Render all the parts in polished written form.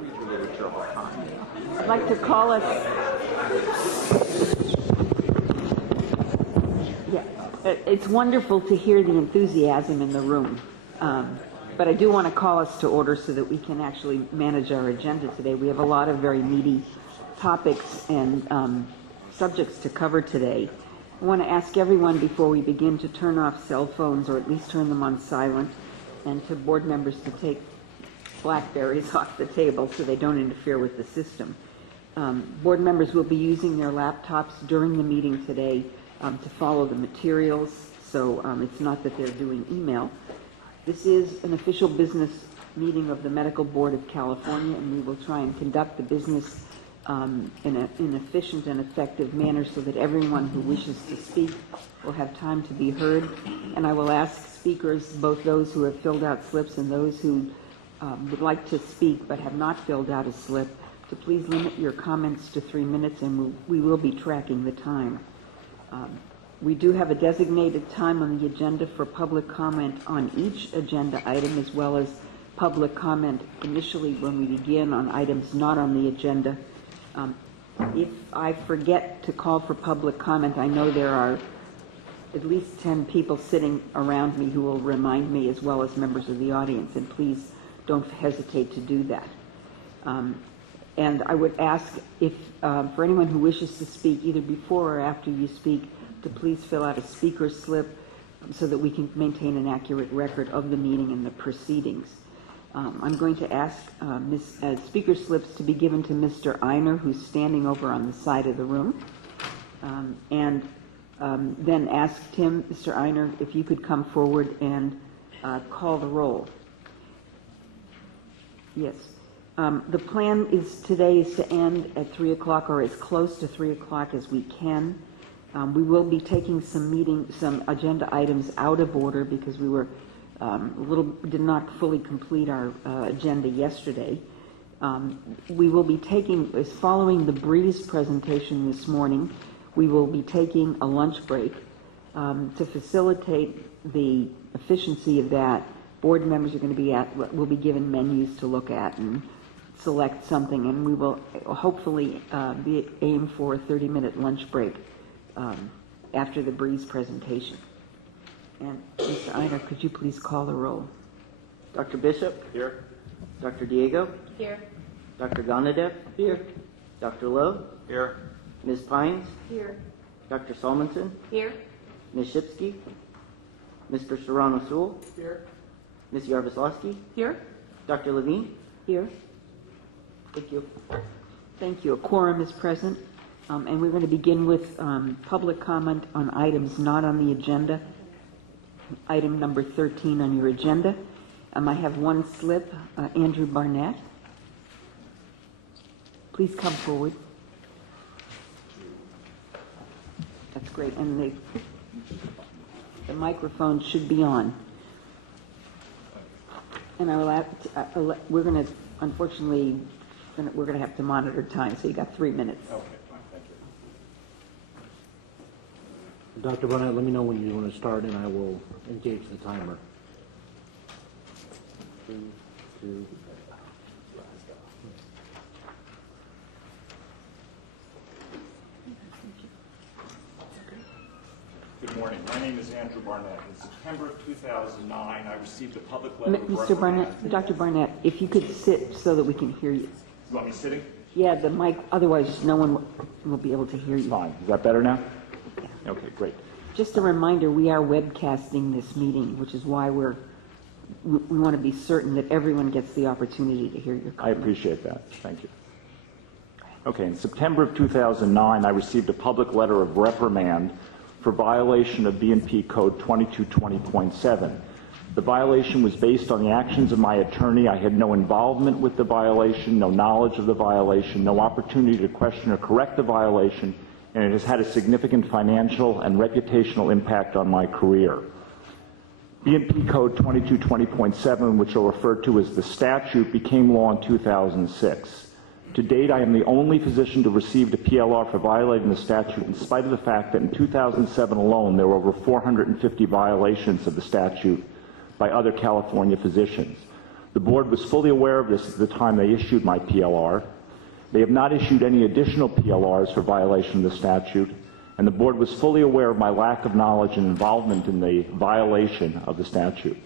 read the literature of economy. I'd like to call us. Yeah, it's wonderful to hear the enthusiasm in the room. But I do want to call us to order so that we can actually manage our agenda today. We have a lot of very meaty topics and subjects to cover today. I want to ask everyone before we begin to turn off cell phones, or at least turn them on silent, and to board members to take Blackberries off the table so they don't interfere with the system. Board members will be using their laptops during the meeting today to follow the materials, so it's not that they're doing email. This is an official business meeting of the Medical Board of California, and we will try and conduct the business in an efficient and effective manner so that everyone who wishes to speak will have time to be heard. And I will ask speakers, both those who have filled out slips and those who would like to speak but have not filled out a slip, to please limit your comments to 3 minutes, and we will be tracking the time. We do have a designated time on the agenda for public comment on each agenda item, as well as public comment initially when we begin on items not on the agenda. If I forget to call for public comment, I know there are at least 10 people sitting around me who will remind me, as well as members of the audience, and please don't hesitate to do that. And I would ask if for anyone who wishes to speak either before or after you speak to please fill out a speaker slip so that we can maintain an accurate record of the meeting and the proceedings. I'm going to ask speaker slips to be given to Mr. Einer, who's standing over on the side of the room, and then ask Tim, Mr. Einer, if you could come forward and call the roll. Yes. The plan today is to end at 3 o'clock or as close to 3 o'clock as we can. We will be taking some agenda items out of order because we were did not fully complete our agenda yesterday. We will be following the Breeze presentation this morning, we will be taking a lunch break to facilitate the efficiency of that. Board members will be given menus to look at and select something, and we will hopefully aim for a 30-minute lunch break after the Breeze presentation. And Mr. Einer, could you please call the roll? Dr. Bishop? Here. Dr. Diego? Here. Dr. Gonadev? Here. Dr. Lowe? Here. Ms. Pines? Here. Dr. Salmonson? Here. Ms. Shipsky? Mr. Serrano-Sewell? Here. Ms. Yarvoslawski? Here. Dr. Levine? Here. Thank you. Thank you. A quorum is present. And we're going to begin with public comment on items not on the agenda. Item number 13 on your agenda. I have one slip. Andrew Barnett. Please come forward. That's great. And the microphone should be on. And I will we're going to, unfortunately, we're going to have to monitor time, so you got 3 minutes. Okay, fine. Thank you. Dr. Barnett, let me know when you want to start, and I will engage the timer. 3, 2. Good morning. My name is Andrew Barnett. In September of 2009, I received a public letter of Mr. Barnett, Dr. Barnett, if you could sit so that we can hear you. You want me sitting? Yeah, the mic, otherwise no one will be able to hear you. Fine. Is that better now? Okay, great. Just a reminder, we are webcasting this meeting, which is why we want to be certain that everyone gets the opportunity to hear your comments. I appreciate that. Thank you. Okay, in September of 2009, I received a public letter of reprimand for violation of BNP Code 2220.7. The violation was based on the actions of my attorney. I had no involvement with the violation, no knowledge of the violation, no opportunity to question or correct the violation, and it has had a significant financial and reputational impact on my career. BNP Code 2220.7, which I'll refer to as the statute, became law in 2006. To date, I am the only physician to receive the PLR for violating the statute, in spite of the fact that in 2007 alone, there were over 450 violations of the statute by other California physicians. The board was fully aware of this at the time they issued my PLR. They have not issued any additional PLRs for violation of the statute, and the board was fully aware of my lack of knowledge and involvement in the violation of the statute.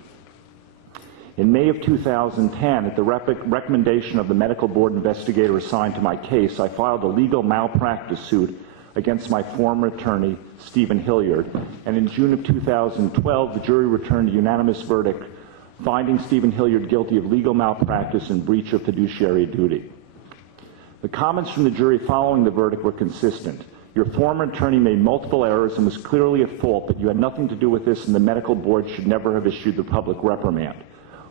In May of 2010, at the recommendation of the medical board investigator assigned to my case, I filed a legal malpractice suit against my former attorney, Stephen Hilliard, and in June of 2012, the jury returned a unanimous verdict finding Stephen Hilliard guilty of legal malpractice and breach of fiduciary duty. The comments from the jury following the verdict were consistent. Your former attorney made multiple errors and was clearly at fault, but you had nothing to do with this, and the medical board should never have issued the public reprimand.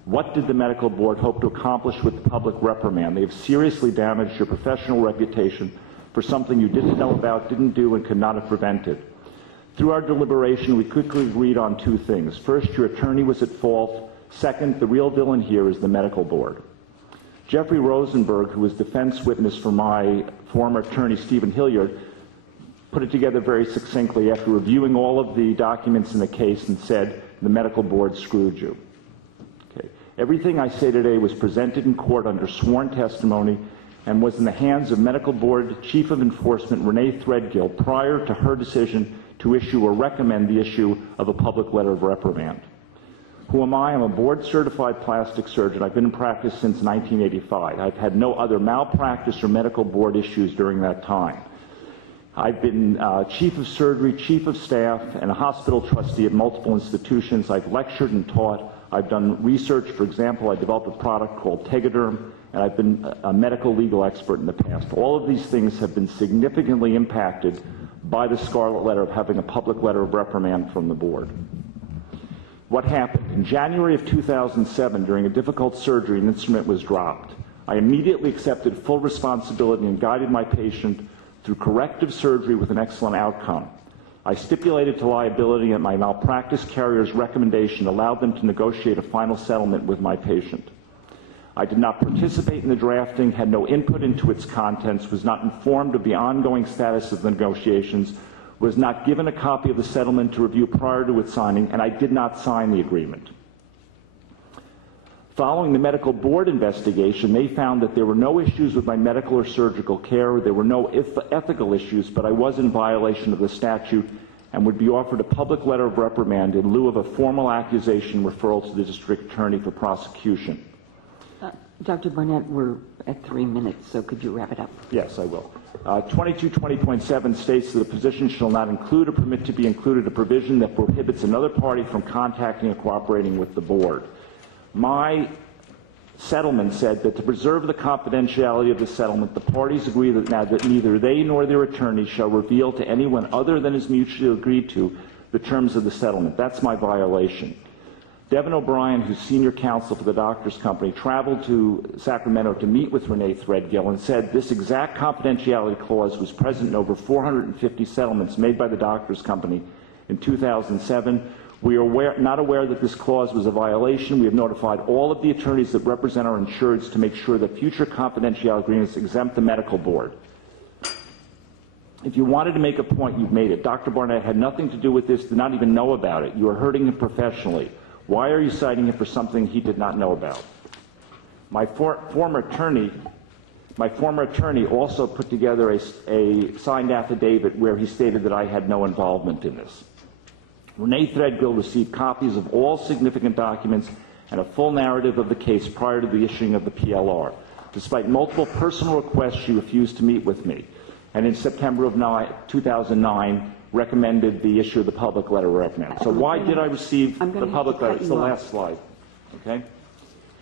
What did the medical board hope to accomplish with the public reprimand? They have seriously damaged your professional reputation for something you didn't know about, didn't do, and could not have prevented. Through our deliberation, we quickly agreed on two things. First, your attorney was at fault. Second, the real villain here is the medical board. Jeffrey Rosenberg, who was defense witness for my former attorney, Stephen Hilliard, put it together very succinctly after reviewing all of the documents in the case and said, the medical board screwed you. Okay. Everything I say today was presented in court under sworn testimony and was in the hands of medical board chief of enforcement Renee Threadgill prior to her decision to issue or recommend the issue of a public letter of reprimand. Who am I? I'm a board-certified plastic surgeon. I've been in practice since 1985. I've had no other malpractice or medical board issues during that time. I've been chief of surgery, chief of staff, and a hospital trustee at multiple institutions. I've lectured and taught. I've done research. For example, I developed a product called Tegaderm, and I've been a medical legal expert in the past. All of these things have been significantly impacted by the scarlet letter of having a public letter of reprimand from the board. What happened? In January of 2007, during a difficult surgery, an instrument was dropped. I immediately accepted full responsibility and guided my patient through corrective surgery with an excellent outcome. I stipulated to liability, and my malpractice carrier's recommendation allowed them to negotiate a final settlement with my patient. I did not participate in the drafting, had no input into its contents, was not informed of the ongoing status of the negotiations, was not given a copy of the settlement to review prior to its signing, and I did not sign the agreement. Following the medical board investigation, they found that there were no issues with my medical or surgical care, there were no ethical issues, but I was in violation of the statute and would be offered a public letter of reprimand in lieu of a formal accusation referral to the district attorney for prosecution. Dr. Barnett, we're at 3 minutes, so could you wrap it up? Yes, I will. 2220.7 states that a position shall not include or permit to be included a provision that prohibits another party from contacting or cooperating with the board. My settlement said that to preserve the confidentiality of the settlement, the parties agree that now that neither they nor their attorneys shall reveal to anyone other than is mutually agreed to the terms of the settlement. That's my violation. Devin O'Brien, who's senior counsel for the doctor's company, traveled to Sacramento to meet with Renee Threadgill and said this exact confidentiality clause was present in over 450 settlements made by the doctor's company in 2007. We are not aware that this clause was a violation. We have notified all of the attorneys that represent our insureds to make sure that future confidentiality agreements exempt the medical board. If you wanted to make a point, you've made it. Dr. Barnett had nothing to do with this, did not even know about it. You are hurting him professionally. Why are you citing him for something he did not know about? My former attorney also put together a signed affidavit where he stated that I had no involvement in this. Renee Threadgill received copies of all significant documents and a full narrative of the case prior to the issuing of the PLR. Despite multiple personal requests, she refused to meet with me, and in September of 2009 recommended the issue of the public letter of reprimand. So why did I receive the public letter? It's the last slide. Okay?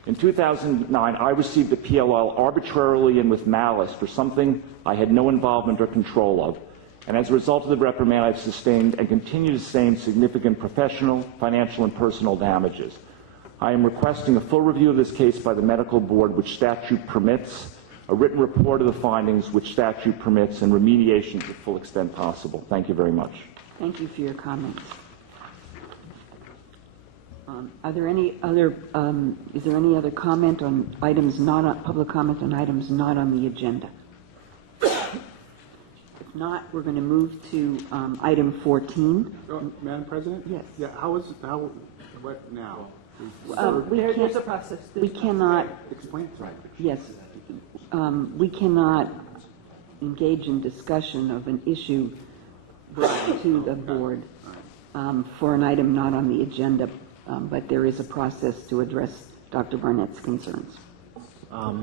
In 2009, I received a PLL arbitrarily and with malice for something I had no involvement or control of. And as a result of the reprimand, I've sustained and continue to sustain significant professional, financial, and personal damages. I am requesting a full review of this case by the medical board, which statute permits, a written report of the findings, which statute permits, and remediation to the full extent possible. Thank you very much. Thank you for your comments. Are there any other, is there any other comment on items not on, public comment on items not on the agenda? If not, we're going to move to item 14. Madam President? Yes. Yeah, what now? There's a process. We cannot, Explain it, right? yes, we cannot engage in discussion of an issue brought to the board for an item not on the agenda, but there is a process to address Dr. Barnett's concerns.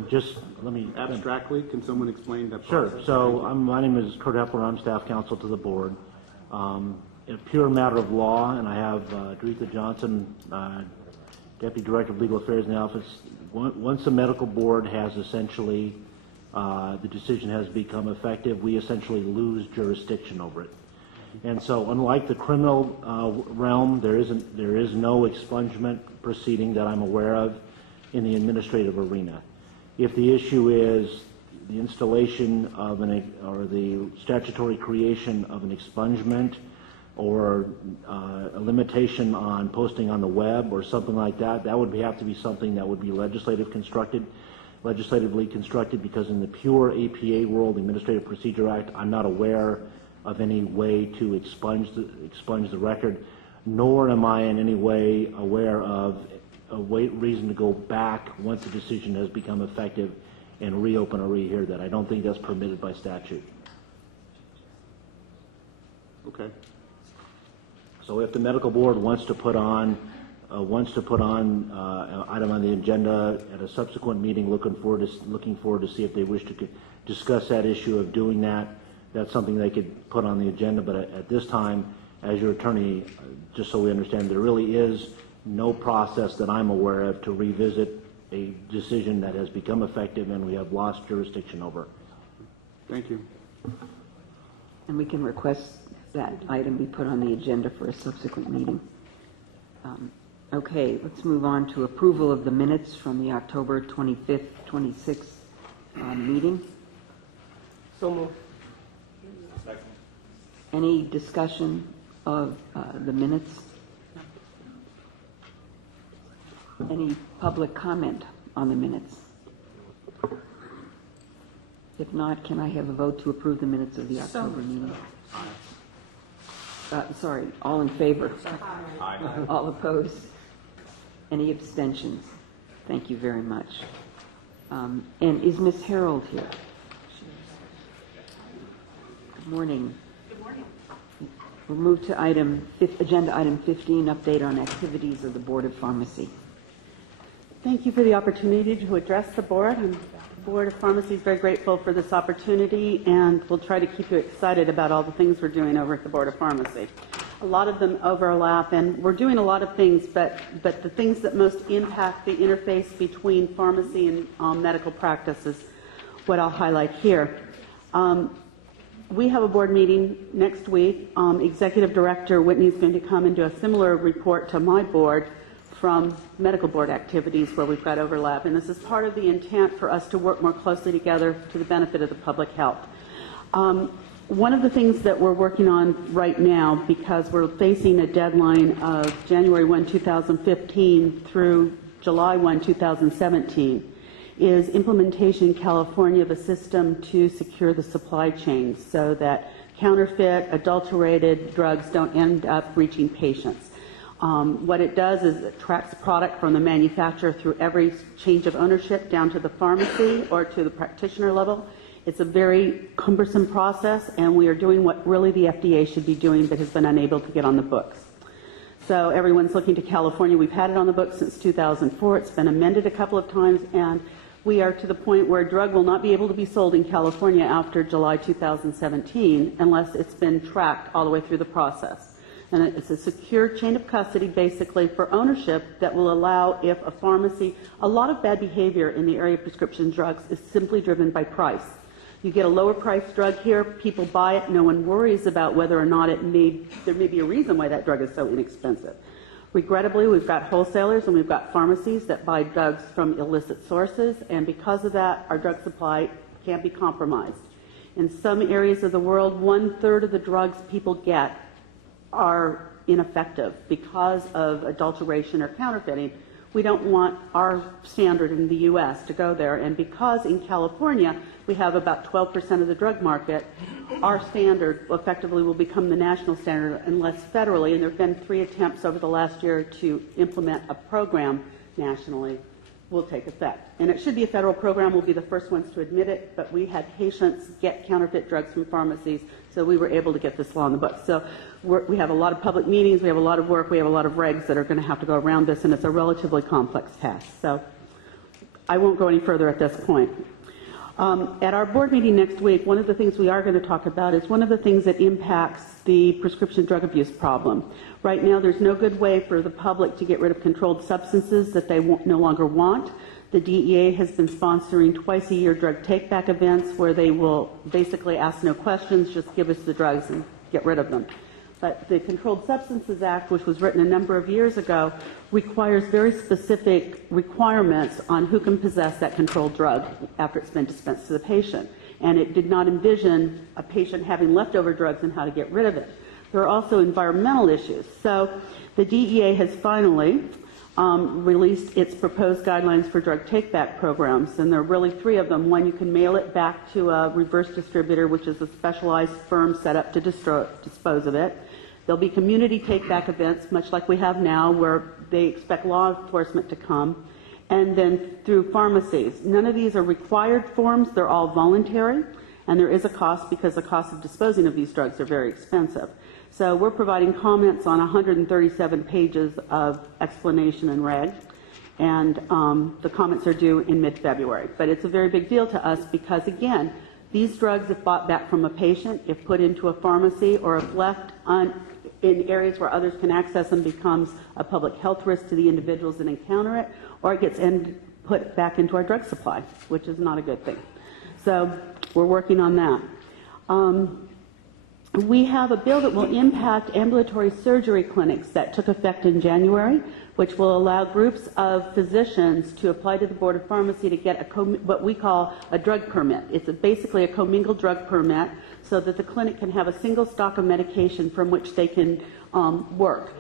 Just let me Abstractly, can someone explain that Sure. process? So my name is Kurt Epler. I'm staff counsel to the board. A pure matter of law, and I have Doretha Johnson, Deputy Director of Legal Affairs in the office. Once the medical board has essentially, the decision has become effective, we essentially lose jurisdiction over it. And so unlike the criminal realm, there is no expungement proceeding that I'm aware of in the administrative arena. If the issue is the installation of or the statutory creation of an expungement or a limitation on posting on the web or something like that, that would have to be something that would be legislatively constructed, because in the pure APA world, the Administrative Procedure Act, I'm not aware of any way to expunge the record, nor am I in any way aware of a reason to go back once a decision has become effective and reopen or rehear that. I don't think that's permitted by statute. Okay. So if the medical board wants to put on an item on the agenda at a subsequent meeting, looking forward to see if they wish to discuss that issue of doing that, that's something they could put on the agenda. But at this time, as your attorney, just so we understand, there really is no process that I'm aware of to revisit a decision that has become effective and we have lost jurisdiction over. Thank you. And we can request that item be put on the agenda for a subsequent meeting. Okay, let's move on to approval of the minutes from the October 25th, 26th meeting. So moved. Any discussion of the minutes? Any public comment on the minutes? If not, can I have a vote to approve the minutes of the October meeting? Sorry, all in favor? Aye. All opposed? Any abstentions? Thank you very much. And is Ms. Harold here? Good morning. Good morning. We'll move to agenda item 15, update on activities of the Board of Pharmacy. Thank you for the opportunity to address the board. And the Board of Pharmacy is very grateful for this opportunity, and we'll try to keep you excited about all the things we're doing over at the Board of Pharmacy. A lot of them overlap, and we're doing a lot of things, but the things that most impact the interface between pharmacy and medical practice is what I'll highlight here. We have a board meeting next week. Executive Director Whitney is going to come and do a similar report to my board from medical board activities where we've got overlap. And this is part of the intent for us to work more closely together to the benefit of the public health. One of the things that we're working on right now, because we're facing a deadline of January 1, 2015 through July 1, 2017, is implementation in California of a system to secure the supply chain so that counterfeit, adulterated drugs don't end up reaching patients. What it does is it tracks product from the manufacturer through every change of ownership down to the pharmacy or to the practitioner level. It's a very cumbersome process, and we are doing what really the FDA should be doing but has been unable to get on the books. So everyone's looking to California. We've had it on the books since 2004. It's been amended a couple of times, and we are to the point where a drug will not be able to be sold in California after July 2017 unless it's been tracked all the way through the process. And it's a secure chain of custody, basically, for ownership that will allow if a pharmacy, a lot of bad behavior in the area of prescription drugs is simply driven by price. You get a lower priced drug here, people buy it, no one worries about whether or not there may be a reason why that drug is so inexpensive. Regrettably, we've got wholesalers and we've got pharmacies that buy drugs from illicit sources, and because of that, our drug supply can be compromised. In some areas of the world, 1/3 of the drugs people get are ineffective because of adulteration or counterfeiting, We don't want our standard in the U.S. to go there. And because in California we have about 12% of the drug market, our standard effectively will become the national standard unless federally, and there have been 3 attempts over the last year to implement a program nationally, will take effect. And it should be a federal program. We'll be the first ones to admit it, but we had patients get counterfeit drugs from pharmacies, so we were able to get this law in the books. So we have a lot of public meetings, we have a lot of work, we have a lot of regs that are going to have to go around this, and it's a relatively complex task. So I won't go any further at this point. At our board meeting next week, one of the things we are going to talk about is one of the things that impacts the prescription drug abuse problem. Right now, there's no good way for the public to get rid of controlled substances that they no longer want. The DEA has been sponsoring twice-a-year drug take-back events where they will basically ask no questions, just give us the drugs and get rid of them. But the Controlled Substances Act, which was written a number of years ago, requires very specific requirements on who can possess that controlled drug after it's been dispensed to the patient. And it did not envision a patient having leftover drugs and how to get rid of it. There are also environmental issues. So the DEA has finally released its proposed guidelines for drug take-back programs, and there are really 3 of them. One, you can mail it back to a reverse distributor, which is a specialized firm set up to dispose of it. There'll be community take-back events, much like we have now, where they expect law enforcement to come, and then through pharmacies. None of these are required forms. They're all voluntary, and there is a cost because the cost of disposing of these drugs are very expensive. So we're providing comments on 137 pages of explanation and reg, and the comments are due in mid-February. But it's a very big deal to us because, again, these drugs, if bought back from a patient, if put into a pharmacy, or if left in areas where others can access them, becomes a public health risk to the individuals that encounter it, or it gets put back into our drug supply, which is not a good thing. So we're working on that. We have a bill that will impact ambulatory surgery clinics that took effect in January, which will allow groups of physicians to apply to the Board of Pharmacy to get what we call a drug permit. It's basically a commingled drug permit so that the clinic can have a single stock of medication from which they can work.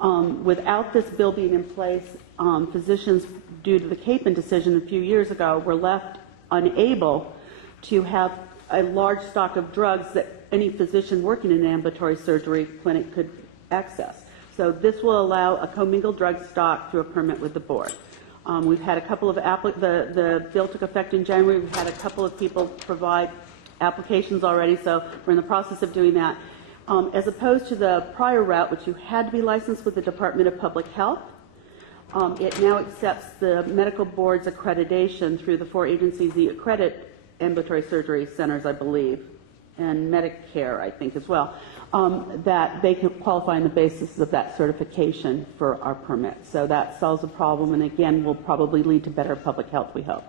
Without this bill being in place, physicians, due to the Capon decision a few years ago, were left unable to have a large stock of drugs that any physician working in an ambulatory surgery clinic could access. So this will allow a commingled drug stock through a permit with the board. We've had a couple of the bill took effect in January. We've had a couple of people provide applications already, so we're in the process of doing that. As opposed to the prior route, which you had to be licensed with the Department of Public Health, it now accepts the medical board's accreditation through the 4 agencies that accredit ambulatory surgery centers, I believe, and Medicare, I think, as well, that they can qualify on the basis of that certification for our permit. So that solves the problem, and again, will probably lead to better public health, we hope.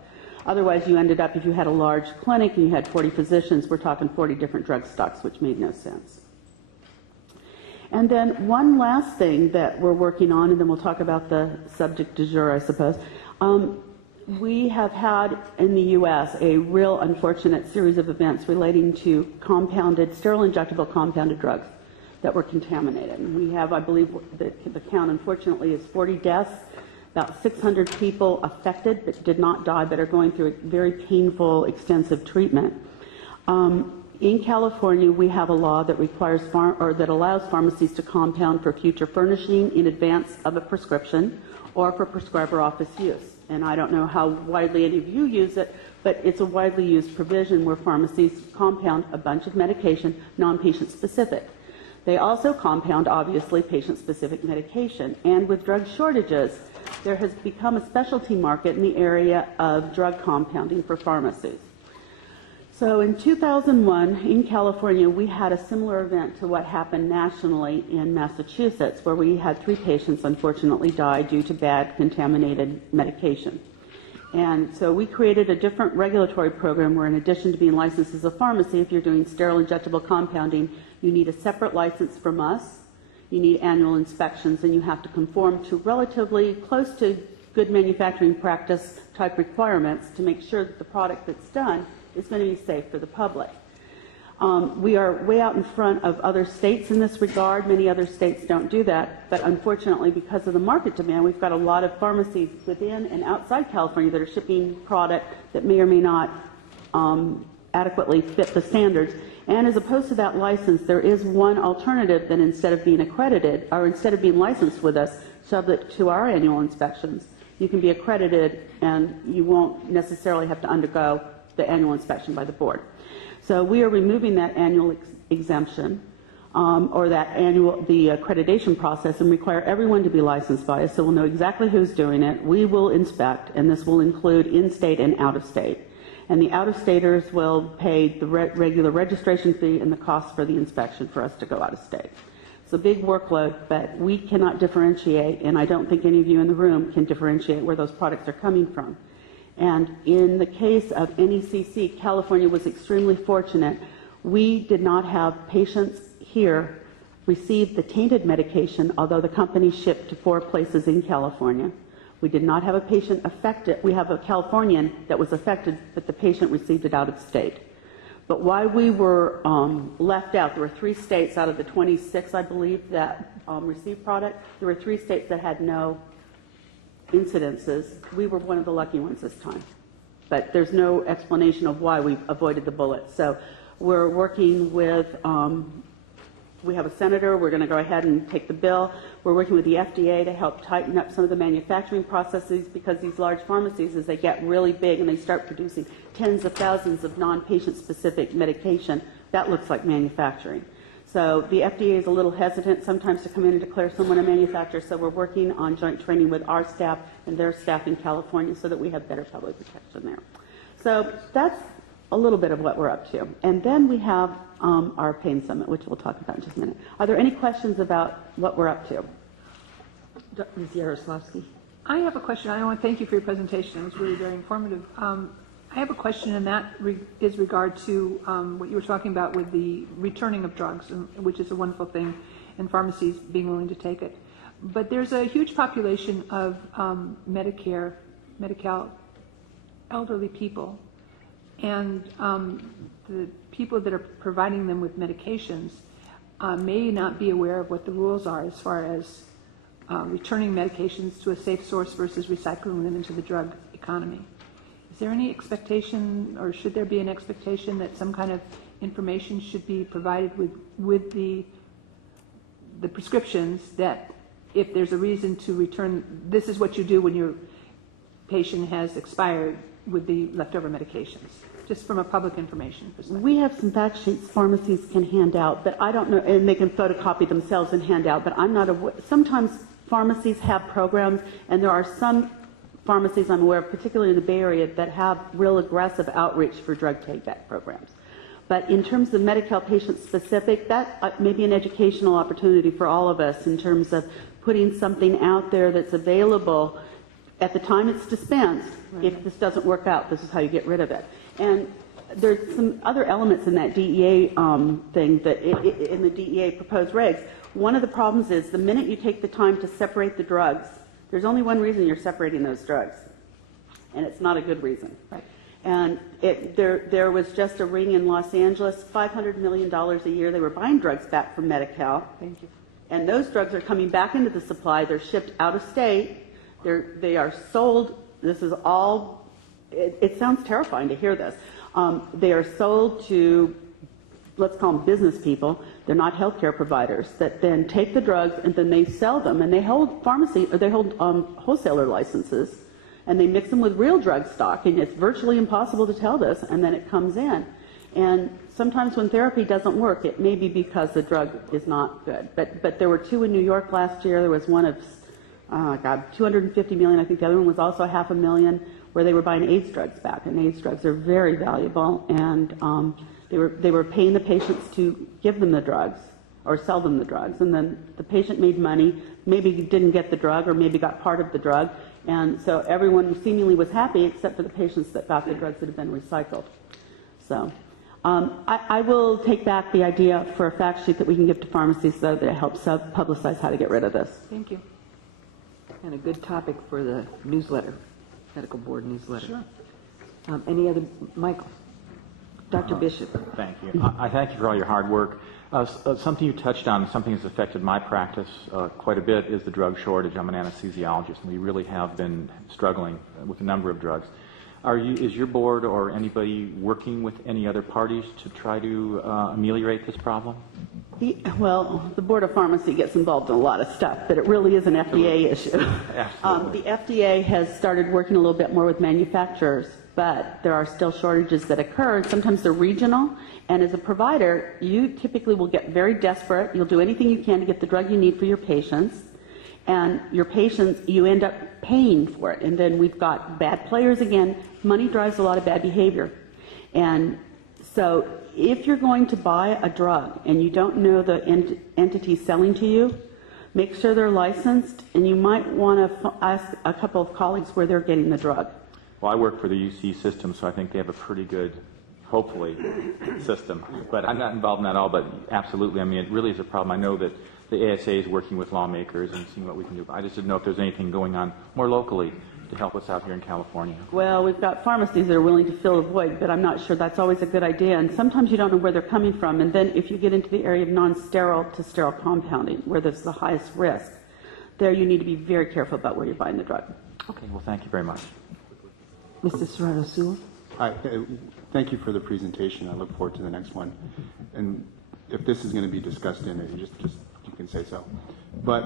Otherwise, you ended up, if you had a large clinic and you had 40 physicians, we're talking 40 different drug stocks, which made no sense. And then one last thing that we're working on, and then we'll talk about the subject du jour, I suppose. We have had in the U.S. a real unfortunate series of events relating to sterile injectable compounded drugs that were contaminated. And we have, I believe, the count, unfortunately, is 40 deaths, about 600 people affected but did not die, but are going through a very painful, extensive treatment. In California, we have a law that requires that allows pharmacies to compound for future furnishing in advance of a prescription or for prescriber office use. And I don't know how widely any of you use it, but it's a widely used provision where pharmacies compound a bunch of medication, non-patient specific. They also compound, obviously, patient-specific medication. And with drug shortages, there has become a specialty market in the area of drug compounding for pharmacies. So in 2001, in California, we had a similar event to what happened nationally in Massachusetts, where we had 3 patients unfortunately die due to bad contaminated medication. And so we created a different regulatory program where, in addition to being licensed as a pharmacy, if you're doing sterile injectable compounding, you need a separate license from us, you need annual inspections, and you have to conform to relatively close to good manufacturing practice type requirements to make sure that the product that's done is going to be safe for the public. We are way out in front of other states in this regard. Many other states don't do that, but unfortunately, because of the market demand, we've got a lot of pharmacies within and outside California that are shipping product that may or may not adequately fit the standards. And as opposed to that license, there is one alternative that instead of being accredited, or instead of being licensed with us, subject to our annual inspections, you can be accredited and you won't necessarily have to undergo the annual inspection by the board. So we are removing that annual exemption or the accreditation process and require everyone to be licensed by us, so we'll know exactly who's doing it. We will inspect, and this will include in-state and out-of-state. And the out-of-staters will pay the regular registration fee and the cost for the inspection for us to go out-of-state. It's a big workload, but we cannot differentiate, and I don't think any of you in the room can differentiate where those products are coming from. And in the case of NECC, California was extremely fortunate. We did not have patients here receive the tainted medication, although the company shipped to 4 places in California. We did not have a patient affected. We have a Californian that was affected, but the patient received it out of state. But why we were left out, there were 3 states out of the 26, I believe, that received product. There were 3 states that had no incidences. We were one of the lucky ones this time. But there's no explanation of why we avoided the bullet. So we're working with, we have a senator. We're going to go ahead and take the bill. We're working with the FDA to help tighten up some of the manufacturing processes, because these large pharmacies, as they get really big and they start producing tens of thousands of non-patient specific medication, that looks like manufacturing. So the FDA is a little hesitant sometimes to come in and declare someone a manufacturer, so we're working on joint training with our staff and their staff in California so that we have better public protection there. So that's a little bit of what we're up to. And then we have our pain summit, which we'll talk about in just a minute. Are there any questions about what we're up to? Ms. Yaroslavsky. I have a question. I want to thank you for your presentation. It was really very informative. I have a question, and that is regard to what you were talking about with the returning of drugs, which is a wonderful thing, and pharmacies being willing to take it. But there's a huge population of Medi-Cal elderly people, and the people that are providing them with medications may not be aware of what the rules are as far as returning medications to a safe source versus recycling them into the drug economy. Is there any expectation, or should there be an expectation, that some kind of information should be provided with the prescriptions, that if there's a reason to return, this is what you do when your patient has expired with the leftover medications, just from a public information perspective? We have some fact sheets pharmacies can hand out, but I don't know, and they can photocopy themselves and hand out, but I'm not aware. Sometimes pharmacies have programs, and there are some pharmacies I'm aware of, particularly in the Bay Area, that have real aggressive outreach for drug take-back programs. But in terms of Medi-Cal patient-specific, that may be an educational opportunity for all of us in terms of putting something out there that's available at the time it's dispensed. Right. If this doesn't work out, this is how you get rid of it. And there's some other elements in that DEA thing, that in the DEA proposed regs. One of the problems is the minute you take the time to separate the drugs, there's only one reason you're separating those drugs, and it's not a good reason. Right. And there was just a ring in Los Angeles, $500 million a year. They were buying drugs back from Medi-Cal. Thank you. And those drugs are coming back into the supply. They're shipped out of state. They are sold. This is all, it sounds terrifying to hear this. They are sold to, let's call them business people. They're not healthcare providers that then take the drugs and then they sell them, and they hold wholesaler licenses, and they mix them with real drug stock, and it's virtually impossible to tell this, and then it comes in. And sometimes when therapy doesn't work, it may be because the drug is not good. But there were 2 in New York last year. There was one of, $250 million. I think the other one was also $500,000, where they were buying AIDS drugs back, and AIDS drugs are very valuable, and they were paying the patients to give them the drugs or sell them the drugs, and then the patient made money, maybe didn't get the drug or maybe got part of the drug, and so everyone seemingly was happy except for the patients that got the drugs that had been recycled. So I will take back the idea for a fact sheet that we can give to pharmacies so that it helps publicize how to get rid of this. Thank you. And a good topic for the newsletter, medical board newsletter. Sure. Any other, Michael? Dr. Bishop. Thank you. I thank you for all your hard work. Something you touched on, something that's affected my practice quite a bit, is the drug shortage. I'm an anesthesiologist, and we really have been struggling with a number of drugs. Is your board or anybody working with any other parties to try to ameliorate this problem? Well, the Board of Pharmacy gets involved in a lot of stuff, but it really is an FDA issue. Absolutely. The FDA has started working a little bit more with manufacturers, but there are still shortages that occur, and sometimes they're regional. And as a provider, you typically will get very desperate. You'll do anything you can to get the drug you need for your patients. And your patients, you end up paying for it. And then we've got bad players again. Money drives a lot of bad behavior. And so if you're going to buy a drug and you don't know the entity selling to you, make sure they're licensed, and you might want to ask a couple of colleagues where they're getting the drug. Well, I work for the UC system, so I think they have a pretty good, hopefully, system. But I'm not involved in that at all, but absolutely, I mean, it really is a problem. I know that the ASA is working with lawmakers and seeing what we can do. I just didn't know if there's anything going on more locally to help us out here in California. Well, we've got pharmacies that are willing to fill a void, but I'm not sure that's always a good idea. And sometimes you don't know where they're coming from. And then if you get into the area of non-sterile to sterile compounding, where there's the highest risk, there you need to be very careful about where you're buying the drug. Okay, well, thank you very much. Mr. Serrano-Sewell? Hi, thank you for the presentation. I look forward to the next one. And if this is going to be discussed in it, just you can say so. But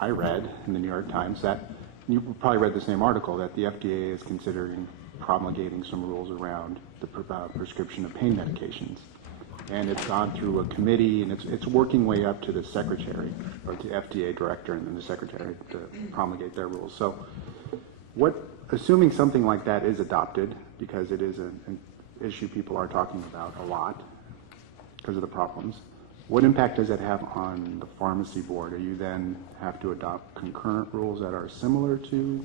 I read in the New York Times that, you probably read the same article, that the FDA is considering promulgating some rules around the prescription of pain medications. And it's gone through a committee, and it's working way up to the secretary, or the FDA director and then the secretary to promulgate their rules. So assuming something like that is adopted, because it is an issue people are talking about a lot because of the problems, what impact does it have on the pharmacy board? Are you then have to adopt concurrent rules that are similar to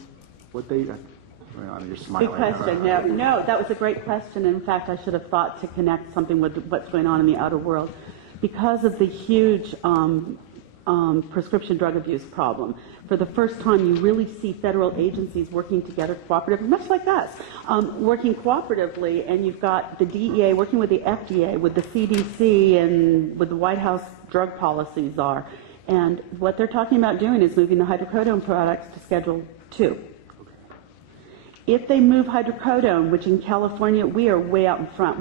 what they, you're smiling. Good question. No, that was a great question. In fact, I should have thought to connect something with what's going on in the outer world. Because of the huge prescription drug abuse problem, for the first time you really see federal agencies working together cooperatively, much like us, working cooperatively, and you've got the DEA working with the FDA, with the CDC, and with the White House drug policies are. And what they're talking about doing is moving the hydrocodone products to Schedule 2. If they move hydrocodone, which in California, we are way out in front.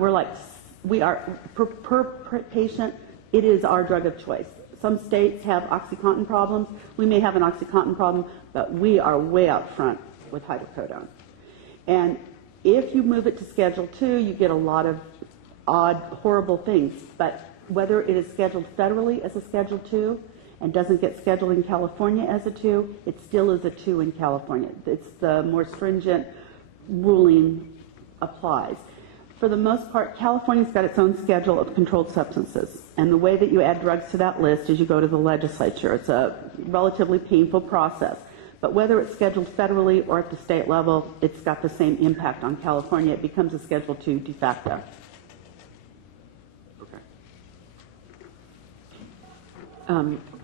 We are, per patient, it is our drug of choice. Some states have OxyContin problems. We may have an OxyContin problem, but we are way out front with hydrocodone. And if you move it to Schedule 2, you get a lot of odd, horrible things. But whether it is scheduled federally as a Schedule 2 and doesn't get scheduled in California as a 2, it still is a 2 in California. It's the more stringent ruling applies. For the most part, California's got its own schedule of controlled substances. And the way that you add drugs to that list is you go to the legislature. It's a relatively painful process. But whether it's scheduled federally or at the state level, it's got the same impact on California. It becomes a Schedule 2 de facto. Okay.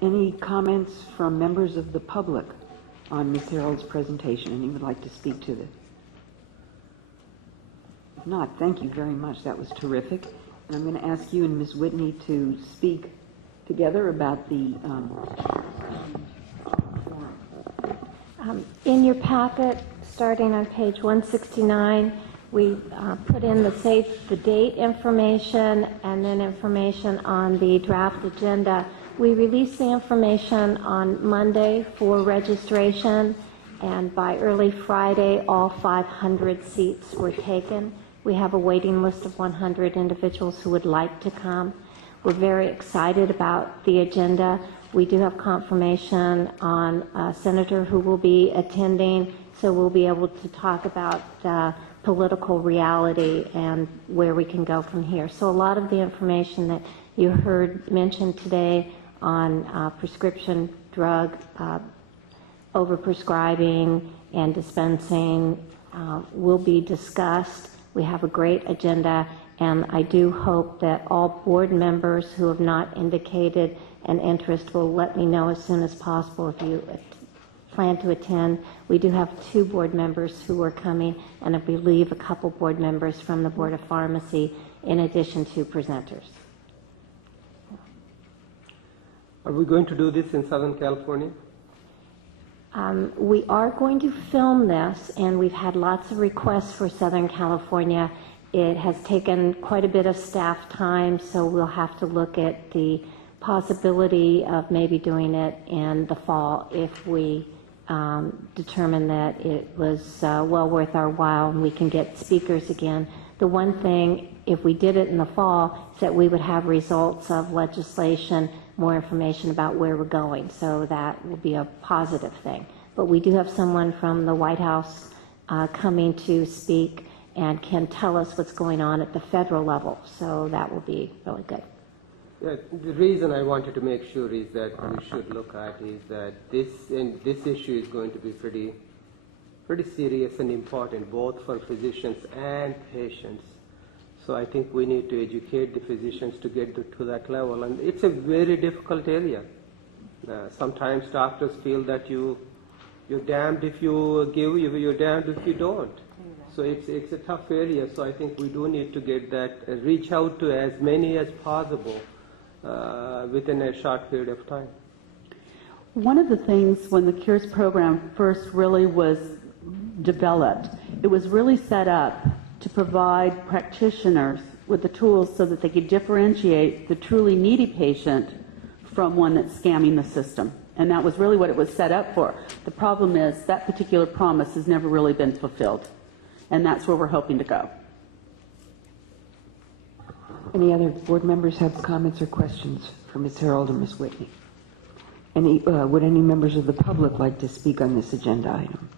Any comments from members of the public on Ms. Harold's presentation? Anyone would like to speak to this? If not, thank you very much. That was terrific. And I'm going to ask you and Ms. Whitney to speak together about the in your packet, starting on page 169, we put in the date information and then information on the draft agenda. We released the information on Monday for registration, and by early Friday, all 500 seats were taken. We have a waiting list of 100 individuals who would like to come. We're very excited about the agenda. We do have confirmation on a senator who will be attending, so we'll be able to talk about political reality and where we can go from here. So a lot of the information that you heard mentioned today on prescription drug overprescribing and dispensing will be discussed. We have a great agenda, and I do hope that all board members who have not indicated an interest will let me know as soon as possible if you plan to attend. We do have 2 board members who are coming, and I believe a couple board members from the Board of Pharmacy, in addition to presenters. Are we going to do this in Southern California? We are going to film this, and we've had lots of requests for Southern California. It has taken quite a bit of staff time, so we'll have to look at the possibility of maybe doing it in the fall if we determine that it was well worth our while and we can get speakers again. The one thing, if we did it in the fall, is that we would have results of legislation, more information about where we're going. So that will be a positive thing. But we do have someone from the White House coming to speak and can tell us what's going on at the federal level. So that will be really good. Yeah, the reason I wanted to make sure is that we should look at is that this issue is going to be pretty serious and important, both for physicians and patients. So I think we need to educate the physicians to get to that level, and it's a very difficult area. Sometimes doctors feel that you're damned if you give, you're damned if you don't. So it's a tough area. So I think we do need to get that, reach out to as many as possible within a short period of time. One of the things when the Cures program first really was developed, it was really set up to provide practitioners with the tools so that they could differentiate the truly needy patient from one that's scamming the system. And that was really what it was set up for. The problem is that particular promise has never really been fulfilled. And that's where we're hoping to go. Any other board members have comments or questions for Ms. Harold or Ms. Whitney? Would any members of the public like to speak on this agenda item?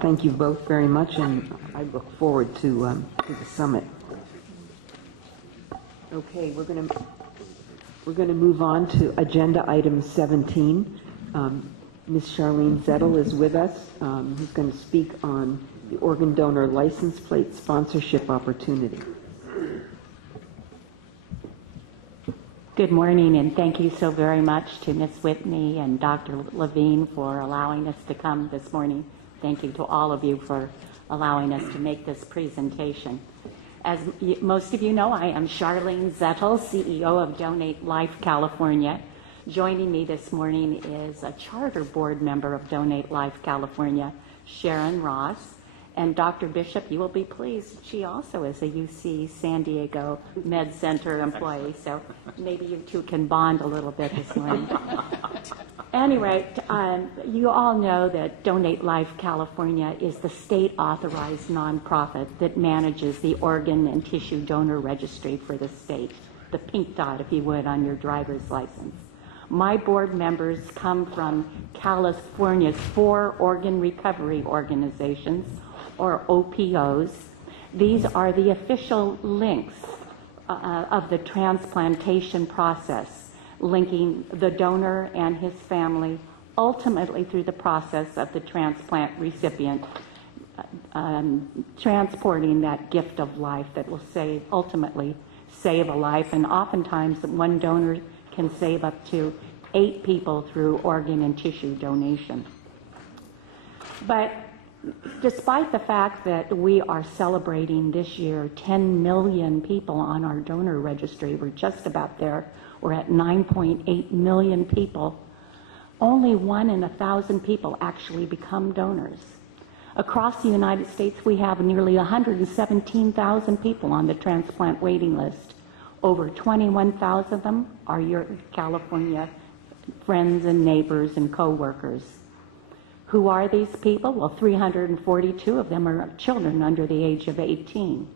Thank you both very much, and I look forward to the summit. Okay, we're going to move on to agenda item 17. Ms. Charlene Zettel is with us, who's going to speak on the organ donor license plate sponsorship opportunity. Good morning, and thank you so very much to Ms. Whitney and Dr. Levine for allowing us to come this morning. Thank you to all of you for allowing us to make this presentation. As most of you know, I am Charlene Zettel, CEO of Donate Life California. Joining me this morning is a charter board member of Donate Life California, Sharon Ross. And Dr. Bishop, you will be pleased, she also is a UC San Diego Med Center employee, so maybe you two can bond a little bit this morning. Anyway, you all know that Donate Life California is the state-authorized nonprofit that manages the organ and tissue donor registry for the state, the pink dot, if you would, on your driver's license. My board members come from California's 4 organ recovery organizations, or OPOs. These are the official links of the transplantation process, linking the donor and his family ultimately through the process of the transplant recipient, transporting that gift of life that will ultimately save a life. And oftentimes one donor can save up to 8 people through organ and tissue donation. But despite the fact that we are celebrating this year 10 million people on our donor registry, we're just about there, we're at 9.8 million people, only 1 in 1,000 people actually become donors. Across the United States, we have nearly 117,000 people on the transplant waiting list. Over 21,000 of them are your California friends and neighbors and co-workers. Who are these people? Well, 342 of them are children under the age of 18.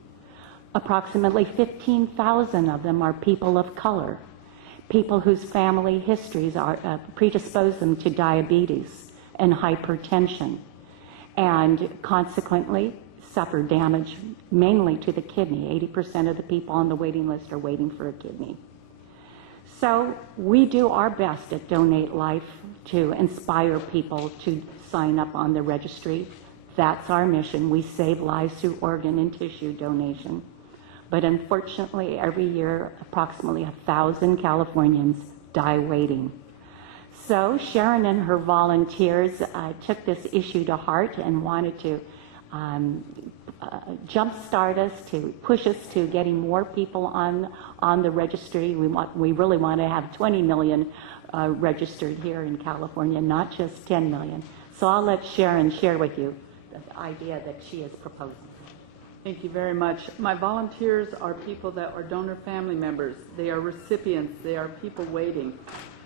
Approximately 15,000 of them are people of color, people whose family histories predispose them to diabetes and hypertension, and consequently suffer damage mainly to the kidney. 80% of the people on the waiting list are waiting for a kidney. So we do our best at Donate Life to inspire people to sign up on the registry. That's our mission. We save lives through organ and tissue donation. But unfortunately, every year, approximately 1,000 Californians die waiting. So Sharon and her volunteers took this issue to heart and wanted to jumpstart us, to push us to getting more people on the registry. We really want to have 20 million registered here in California, not just 10 million. So I'll let Sharon share with you the idea that she is proposing. Thank you very much. My volunteers are people that are donor family members. They are recipients. They are people waiting.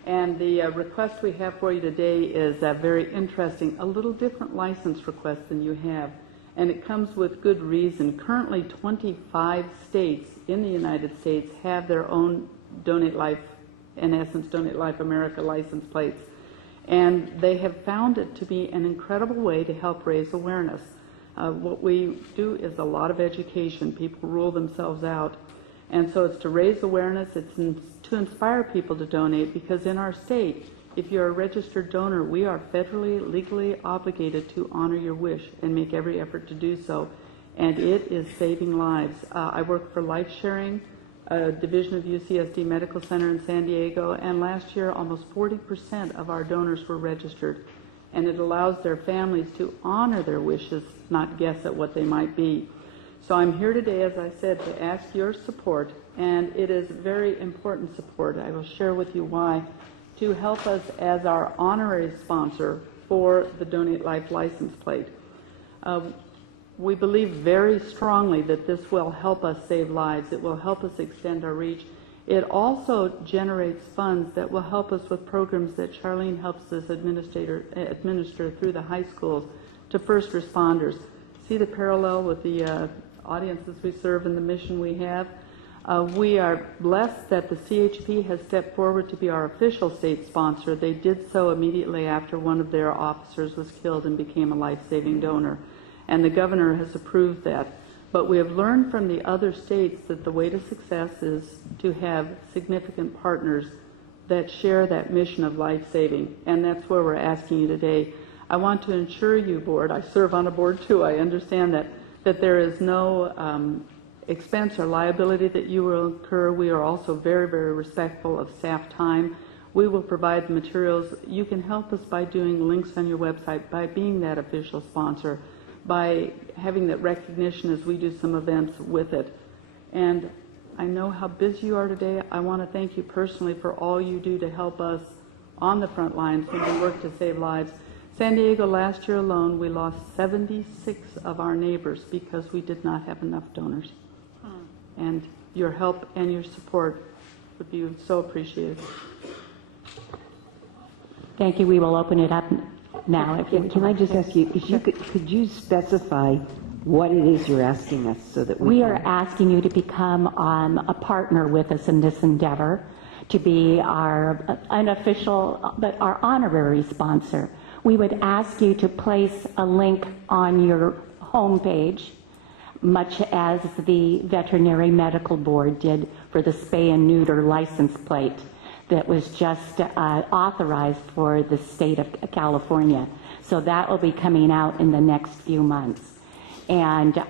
And the request we have for you today is very interesting, a little different license request than you have. And it comes with good reason. Currently, 25 states in the United States have their own Donate Life, in essence, Donate Life America license plates. And they have found it to be an incredible way to help raise awareness. What we do is a lot of education. People rule themselves out. And so it's to raise awareness, it's to inspire people to donate, because in our state, if you're a registered donor, we are federally, legally obligated to honor your wish and make every effort to do so. And it is saving lives. I work for Life Sharing, a division of UCSD Medical Center in San Diego, and last year almost 40% of our donors were registered. And it allows their families to honor their wishes, not guess at what they might be. So I'm here today, as I said, to ask your support, and it is very important support. I will share with you why, to help us as our honorary sponsor for the Donate Life license plate. We believe very strongly that this will help us save lives. It will help us extend our reach. It also generates funds that will help us with programs that Charlene helps us administer through the high schools to first responders. See the parallel with the audiences we serve and the mission we have? We are blessed that the CHP has stepped forward to be our official state sponsor. They did so immediately after one of their officers was killed and became a life-saving donor. And the governor has approved that. But we have learned from the other states that the way to success is to have significant partners that share that mission of life-saving. And that's where we're asking you today. I want to ensure you, board, I serve on a board too, I understand that there is no expense or liability that you will incur. We are also very, very respectful of staff time. We will provide the materials. You can help us by doing links on your website, by being that official sponsor, by having that recognition as we do some events with it. And I know how busy you are today. I want to thank you personally for all you do to help us on the front lines when we work to save lives. San Diego, last year alone, we lost 76 of our neighbors because we did not have enough donors. And your help and your support would be so appreciated. Thank you. We will open it up now. Can I just ask you, if you could you specify what it is you're asking us so that we are asking you to become a partner with us in this endeavor, to be our unofficial but our honorary sponsor. We would ask you to place a link on your homepage, much as the Veterinary Medical Board did for the spay and neuter license plate that was just authorized for the state of California. So that will be coming out in the next few months. And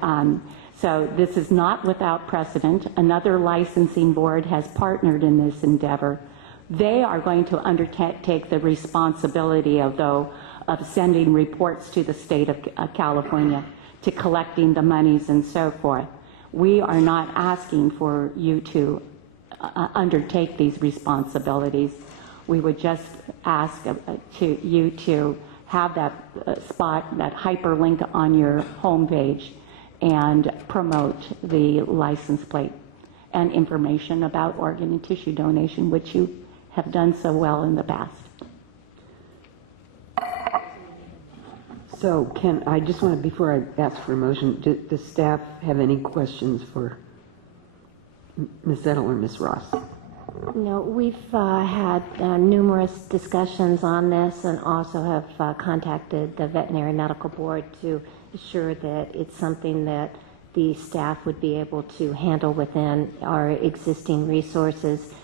so this is not without precedent. Another licensing board has partnered in this endeavor. They are going to undertake the responsibility of sending reports to the state of California, to collecting the monies and so forth. We are not asking for you to undertake these responsibilities. We would just ask you to have that spot, that hyperlink on your homepage, and promote the license plate and information about organ and tissue donation, which you have done so well in the past. So I just want to, before I ask for a motion, does staff have any questions for Ms. Edel or Ms. Ross? No, we've had numerous discussions on this, and also have contacted the Veterinary Medical Board to assure that it's something that the staff would be able to handle within our existing resources.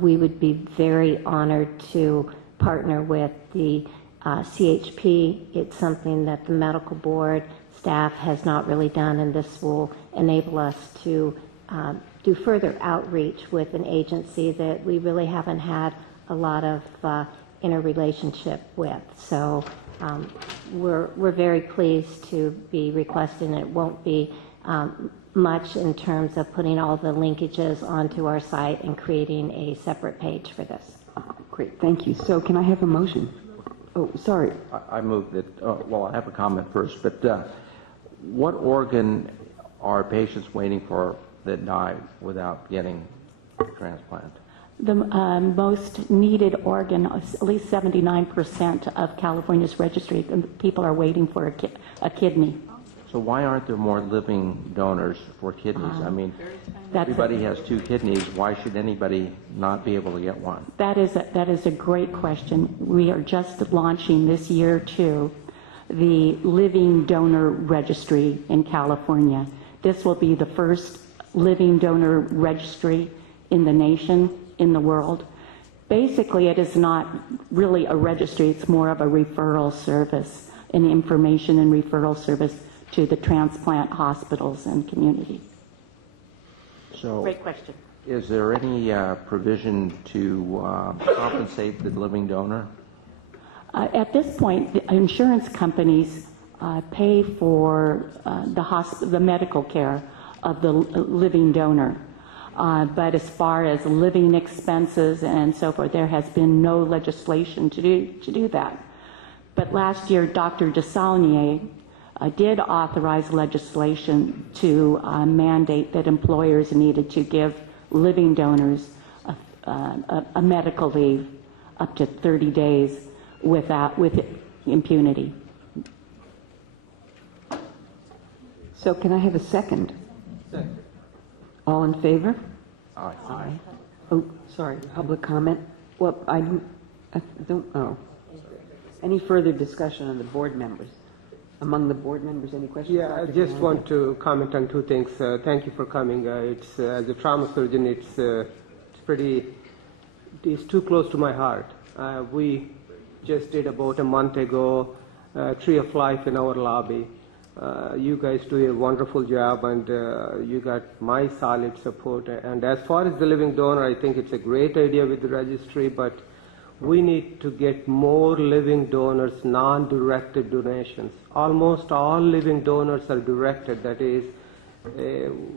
We would be very honored to partner with the CHP. It's something that the medical board staff has not really done, and this will enable us to do further outreach with an agency that we really haven't had a lot of in a relationship with. So we're very pleased to be requesting it. Won't be much in terms of putting all the linkages onto our site and creating a separate page for this. Great, thank you. So can I have a motion? Oh, sorry. I move that, well, I have a comment first, but what organ are patients waiting for that die without getting a transplant? The most needed organ, at least 79% of California's registry, people are waiting for a kidney. So why aren't there more living donors for kidneys? I mean, everybody has 2 kidneys. Why should anybody not be able to get one? That is a great question. We are just launching this year, too, the Living Donor Registry in California. This will be the first living donor registry in the nation, in the world. Basically, it is not really a registry. It's more of a referral service, an information and referral service to the transplant hospitals and community. So, Great question. is there any provision to compensate the living donor? At this point, the insurance companies pay for the medical care of the living donor. But as far as living expenses and so forth, there has been no legislation to do that. But last year, Dr. Desaulnier did authorize legislation to mandate that employers needed to give living donors a medical leave up to 30 days with impunity. So can I have a second? Second. All in favor? Aye. Aye. Oh, sorry, public comment? Well, I don't, oh. Any further discussion on the board members? Among the board members, any questions? Yeah, I just want to comment on 2 things. Thank you for coming. It's as a trauma surgeon, it's too close to my heart. We just did about a month ago Tree of Life in our lobby. You guys do a wonderful job, and you got my solid support. And as far as the living donor, I think it's a great idea with the registry, but we need to get more living donors, non-directed donations. Almost all living donors are directed, that is,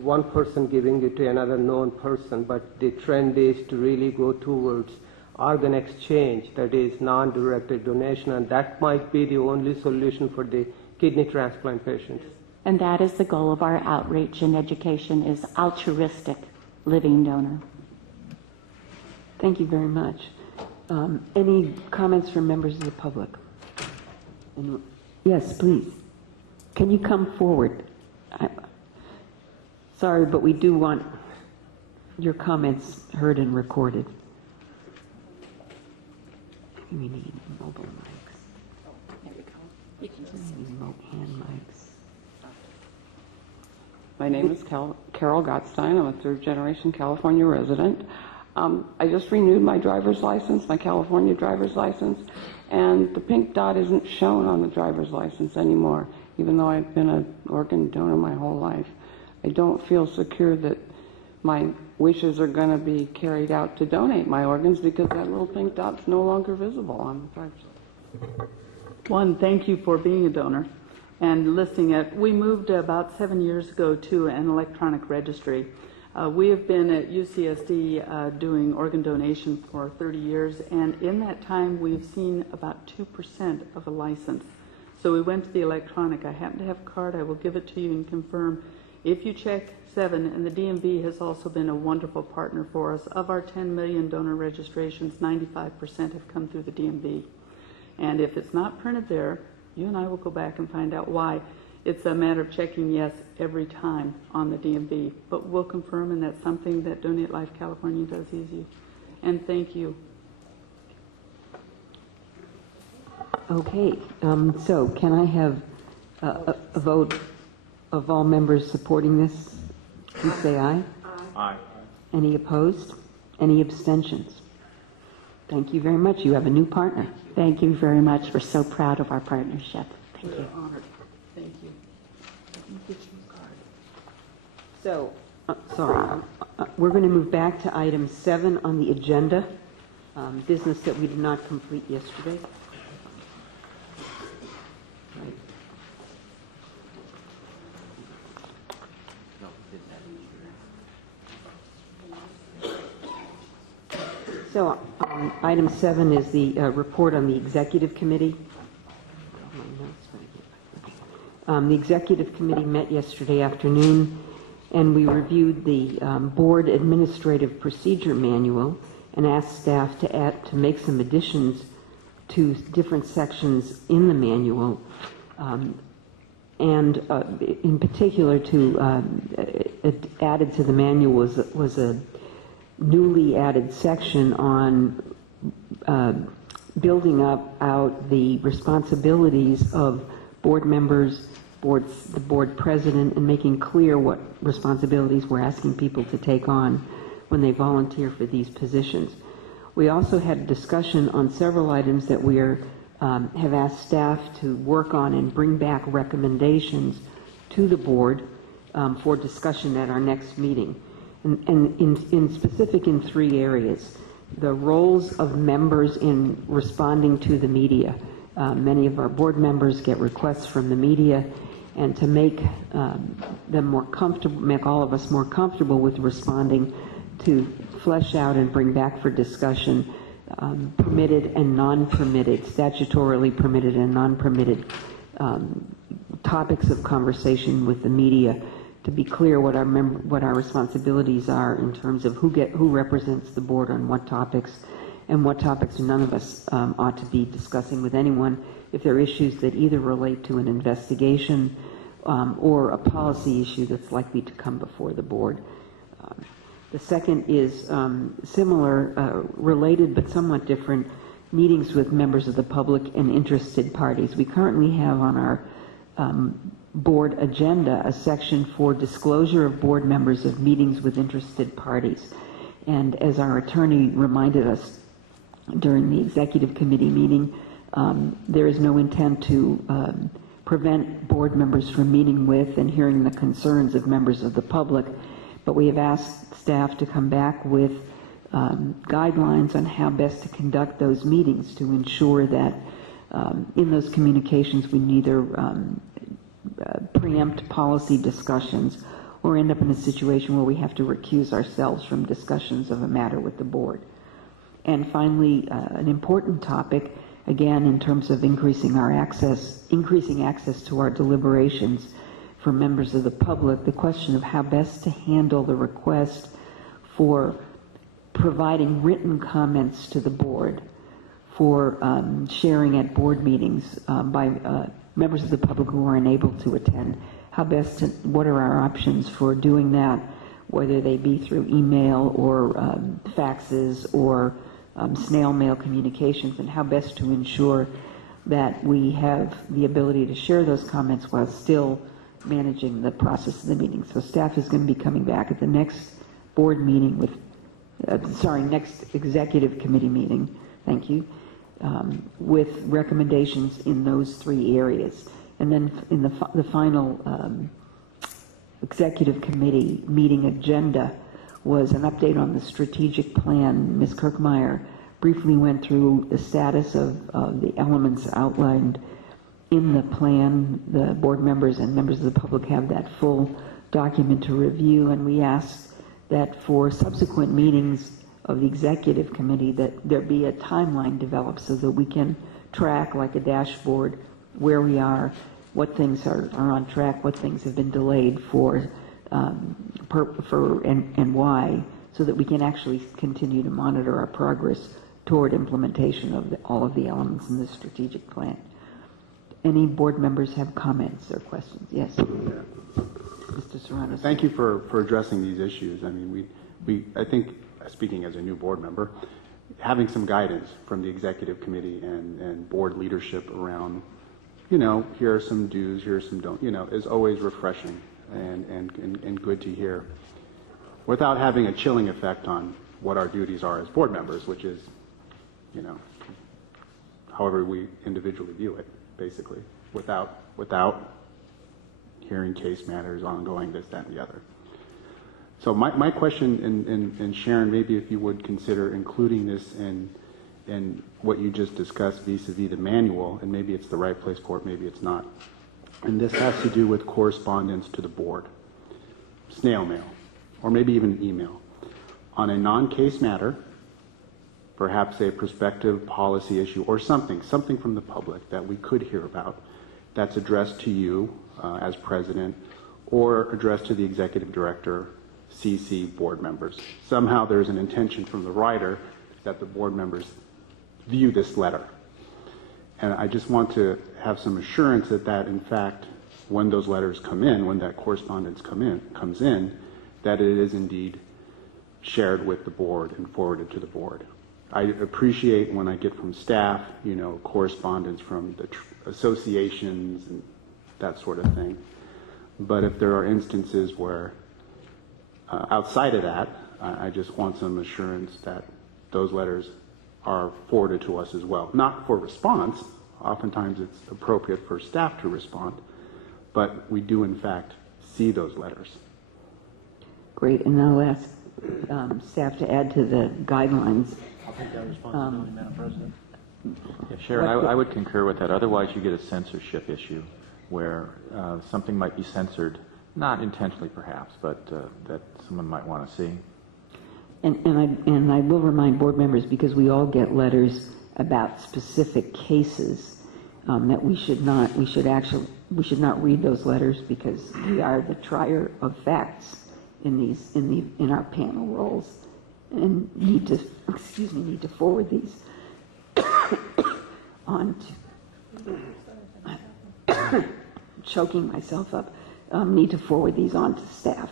one person giving it to another known person, but the trend is to really go towards organ exchange, that is non-directed donation, and that might be the only solution for the kidney transplant patients. And that is the goal of our outreach and education, is altruistic living donor. Thank you very much. Any comments from members of the public? Yes, please. Can you come forward? Sorry, but we do want your comments heard and recorded. We need mobile mics. There we go. You can just Hand mics. My name is Carol Gottstein. I'm a 3rd-generation California resident. I just renewed my driver's license, my California driver's license, and the pink dot isn't shown on the driver's license anymore, even though I've been an organ donor my whole life. I don't feel secure that my wishes are going to be carried out to donate my organs because that little pink dot's no longer visible on the driver's license. One, thank you for being a donor and listing it. We moved about 7 years ago to an electronic registry. We have been at UCSD doing organ donation for 30 years, and in that time we've seen about 2% of a license. So we went to the electronic. I happen to have a card. I will give it to you and confirm. If you check 7, and the DMV has also been a wonderful partner for us. Of our 10 million donor registrations, 95% have come through the DMV. And if it's not printed there, you and I will go back and find out why. It's a matter of checking yes every time on the DMV. But we'll confirm, and that's something that Donate Life California does easy. And thank you. Okay, so can I have a vote of all members supporting this? Please say aye. Aye. Any opposed? Any abstentions? Thank you very much. You have a new partner. Thank you very much. We're so proud of our partnership. Thank you. Honored. Thank you. So, sorry, we're going to move back to item 7 on the agenda. business that we did not complete yesterday. Right. So item 7 is the report on the executive committee. The executive committee met yesterday afternoon, and we reviewed the board administrative procedure manual and asked staff to make some additions to different sections in the manual, and in particular added to the manual was a newly added section on building out the responsibilities of board members, the board president, and making clear what responsibilities we're asking people to take on when they volunteer for these positions. We also had a discussion on several items that we have asked staff to work on and bring back recommendations to the board for discussion at our next meeting. And in specific in 3 areas. The roles of members in responding to the media. Many of our board members get requests from the media, and to make them more comfortable, make all of us more comfortable with responding, to flesh out and bring back for discussion permitted and non-permitted, statutorily permitted and non-permitted topics of conversation with the media, to be clear what our responsibilities are in terms of who represents the board on what topics, and what topics none of us ought to be discussing with anyone if there are issues that either relate to an investigation or a policy issue that's likely to come before the board. The second is similar, related but somewhat different, meetings with members of the public and interested parties. We currently have on our board agenda a section for disclosure of board members of meetings with interested parties. And as our attorney reminded us during the executive committee meeting, there is no intent to prevent board members from meeting with and hearing the concerns of members of the public, but we have asked staff to come back with guidelines on how best to conduct those meetings to ensure that in those communications we neither preempt policy discussions or end up in a situation where we have to recuse ourselves from discussions of a matter with the board. And finally, an important topic, again, in terms of increasing access to our deliberations for members of the public, the question of how best to handle the request for providing written comments to the board for sharing at board meetings by members of the public who are unable to attend. What are our options for doing that, whether they be through email or faxes or snail mail communications, and how best to ensure that we have the ability to share those comments while still managing the process of the meeting. So staff is going to be coming back at the next board meeting with, next executive committee meeting, thank you, with recommendations in those 3 areas. And then in the final executive committee meeting agenda was an update on the strategic plan. Ms. Kirkmeyer briefly went through the status of the elements outlined in the plan. The board members and members of the public have that full document to review, and we asked that for subsequent meetings of the executive committee that there be a timeline developed so that we can track, like a dashboard, where we are, what things are on track, what things have been delayed and why, so that we can actually continue to monitor our progress toward implementation of all of the elements in the strategic plan. Any board members have comments or questions? Yes. Mr. Serrano. Thank you for addressing these issues. I mean, I think, speaking as a new board member, having some guidance from the executive committee and board leadership around, here are some do's, here are some don't, is always refreshing and good to hear, without having a chilling effect on what our duties are as board members, which is, however we individually view it, basically, without hearing case matters, ongoing, this, that, and the other. So my question, and Sharon, maybe if you would consider including this in what you just discussed vis-a-vis the manual, and maybe it's the right place for it, maybe it's not. And this has to do with correspondence to the board, snail mail, or maybe even email, on a non-case matter, perhaps a prospective policy issue, or something from the public that we could hear about that's addressed to you as president, or addressed to the executive director, CC board members. Somehow there's an intention from the writer that the board members view this letter. And I just want to have some assurance that in fact, when those letters come in, when that correspondence comes in, that it is indeed shared with the board and forwarded to the board. I appreciate when I get from staff, correspondence from the associations and that sort of thing. But if there are instances where, outside of that, I just want some assurance that those letters are forwarded to us as well. Not for response. Oftentimes it's appropriate for staff to respond, but we do in fact see those letters. Great, and I'll ask staff to add to the guidelines. I'll take that responsibility, Madam President. Yeah, Sharon, I would concur with that. Otherwise, you get a censorship issue where something might be censored, not intentionally perhaps, but that someone might want to see. And I will remind board members, because we all get letters about specific cases, that we should not read those letters, because we are the trier of facts in our panel roles, and need to forward these on to choking myself up. Need to forward these on to staff.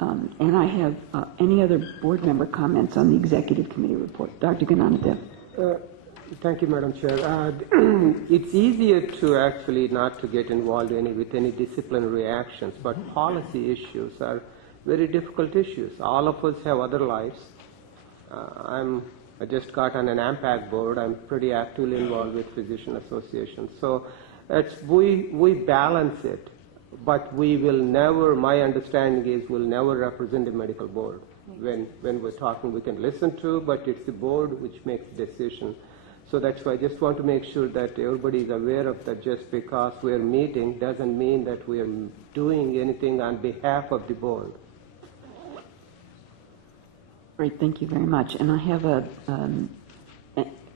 And I have any other board member comments on the executive committee report? Dr. Gananadev. Thank you, Madam Chair. It's easier to actually not to get involved with any disciplinary actions, but policy issues are very difficult issues. All of us have other lives. I just got on an AMPAC board. I'm pretty actively involved with physician associations. So we balance it, but we will never, my understanding is, we'll never represent the medical board. When we're talking, we can listen to, but it's the board which makes the decision. So that's why I just want to make sure that everybody is aware of that. Just because we're meeting doesn't mean that we're doing anything on behalf of the board. Great, thank you very much. And I have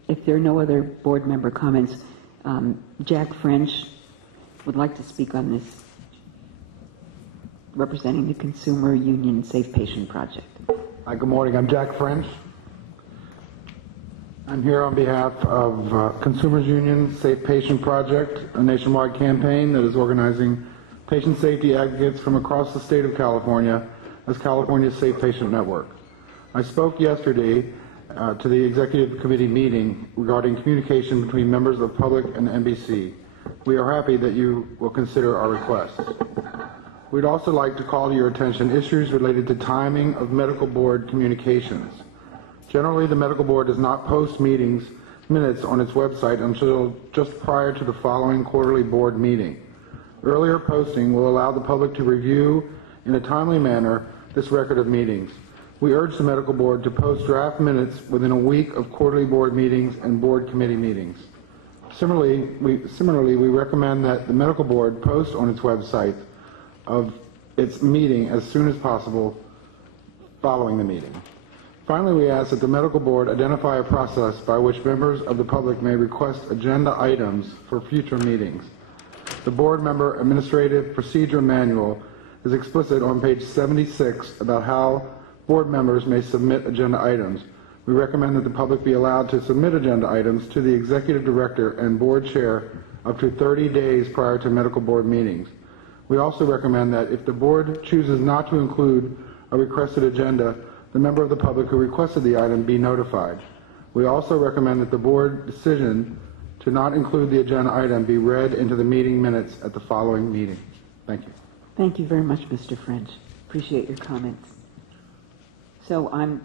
if there are no other board member comments, Jack French would like to speak on this, representing the Consumer Union Safe Patient Project. Hi, good morning. I'm Jack French. I'm here on behalf of Consumers Union Safe Patient Project, a nationwide campaign that is organizing patient safety advocates from across the state of California as California's Safe Patient Network. I spoke yesterday to the executive committee meeting regarding communication between members of public and NBC. We are happy that you will consider our requests. We'd also like to call to your attention issues related to timing of medical board communications. Generally, the medical board does not post minutes on its website until just prior to the following quarterly board meeting. Earlier posting will allow the public to review in a timely manner this record of meetings. We urge the medical board to post draft minutes within a week of quarterly board meetings and board committee meetings. Similarly, we recommend that the medical board post on its website of its meeting as soon as possible following the meeting. Finally, we ask that the medical board identify a process by which members of the public may request agenda items for future meetings. The board member administrative procedure manual is explicit on page 76 about how board members may submit agenda items. We recommend that the public be allowed to submit agenda items to the executive director and board chair up to 30 days prior to medical board meetings. We also recommend that if the board chooses not to include a requested agenda, the member of the public who requested the item be notified. We also recommend that the board decision to not include the agenda item be read into the meeting minutes at the following meeting. Thank you. Thank you very much, Mr. French. Appreciate your comments. So I'm,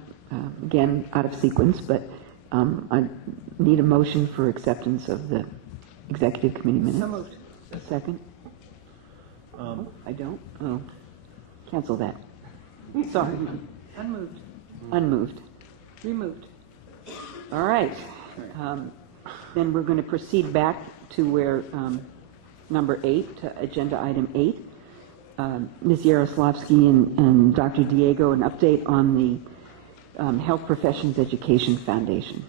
again, out of sequence, but I need a motion for acceptance of the executive committee minutes. So moved. Second? I don't? Oh, cancel that. Sorry. Unmoved. Unmoved. Removed. All right. Then we're going to proceed back to where number 8, to agenda item 8. Ms. Yaroslavsky and Dr. Diego, an update on the Health Professions Education Foundation.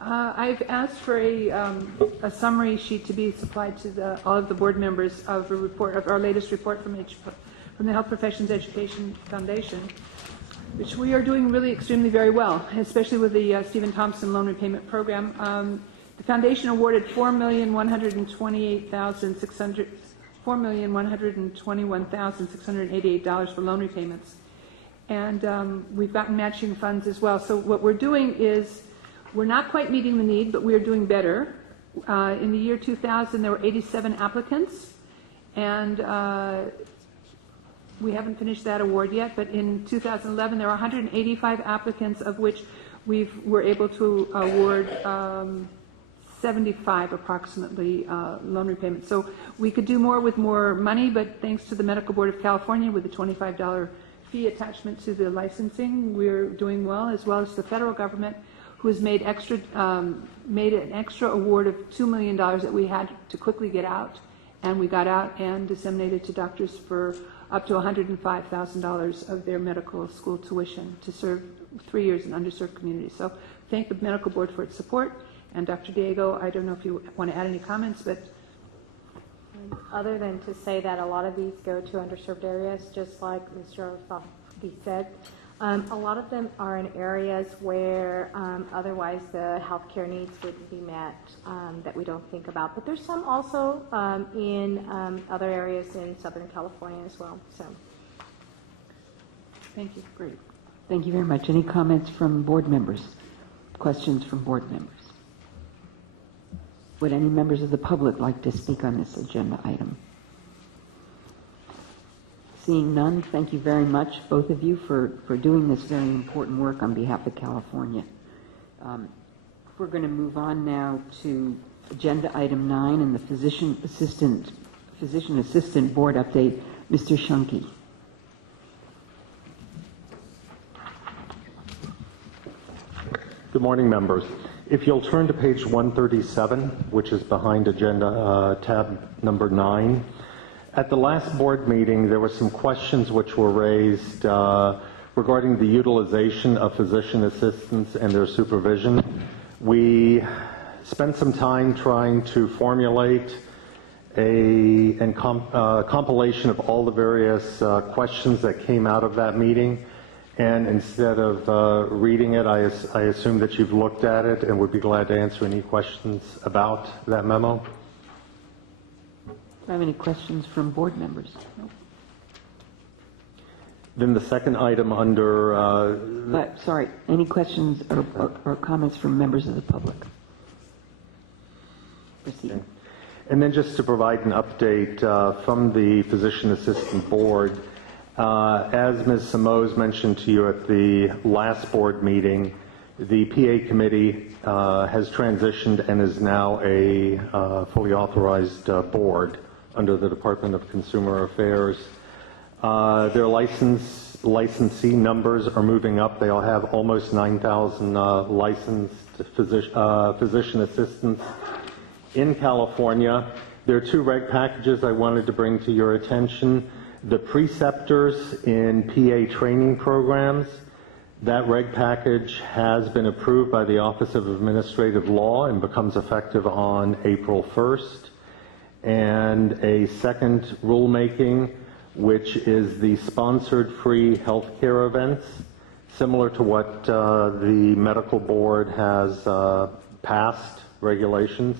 I've asked for a summary sheet to be supplied to all of the board members of a report of our latest report from the Health Professions Education Foundation, which we are doing really extremely very well, especially with the Stephen Thompson Loan Repayment Program. The foundation awarded $4,121,688 for loan repayments, and we've gotten matching funds as well. So what we're doing is we're not quite meeting the need, but we are doing better. In the year 2000, there were 87 applicants, and we haven't finished that award yet, but in 2011 there were 185 applicants, of which we were able to award 75 approximately loan repayments. So we could do more with more money, but thanks to the Medical Board of California with the $25 fee attachment to the licensing, we're doing well, as well as the federal government, who has made an extra award of $2 million that we had to quickly get out, and we got out and disseminated to doctors for up to $105,000 of their medical school tuition to serve 3 years in underserved communities. So thank the Medical Board for its support. And Dr. Diego, I don't know if you want to add any comments, but... Other than to say that a lot of these go to underserved areas, just like Mr. Yaroslavsky said, a lot of them are in areas where otherwise the healthcare needs wouldn't be met, that we don't think about. But there's some also in other areas in Southern California as well. So, thank you. Great. Thank you very much. Any comments from board members? Questions from board members? Would any members of the public like to speak on this agenda item? Seeing none, thank you very much, both of you, for doing this very important work on behalf of California. We're going to move on now to agenda item 9 and the physician assistant board update. Mr. Shunke. Good morning, members. If you'll turn to page 137, which is behind agenda tab number 9. At the last board meeting, there were some questions which were raised regarding the utilization of physician assistants and their supervision. We spent some time trying to formulate a compilation of all the various questions that came out of that meeting. And instead of reading it, I assume that you've looked at it and would be glad to answer any questions about that memo. Do I have any questions from board members? Nope. Then the second item under... sorry, any questions or comments from members of the public? Proceed. Okay. And then just to provide an update from the Physician Assistant Board, as Ms. Simoes mentioned to you at the last board meeting, the PA committee has transitioned and is now a fully authorized board under the Department of Consumer Affairs. Their licensee numbers are moving up. They'll have almost 9,000 licensed physician assistants in California. There are 2 reg packages I wanted to bring to your attention. The preceptors in PA training programs, that reg package has been approved by the Office of Administrative Law and becomes effective on April 1st. And a second rulemaking, which is the sponsored free healthcare events, similar to what the medical board has passed regulations.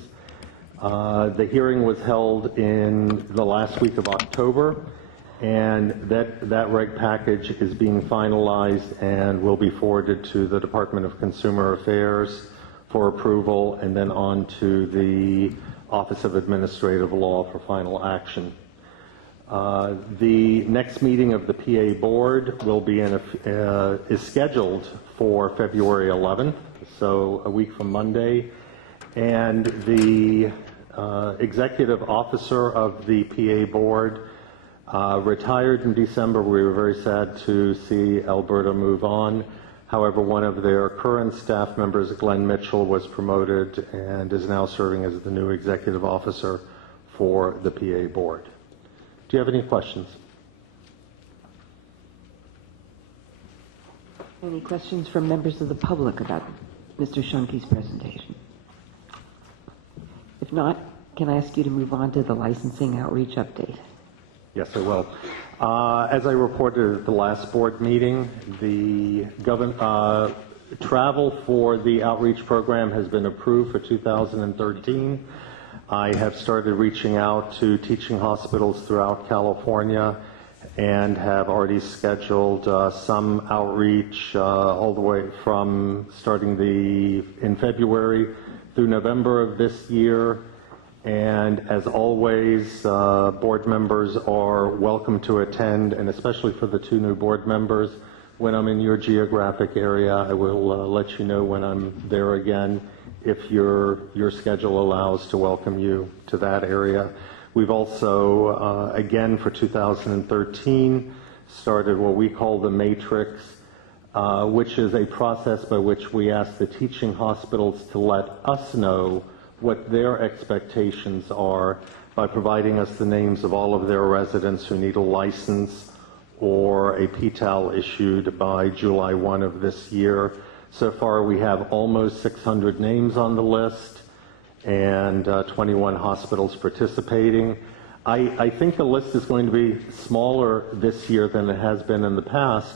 The hearing was held in the last week of October, and that reg package is being finalized and will be forwarded to the Department of Consumer Affairs for approval, and then on to the Office of Administrative Law for final action. The next meeting of the PA board will be is scheduled for February 11th, so a week from Monday, and the executive officer of the PA board Retired in December, we were very sad to see Alberta move on. However, one of their current staff members, Glenn Mitchell, was promoted and is now serving as the new executive officer for the PA board. Do you have any questions? Any questions from members of the public about Mr. Shunke's presentation? If not, can I ask you to move on to the licensing outreach update? Yes, I will. As I reported at the last board meeting, the travel for the outreach program has been approved for 2013. I have started reaching out to teaching hospitals throughout California and have already scheduled some outreach all the way from starting in February through November of this year. And as always, board members are welcome to attend, and especially for the 2 new board members, when I'm in your geographic area, I will let you know when I'm there again if your schedule allows to welcome you to that area. We've also, again for 2013, started what we call the Matrix, which is a process by which we ask the teaching hospitals to let us know what their expectations are by providing us the names of all of their residents who need a license or a PTAL issued by July 1 of this year. So far we have almost 600 names on the list and 21 hospitals participating. I think the list is going to be smaller this year than it has been in the past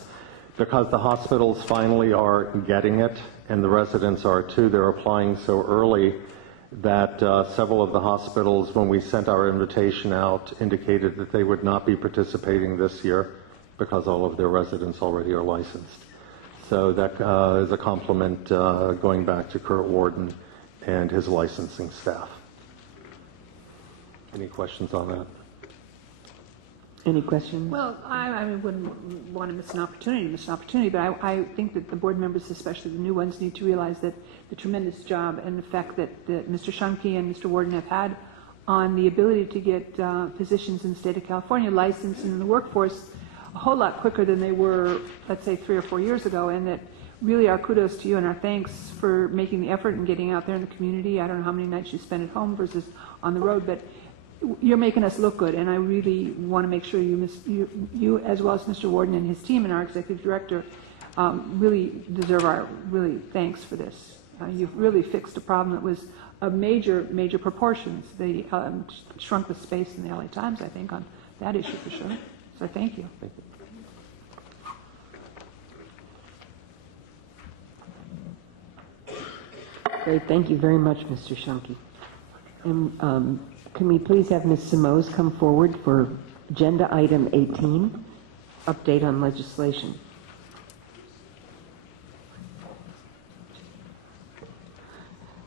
because the hospitals finally are getting it and the residents are too. They're applying so early that several of the hospitals, when we sent our invitation out, indicated that they would not be participating this year because all of their residents already are licensed. So that is a compliment going back to Kurt Warden and his licensing staff. Any questions on that? Any questions? Well, I wouldn't want to miss an opportunity, but I think that the board members, especially the new ones, need to realize that the tremendous job and effect that Mr. Shunke and Mr. Warden have had on the ability to get physicians in the state of California licensed in the workforce a whole lot quicker than they were, let's say, 3 or 4 years ago, and that really our kudos to you and our thanks for making the effort and getting out there in the community. I don't know how many nights you spend at home versus on the road, but you're making us look good, and I really want to make sure you as well as Mr. Warden and his team and our executive director really deserve our thanks for this. You've really fixed a problem that was of major proportions. They shrunk the space in the LA Times, I think, on that issue for sure. So thank you. Thank you. Great, thank you very much, Mr. Shunke. And can we please have Ms. Simoes come forward for agenda item 18, update on legislation.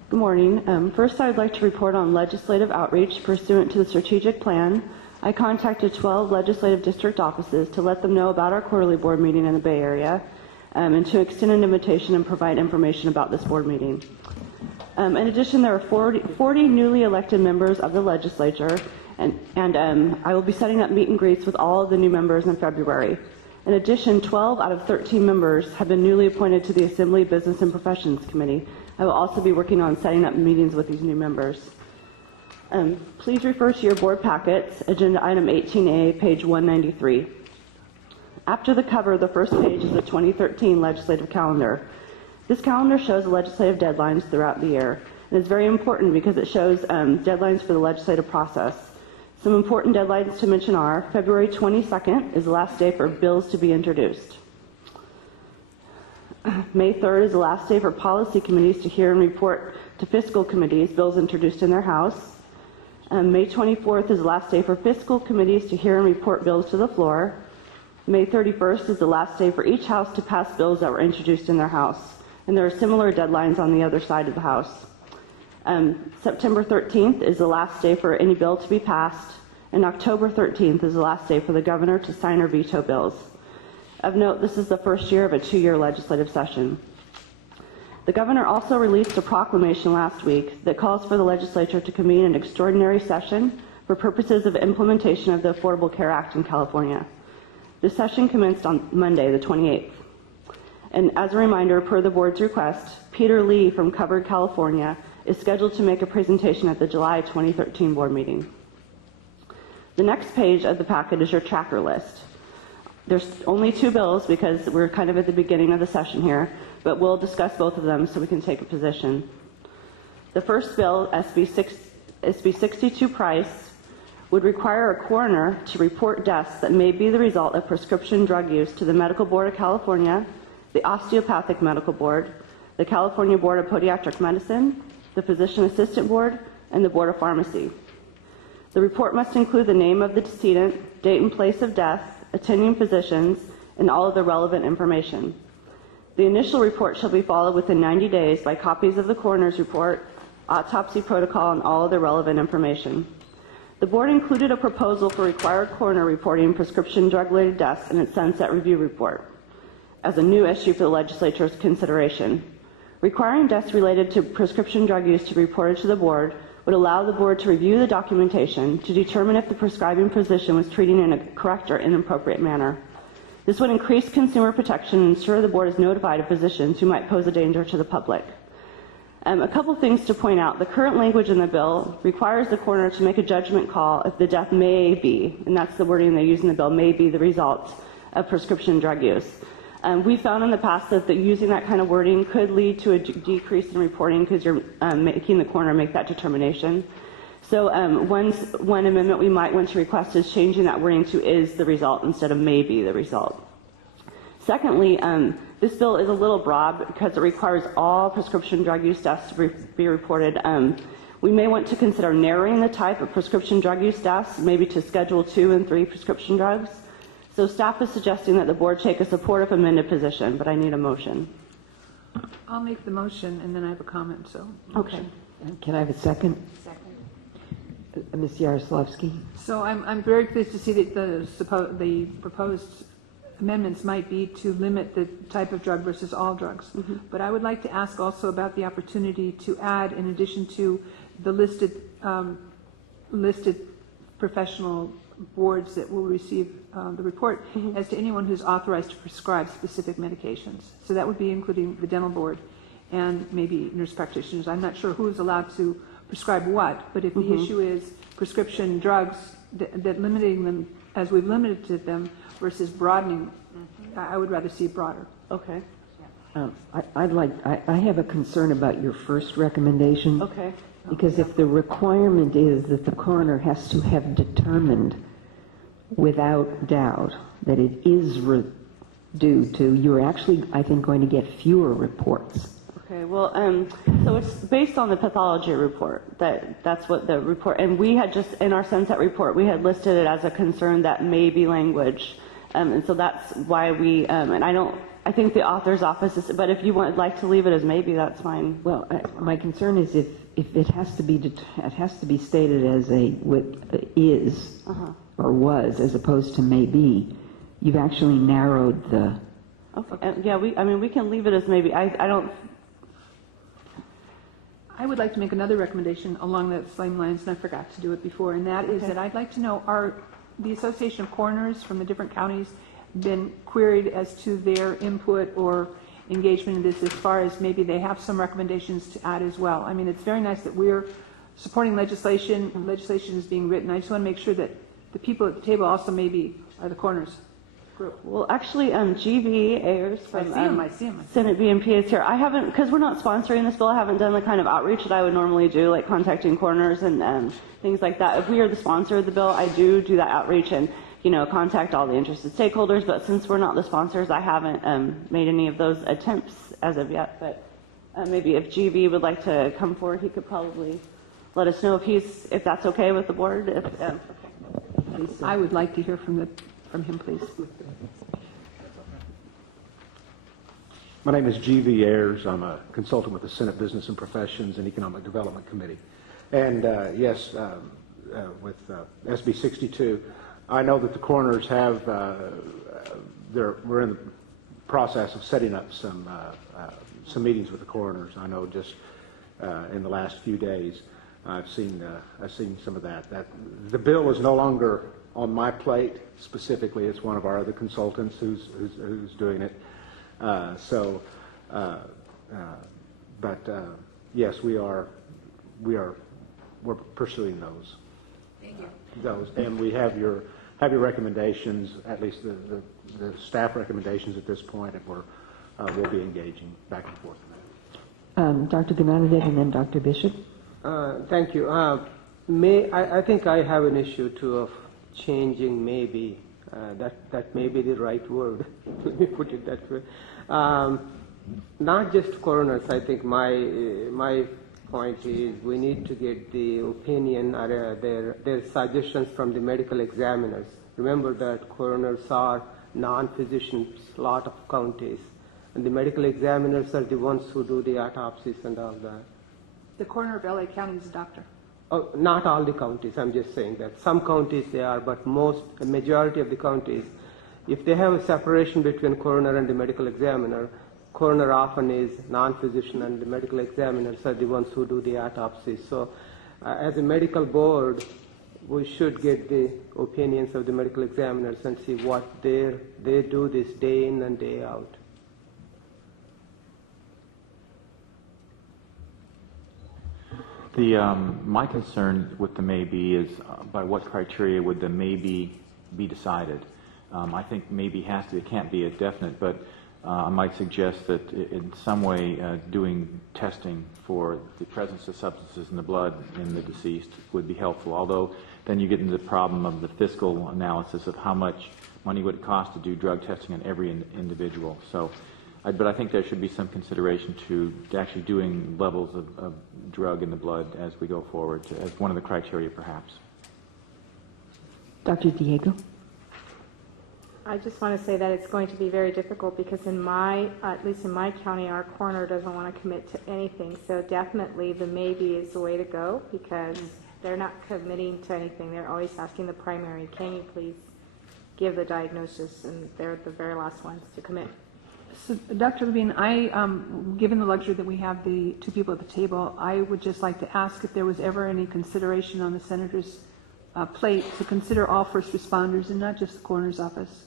Good morning. First, I would like to report on legislative outreach pursuant to the strategic plan. I contacted 12 legislative district offices to let them know about our quarterly board meeting in the Bay Area and to extend an invitation and provide information about this board meeting. In addition, there are 40 newly elected members of the legislature, and I will be setting up meet and greets with all of the new members in February. In addition, 12 out of 13 members have been newly appointed to the Assembly Business and Professions Committee. I will also be working on setting up meetings with these new members. Please refer to your board packets, agenda item 18A, page 193. After the cover, the first page is the 2013 legislative calendar. This calendar shows the legislative deadlines throughout the year. And it's very important because it shows deadlines for the legislative process. Some important deadlines to mention are February 22nd is the last day for bills to be introduced. May 3rd is the last day for policy committees to hear and report to fiscal committees bills introduced in their House. May 24th is the last day for fiscal committees to hear and report bills to the floor. May 31st is the last day for each House to pass bills that were introduced in their House. And there are similar deadlines on the other side of the House. September 13th is the last day for any bill to be passed, and October 13th is the last day for the governor to sign or veto bills. Of note, this is the first year of a 2-year legislative session. The governor also released a proclamation last week that calls for the legislature to convene an extraordinary session for purposes of implementation of the Affordable Care Act in California. This session commenced on Monday, the 28th. And as a reminder, per the board's request, Peter Lee from Covered California is scheduled to make a presentation at the July 2013 board meeting. The next page of the packet is your tracker list. There's only 2 bills because we're kind of at the beginning of the session here, but we'll discuss both of them so we can take a position. The first bill, SB 62 Price, would require a coroner to report deaths that may be the result of prescription drug use to the Medical Board of California, the Osteopathic Medical Board, the California Board of Podiatric Medicine, the Physician Assistant Board, and the Board of Pharmacy. The report must include the name of the decedent, date and place of death, attending physicians, and all of the relevant information. The initial report shall be followed within 90 days by copies of the coroner's report, autopsy protocol, and all of the relevant information. The board included a proposal for required coroner reporting prescription drug-related deaths in its Sunset Review report as a new issue for the legislature's consideration. Requiring deaths related to prescription drug use to be reported to the board would allow the board to review the documentation to determine if the prescribing physician was treating in a correct or inappropriate manner. This would increase consumer protection and ensure the board is notified of physicians who might pose a danger to the public. A couple things to point out. The current language in the bill requires the coroner to make a judgment call if the death may be, and that's the wording they use in the bill, may be the result of prescription drug use. We found in the past that using that kind of wording could lead to a decrease in reporting because you're making the coroner make that determination. So one amendment we might want to request is changing that wording to is the result instead of may be the result. Secondly, this bill is a little broad because it requires all prescription drug use deaths to be reported. We may want to consider narrowing the type of prescription drug use deaths, maybe to Schedule 2 and 3 prescription drugs. So staff is suggesting that the board take a supportive amended position, but I need a motion. I'll make the motion, and then I have a comment, so. Okay. Can I have a second? Ms. Yaroslavsky? So I'm very pleased to see that the proposed amendments might be to limit the type of drug versus all drugs. Mm-hmm. But I would like to ask also about the opportunity to add, in addition to the listed professional boards that will receive the report, Mm-hmm. as to anyone who's authorized to prescribe specific medications. So that would be including the dental board and maybe nurse practitioners. I'm not sure who is allowed to prescribe what, but if the Mm-hmm. issue is prescription drugs, that limiting them as we've limited them versus broadening, I would rather see broader. Okay. I have a concern about your first recommendation. Okay. Because if the requirement is that the coroner has to have determined without doubt that it is due to, you're actually, I think, going to get fewer reports. Okay, well, so it's based on the pathology report. That's what the report, and we had just, in our Sunset report, we had listed it as a concern that may be language. And so that's why we, and I think the author's office is, but if you would like to leave it as maybe, that's fine. Well, my concern is if it has to be stated as is or was as opposed to may be, you've actually narrowed the. Okay. Yeah, we can leave it as maybe. I don't. I would like to make another recommendation along the same lines, and I forgot to do it before, and that is that I'd like to know, are the Association of Coroners from the different counties been queried as to their input or engagement in this, as far as maybe they have some recommendations to add as well? I mean, it's very nice that we're supporting legislation, and legislation is being written. I just want to make sure that the people at the table also maybe are the coroners group. Well, actually, G.V. Ayers from I see him. Senate BNP is here. I haven't, because we're not sponsoring this bill, I haven't done the kind of outreach that I would normally do, like contacting coroners and things like that. If we are the sponsor of the bill, I do that outreach and, contact all the interested stakeholders. But since we're not the sponsors, I haven't made any of those attempts as of yet. But maybe if G.V. would like to come forward, he could probably let us know if that's okay with the board. I would like to hear from him, please. My name is G.V. Ayers. I'm a consultant with the Senate Business and Professions and Economic Development Committee. And yes, with SB 62, I know that the coroners have, we're in the process of setting up some meetings with the coroners, I know just in the last few days. I've seen some of that. The bill is no longer on my plate specifically. It's one of our other consultants who's doing it. Yes, we're pursuing those. Thank you. And we have your recommendations, at least the staff recommendations at this point, and we'll be engaging back and forth. Dr. Ganadev and then Dr. Bishop. Thank you. I think I have an issue too of changing maybe. That may be the right word. Let me put it that way. Not just coroners. I think my point is we need to get the opinion or their suggestions from the medical examiners. Remember that coroners are non-physicians, a lot of counties, and the medical examiners are the ones who do the autopsies and all that. The coroner of LA County is a doctor. Oh, not all the counties. I'm just saying that some counties they are, but the majority of the counties, if they have a separation between coroner and the medical examiner, coroner often is non-physician and the medical examiners are the ones who do the autopsy. So as a medical board, we should get the opinions of the medical examiners and see what they do this day in and day out. My concern with the maybe is by what criteria would the maybe be decided? I think maybe it can't be a definite, but I might suggest that in some way doing testing for the presence of substances in the blood in the deceased would be helpful, although then you get into the problem of the fiscal analysis of how much money would it cost to do drug testing on every individual. But I think there should be some consideration to actually doing levels of drug in the blood as we go forward as one of the criteria, perhaps. Dr. Diego? I just want to say that it's going to be very difficult because at least in my county, our coroner doesn't want to commit to anything. So definitely the maybe is the way to go because they're not committing to anything. They're always asking the primary, can you please give the diagnosis? And they're the very last ones to commit. So, Dr. Levine, given the luxury that we have the two people at the table, I would just like to ask if there was ever any consideration on the Senator's plate to consider all first responders and not just the coroner's office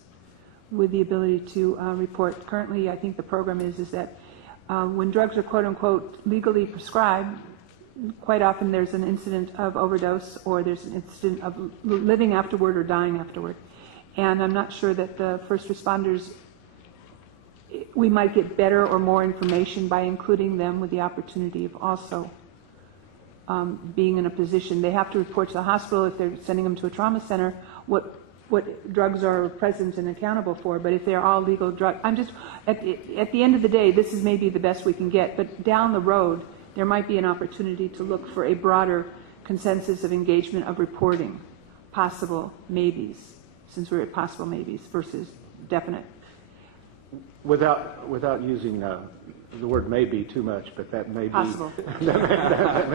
with the ability to report. Currently, I think the program is that when drugs are quote-unquote legally prescribed, quite often there's an incident of overdose or there's an incident of living afterward or dying afterward. And I'm not sure that the first responders, we might get better or more information by including them with the opportunity of also being in a position. They have to report to the hospital if they're sending them to a trauma center what drugs are present and accountable for. But if they're all legal drugs, I'm just, at the end of the day, this is maybe the best we can get. But down the road, there might be an opportunity to look for a broader consensus of engagement of reporting possible maybes, since we're at possible maybes versus definite. Without using the word "maybe" too much, but that may be possible. that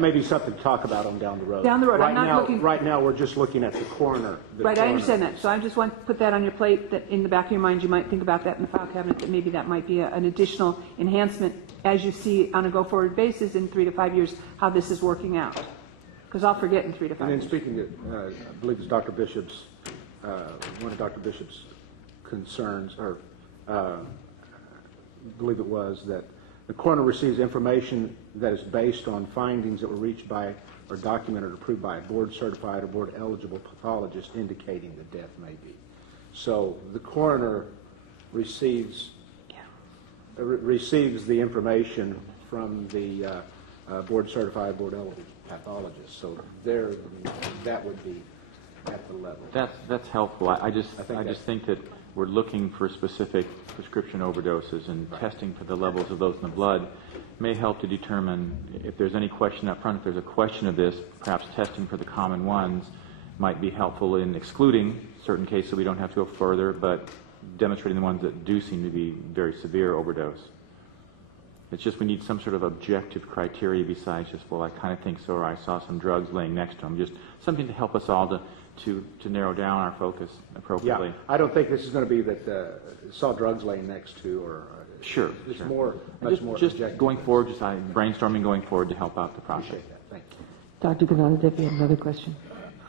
may be something to talk about on down the road. Down the road, Right now, we're just looking at the coroner. I understand that. So I just want to put that on your plate. That in the back of your mind, you might think about that in the file cabinet. That maybe that might be an additional enhancement as you see on a go-forward basis in 3 to 5 years how this is working out. Because I'll forget in 3 to 5 years. And then speaking of, I believe it's Dr. Bishop's, one of Dr. Bishop's concerns, or I believe it was, that the coroner receives information that is based on findings that were reached by or documented or approved by a board-certified or board-eligible pathologist indicating the death may be. So the coroner receives the information from the board-certified, board-eligible pathologist. So that would be at the level. That's helpful. I just think that we're looking for specific prescription overdoses, and testing for the levels of those in the blood may help to determine if there's any question up front. If there's a question of this, perhaps testing for the common ones might be helpful in excluding certain cases so we don't have to go further, but demonstrating the ones that do seem to be very severe overdose. It's just we need some sort of objective criteria besides just, well, I kind of think so, or I saw some drugs laying next to them. Just something to help us all to narrow down our focus appropriately. Yeah, I don't think this is going to be that saw drugs laying next to, or Sure. It's sure. much more just objective. going forward, just brainstorming going forward to help out the process. Thank you. Dr. Ganandev, if you have another question.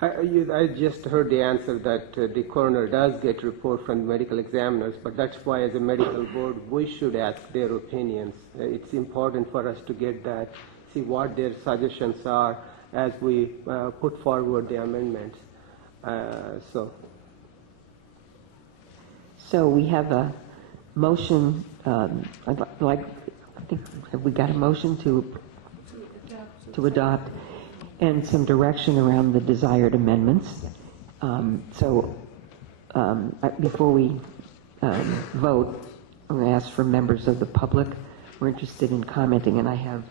I just heard the answer that the coroner does get report from medical examiners, but that's why as a medical board we should ask their opinions. It's important for us to get that, see what their suggestions are as we put forward the amendments. So we have a motion, have we got a motion to adopt and some direction around the desired amendments? Before we vote, I'm going to ask for members of the public who are interested in commenting, and I have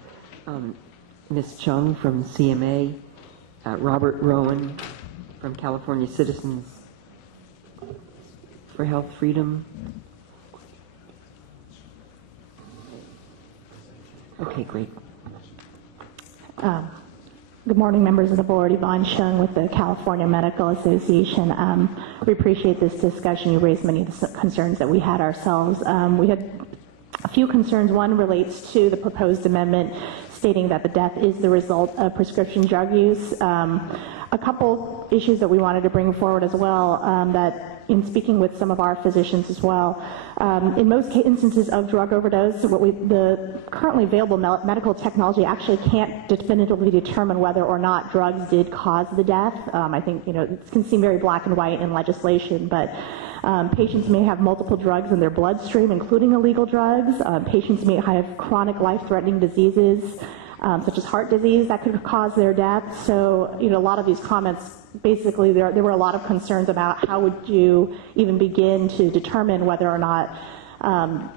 Ms. Chung from CMA, Robert Rowan from California Citizens for Health Freedom. Okay, great. Good morning, members of the board. Yvonne Chung with the California Medical Association. We appreciate this discussion. You raised many of the concerns that we had ourselves. We had a few concerns. One relates to the proposed amendment stating that the death is the result of prescription drug use. A couple issues that we wanted to bring forward as well, that in speaking with some of our physicians as well, in most instances of drug overdose, the currently available medical technology actually can't definitively determine whether or not drugs did cause the death. I think, it can seem very black and white in legislation, but patients may have multiple drugs in their bloodstream, including illegal drugs. Patients may have chronic life-threatening diseases, such as heart disease, that could cause their death. So, a lot of these comments, basically, there were a lot of concerns about how would you even begin to determine whether or not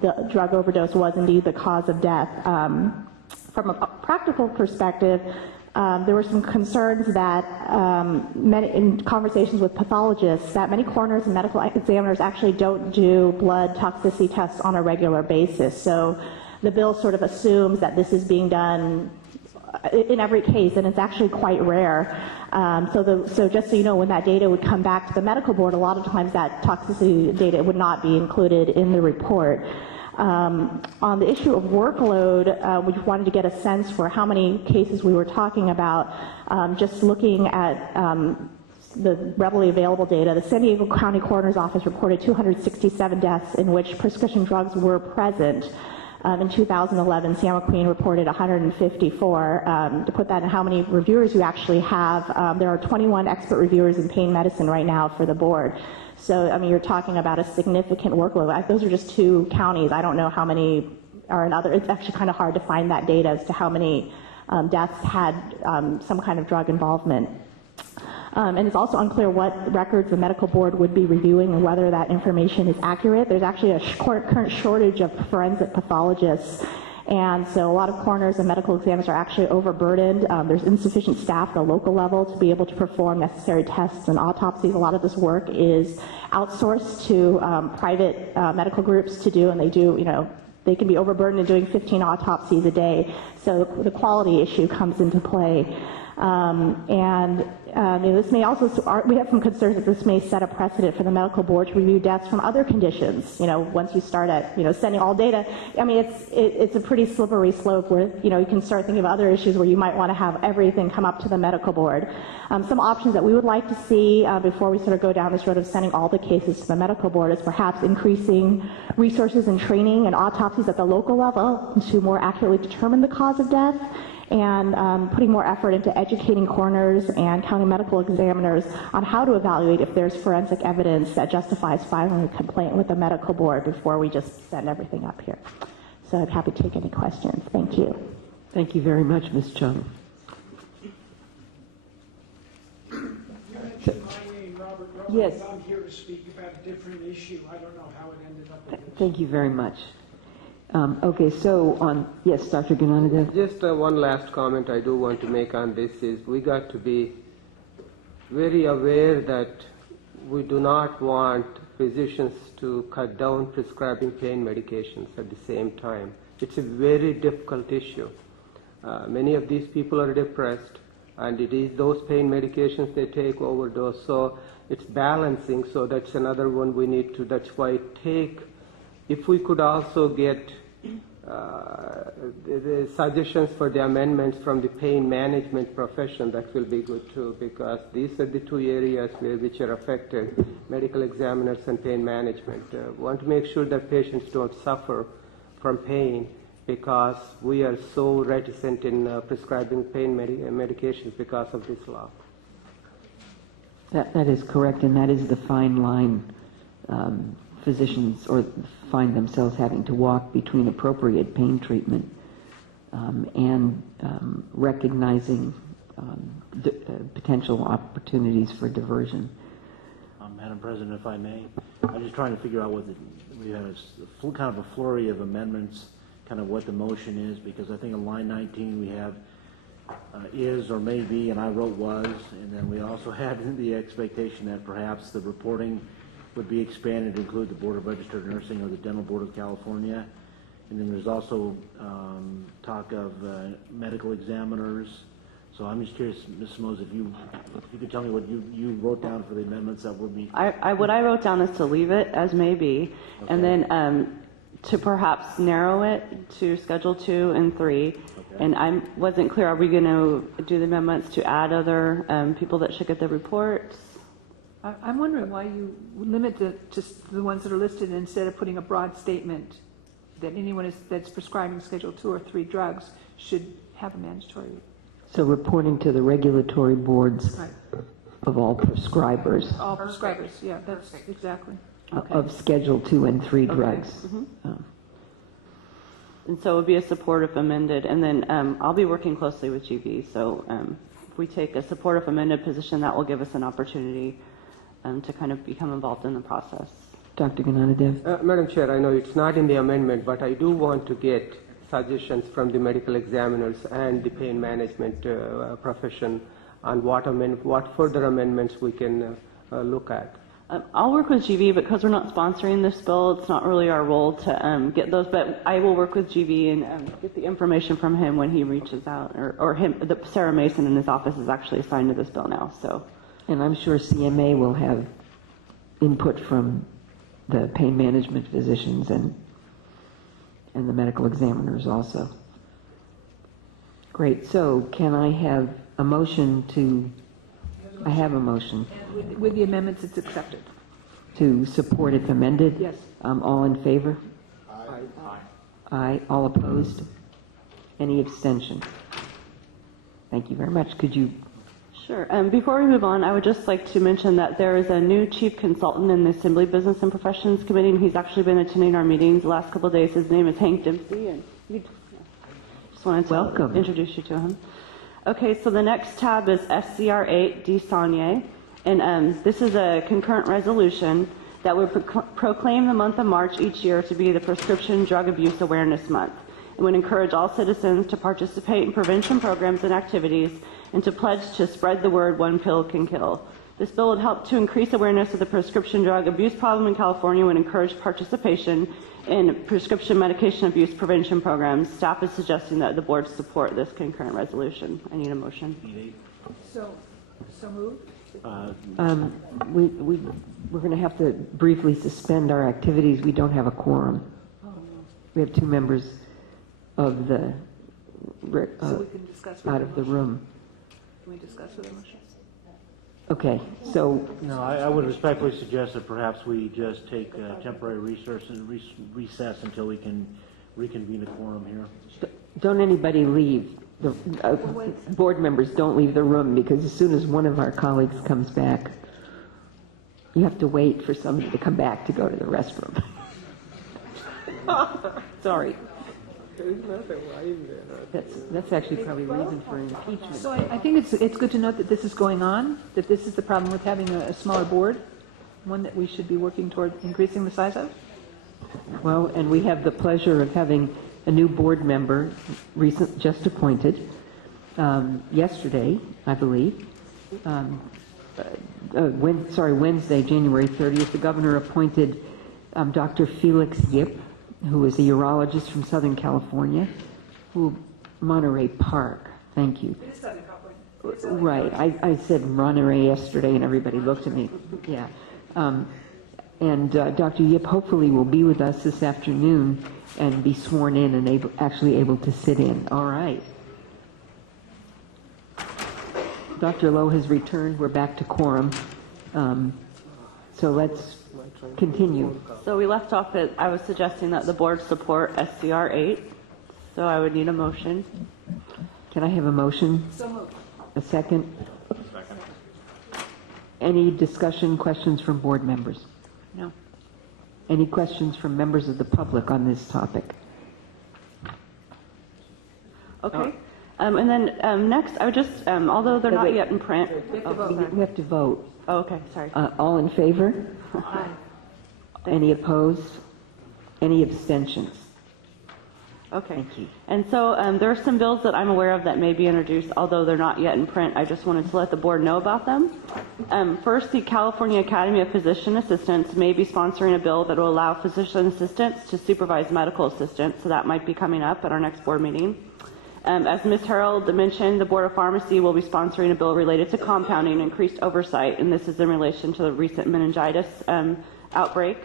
the drug overdose was indeed the cause of death. From a practical perspective, there were some concerns that in conversations with pathologists that many coroners and medical examiners actually don't do blood toxicity tests on a regular basis. So the bill sort of assumes that this is being done in every case, and it's actually quite rare. So just so you know, when that data would come back to the medical board, a lot of times that toxicity data would not be included in the report. On the issue of workload, we wanted to get a sense for how many cases we were talking about. Just looking at the readily available data, the San Diego County Coroner's Office reported 267 deaths in which prescription drugs were present. In 2011, San Joaquin reported 154. To put that in how many reviewers you actually have, there are 21 expert reviewers in pain medicine right now for the board. So, you're talking about a significant workload. Those are just two counties. I don't know how many are in other. It's actually kind of hard to find that data as to how many deaths had some kind of drug involvement. And it's also unclear what records the medical board would be reviewing and whether that information is accurate. There's actually a current shortage of forensic pathologists. And so a lot of coroners and medical examiners are actually overburdened. There's insufficient staff at the local level to be able to perform necessary tests and autopsies. A lot of this work is outsourced to private medical groups to do, and they do, they can be overburdened in doing 15 autopsies a day. So the quality issue comes into play. This may also, we have some concerns that this may set a precedent for the medical board to review deaths from other conditions. Once you start at, sending all data, it's a pretty slippery slope where, you can start thinking of other issues where you might want to have everything come up to the medical board. Some options that we would like to see before we sort of go down this road of sending all the cases to the medical board is perhaps increasing resources and training and autopsies at the local level to more accurately determine the cause of death, and putting more effort into educating coroners and county medical examiners on how to evaluate if there's forensic evidence that justifies filing a complaint with the medical board before we just send everything up here. So I'm happy to take any questions. Thank you. Thank you very much, Ms. Chung. You mentioned my name, Robert. Yes. I'm here to speak about a different issue. I don't know how it ended up with this. Thank you very much. Okay, so yes, Dr. Ganandev. Just one last comment I do want to make on this is we got to be very aware that we do not want physicians to cut down prescribing pain medications at the same time. It's a very difficult issue. Many of these people are depressed, and it is those pain medications they take overdose. So it's balancing. So that's another one we need to. That's why take if we could also get the suggestions for the amendments from the pain management profession, that will be good too, because these are the two areas which are affected, medical examiners and pain management. Want to make sure that patients don't suffer from pain, because we are so reticent in prescribing pain medications because of this law. That is correct, and that is the fine line physicians find themselves having to walk between appropriate pain treatment and recognizing potential opportunities for diversion. Madam President, if I may, I'm just trying to figure out what we have kind of a flurry of amendments, kind of what the motion is, because I think on line 19 we have is or may be, and I wrote was, and then we also had the expectation that perhaps the reporting would be expanded to include the Board of Registered Nursing or the Dental Board of California. And then there's also talk of medical examiners. So I'm just curious, Ms. Simos, if you could tell me what you wrote down for the amendments that would be. What I wrote down is to leave it as may be, okay, and then to perhaps narrow it to Schedule 2 and 3. Okay. And I wasn't clear, are we going to do the amendments to add other people that should get the reports? I'm wondering why you limit it to the ones that are listed instead of putting a broad statement that anyone that's prescribing Schedule 2 or 3 drugs should have a mandatory. So reporting to the regulatory boards of all prescribers. All prescribers, yeah, that's exactly. Okay. Of Schedule 2 and 3 drugs. Mm-hmm. And so it would be a support if amended. And then I'll be working closely with GV. So if we take a support if amended position, that will give us an opportunity to kind of become involved in the process. Dr. Gnanadev? Madam Chair, I know it's not in the amendment, but I do want to get suggestions from the medical examiners and the pain management profession on what further amendments we can look at. I'll work with GV, because we're not sponsoring this bill. It's not really our role to get those, but I will work with GV and get the information from him when he reaches out, or him. Sarah Mason in his office is actually assigned to this bill now. So, and I'm sure CMA will have input from the pain management physicians and the medical examiners also. Great. So can I have a motion to? I have a motion. And with the amendments, it's accepted. To support if amended? Yes. All in favor? Aye. Aye. All opposed? Any abstention? Thank you very much. Could you? Sure. Before we move on, I would just like to mention that there is a new chief consultant in the Assembly Business and Professions Committee, and he's actually been attending our meetings the last couple of days. His name is Hank Dempsey, and just wanted to introduce you to him. Okay, so the next tab is SCR 8, DeSaulnier, and this is a concurrent resolution that would proclaim the month of March each year to be the Prescription Drug Abuse Awareness Month. It would encourage all citizens to participate in prevention programs and activities and to pledge to spread the word one pill can kill. This bill would help to increase awareness of the prescription drug abuse problem in California and encourage participation in prescription medication abuse prevention programs. Staff is suggesting that the board support this concurrent resolution. I need a motion. So moved. We're going to have to briefly suspend our activities. We don't have a quorum. We have 2 members of the so we can discuss out of the room. Can we discuss with the motion? Okay, so no, I would respectfully suggest that perhaps we just take a temporary recess until we can reconvene a quorum here. Don't anybody leave. The board members don't leave the room, because as soon as one of our colleagues comes back, you have to wait for somebody to come back to go to the restroom. Sorry. That's actually probably a reason for impeachment. So I think it's good to note that this is going on, that this is the problem with having a smaller board, one that we should be working toward increasing the size of. Well, and we have the pleasure of having a new board member, just appointed yesterday, I believe. Wednesday, January 30th, the governor appointed Dr. Felix Yip, who is a urologist from Southern California, Monterey Park. Thank you. It is Southern California. Right. I said Monterey yesterday, and everybody looked at me. Yeah. And Dr. Yip hopefully will be with us this afternoon and be sworn in and actually able to sit in. All right. Dr. Lowe has returned. We're back to quorum. So let's continue. So we left off at, I was suggesting that the board support SCR 8. So I would need a motion. Can I have a motion? So moved. A second? Second. Any discussion, questions from board members? No. Any questions from members of the public on this topic? Okay. And then next, I would just, although they're not Wait. yet in print. We have to vote. Oh, okay, sorry. All in favor? Aye. Any opposed? Any abstentions? Okay. Thank you. And so there are some bills that I'm aware of that may be introduced, although they're not yet in print. I just wanted to let the board know about them. First, the California Academy of Physician Assistants may be sponsoring a bill that will allow physician assistants to supervise medical assistants, so that might be coming up at our next board meeting. As Ms. Harold mentioned, the Board of Pharmacy will be sponsoring a bill related to compounding and increased oversight, and this is in relation to the recent meningitis outbreak.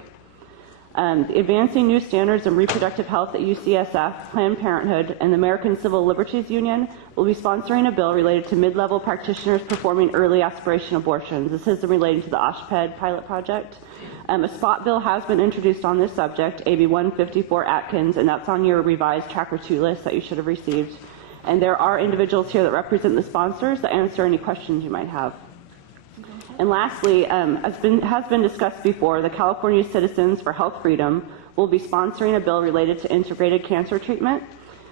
Advancing New Standards in Reproductive Health at UCSF, Planned Parenthood, and the American Civil Liberties Union will be sponsoring a bill related to mid-level practitioners performing early aspiration abortions. This is relating to the OSHPD pilot project. A spot bill has been introduced on this subject, AB 154 Atkins, and that's on your revised Tracker 2 list that you should have received. And there are individuals here that represent the sponsors that answer any questions you might have. And lastly, as has been discussed before, the California Citizens for Health Freedom will be sponsoring a bill related to integrated cancer treatment,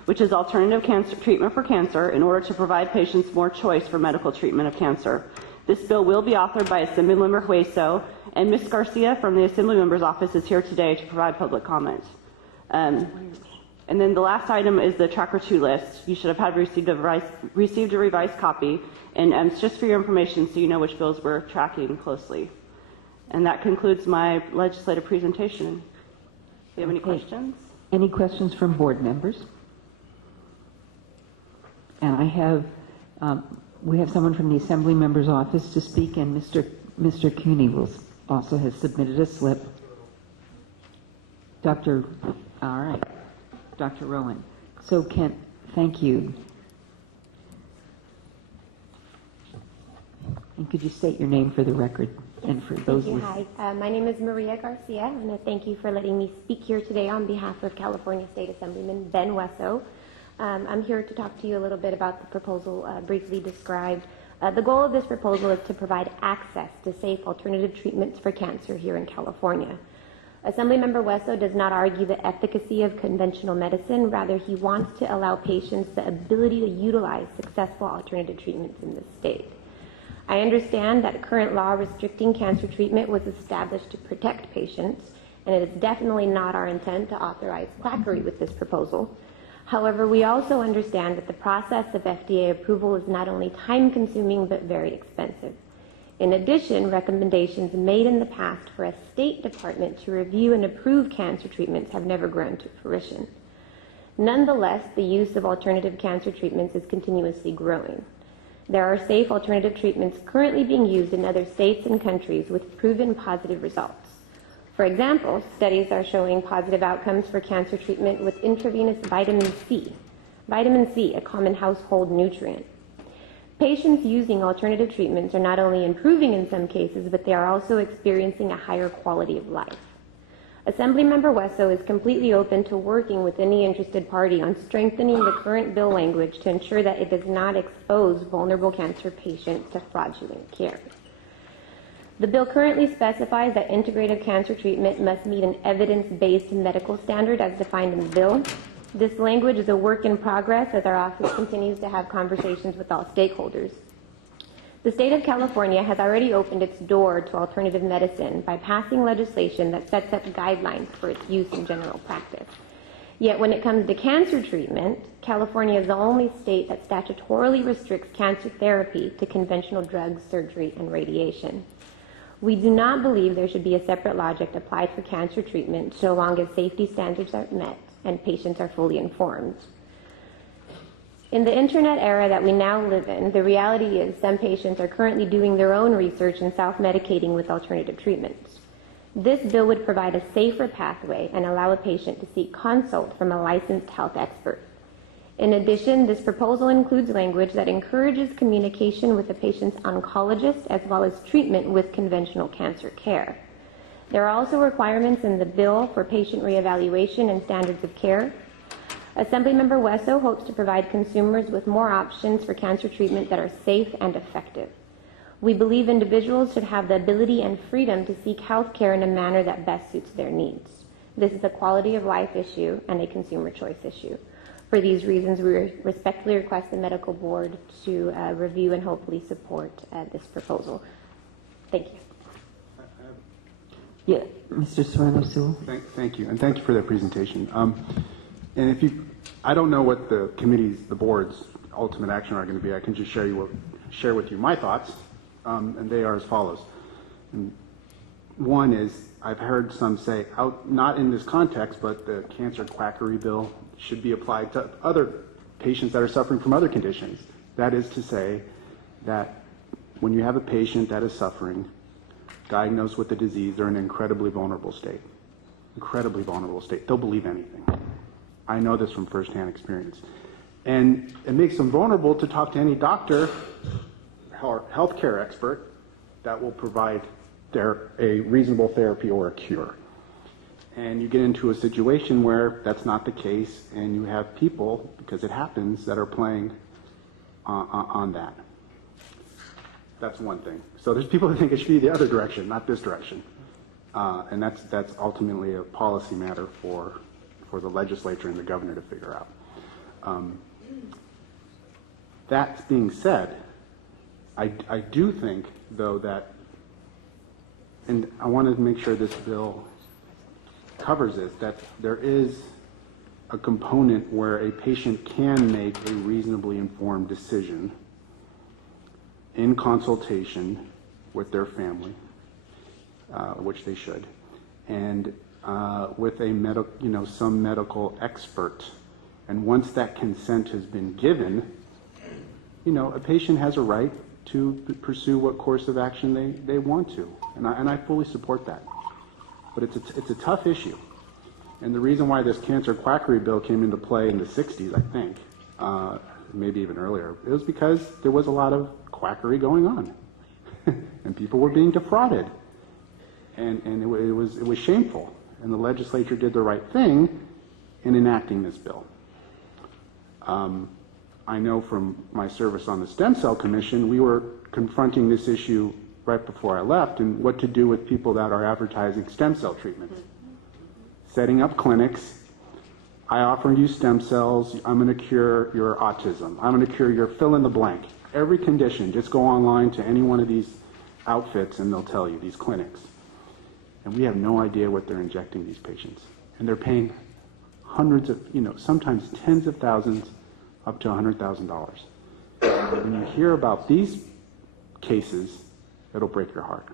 which is alternative cancer treatment for cancer in order to provide patients more choice for medical treatment of cancer. This bill will be authored by Assemblymember Hueso, and Ms. Garcia from the Assemblymember's office is here today to provide public comment. And then the last item is the Tracker 2 list. You should have received a revised copy, and it's just for your information so you know which bills we're tracking closely. And that concludes my legislative presentation. Do you have any questions? Any questions from board members? And I have, we have someone from the Assembly Member's office to speak, and Mr. Cuny also has submitted a slip. All right. Dr. Rowan. So thank you. And could you state your name for the record and for those listening? Hi, my name is Maria Garcia, and I thank you for letting me speak here today on behalf of California State Assemblyman Ben Hueso. I'm here to talk to you a little bit about the proposal briefly described. The goal of this proposal is to provide access to safe alternative treatments for cancer here in California. Assemblymember Hueso does not argue the efficacy of conventional medicine. Rather, he wants to allow patients the ability to utilize successful alternative treatments in this state. I understand that current law restricting cancer treatment was established to protect patients, and it is definitely not our intent to authorize quackery with this proposal. However, we also understand that the process of FDA approval is not only time-consuming but very expensive. In addition, recommendations made in the past for a State Department to review and approve cancer treatments have never grown to fruition. Nonetheless, the use of alternative cancer treatments is continuously growing. There are safe alternative treatments currently being used in other states and countries with proven positive results. For example, studies are showing positive outcomes for cancer treatment with intravenous vitamin C. Vitamin C, a common household nutrient. Patients using alternative treatments are not only improving in some cases, but they are also experiencing a higher quality of life. Assemblymember Hueso is completely open to working with any interested party on strengthening the current bill language to ensure that it does not expose vulnerable cancer patients to fraudulent care. The bill currently specifies that integrative cancer treatment must meet an evidence-based medical standard as defined in the bill. This language is a work in progress as our office continues to have conversations with all stakeholders. The state of California has already opened its door to alternative medicine by passing legislation that sets up guidelines for its use in general practice. Yet when it comes to cancer treatment, California is the only state that statutorily restricts cancer therapy to conventional drugs, surgery, and radiation. We do not believe there should be a separate logic applied for cancer treatment so long as safety standards are met and patients are fully informed. In the internet era that we now live in, the reality is some patients are currently doing their own research and self-medicating with alternative treatments. This bill would provide a safer pathway and allow a patient to seek consult from a licensed health expert. In addition, this proposal includes language that encourages communication with the patient's oncologist as well as treatment with conventional cancer care. There are also requirements in the bill for patient reevaluation and standards of care. Assemblymember Wesso hopes to provide consumers with more options for cancer treatment that are safe and effective. We believe individuals should have the ability and freedom to seek health care in a manner that best suits their needs. This is a quality of life issue and a consumer choice issue. For these reasons, we respectfully request the medical board to review and hopefully support this proposal. Thank you. Yeah, Mr. Serrano-Sewell. Thank you, and thank you for that presentation. And if you, I don't know what the committee's, the board's ultimate action are going to be. I can just share with you my thoughts, and they are as follows. And one is, I've heard some say, not in this context, but the cancer quackery bill should be applied to other patients that are suffering from other conditions. That is to say that when you have a patient that is suffering, diagnosed with the disease, they're in an incredibly vulnerable state. Incredibly vulnerable state. They'll believe anything. I know this from firsthand experience. And it makes them vulnerable to talk to any doctor or healthcare expert that will provide a reasonable therapy or a cure. And you get into a situation where that's not the case, and you have people, because it happens, that are playing on that. That's one thing. So there's people who think it should be the other direction, not this direction. And that's ultimately a policy matter for the legislature and the governor to figure out. That being said, I do think, though, that, and I want to make sure this bill covers this, that there is a component where a patient can make a reasonably informed decision in consultation with their family, which they should, and with a some medical expert. And once that consent has been given, a patient has a right to pursue what course of action they want to, and I fully support that. But it's a tough issue, and the reason why this cancer quackery bill came into play in the 60s, I think, maybe even earlier, it was because there was a lot of quackery going on, and people were being defrauded, and it was shameful, and the legislature did the right thing in enacting this bill. I know from my service on the Stem Cell Commission, we were confronting this issue right before I left, and what to do with people that are advertising stem cell treatments. Setting up clinics. I offer you stem cells. I'm going to cure your autism. I'm going to cure your fill in the blank. Every condition, just go online to any one of these outfits and they'll tell you, these clinics. And we have no idea what they're injecting these patients. And they're paying hundreds of, sometimes tens of thousands, up to $100,000. When you hear about these cases, it'll break your heart,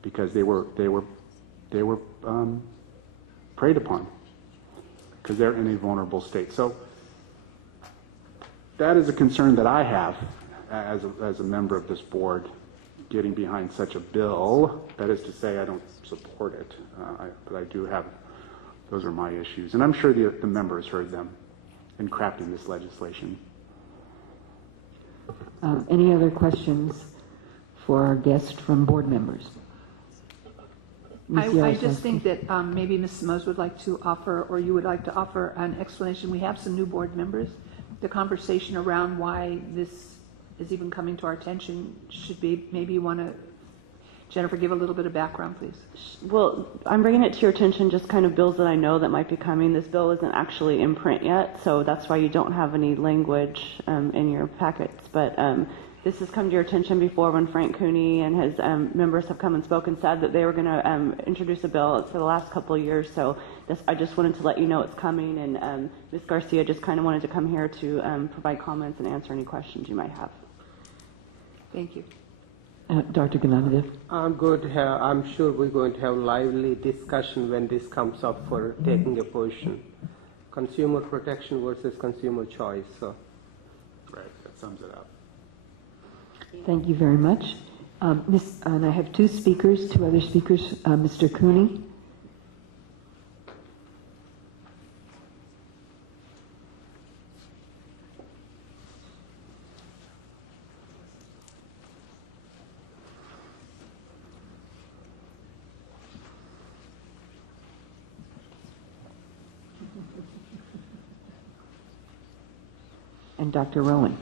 because they were preyed upon, because they're in a vulnerable state. So that is a concern that I have as a member of this board, getting behind such a bill. That is to say, I don't support it, but I do have, those are my issues. And I'm sure the members heard them in crafting this legislation. Any other questions for our guest from board members? I just think that maybe Ms. Moes would like to offer, or you would like to offer an explanation. We have some new board members. The conversation around why this is even coming to our attention should be, maybe you want to, Jennifer, give a little bit of background, please. Well, I'm bringing it to your attention, just kind of bills that I know that might be coming. This bill isn't actually in print yet, so that's why you don't have any language in your packets. But this has come to your attention before, when Frank Cooney and his members have come and spoken, said that they were going to introduce a bill for the last couple of years. So I just wanted to let you know it's coming, and Ms. Garcia just kind of wanted to come here to provide comments and answer any questions you might have. Thank you. Dr. Gnanadev? I'm sure we're going to have lively discussion when this comes up for taking a position. Consumer protection versus consumer choice. So. Right, that sums it up. Thank you very much. And I have two other speakers, Mr. Cooney. And Dr. Rowan.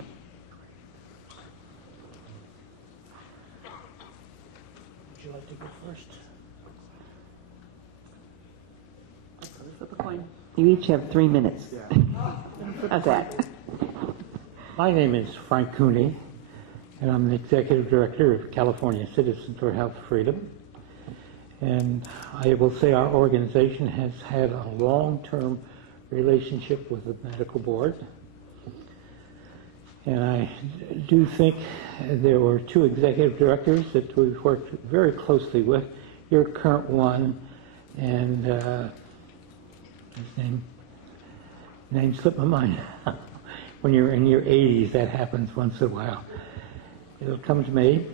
Would you like to go first? Flip a coin. You each have 3 minutes. How's that? My name is Frank Cooney, and I'm the Executive Director of California Citizens for Health Freedom. And I will say our organization has had a long-term relationship with the medical board. And I do think there were 2 executive directors that we've worked very closely with. Your current one and his name slipped my mind. When you're in your 80s, that happens once in a while. It'll come to me.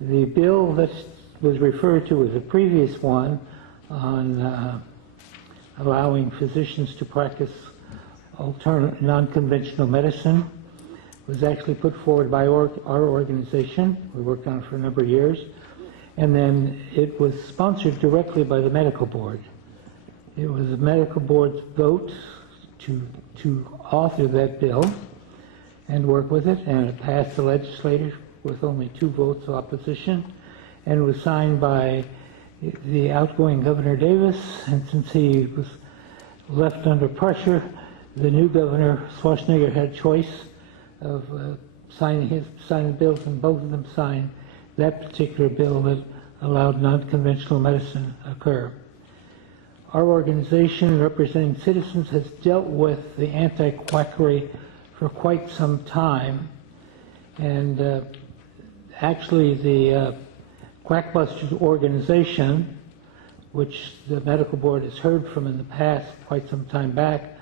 The bill that was referred to as the previous one on allowing physicians to practice alternate non-conventional medicine was actually put forward by our organization. We worked on it for a number of years. And then it was sponsored directly by the medical board. It was the medical board's vote to author that bill and work with it, and it passed the legislature with only 2 votes of opposition, and was signed by the outgoing Governor Davis, and since he was left under pressure, the new governor, Schwarzenegger, had choice of signing bills, and both of them signed that particular bill that allowed non-conventional medicine occur. Our organization, representing citizens, has dealt with the anti-quackery for quite some time, and actually the Quackbusters organization, which the medical board has heard from in the past quite some time back,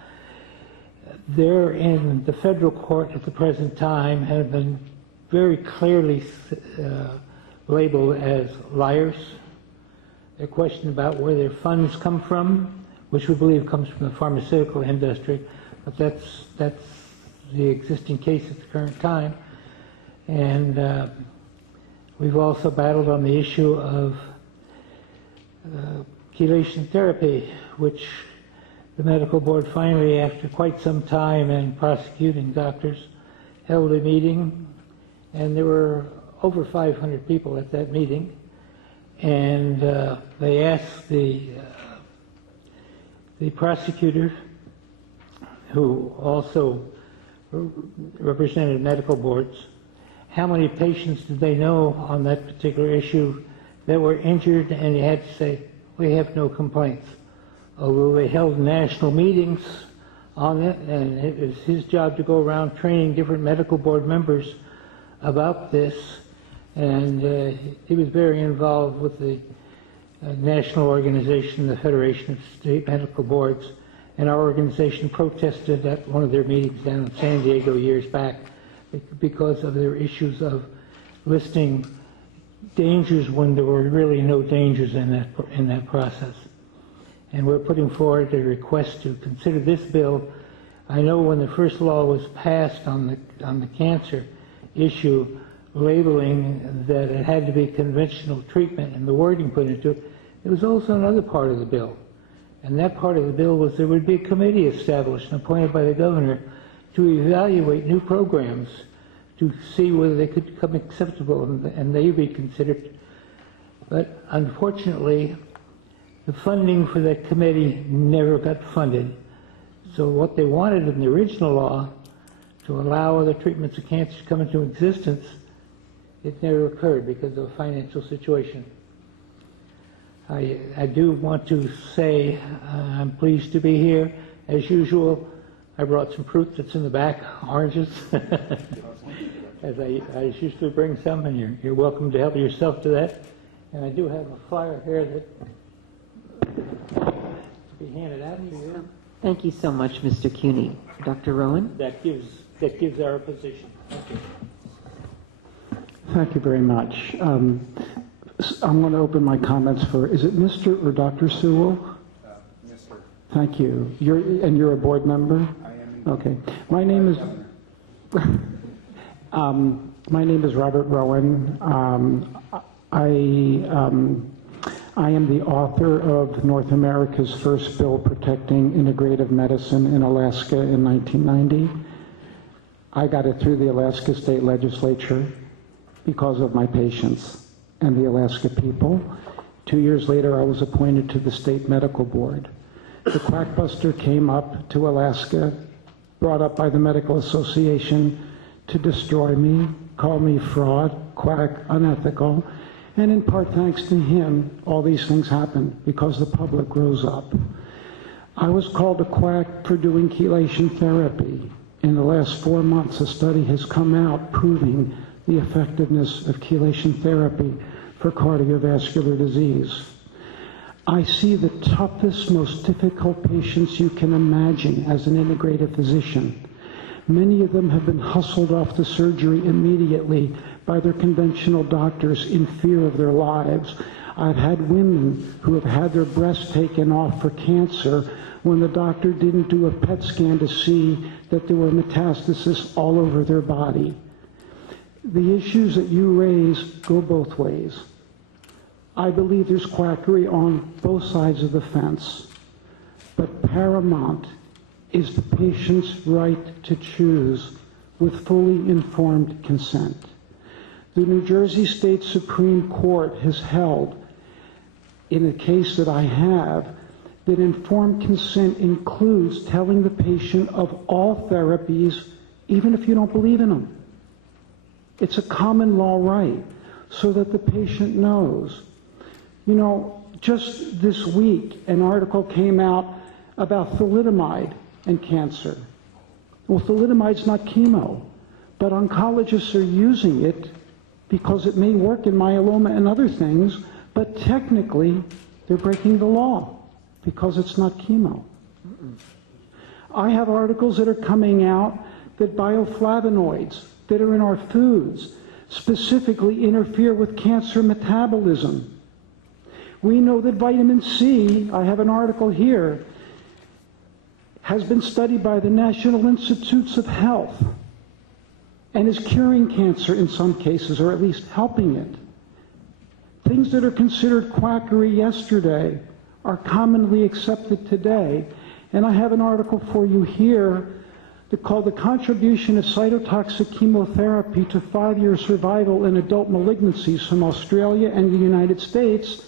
they're in the federal court at the present time, have been very clearly labeled as liars. They're questioned about where their funds come from, which we believe comes from the pharmaceutical industry, but that's the existing case at the current time. And we've also battled on the issue of chelation therapy, which the medical board finally, after quite some time and prosecuting doctors, held a meeting, and there were over 500 people at that meeting, and they asked the prosecutor, who also represented medical boards, how many patients did they know on that particular issue that were injured, and he had to say, we have no complaints. Although they held national meetings on it, and it was his job to go around training different medical board members about this, and he was very involved with the national organization, the Federation of State Medical Boards, and our organization protested at one of their meetings down in San Diego years back because of their issues of listing dangers when there were really no dangers in that process. And we're putting forward a request to consider this bill. I know when the first law was passed on the cancer issue, labeling that it had to be conventional treatment and the wording put into it, there was also another part of the bill. And that part of the bill was there would be a committee established and appointed by the governor to evaluate new programs to see whether they could become acceptable and they be considered. But unfortunately, the funding for that committee never got funded. So what they wanted in the original law to allow other treatments of cancer to come into existence, it never occurred because of a financial situation. I do want to say I'm pleased to be here. As usual, I brought some fruit that's in the back, oranges, as I usually bring some, and you're welcome to help yourself to that. And I do have a flyer here that to be handed out to you. Thank you so much, Mr. Cooney. Dr. Rowan? That gives our position. Thank you. Thank you very much. I'm going to open my comments for, is it Mr. or Dr. Sewell? Mr. Thank you. You're a board member? I am. Okay. My name is my name is Robert Rowan. I am the author of North America's first bill protecting integrative medicine in Alaska in 1990. I got it through the Alaska State Legislature because of my patients and the Alaska people. 2 years later, I was appointed to the State Medical Board. The Quackbuster came up to Alaska, brought up by the Medical Association to destroy me, call me fraud, quack, unethical, and in part thanks to him, all these things happened because the public rose up. I was called a quack for doing chelation therapy. In the last 4 months, a study has come out proving the effectiveness of chelation therapy for cardiovascular disease. I see the toughest, most difficult patients you can imagine as an integrative physician. Many of them have been hustled off to surgery immediately by their conventional doctors in fear of their lives. I've had women who have had their breasts taken off for cancer when the doctor didn't do a PET scan to see that there were metastases all over their body. The issues that you raise go both ways. I believe there's quackery on both sides of the fence, but paramount is the patient's right to choose with fully informed consent. The New Jersey State Supreme Court has held, in a case that I have, that informed consent includes telling the patient of all therapies, even if you don't believe in them. It's a common law right, so that the patient knows. You know, just this week, an article came out about thalidomide and cancer. Well, thalidomide's not chemo, but oncologists are using it because it may work in myeloma and other things, but technically they're breaking the law because it's not chemo. I have articles that are coming out that bioflavonoids that are in our foods specifically interfere with cancer metabolism. We know that vitamin C, I have an article here, has been studied by the National Institutes of Health and is curing cancer in some cases, or at least helping it. Things that are considered quackery yesterday are commonly accepted today. And I have an article for you here called The Contribution of Cytotoxic Chemotherapy to 5-Year Survival in Adult Malignancies from Australia and the United States,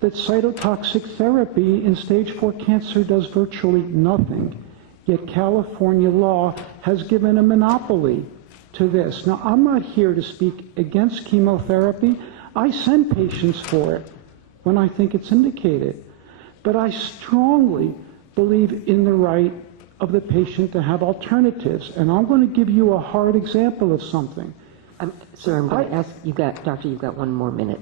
that cytotoxic therapy in stage 4 cancer does virtually nothing. Yet California law has given a monopoly to this. Now, I'm not here to speak against chemotherapy. I send patients for it when I think it's indicated. But I strongly believe in the right of the patient to have alternatives. And I'm going to give you a hard example of something. Sir, I'm going to ask, Doctor, you've got 1 more minute.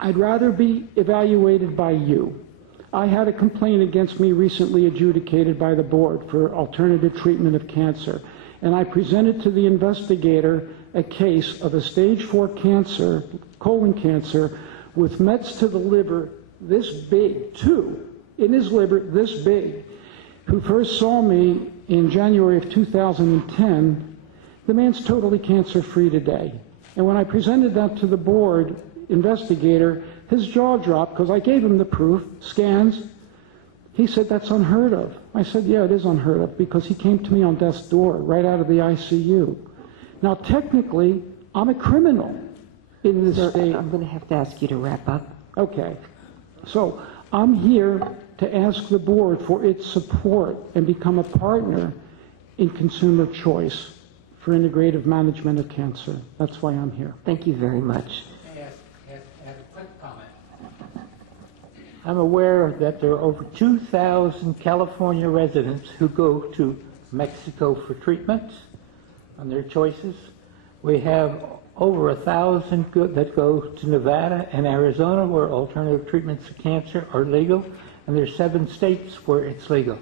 I'd rather be evaluated by you. I had a complaint against me recently adjudicated by the board for alternative treatment of cancer. And I presented to the investigator a case of a stage 4 cancer, colon cancer, with mets to the liver this big, 2 in his liver this big, who first saw me in January of 2010. The man's totally cancer-free today. And when I presented that to the board investigator, his jaw dropped because I gave him the proof, scans. He said, that's unheard of. I said, yeah, it is unheard of, because he came to me on death's door right out of the ICU. Now, technically, I'm a criminal in this state. I'm going to have to ask you to wrap up. Okay. So I'm here to ask the board for its support and become a partner in consumer choice for integrative management of cancer. That's why I'm here. Thank you very much. Add a quick comment. I'm aware that there are over 2,000 California residents who go to Mexico for treatment on their choices. We have over 1,000 that go to Nevada and Arizona where alternative treatments of cancer are legal, and there's 7 states where it's legal.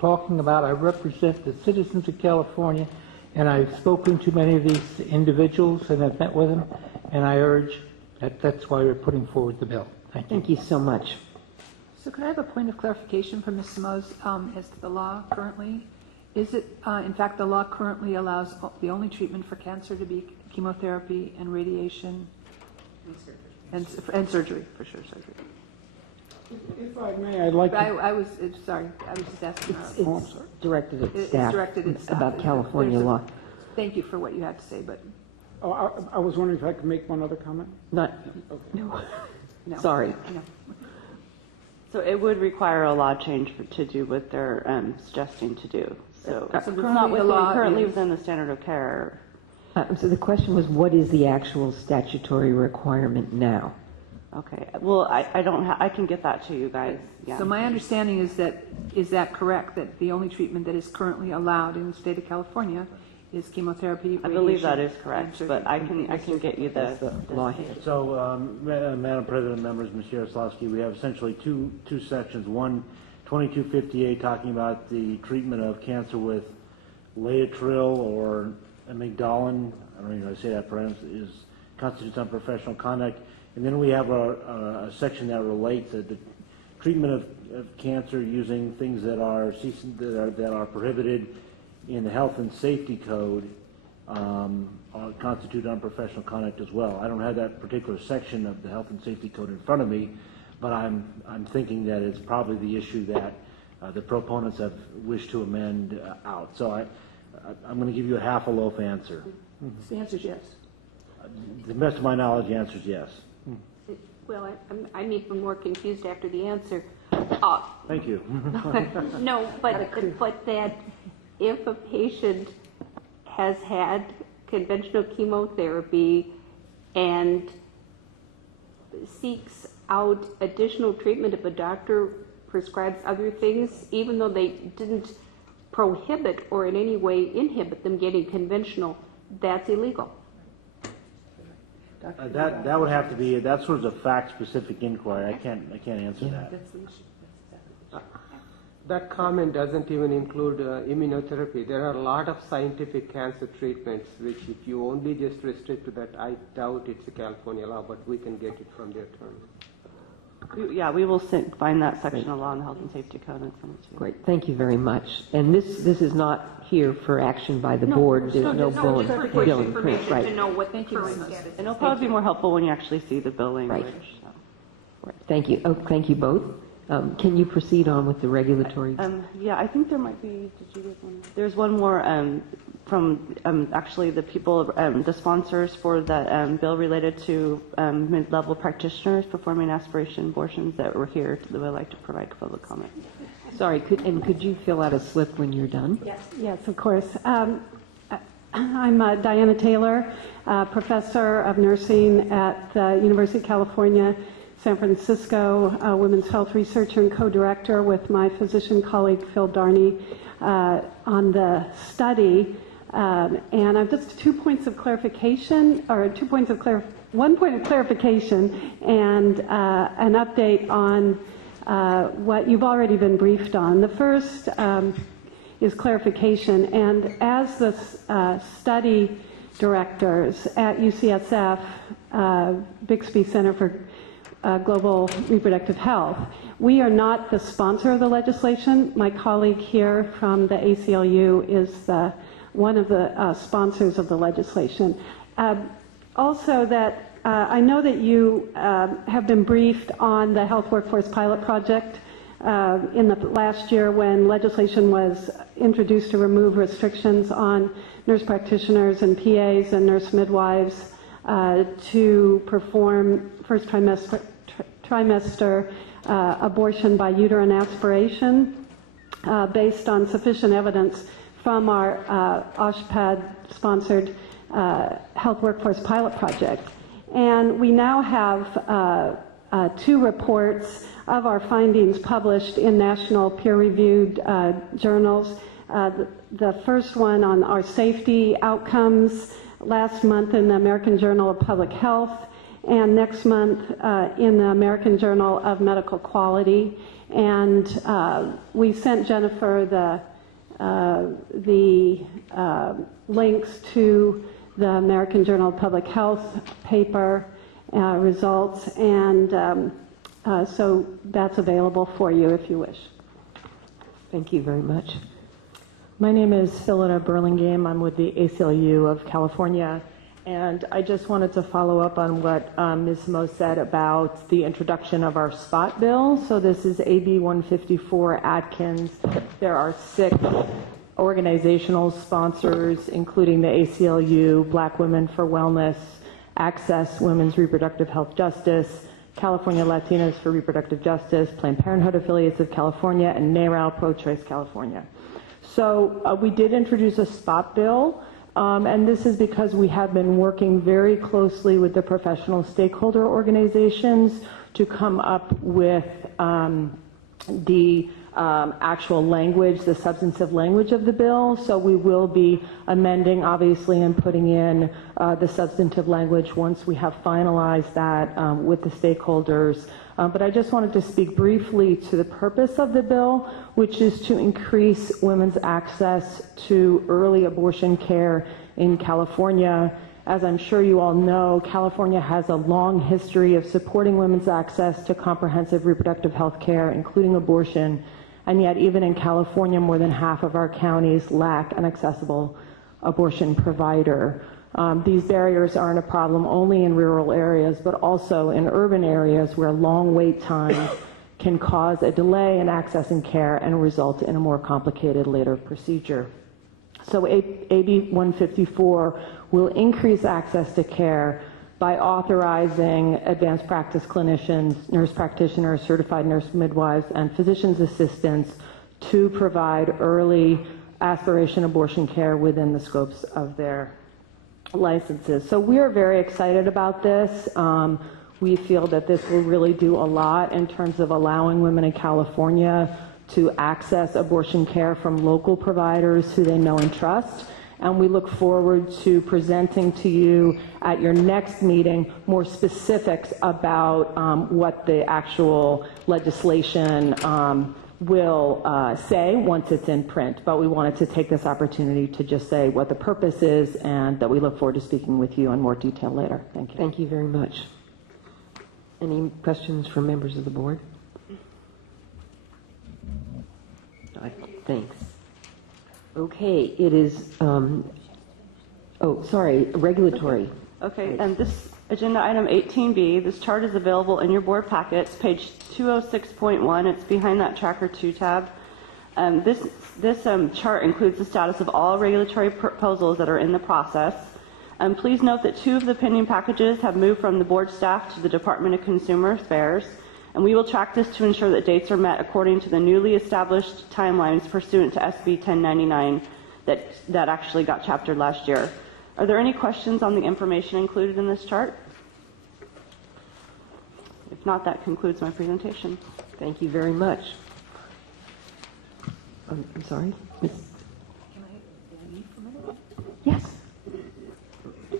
Talking about, I represent the citizens of California And I've spoken to many of these individuals and have met with them, and I urge that that's why we're putting forward the bill. Thank you. Thank you so much. So could I have a point of clarification from Ms. Simoes as to the law currently? Is it, in fact, the law currently allows the only treatment for cancer to be chemotherapy and radiation? And surgery, for sure, surgery. If I may, I'd like to... I was, sorry, I was just asking. It's directed at It's staff. directed at It's staff. about California law. Thank you for what you had to say, but Oh, I was wondering if I could make one other comment? Not, no. sorry. No. So it would require a law change to do what they're suggesting to do. So it's currently not the law currently is- within the standard of care. So the question was, what is the actual statutory requirement now? Okay. Well, I don't. I can get that to you guys. Yeah. So my understanding is that correct, that the only treatment that is currently allowed in the state of California is chemotherapy, I believe that radiation, is correct, and surgery? but I can get you the law. So, Madam President, members, Ms. Yaroslavsky, we have essentially two sections. One, 2258, talking about the treatment of cancer with Laetrile or amygdalin, I don't even know how to say that, perhaps, constitutes unprofessional conduct. And then we have a section that relates to the treatment of cancer using things that are prohibited in the Health and Safety Code, constitute unprofessional conduct as well. I don't have that particular section of the Health and Safety Code in front of me, but I'm thinking that it's probably the issue that the proponents have wished to amend out. So I'm going to give you a half a loaf answer. The answer is yes. To the best of my knowledge, the answer is yes. Well, I'm even more confused after the answer. Thank you. No, but that if a patient has had conventional chemotherapy and seeks out additional treatment, if a doctor prescribes other things, even though they didn't prohibit or in any way inhibit them getting conventional, that's illegal. That would have to be, that's sort of a fact-specific inquiry. I can't answer that. That comment doesn't even include immunotherapy. There are a lot of scientific cancer treatments which if you only just restrict to that, I doubt it's a California law, but we can get it from the attorney. Yeah, we will find that section of law in the Health and Safety Code and send it to you. Great, thank you very much. And this is not here for action by the board. There's no bill in print, right? To know what the current status is. And it'll probably be more helpful when you actually see the bill language. Right. Right. Thank you. Oh, thank you both. Can you proceed on with the regulatory? Yeah, I think there might be. Did you get one? There's one more from actually the people, the sponsors for the bill related to mid-level practitioners performing aspiration abortions that were here that would like to provide public comment. Sorry, could you fill out a slip when you're done? Yes, of course. I'm Diana Taylor, professor of nursing at the University of California, San Francisco, women's health researcher and co-director with my physician colleague Phil Darney on the study. And I've just 2 points of clarification, or 2 points of 1 point of clarification and an update on what you've already been briefed on. The first is clarification, and as the study directors at UCSF, Bixby Center for Global Reproductive Health, we are not the sponsor of the legislation. My colleague here from the ACLU is one of the sponsors of the legislation. Also that I know that you have been briefed on the Health Workforce Pilot Project in the last year when legislation was introduced to remove restrictions on nurse practitioners and PAs and nurse midwives to perform first trimester abortion by uterine aspiration based on sufficient evidence from our OSHPAD-sponsored Health Workforce Pilot Project. And we now have 2 reports of our findings published in national peer-reviewed journals. The first one on our safety outcomes last month in the American Journal of Public Health, and next month in the American Journal of Medical Quality. And we sent Jennifer the links to the American Journal of Public Health paper results, and so that's available for you if you wish. Thank you very much. My name is Philina Burlingame. I'm with the ACLU of California, and I just wanted to follow up on what Ms. Mo said about the introduction of our SPOT bill. So this is AB 154 Atkins. There are 6 organizational sponsors, including the ACLU, Black Women for Wellness, Access Women's Reproductive Health Justice, California Latinas for Reproductive Justice, Planned Parenthood Affiliates of California, and NARAL Pro-Choice California. So we did introduce a SPOT bill, and this is because we have been working very closely with the professional stakeholder organizations to come up with the actual language, the substantive language of the bill. So we will be amending, obviously, and putting in the substantive language once we have finalized that with the stakeholders. But I just wanted to speak briefly to the purpose of the bill, which is to increase women's access to early abortion care in California. As I'm sure you all know, California has a long history of supporting women's access to comprehensive reproductive health care, including abortion, and yet even in California, more than half of our counties lack an accessible abortion provider. These barriers aren't a problem only in rural areas, but also in urban areas where long wait times can cause a delay in accessing care and result in a more complicated later procedure. So AB 154 will increase access to care by authorizing advanced practice clinicians, nurse practitioners, certified nurse midwives, and physician's assistants to provide early aspiration abortion care within the scopes of their licenses. So we are very excited about this. We feel that this will really do a lot in terms of allowing women in California to access abortion care from local providers who they know and trust. And we look forward to presenting to you at your next meeting more specifics about what the actual legislation will say once it's in print. But we wanted to take this opportunity to just say what the purpose is, and that we look forward to speaking with you in more detail later. Thank you. Thank you very much. Any questions from members of the board? Thanks. Okay, it is, regulatory. Okay, and this agenda item 18B, this chart is available in your board packets, page 206.1. It's behind that Tracker 2 tab. This chart includes the status of all regulatory proposals that are in the process. Please note that 2 of the pending packages have moved from the board staff to the Department of Consumer Affairs, and we will track this to ensure that dates are met according to the newly established timelines pursuant to SB 1099 that actually got chaptered last year. Are there any questions on the information included in this chart? If not, that concludes my presentation. Thank you very much. I'm sorry? Ms. Can I leave for a minute? Yes.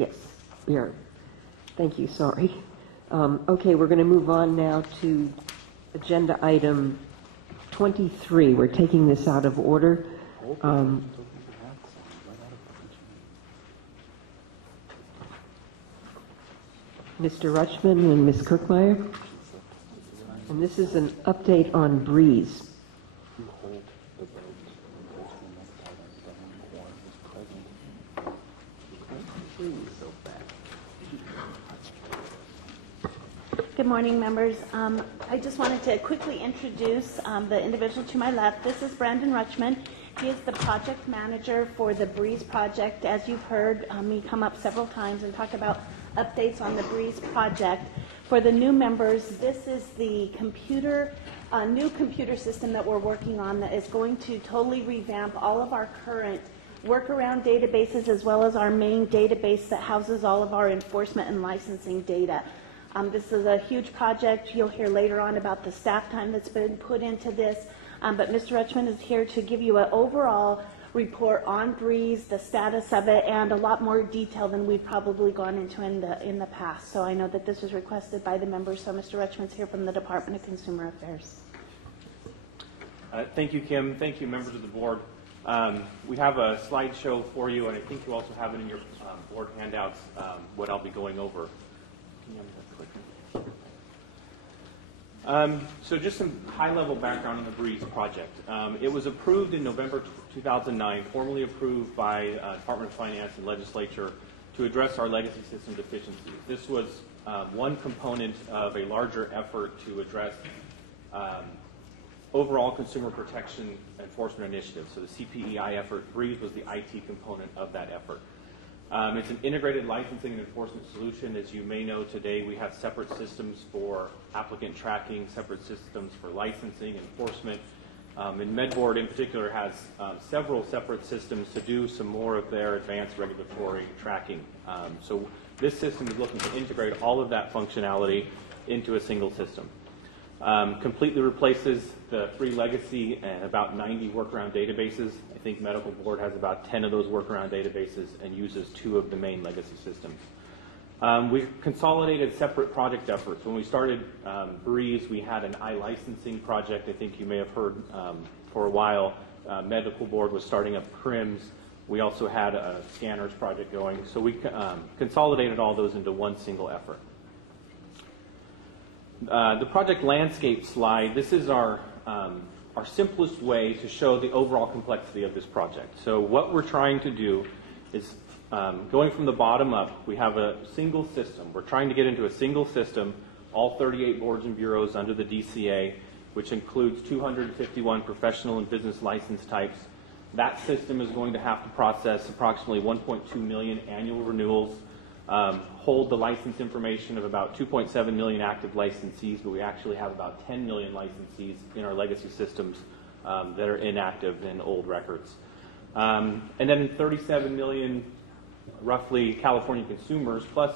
Yes, we are. Thank you, sorry. Okay, we're going to move on now to agenda item 23. We're taking this out of order. Mr. Rutschman and Ms. Kirkmeyer. And this is an update on Breeze. Good morning, members. I just wanted to quickly introduce the individual to my left. This is Brandon Rutschman. He is the project manager for the Breeze project. As you've heard me come up several times and talk about updates on the Breeze project. For the new members, this is the new computer system that we're working on that is going to totally revamp all of our current workaround databases as well as our main database that houses all of our enforcement and licensing data. This is a huge project. You'll hear later on about the staff time that's been put into this. But Mr. Rutschman is here to give you an overall report on Breeze, the status of it, and a lot more detail than we've probably gone into in the past. So I know that this was requested by the members. So Mr. Rutschman's here from the Department of Consumer Affairs. Thank you, Kim. Thank you, members of the board. We have a slideshow for you, and I think you also have it in your board handouts, what I'll be going over. So just some high-level background on the BREEZE project. It was approved in November 2009, formally approved by Department of Finance and Legislature to address our legacy system deficiencies. This was one component of a larger effort to address overall consumer protection enforcement initiative. So the CPEI effort, BREEZE was the IT component of that effort. It's an integrated licensing and enforcement solution. As you may know today, we have separate systems for applicant tracking, separate systems for licensing, enforcement. And MedBoard in particular has several separate systems to do some more of their advanced regulatory tracking. So this system is looking to integrate all of that functionality into a single system. Completely replaces the 3 legacy and about 90 workaround databases. I think Medical Board has about 10 of those workaround databases and uses 2 of the main legacy systems. We've consolidated separate project efforts. When we started BREEZE, we had an iLicensing project. I think you may have heard for a while. Medical Board was starting up CRIMS. We also had a scanners project going. So we consolidated all those into one single effort. The project landscape slide, this is our simplest way to show the overall complexity of this project. So what we're trying to do is, going from the bottom up, we have a single system. We're trying to get into a single system, all 38 boards and bureaus under the DCA, which includes 251 professional and business license types. That system is going to have to process approximately 1.2 million annual renewals, hold the license information of about 2.7 million active licensees, but we actually have about 10 million licensees in our legacy systems that are inactive in old records. And then 37 million, roughly, California consumers, plus,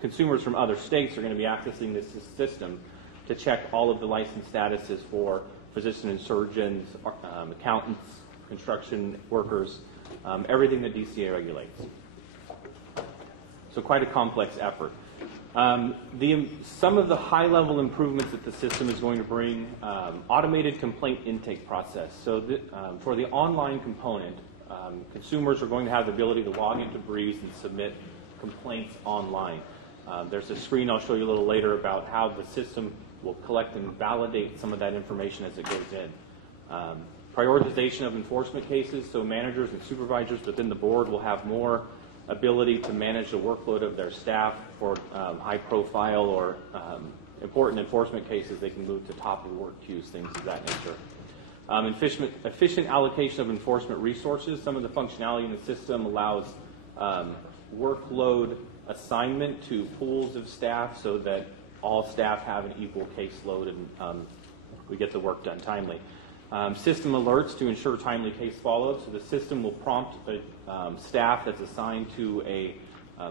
consumers from other states are going to be accessing this system to check all of the license statuses for physicians and surgeons, accountants, construction workers, everything that DCA regulates. So quite a complex effort. Some of the high-level improvements that the system is going to bring, automated complaint intake process. So for the online component, consumers are going to have the ability to log into BREEZE and submit complaints online. There's a screen I'll show you a little later about how the system will collect and validate some of that information as it goes in. Prioritization of enforcement cases, so managers and supervisors within the board will have more ability to manage the workload of their staff for high-profile or important enforcement cases. They can move to top of the work queues, things of that nature. Efficient allocation of enforcement resources. Some of the functionality in the system allows workload assignment to pools of staff so that all staff have an equal caseload and we get the work done timely. System alerts to ensure timely case follow-up. So the system will prompt the staff that's assigned to a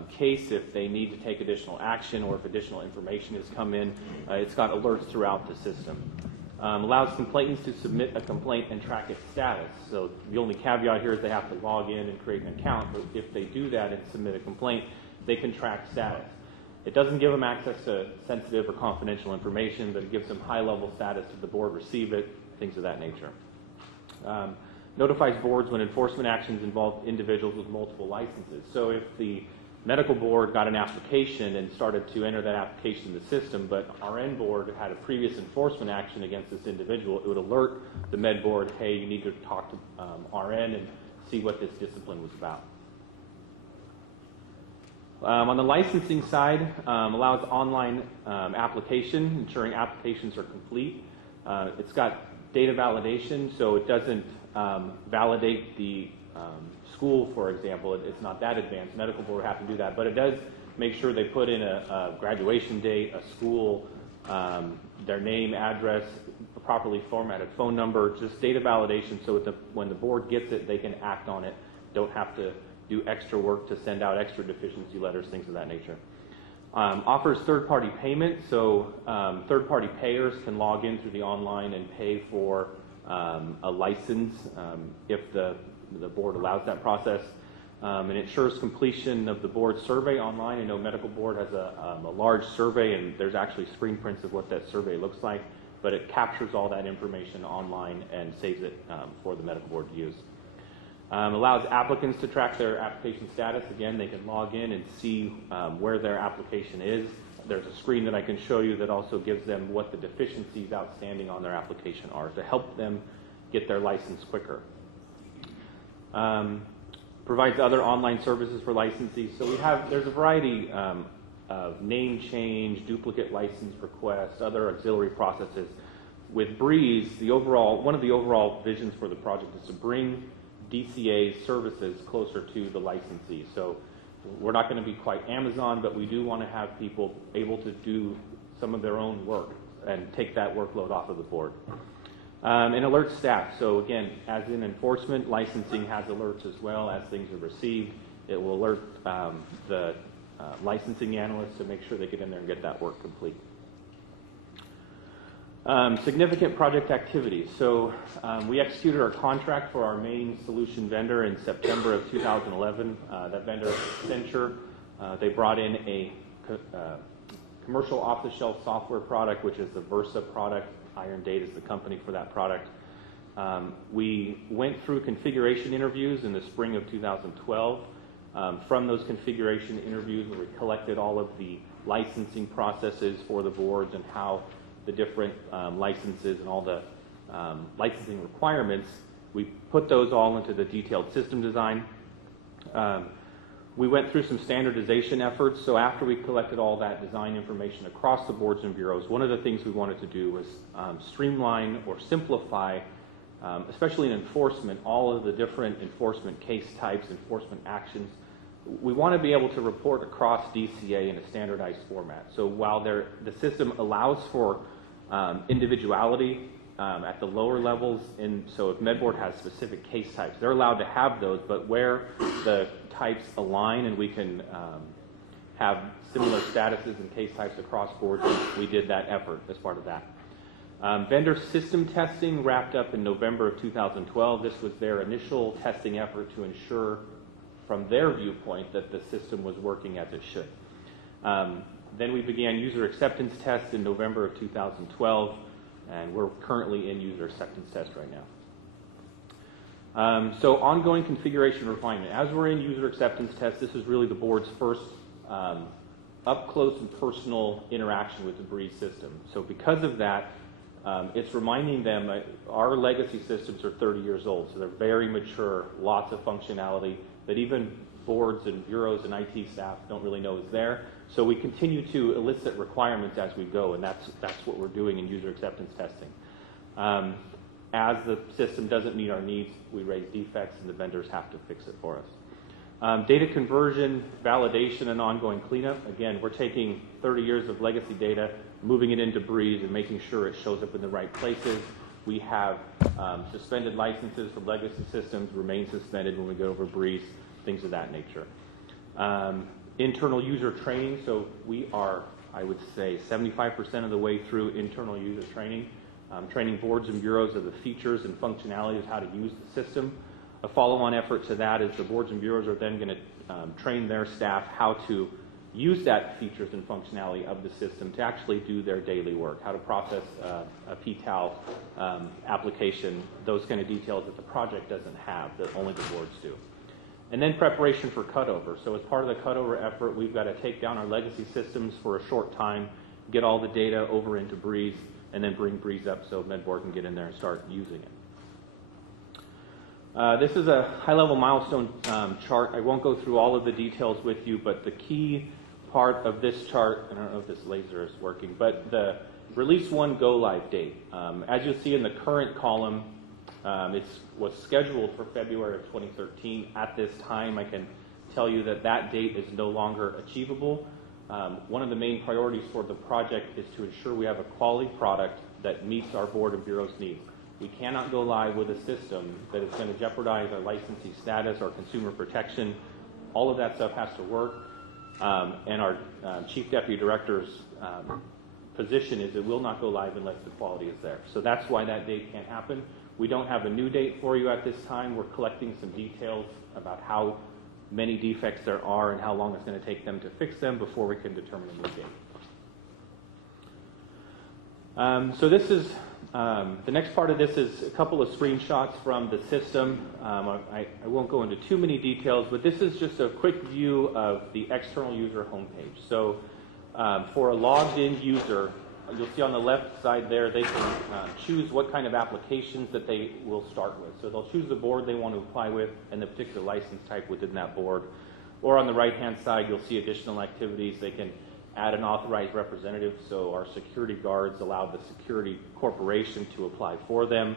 case if they need to take additional action or if additional information has come in. It's got alerts throughout the system. Allows complainants to submit a complaint and track its status. So the only caveat here is they have to log in and create an account, but if they do that and submit a complaint, they can track status. It doesn't give them access to sensitive or confidential information, but it gives them high-level status if the board receive it, things of that nature. Notifies boards when enforcement actions involve individuals with multiple licenses. So if the medical board got an application and started to enter that application in the system, but RN board had a previous enforcement action against this individual, it would alert the med board, hey, you need to talk to RN and see what this discipline was about. On the licensing side, allows online application, ensuring applications are complete. It's got data validation, so it doesn't validate the school, for example. It's not that advanced. Medical board would have to do that, but it does make sure they put in a graduation date, a school, their name, address, a properly formatted phone number, just data validation so when the board gets it, they can act on it, don't have to do extra work to send out extra deficiency letters, things of that nature. Offers third-party payment, so third-party payers can log in through the online and pay for a license if the board allows that process. And ensures completion of the board survey online. I know medical board has a large survey, and there's actually screen prints of what that survey looks like. but it captures all that information online and saves it for the medical board to use. Allows applicants to track their application status. Again, they can log in and see where their application is. There's a screen that I can show you that also gives them what the deficiencies outstanding on their application are to help them get their license quicker. Provides other online services for licensees. So there's a variety of name change, duplicate license requests, other auxiliary processes. With Breeze, one of the overall visions for the project is to bring DCA services closer to the licensee. So we're not going to be quite Amazon, but we do want to have people able to do some of their own work and take that workload off of the board. And alert staff. So again, as in enforcement, licensing has alerts as well as things are received. It will alert the licensing analysts to make sure they get in there and get that work complete. Significant project activities. So we executed our contract for our main solution vendor in September of 2011. That vendor, Accenture, they brought in a commercial off-the-shelf software product, which is the Versa product. Iron Date is the company for that product. We went through configuration interviews in the spring of 2012. From those configuration interviews, we collected all of the licensing processes for the boards and how the different licenses and all the licensing requirements. We put those all into the detailed system design. We went through some standardization efforts. So after we collected all that design information across the boards and bureaus, one of the things we wanted to do was streamline or simplify, especially in enforcement, all of the different enforcement case types, enforcement actions. We want to be able to report across DCA in a standardized format. So while the system allows for individuality at the lower levels, and so if MedBoard has specific case types, they're allowed to have those, but where the types align and we can have similar statuses and case types across boards, we did that effort as part of that. Vendor system testing wrapped up in November of 2012. This was their initial testing effort to ensure from their viewpoint that the system was working as it should. Then we began user acceptance tests in November of 2012, and we're currently in user acceptance test right now. So ongoing configuration refinement. As we're in user acceptance test, this is really the board's first up close and personal interaction with the Breeze system. So because of that, it's reminding them that our legacy systems are 30 years old, so they're very mature, lots of functionality that even boards and bureaus and IT staff don't really know is there. So we continue to elicit requirements as we go, and that's what we're doing in user acceptance testing. As the system doesn't meet our needs, we raise defects, and the vendors have to fix it for us. Data conversion, validation, and ongoing cleanup. Again, we're taking 30 years of legacy data, moving it into Breeze, and making sure it shows up in the right places. We have suspended licenses from legacy systems, remain suspended when we go over Breeze, things of that nature. Internal user training. So we are, I would say, 75% of the way through internal user training. Training boards and bureaus of the features and functionalities, how to use the system. A follow-on effort to that is the boards and bureaus are then going to train their staff how to use that features and functionality of the system to actually do their daily work, how to process a PTAL application, those kind of details that the project doesn't have, that only the boards do. And then preparation for cutover. So as part of the cutover effort, we've got to take down our legacy systems for a short time, get all the data over into Breeze, and then bring Breeze up so MedBoard can get in there and start using it. This is a high-level milestone chart. I won't go through all of the details with you, but the key part of this chart, I don't know if this laser is working, but the Release 1 go-live date. As you'll see in the current column, it was scheduled for February of 2013. At this time, I can tell you that that date is no longer achievable. One of the main priorities for the project is to ensure we have a quality product that meets our board and bureau's needs. We cannot go live with a system that is going to jeopardize our licensee status, our consumer protection. All of that stuff has to work. And our Chief Deputy Director's position is it will not go live unless the quality is there. So that's why that date can't happen. We don't have a new date for you at this time. We're collecting some details about how many defects there are and how long it's going to take them to fix them before we can determine a new date. So this is, the next part of this is a couple of screenshots from the system. I won't go into too many details, but this is just a quick view of the external user homepage. So for a logged in user, you'll see on the left side there, they can choose what kind of applications that they will start with. So they'll choose the board they want to apply with and the particular license type within that board. Or on the right-hand side, you'll see additional activities. They can add an authorized representative, so our security guards allow the security corporation to apply for them,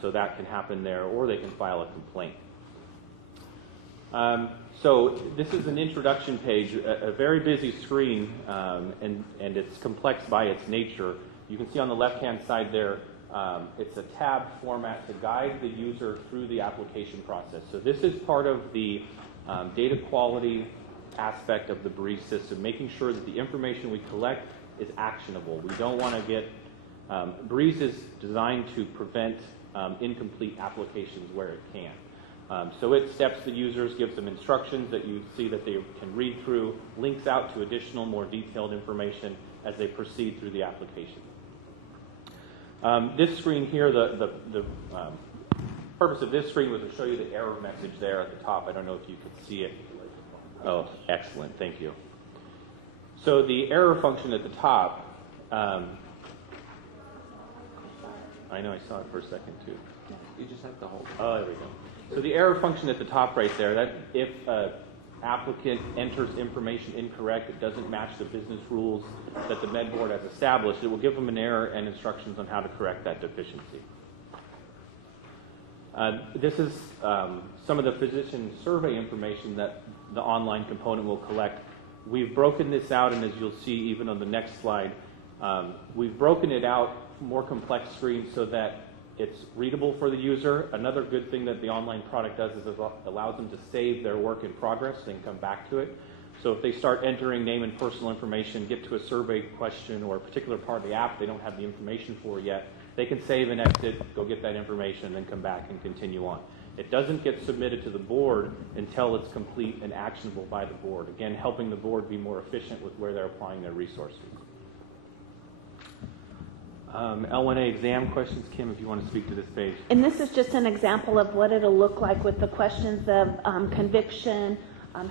so that can happen there, or they can file a complaint. So this is an introduction page, a very busy screen, and it's complex by its nature. You can see on the left-hand side there, it's a tab format to guide the user through the application process. So this is part of the data quality aspect of the BREEZE system, making sure that the information we collect is actionable. We don't want to get, BREEZE is designed to prevent incomplete applications where it can. So it steps the users, gives them instructions that you see that they can read through, links out to additional, more detailed information as they proceed through the application. This screen here, the purpose of this screen was to show you the error message there at the top. I don't know if you could see it. Oh, excellent. Thank you. So the error function at the top, I know I saw it for a second too. You just have to hold it. Oh, there we go. So the error function at the top right there, that if an applicant enters information incorrect, it doesn't match the business rules that the Med Board has established, it will give them an error and instructions on how to correct that deficiency. This is some of the physician survey information that the online component will collect. We've broken this out, and as you'll see even on the next slide, we've broken it out more complex screens so that it's readable for the user. Another good thing that the online product does is it allows them to save their work in progress and come back to it. So if they start entering name and personal information, get to a survey question or a particular part of the app they don't have the information for yet, they can save and exit, go get that information, and then come back and continue on. It doesn't get submitted to the board until it's complete and actionable by the board. Again, helping the board be more efficient with where they're applying their resources. L1A exam questions. Kim, if you want to speak to this page. And this is just an example of what it'll look like with the questions of conviction.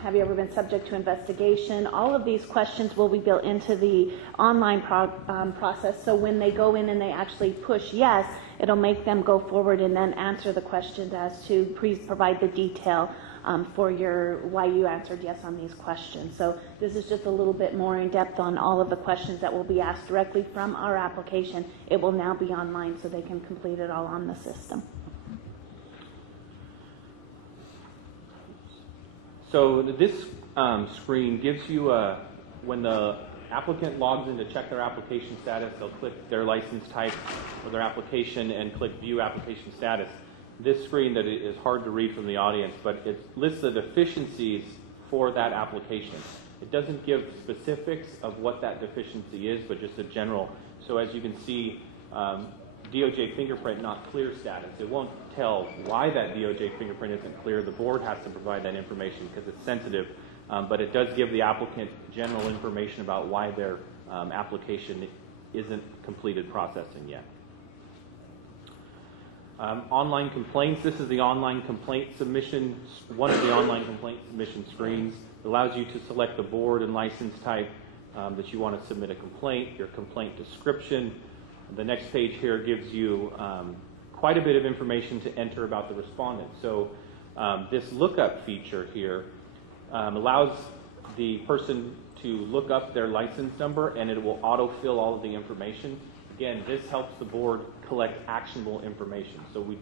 Have you ever been subject to investigation? All of these questions will be built into the online process. So when they go in and they actually push yes, it'll make them go forward and then answer the questions as to please provide the detail for why you answered yes on these questions. So this is just a little bit more in depth on all of the questions that will be asked directly from our application. It will now be online so they can complete it all on the system. So this screen gives you when the applicant logs in to check their application status, they'll click their license type or their application and click View Application Status. This screen that is hard to read from the audience, but it lists the deficiencies for that application. It doesn't give specifics of what that deficiency is, but just a general. So as you can see, DOJ fingerprint not clear status. It won't tell why that DOJ fingerprint isn't clear. The board has to provide that information because it's sensitive, but it does give the applicant general information about why their application isn't completed processing yet. Online complaints. This is the online complaint submission, one of the online complaint submission screens. It allows you to select the board and license type that you want to submit a complaint, your complaint description. The next page here gives you quite a bit of information to enter about the respondent. So this lookup feature here allows the person to look up their license number and it will autofill all of the information. Again, this helps the board collect actionable information. So we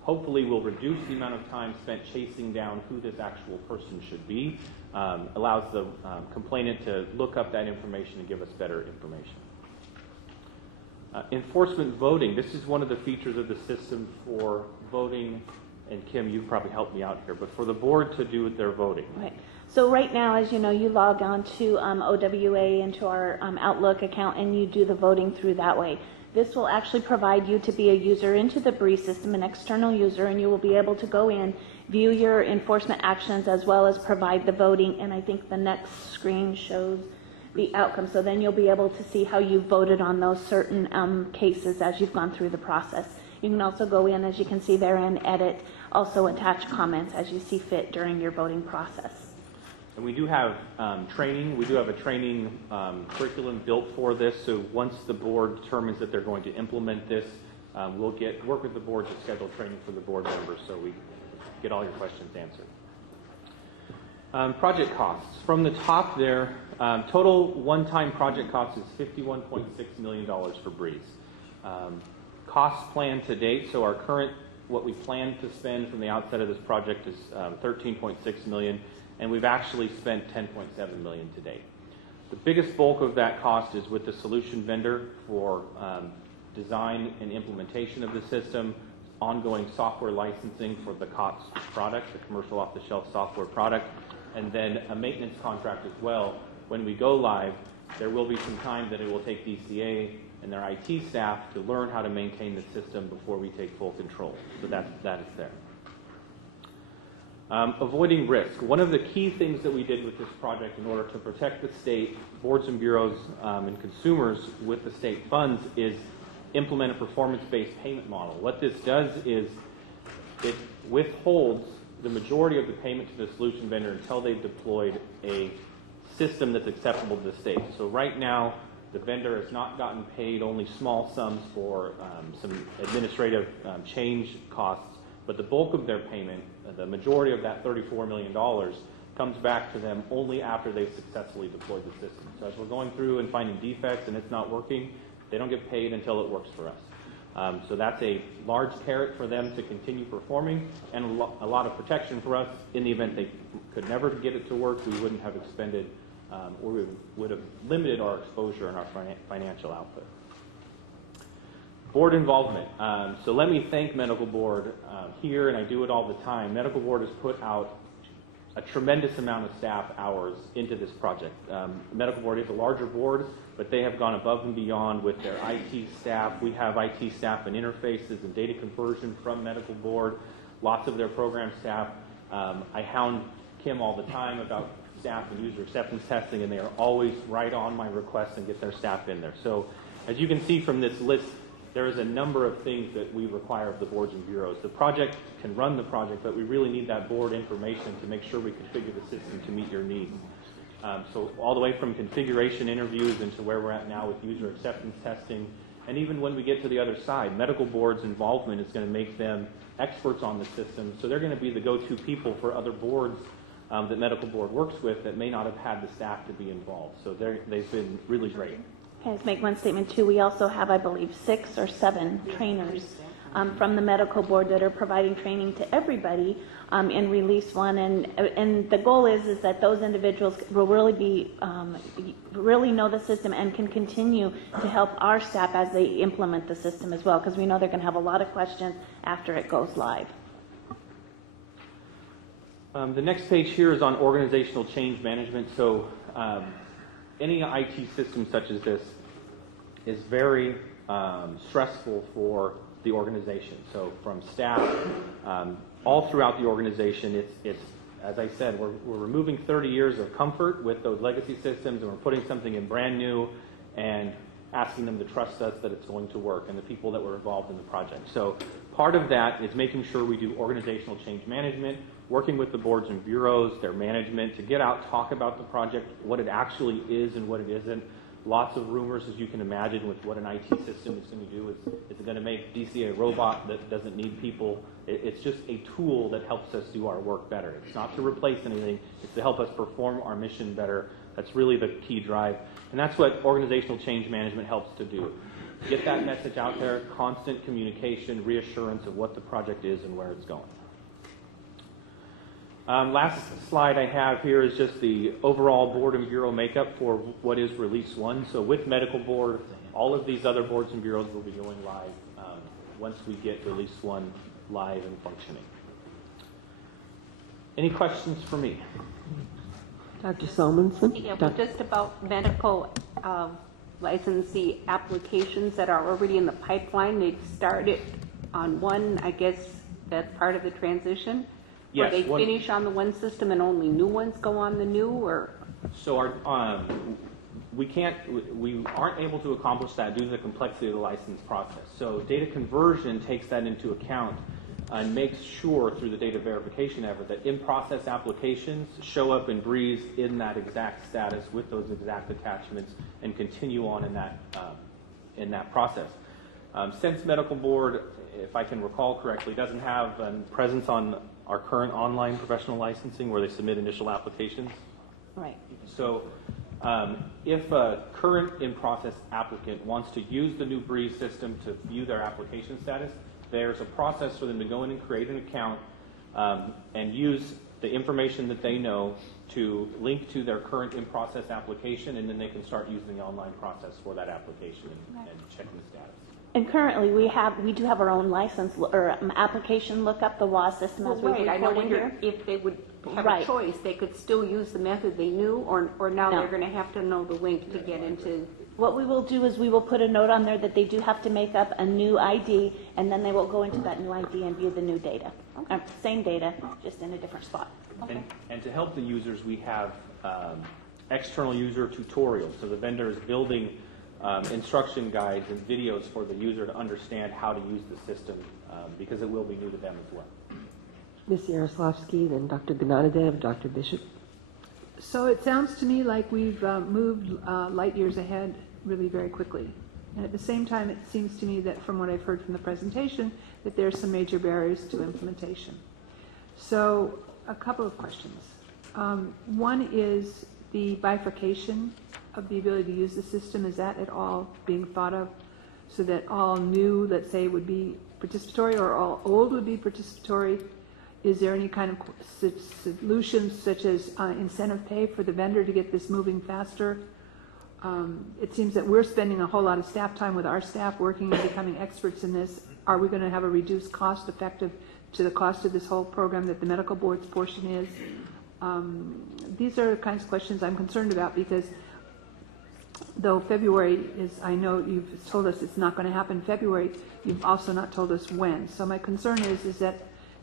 hopefully will reduce the amount of time spent chasing down who this actual person should be. Allows the complainant to look up that information and give us better information. Enforcement voting. This is one of the features of the system for voting, and Kim, you probably helped me out here, but for the board to do their voting. Right. So right now, as you know, you log on to OWA into our Outlook account and you do the voting through that way. This will actually provide you to be a user into the BREEZE system, an external user, and you will be able to go in, view your enforcement actions, as well as provide the voting. And I think the next screen shows the outcome. So then you'll be able to see how you voted on those certain cases as you've gone through the process. You can also go in, as you can see there, and edit, also attach comments as you see fit during your voting process. And we do have training. We do have a training curriculum built for this. So once the board determines that they're going to implement this, we'll work with the board to schedule training for the board members so we get all your questions answered. Project costs. From the top there, total one-time project cost is $51.6 million for Breeze. Cost plan to date, so our current, what we plan to spend from the outset of this project is $13.6 million, and we've actually spent $10.7 million to date. The biggest bulk of that cost is with the solution vendor for design and implementation of the system, ongoing software licensing for the COTS product, the commercial off-the-shelf software product, and then a maintenance contract as well. When we go live, there will be some time that it will take DCA and their IT staff to learn how to maintain the system before we take full control. So that is there. Avoiding risk. One of the key things that we did with this project in order to protect the state, boards and bureaus, and consumers with the state funds is implement a performance-based payment model. What this does is it withholds the majority of the payment to the solution vendor until they've deployed a system that's acceptable to the state. So right now, the vendor has not gotten paid only small sums for some administrative change costs, but the bulk of their payment, the majority of that $34 million, comes back to them only after they've successfully deployed the system. So as we're going through and finding defects and it's not working, they don't get paid until it works for us. So that's a large carrot for them to continue performing and a lot of protection for us in the event they could never get it to work. We wouldn't have expended or we would have limited our exposure and our financial output. Board involvement. So let me thank Medical Board here, and I do it all the time. Medical Board has put out a tremendous amount of staff hours into this project. Medical Board is a larger board, but they have gone above and beyond with their IT staff. We have IT staff and interfaces and data conversion from Medical Board, lots of their program staff. I hound Kim all the time about staff and user acceptance testing, and they are always right on my requests and get their staff in there. So as you can see from this list, there is a number of things that we require of the boards and bureaus. The project can run the project, but we really need that board information to make sure we configure the system to meet your needs. So all the way from configuration interviews into where we're at now with user acceptance testing, and even when we get to the other side, Medical Board's involvement is going to make them experts on the system, so they're going to be the go-to people for other boards that Medical Board works with that may not have had the staff to be involved. So they've been really great. Can I just make one statement too? We also have, I believe, 6 or 7 trainers from the Medical Board that are providing training to everybody in Release 1. And the goal is that those individuals will really be, really know the system and can continue to help our staff as they implement the system as well, because we know they're going to have a lot of questions after it goes live. The next page here is on organizational change management. So any IT system such as this is very stressful for the organization. So from staff, all throughout the organization, it's as I said, we're removing 30 years of comfort with those legacy systems, and we're putting something in brand new and asking them to trust us that it's going to work, and the people that were involved in the project. So part of that is making sure we do organizational change management, working with the boards and bureaus, their management, to get out, talk about the project, what it actually is and what it isn't. Lots of rumors, as you can imagine, with what an IT system is going to do. Is it going to make DCA a robot that doesn't need people? It's just a tool that helps us do our work better. It's not to replace anything. It's to help us perform our mission better. That's really the key drive. And that's what organizational change management helps to do. Get that message out there, constant communication, reassurance of what the project is and where it's going. Last slide I have here is just the overall board and bureau makeup for what is Release 1. So with Medical Board, all of these other boards and bureaus will be going live once we get Release 1 live and functioning. Any questions for me? Dr. Solmonson? Yeah, well, just about medical licensee applications that are already in the pipeline. They've started on one, I guess that's part of the transition? Yes. Or they finish on the one system and only new ones go on the new, or? So we aren't able to accomplish that due to the complexity of the license process. So data conversion takes that into account and makes sure through the data verification effort that in-process applications show up in Breeze in that exact status with those exact attachments and continue on in that process. Sense Medical Board, if I can recall correctly, doesn't have a presence on our current online professional licensing where they submit initial applications. Right. So if a current in-process applicant wants to use the new Breeze system to view their application status, there's a process for them to go in and create an account and use the information that they know to link to their current in-process application, and then they can start using the online process for that application and checking the status. And currently, we do have our own license or application lookup, the WAS system, as we've Right, I reported wonder here. if they would have Right. a choice. They could still use the method they knew, or now No. they're going to have to know the link to get into. What we will do is we will put a note on there that they do have to make up a new ID, and then they will go into that new ID and view the new data. Same data, just in a different spot. And to help the users, we have external user tutorials. So the vendor is building instruction guides and videos for the user to understand how to use the system because it will be new to them as well. Ms. Yaroslavsky, then Dr. Gnanadev, Dr. Bishop. So it sounds to me like we've moved light years ahead really very quickly. And at the same time, it seems to me that from what I've heard from the presentation, that there are some major barriers to implementation. So a couple of questions. One is the bifurcation of the ability to use the system. Is that at all being thought of so that all new, let's say, would be participatory or all old would be participatory? Is there any kind of solutions such as incentive pay for the vendor to get this moving faster? It seems that we're spending a whole lot of staff time with our staff working and becoming experts in this. Are we going to have a reduced cost effective to the cost of this whole program that the medical board's portion is? These are the kinds of questions I'm concerned about because though February is, I know you've told us it's not going to happen in February, you've also not told us when. So my concern is that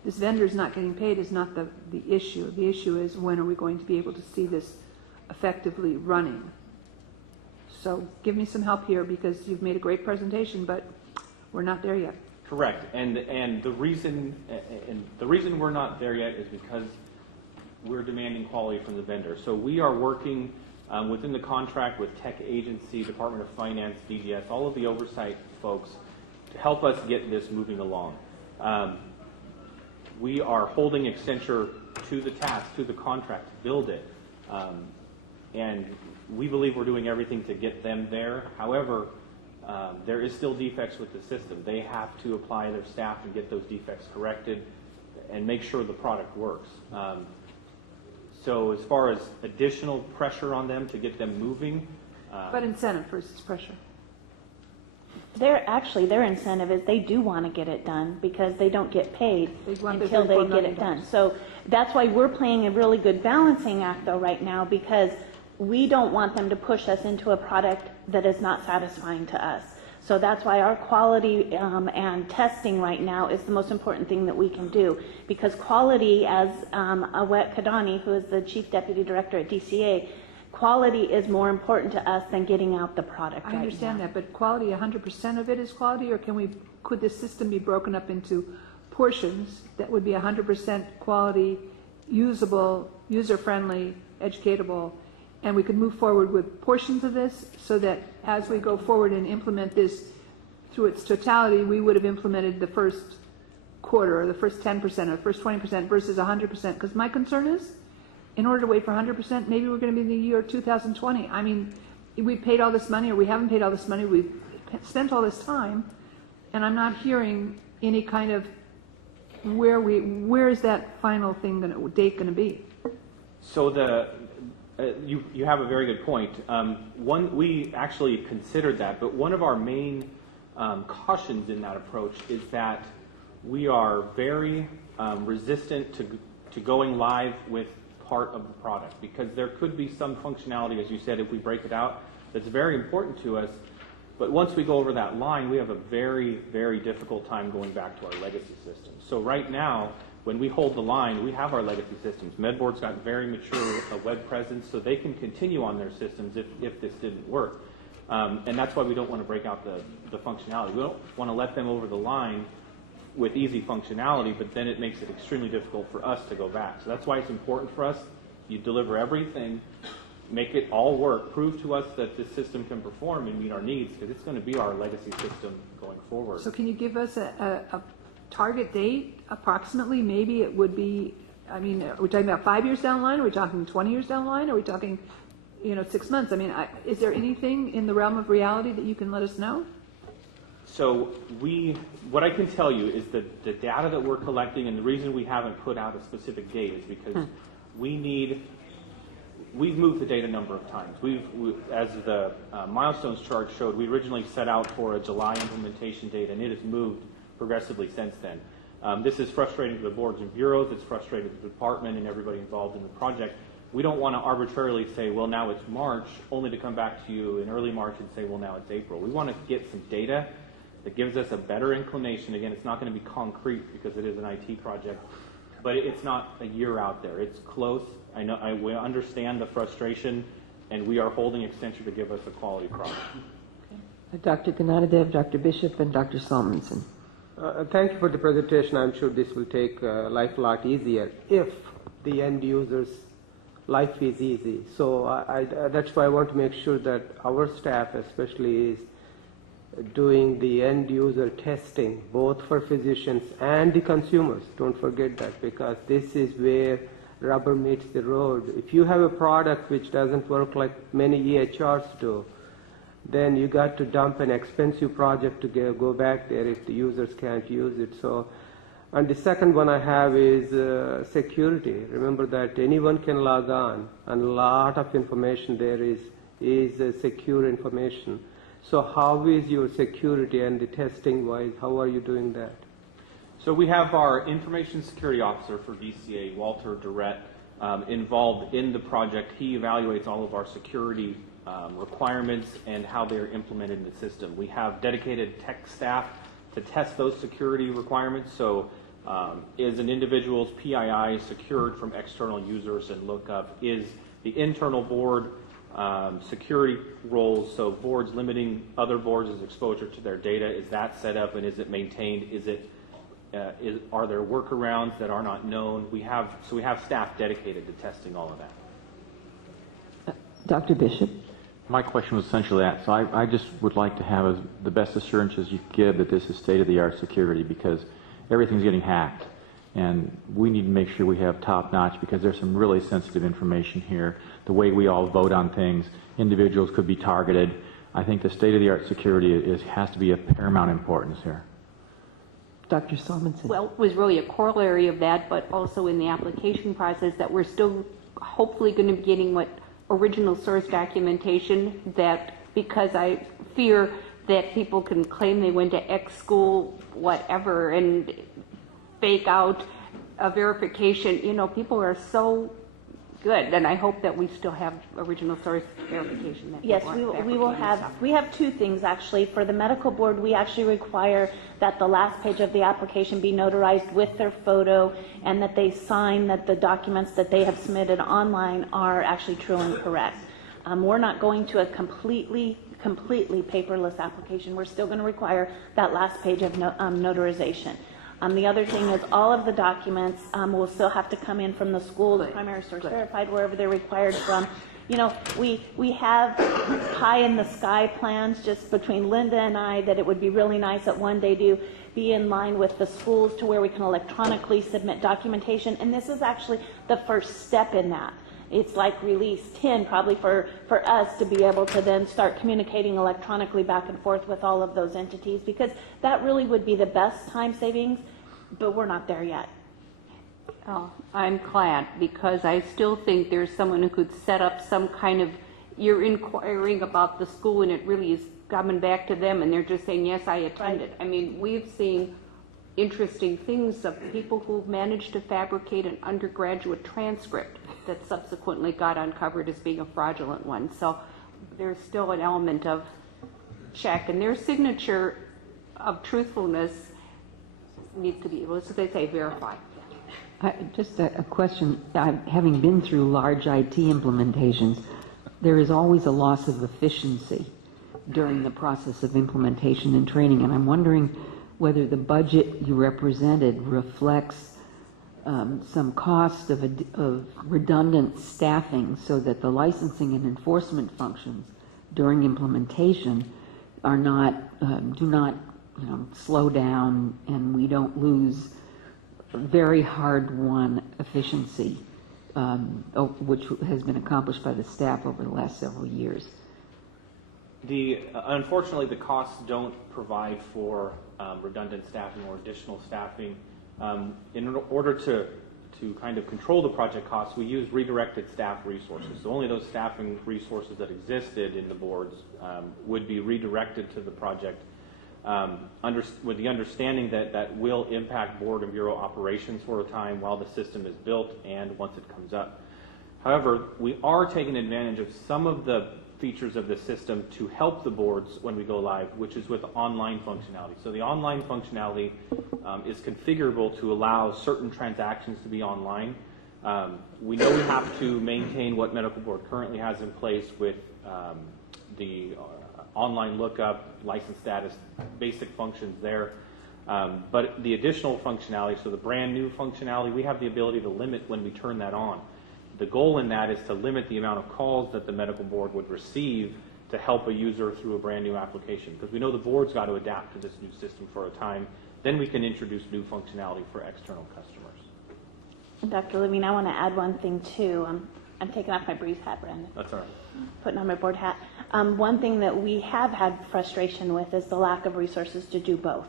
this vendor is not getting paid is not the issue. The issue is when are we going to be able to see this effectively running? So give me some help here because you've made a great presentation, but we're not there yet. Correct, and the reason we're not there yet is because we're demanding quality from the vendor. So we are working within the contract with Tech Agency, Department of Finance, DGS, all of the oversight folks to help us get this moving along. We are holding Accenture to the task, to the contract, to build it. And we believe we're doing everything to get them there. However, there is still defects with the system. They have to apply their staff and get those defects corrected and make sure the product works. So as far as additional pressure on them to get them moving. But incentive versus pressure. Their incentive is they do want to get it done because they don't get paid until they get it done. So that's why we're playing a really good balancing act though right now because we don't want them to push us into a product that is not satisfying to us. So that's why our quality and testing right now is the most important thing that we can do because quality, as Awet Kadani, who is the Chief Deputy Director at DCA, quality is more important to us than getting out the product right now. I understand that, but quality, 100% of it is quality, or could this system be broken up into portions that would be 100% quality, usable, user-friendly, educatable, and we could move forward with portions of this so that as we go forward and implement this through its totality, we would have implemented the first quarter or the first 10% or the first 20% versus 100%. Because my concern is, in order to wait for 100%, maybe we're going to be in the year 2020. I mean, we paid all this money or we haven't paid all this money, we've spent all this time, and I'm not hearing any kind of where is that final date going to be? So you have a very good point. We actually considered that, but one of our main cautions in that approach is that we are very resistant to going live with part of the product because there could be some functionality, as you said, if we break it out, that's very important to us. But once we go over that line, we have a very, very difficult time going back to our legacy system. So right now, when we hold the line, we have our legacy systems. MedBoard's got very mature web presence, so they can continue on their systems if this didn't work. And that's why we don't want to break out the functionality. We don't want to let them over the line with easy functionality, but then it makes it extremely difficult for us to go back. So that's why it's important for us. You deliver everything, make it all work, prove to us that this system can perform and meet our needs, because it's going to be our legacy system going forward. So can you give us a target date, approximately? Maybe it would be, I mean, are we talking about 5 years down the line? Are we talking 20 years down the line? Are we talking, 6 months? I mean, is there anything in the realm of reality that you can let us know? So what I can tell you is that the data that we're collecting, and the reason we haven't put out a specific date is because we've moved the date a number of times. As the milestones chart showed, we originally set out for a July implementation date, and it has moved progressively since then. This is frustrating to the boards and bureaus. It's frustrating to the department and everybody involved in the project. We don't want to arbitrarily say, well, now it's March, only to come back to you in early March and say, well, now it's April. We want to get some data that gives us a better inclination. Again, it's not going to be concrete because it is an IT project, but it's not a year out there. It's close. We understand the frustration, and we are holding Accenture to give us a quality product. Dr. Ganadev, Dr. Bishop, and Dr. Salmonson. Thank you for the presentation. I'm sure this will take life a lot easier if the end user's life is easy. So that's why I want to make sure that our staff especially is doing the end user testing, both for physicians and the consumers. Don't forget that, because this is where rubber meets the road. If you have a product which doesn't work like many EHRs do, then you got to dump an expensive project to go back there if the users can't use it. So, and the second one I have is security. Remember that anyone can log on, and a lot of information there is secure information. So how is your security and the testing wise, how are you doing that? So we have our Information Security Officer for VCA, Walter Durrett, involved in the project. He evaluates all of our security requirements and how they're implemented in the system. We have dedicated tech staff to test those security requirements. So is an individual's PII secured from external users and lookup? Is the internal board security roles, so boards limiting other boards' exposure to their data, is that set up and is it maintained? Are there workarounds that are not known? We have staff dedicated to testing all of that. Dr. Bishop. My question was essentially that. So I just would like to have the best assurances you give that this is state-of-the-art security, because everything's getting hacked. And we need to make sure we have top-notch, because there's some really sensitive information here. The way we all vote on things, individuals could be targeted. I think the state-of-the-art security has to be of paramount importance here. Dr. Salmonson. Well, it was really a corollary of that, but also in the application process that we're still hopefully going to be getting what original source documentation, that because I fear that people can claim they went to X school, whatever, and fake out a verification. People are so good, and I hope that we still have original source verification. Yes, we will have. We have two things actually. For the medical board, we actually require that the last page of the application be notarized with their photo, and that they sign that the documents that they have submitted online are actually true and correct. We're not going to a completely paperless application. We're still going to require that last page of notarization. The other thing is all of the documents will still have to come in from the school, the primary source verified, wherever they're required from. We have pie in the sky plans just between Linda and I that it would be really nice that one day to be in line with the schools to where we can electronically submit documentation. And this is actually the first step in that. It's like release 10 probably for us to be able to then start communicating electronically back and forth with all of those entities, because that really would be the best time savings, but we're not there yet. Oh, I'm glad, because I still think there's someone who could set up some kind of, you're inquiring about the school and it really is coming back to them and they're just saying, yes, I attended. I mean, we've seen interesting things of people who've managed to fabricate an undergraduate transcript that subsequently got uncovered as being a fraudulent one. So there's still an element of check, and their signature of truthfulness needs to be, well, as they say, verified. Just a question. Having been through large IT implementations, there is always a loss of efficiency during the process of implementation and training, and I'm wondering whether the budget you represented reflects some cost of redundant staffing so that the licensing and enforcement functions during implementation are not, do not slow down and we don't lose very hard-won efficiency, which has been accomplished by the staff over the last several years. Unfortunately, the costs don't provide for redundant staffing or additional staffing. In order to kind of control the project costs, we use redirected staff resources. So only those staffing resources that existed in the boards would be redirected to the project with the understanding that that will impact board and bureau operations for a time while the system is built and once it comes up. However, we are taking advantage of some of the features of the system to help the boards when we go live, which is with online functionality. So the online functionality is configurable to allow certain transactions to be online. We know we have to maintain what medical board currently has in place with the online lookup, license status, basic functions there. But the additional functionality, so the brand new functionality, we have the ability to limit when we turn that on. The goal in that is to limit the amount of calls that the medical board would receive to help a user through a brand new application, because we know the board's got to adapt to this new system for a time. Then we can introduce new functionality for external customers. And Dr. Levine, I want to add one thing too. I'm taking off my Breeze hat, Brandon. That's all right. Putting on my board hat. One thing that we have had frustration with is the lack of resources to do both.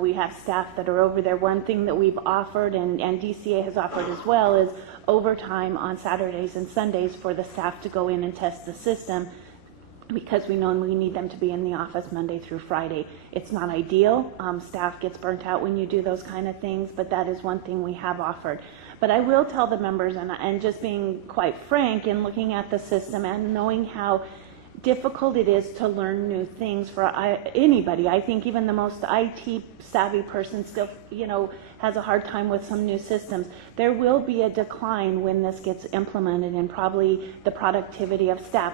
We have staff that are over there. One thing that we've offered and DCA has offered as well is overtime on Saturdays and Sundays for the staff to go in and test the system, because we know we need them to be in the office Monday through Friday. It's not ideal. Staff gets burnt out when you do those kind of things, but that is one thing we have offered. But I will tell the members, and just being quite frank in looking at the system and knowing how difficult it is to learn new things for anybody. I think even the most IT savvy person still, has a hard time with some new systems. There will be a decline when this gets implemented and probably the productivity of staff.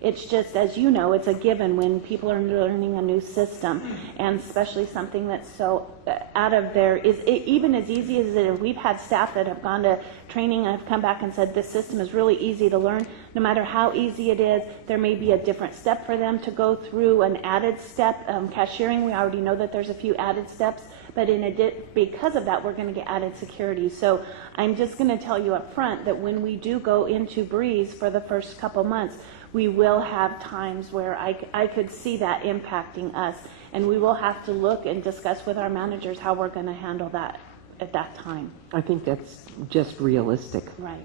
It's just, as you know, it's a given when people are learning a new system, and especially something that's so out of there. Even as easy as it is, we've had staff that have gone to training and have come back and said this system is really easy to learn. No matter how easy it is, there may be a different step for them to go through, an added step. Cashiering, we already know that there's a few added steps, but because of that, we're going to get added security. So I'm just going to tell you up front that when we do go into Breeze for the first couple months, we will have times where I could see that impacting us, and we will have to look and discuss with our managers how we're going to handle that at that time. I think that's just realistic. Right.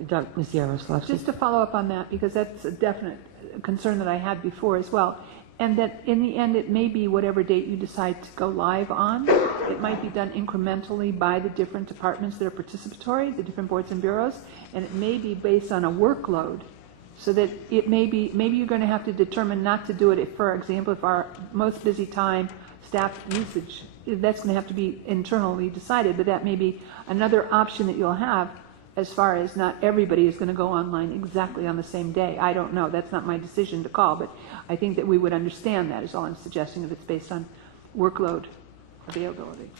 Ms. Yaroslavsky. Just to follow up on that, because that's a definite concern that I had before as well, and that in the end it may be whatever date you decide to go live on. It might be done incrementally by the different departments that are participatory, the different boards and bureaus, and it may be based on a workload, so that it may be, maybe you're going to have to determine not to do it if, for example, if our most busy time, staff usage, that's going to have to be internally decided, but that may be another option that you'll have, as far as not everybody is going to go online exactly on the same day. I don't know. That's not my decision to call, but I think that we would understand that is all I'm suggesting if it's based on workload availability.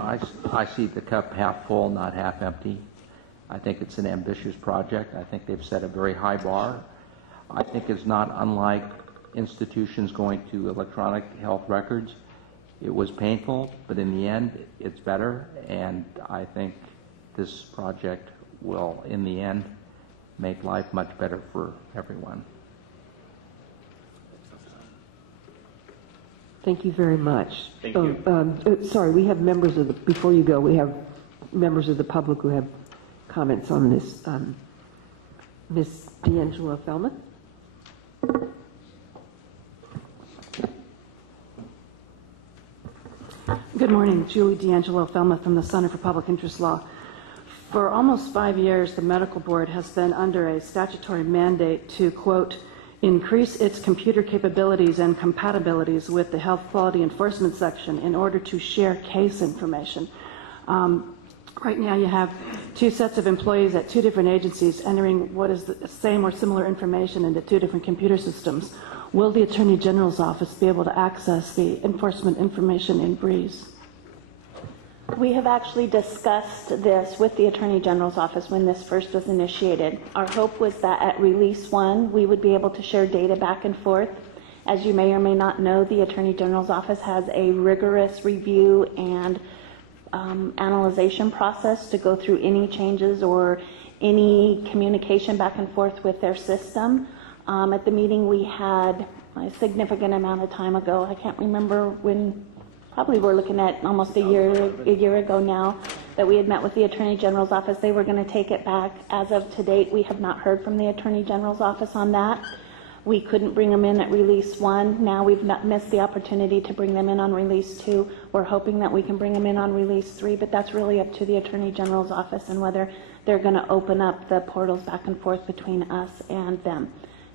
I see the cup half full, not half empty. I think it's an ambitious project. I think they've set a very high bar. I think it's not unlike institutions going to electronic health records. It was painful, but in the end, it's better, and I think this project will, in the end, make life much better for everyone. Thank you very much. Thank you. Sorry, we have members of the, before you go, we have members of the public who have comments on this. Ms. D'Angelo Felmuth. Good morning, Julie D'Angelo Felmuth from the Center for Public Interest Law. For almost 5 years, the medical board has been under a statutory mandate to, quote, increase its computer capabilities and compatibilities with the health quality enforcement section in order to share case information. Right now you have two sets of employees at two different agencies entering what is the same or similar information into two different computer systems. Will the Attorney General's office be able to access the enforcement information in Breeze? We have actually discussed this with the Attorney General's office when this first was initiated. Our hope was that at release 1, we would be able to share data back and forth. As you may or may not know, the Attorney General's office has a rigorous review and analyzation process to go through any changes or any communication back and forth with their system. At the meeting we had a significant amount of time ago, I can't remember when, probably we're looking at almost a year ago now, that we had met with the Attorney General's office. They were going to take it back. As of to date, we have not heard from the Attorney General's office on that. We couldn't bring them in at release 1. Now we've not missed the opportunity to bring them in on release 2. We're hoping that we can bring them in on release 3, but that's really up to the Attorney General's office and whether they're going to open up the portals back and forth between us and them.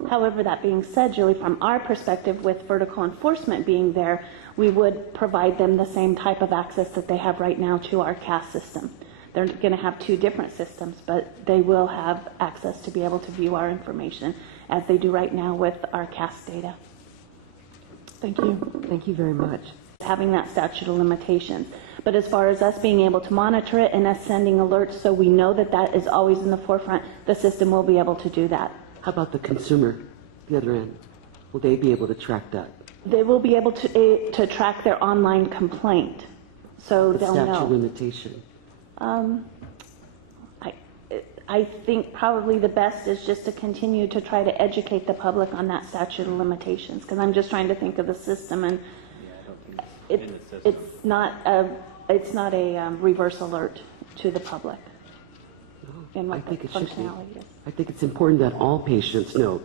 However, that being said, Julie, from our perspective with vertical enforcement being there, we would provide them the same type of access that they have right now to our CAS system. They're going to have two different systems, but they will have access to be able to view our information as they do right now with our CAS data. Thank you. Thank you very much. Having that statute of limitations. But as far as us being able to monitor it and us sending alerts so we know that that is always in the forefront, the system will be able to do that. How about the consumer, the other end? Will they be able to track that? They will be able to track their online complaint, so The they'll statute know. of limitation. I think probably the best is just to continue to try to educate the public on that statute of limitations, because I'm just trying to think of the system, and it's not a reverse alert to the public. In what I think it should be. functionality is. I think it's important that all patients know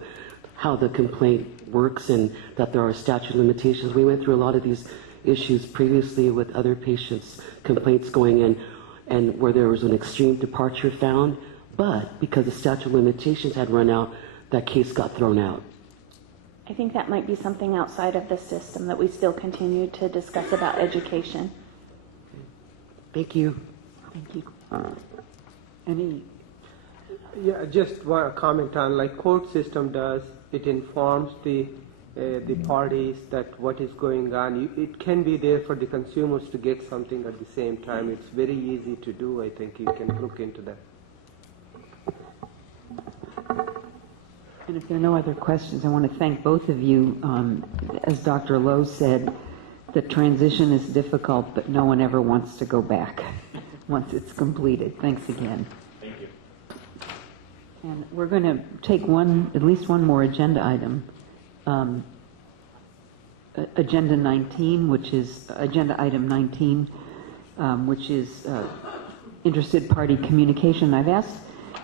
how the complaint works and that there are statute of limitations. We went through a lot of these issues previously with other patients' complaints going in and where there was an extreme departure found, but because the statute of limitations had run out, that case got thrown out. I think that might be something outside of the system that we still continue to discuss about education. Thank you. Thank you. Any? Yeah, just want to comment on like court system does. It informs the parties that what is going on. It can be there for the consumers to get something at the same time. It's very easy to do. I think you can look into that. And if there are no other questions, I want to thank both of you. As Dr. Lowe said, the transition is difficult, but no one ever wants to go back once it's completed. Thanks again. Thank you. And we're going to take at least one more agenda item. Agenda 19, which is agenda item 19, which is interested party communication. I've asked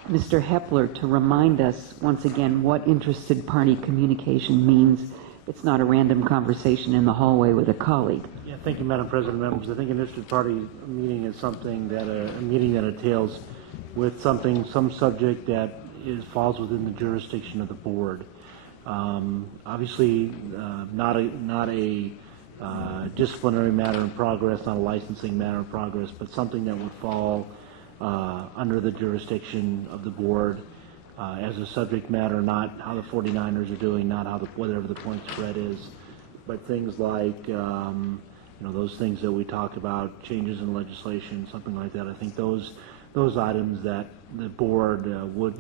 Mr. Hepler to remind us once again what interested party communication means. It's not a random conversation in the hallway with a colleague. Yeah, thank you, Madam President, members. I think an interested party meeting is something that a meeting that entails with some subject that falls within the jurisdiction of the board. Obviously, not a disciplinary matter in progress, not a licensing matter in progress, but something that would fall under the jurisdiction of the board as a subject matter, not how the 49ers are doing, not how whatever the point spread is, but things like those things that we talk about, changes in legislation, something like that. I think those items that the board would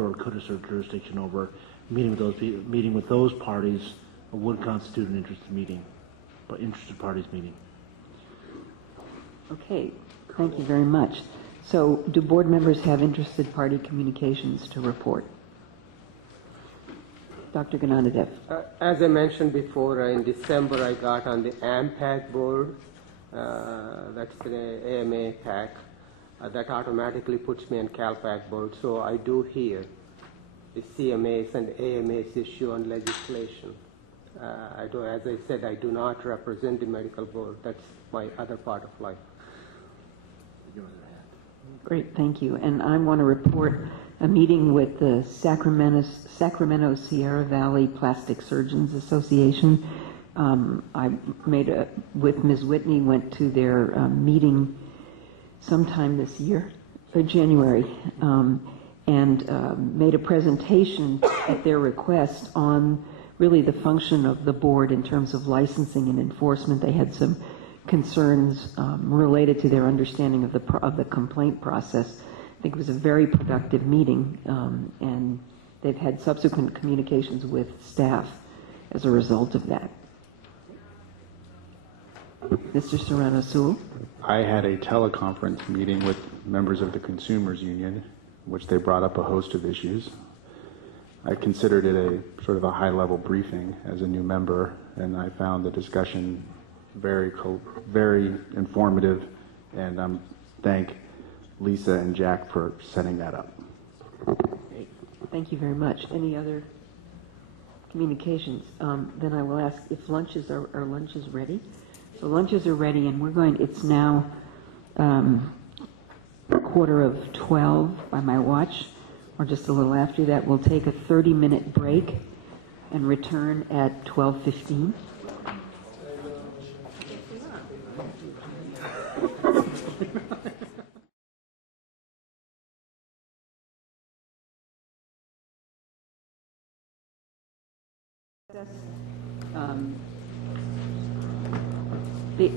or could assert jurisdiction over, meeting with those parties would constitute an interested parties meeting. Okay, thank you very much. So, do board members have interested party communications to report? Dr. Gnanadev. As I mentioned before, in December I got on the AMPAC board. That's the AMA PAC. That automatically puts me on CalPAC board. So I do hear the CMAs and AMAs issue on legislation. As I said, I do not represent the medical board. That's my other part of life. Great, thank you. And I want to report a meeting with the Sacramento Sierra Valley Plastic Surgeons Association. I with Ms. Whitney, went to their meeting sometime this year, January, and made a presentation at their request on really the function of the board in terms of licensing and enforcement. They had some concerns related to their understanding of the complaint process. I think it was a very productive meeting, and they've had subsequent communications with staff as a result of that. Mr. Serrano-Sewell? I had a teleconference meeting with members of the Consumers Union, in which they brought up a host of issues. I considered it a sort of a high-level briefing as a new member, and I found the discussion very informative, and thank Lisa and Jack for setting that up. Great. Thank you very much. Any other communications? Then I will ask if lunches are lunches ready. So lunches are ready, and it's now 11:45 by my watch, or just a little after that. We'll take a 30-minute break and return at 12:15.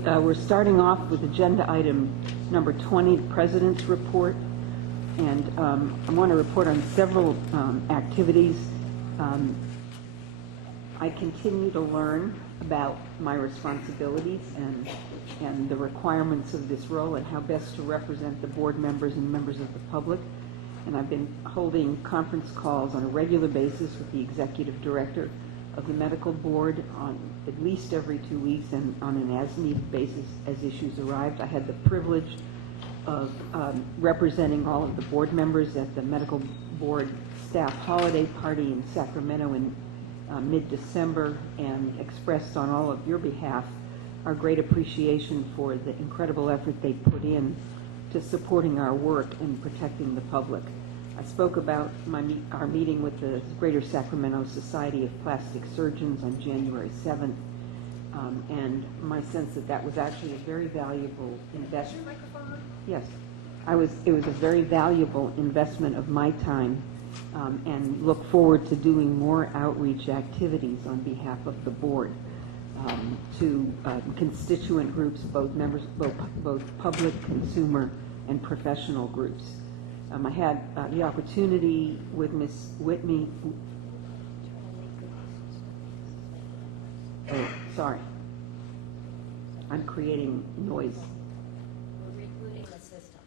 We're starting off with agenda item number 20, the President's Report, and I want to report on several activities. I continue to learn about my responsibilities and the requirements of this role and how best to represent the board members and members of the public. And I've been holding conference calls on a regular basis with the executive director of the medical board on at least every 2 weeks and on an as-needed basis as issues arrived. I had the privilege of representing all of the board members at the medical board staff holiday party in Sacramento in mid-December, and expressed on all of your behalf our great appreciation for the incredible effort they put in to supporting our work in protecting the public. I spoke about our meeting with the Greater Sacramento Society of Plastic Surgeons on January 7th, and my sense that was actually a very valuable investment. Yes, it was a very valuable investment of my time, and look forward to doing more outreach activities on behalf of the board to constituent groups, both public, consumer, and professional groups. I had the opportunity with Ms. Whitney. Oh, sorry. I'm creating noise. We're rebooting the system.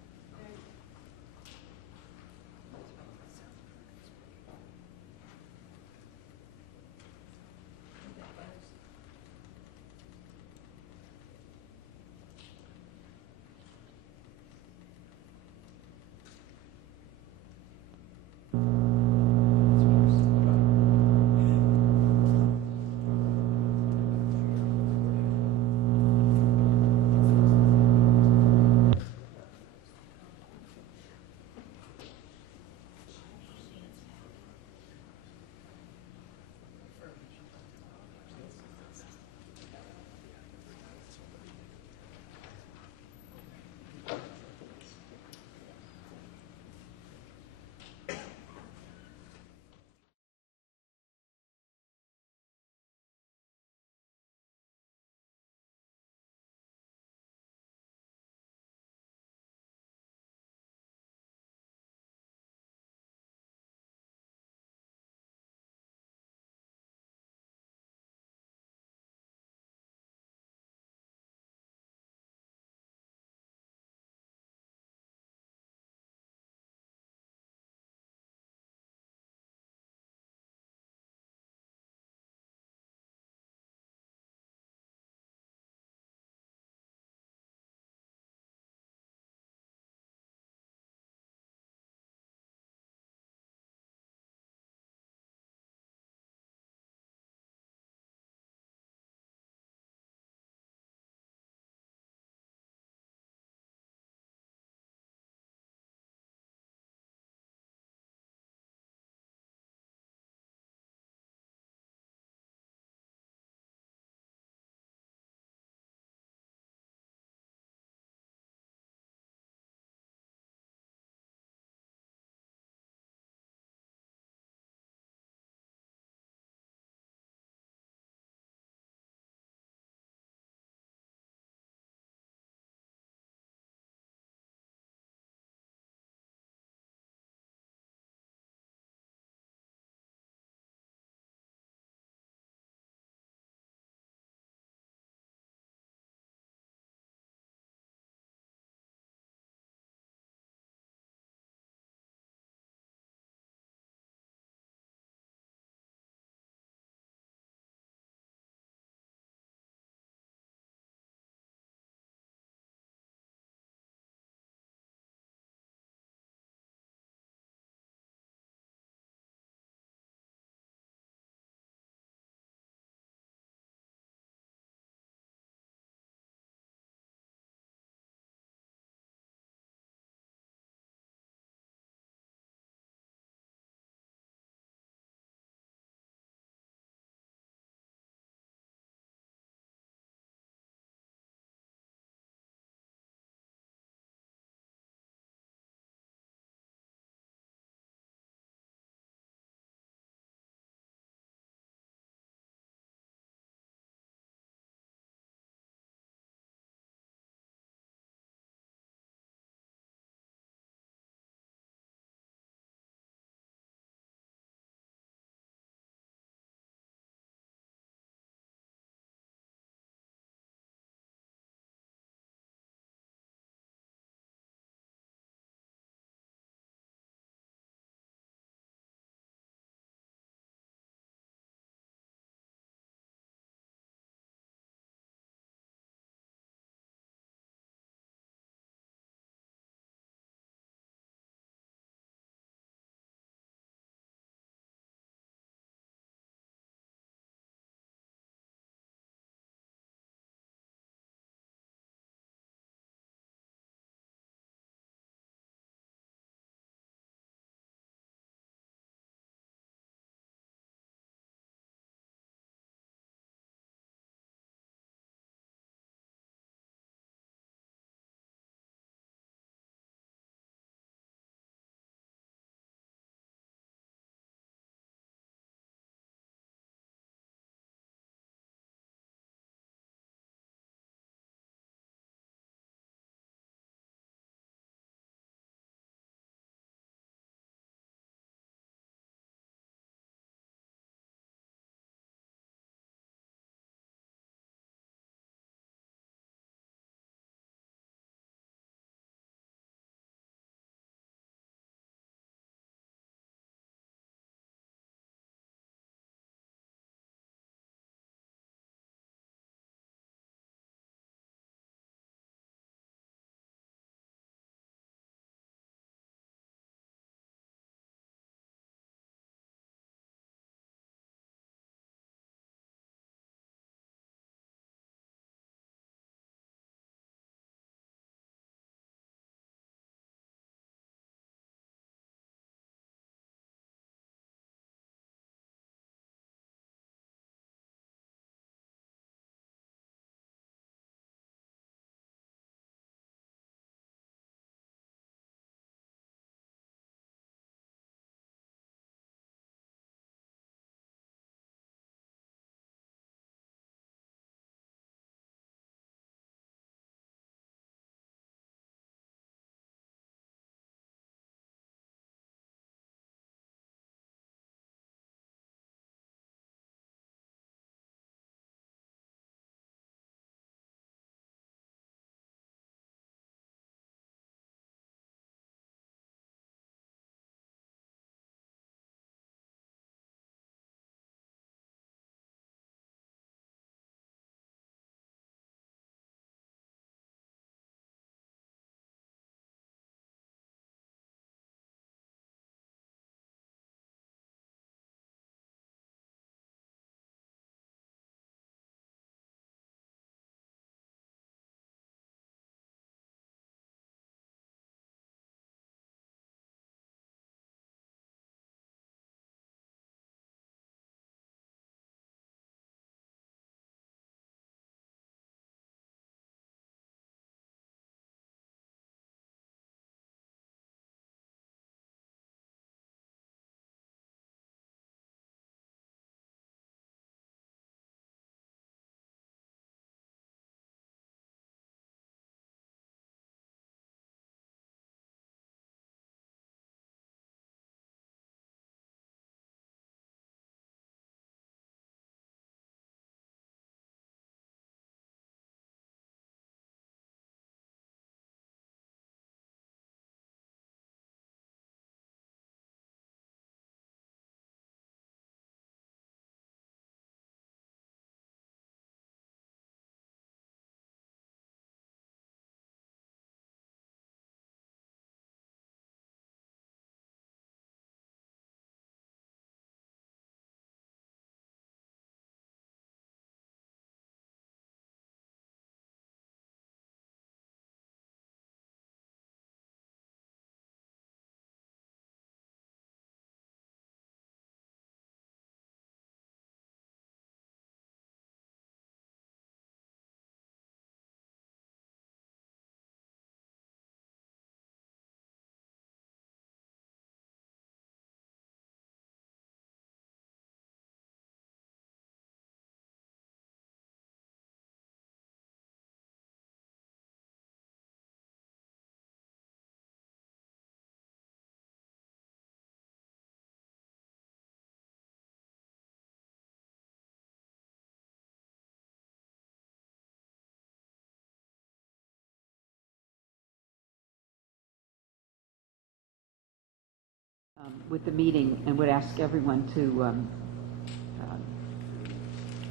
with the meeting and would ask everyone to,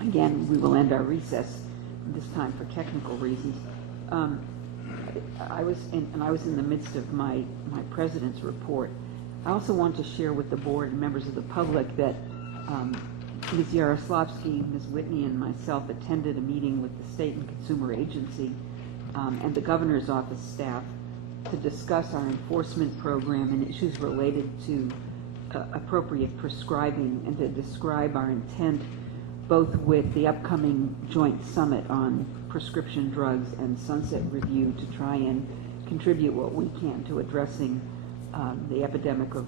again, we will end our recess this time for technical reasons. I was in the midst of my president's report. I also want to share with the board and members of the public that Ms. Yaroslavsky, Ms. Whitney, and myself attended a meeting with the State and Consumer Agency and the Governor's Office staff to discuss our enforcement program and issues related to appropriate prescribing, and to describe our intent both with the upcoming joint summit on prescription drugs and sunset review to try and contribute what we can to addressing the epidemic of,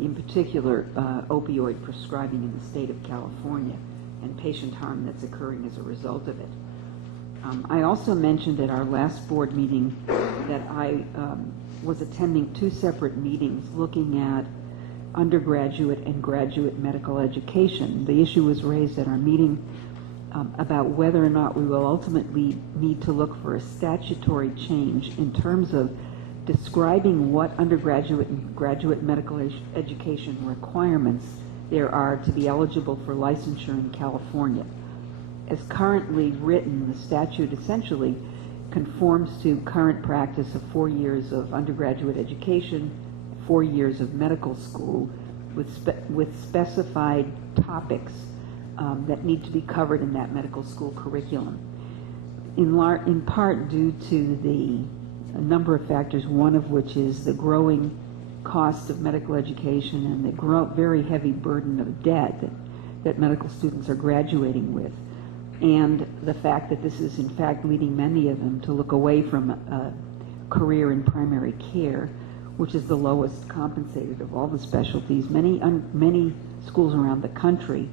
in particular, opioid prescribing in the state of California and patient harm that's occurring as a result of it. I also mentioned at our last board meeting that I was attending 2 separate meetings looking at undergraduate and graduate medical education. The issue was raised at our meeting about whether or not we will ultimately need to look for a statutory change in terms of describing what undergraduate and graduate medical education requirements there are to be eligible for licensure in California. As currently written, the statute essentially conforms to current practice of 4 years of undergraduate education, 4 years of medical school, with specified topics that need to be covered in that medical school curriculum. In part due to a number of factors, one of which is the growing cost of medical education and the very heavy burden of debt that medical students are graduating with, and the fact that this is in fact leading many of them to look away from a career in primary care, which is the lowest compensated of all the specialties. Many schools around the country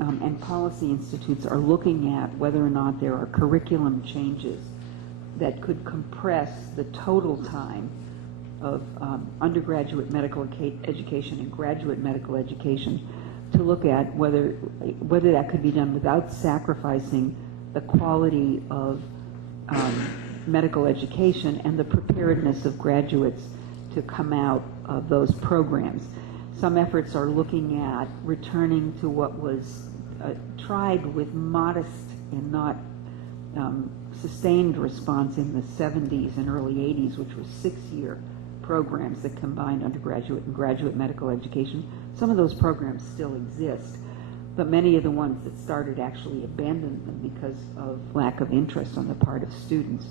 and policy institutes are looking at whether or not there are curriculum changes that could compress the total time of undergraduate medical education and graduate medical education, to look at whether that could be done without sacrificing the quality of medical education and the preparedness of graduates to come out of those programs. Some efforts are looking at returning to what was tried with modest and not sustained response in the 70s and early 80s, which was 6-year programs that combined undergraduate and graduate medical education. Some of those programs still exist, but many of the ones that started actually abandoned them because of lack of interest on the part of students.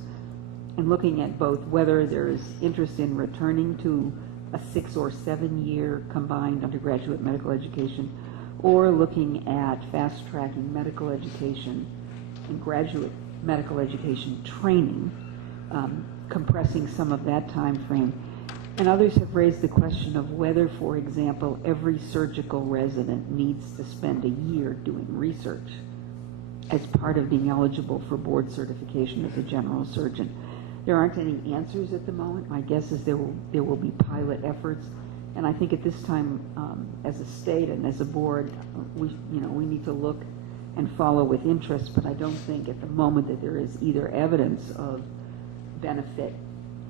And looking at both whether there is interest in returning to a 6 or 7 year combined undergraduate medical education, or looking at fast-tracking medical education and graduate medical education training, compressing some of that time frame. And others have raised the question of whether, for example, every surgical resident needs to spend a year doing research as part of being eligible for board certification as a general surgeon. There aren't any answers at the moment. My guess is there will be pilot efforts, and I think at this time, as a state and as a board, we need to look and follow with interest. But I don't think at the moment that there is either evidence of benefit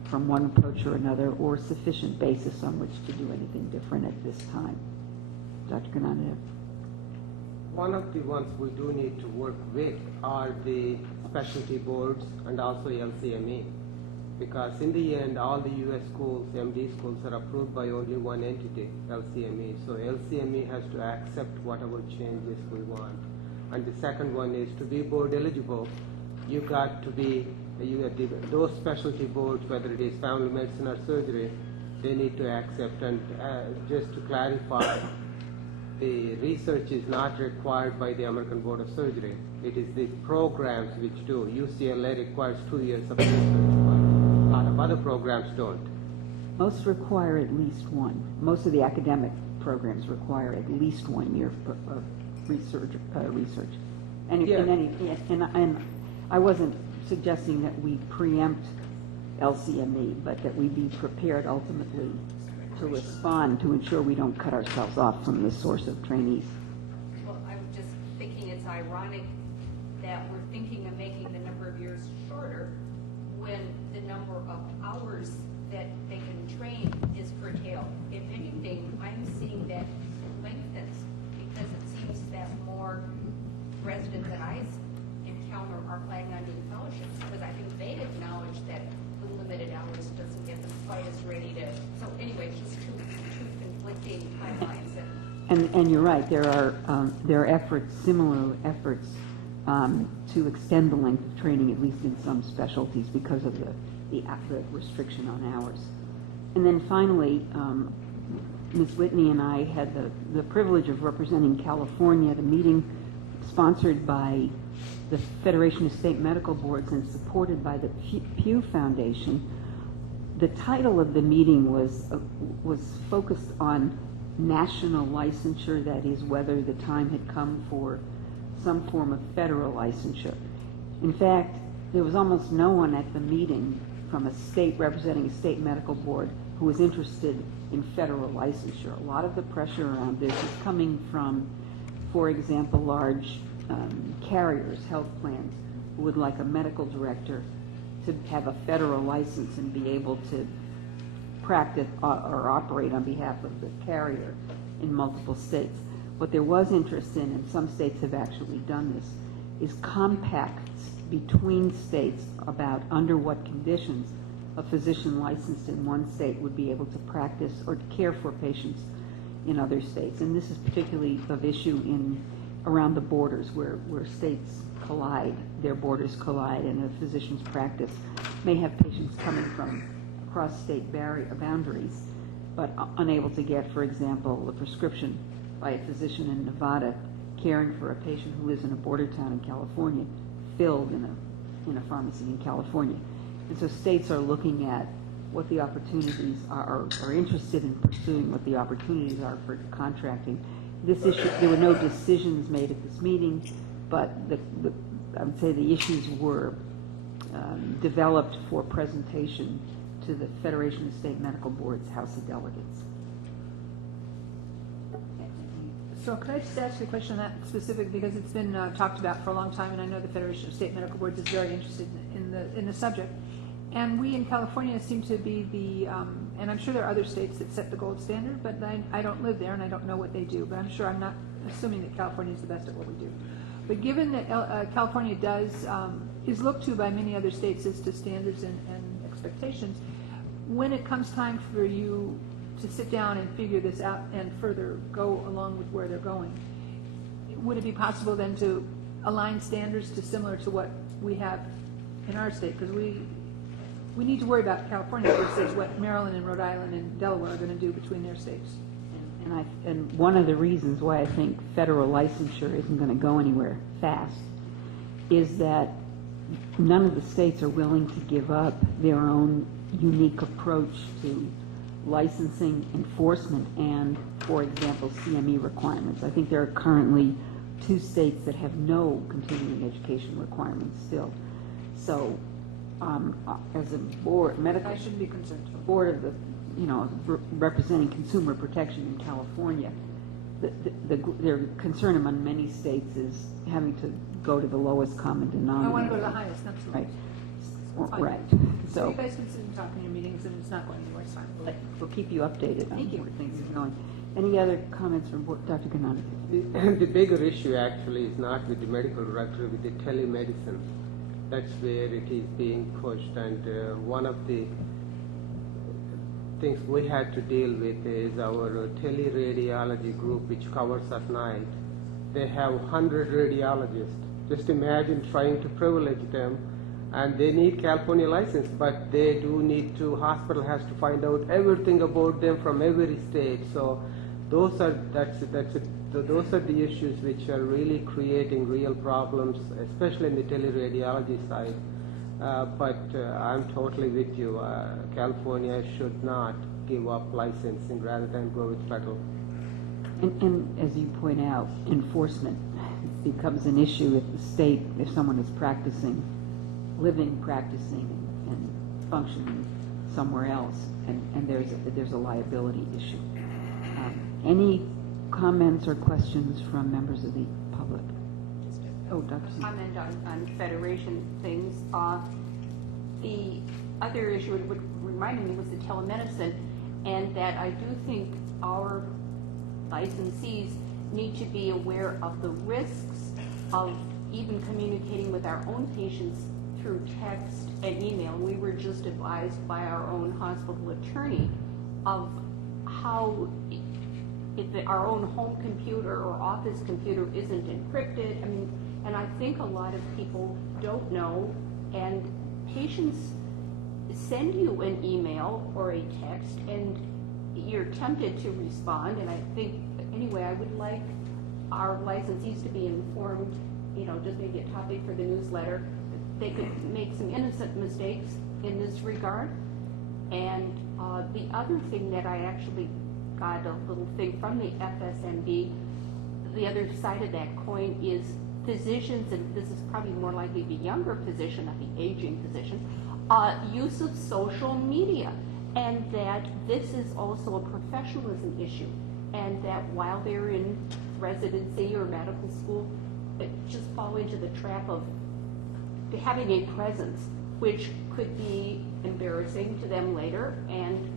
from one approach or another, or sufficient basis on which to do anything different at this time. Dr. Granade. One of the ones we do need to work with are the specialty boards and also LCME, because in the end, all the U.S. schools, MD schools, are approved by only one entity, LCME. So LCME has to accept whatever changes we want. And the second one is to be board eligible, you got to be, those specialty boards, whether it is family medicine or surgery, they need to accept. And just to clarify, the research is not required by the American Board of Surgery. It is the programs which do. UCLA requires 2 years of research, but a lot of other programs don't. Most require at least one. Most of the academic programs require at least 1 year of research. And I wasn't suggesting that we preempt LCME, but that we be prepared ultimately to respond to ensure we don't cut ourselves off from the source of trainees. Well, I was just thinking it's ironic that we're thinking of making the number of years shorter when the number of hours that they can train is curtailed. If anything, same timelines. And you're right, there are efforts, similar efforts, to extend the length of training, at least in some specialties, because of the restriction on hours. And then finally, Ms. Whitney and I had the privilege of representing California at a meeting sponsored by the Federation of State Medical Boards and supported by the Pew Foundation. The title of the meeting was focused on national licensure, that is, whether the time had come for some form of federal licensure. In fact, there was almost no one at the meeting from a state representing a state medical board who was interested in federal licensure. A lot of the pressure around this is coming from, for example, large carriers, health plans, who would like a medical director to have a federal license and be able to practice or operate on behalf of the carrier in multiple states. What there was interest in, and some states have actually done this, is compacts between states about under what conditions a physician licensed in one state would be able to practice or to care for patients in other states. And this is particularly of issue around the borders where states collide, their borders collide, and a physician's practice may have patients coming from across state boundaries, but unable to get, for example, a prescription by a physician in Nevada caring for a patient who lives in a border town in California, filled in a pharmacy in California. And so states are looking at what the opportunities are interested in pursuing what the opportunities are for contracting. This issue, there were no decisions made at this meeting, but I would say the issues were developed for presentation to the Federation of State Medical Boards House of Delegates. So could I just ask you a question on that specific, because it's been talked about for a long time, and I know the Federation of State Medical Boards is very interested in the subject. And we in California seem to be and I'm sure there are other states that set the gold standard, but I don't live there and I don't know what they do, but I'm not assuming that California is the best at what we do. But given that California is looked to by many other states as to standards and expectations, when it comes time for you to sit down and figure this out and further go along with where they're going, would it be possible then to align standards to similar to what we have in our state? Because we need to worry about California versus what Maryland and Rhode Island and Delaware are going to do between their states. And one of the reasons why I think federal licensure isn't going to go anywhere fast is that none of the states are willing to give up their own unique approach to licensing, enforcement, and, for example, CME requirements. I think there are currently 2 states that have no continuing education requirements still. So, as a board, I shouldn't be concerned. Board of the, representing consumer protection in California, their concern among many states is having to go to the lowest common denominator. I want to go to the highest, that's right. Right. So you guys can sit and talk in your meetings, and it's not going anywhere. It's fine. We'll keep you updated on where things are going. Any other comments from Dr. Ganani? The bigger issue actually is not with the medical director, with the telemedicine. That's where it is being pushed. And one of the things we had to deal with is our teleradiology group, which covers at night. They have 100 radiologists. Just imagine trying to privilege them. And they need California license, but they do need to, hospital has to find out everything about them from every state. So those are the issues which are really creating real problems, especially in the teleradiology side. But I'm totally with you. California should not give up licensing rather than go with federal. And as you point out, enforcement becomes an issue if the state, if someone is living, practicing, and functioning somewhere else, and there's a liability issue. Any comments or questions from members of the public? Oh, Dr. Comment on federation things. The other issue it reminded me was the telemedicine, and that I do think our licensees need to be aware of the risks of even communicating with our own patients through text and email. We were just advised by our own hospital attorney of how our own home computer or office computer isn't encrypted. I mean, and I think a lot of people don't know, and patients send you an email or a text, and you're tempted to respond. And I think, anyway, I would like our licensees to be informed, just maybe a topic for the newsletter. They could make some innocent mistakes in this regard. And the other thing that I actually got a little thing from the FSMB, the other side of that coin is physicians, and this is probably more likely the younger physician, not the aging physician, use of social media, and that this is also a professionalism issue, and that while they're in residency or medical school, it just fall into the trap of having a presence, which could be embarrassing to them later. And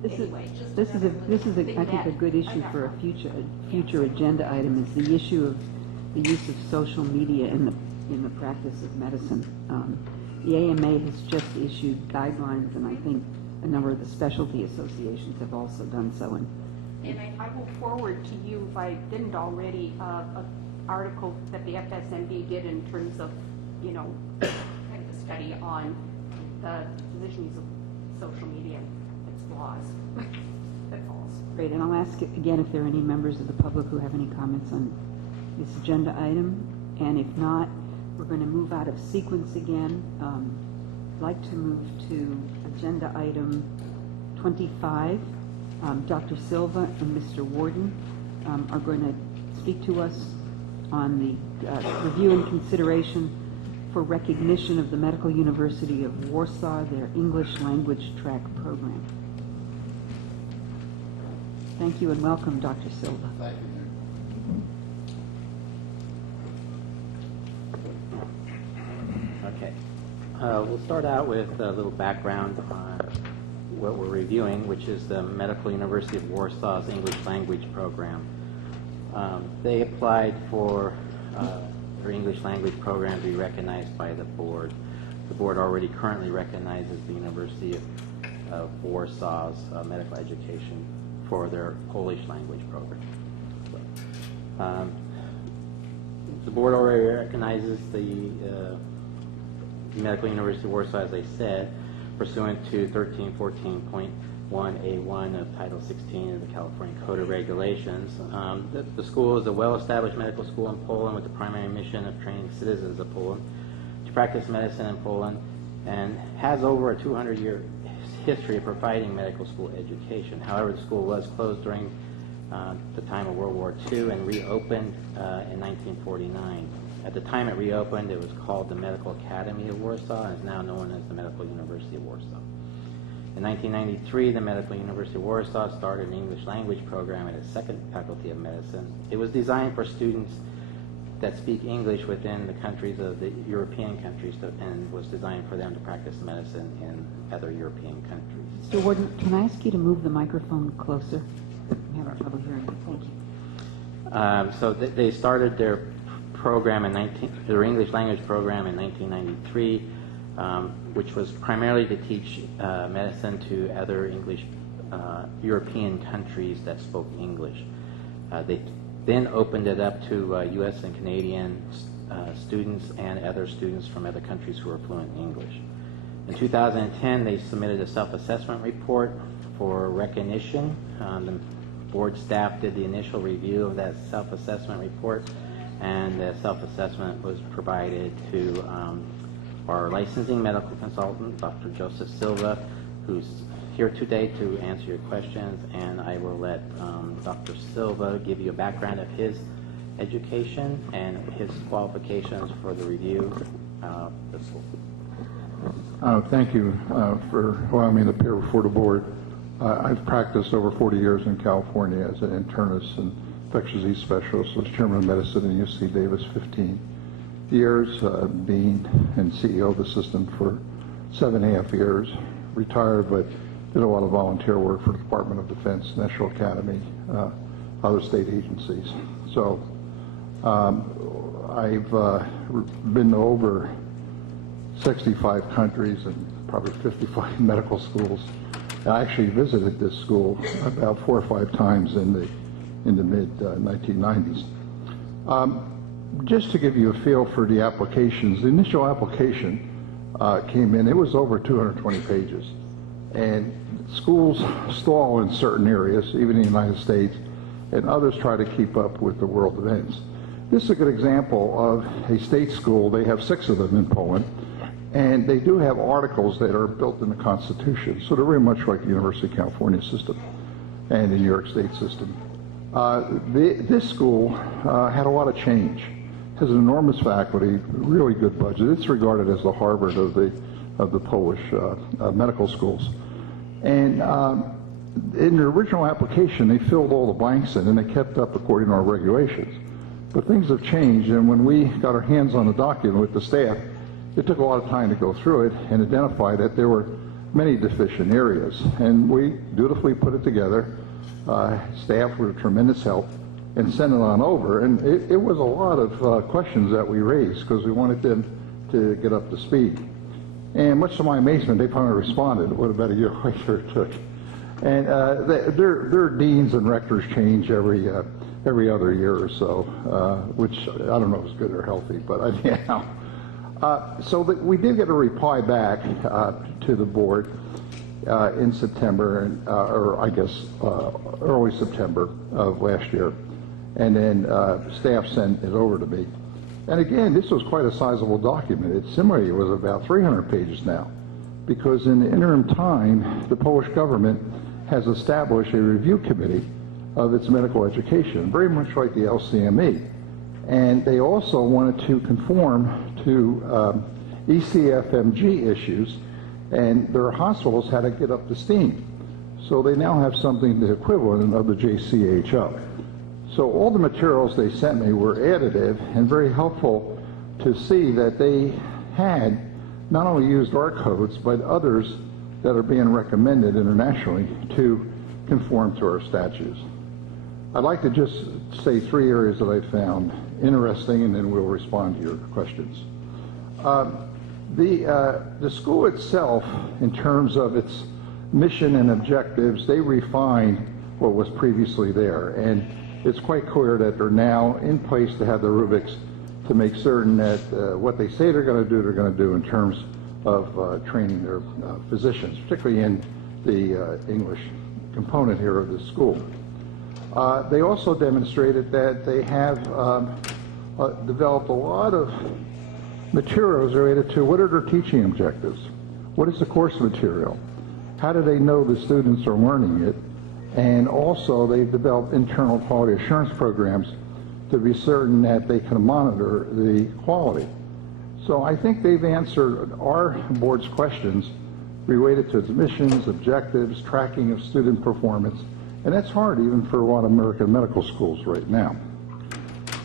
This anyway, is I think a good issue for a future agenda item, is the issue of the use of social media in the practice of medicine. The AMA has just issued guidelines, and I think a number of the specialty associations have also done so. And I will forward to you, if I didn't already, an article that the FSMB did in terms of, kind of a study on the physician use of social media, its flaws, pitfalls. Great, and I'll ask again if there are any members of the public who have any comments on this agenda item, and if not, we're going to move out of sequence again. I'd like to move to agenda item 25. Dr. Silva and Mr. Warden are going to speak to us on the review and consideration for recognition of the Medical University of Warsaw, their English language track program. Thank you and welcome, Dr. Silva. Thank you. Okay. We'll start out with a little background on what we're reviewing, which is the Medical University of Warsaw's English language program. They applied for their English language program to be recognized by the board. The board already currently recognizes the University of Warsaw's medical education for their Polish language program. The board already recognizes the Medical University of Warsaw, as I said, pursuant to 1314.1A1 of Title 16 of the California Code of Regulations. The school is a well-established medical school in Poland with the primary mission of training citizens of Poland to practice medicine in Poland, and has over a 200-year history of providing medical school education. However, the school was closed during the time of World War II and reopened in 1949. At the time it reopened, it was called the Medical Academy of Warsaw and is now known as the Medical University of Warsaw. In 1993, the Medical University of Warsaw started an English language program at its second faculty of medicine. It was designed for students that speak English within the countries of the European countries, and was designed for them to practice medicine in other European countries. Mr. Warden, can I ask you to move the microphone closer? I'm having trouble hearing you. Thank you. So they started their program their English language program in 1993, which was primarily to teach medicine to other English European countries that spoke English. They then opened it up to U.S. and Canadian students and other students from other countries who are fluent in English. In 2010, they submitted a self-assessment report for recognition. The board staff did the initial review of that self-assessment report, and the self-assessment was provided to our licensing medical consultant, Dr. Joseph Silva, who's here today to answer your questions, and I will let Dr. Silva give you a background of his education and his qualifications for the review of the school. Thank you for allowing me to appear before the board. I've practiced over 40 years in California as an internist and infectious disease specialist. Was chairman of medicine in UC Davis 15 years, being and CEO of the system for 7.5 years. Retired, but did a lot of volunteer work for the Department of Defense, National Academy, other state agencies. So I've been to over 65 countries and probably 55 medical schools I actually visited this school about 4 or 5 times in the mid-1990s. Just to give you a feel for the applications, the initial application came in, it was over 220 pages. And schools stall in certain areas, even in the United States, and others try to keep up with the world events. This is a good example of a state school. They have 6 of them in Poland, and they do have articles that are built in the Constitution. So they're very much like the University of California system and the New York State system. This school had a lot of change. Has an enormous faculty, really good budget. It's regarded as the Harvard of the Polish medical schools. And in the original application, they filled all the blanks in, and they kept up according to our regulations. But things have changed, and when we got our hands on the document with the staff, it took a lot of time to go through it and identify that there were many deficient areas. And we dutifully put it together. Staff were tremendous help, and sent it on over. And it was a lot of questions that we raised because we wanted them to get up to speed. And much to my amazement, they finally responded. What about a year later it took? And their deans and rectors change every other year or so, which I don't know if it's good or healthy, but anyhow. So we did get a reply back to the board in September, or I guess early September of last year. And then staff sent it over to me. And again, this was quite a sizable document. It similarly was about 300 pages now, because in the interim time, the Polish government has established a review committee of its medical education, very much like the LCME. And they also wanted to conform to ECFMG issues, and their hospitals had to get up to steam. So they now have something the equivalent of the JCHO. So all the materials they sent me were additive and very helpful to see that they had not only used our codes, but others that are being recommended internationally to conform to our statutes. I'd like to just say 3 areas that I found interesting, and then we'll respond to your questions. The school itself, in terms of its mission and objectives, they refined what was previously there. And it's quite clear that they're now in place to have the rubrics to make certain that what they say they're going to do in terms of training their physicians, particularly in the English component here of the school. They also demonstrated that they have developed a lot of materials related to what are their teaching objectives, what is the course material, how do they know the students are learning it, and also they've developed internal quality assurance programs to be certain that they can monitor the quality. So I think they've answered our board's questions related to its missions, objectives, tracking of student performance, and that's hard even for a lot of American medical schools right now.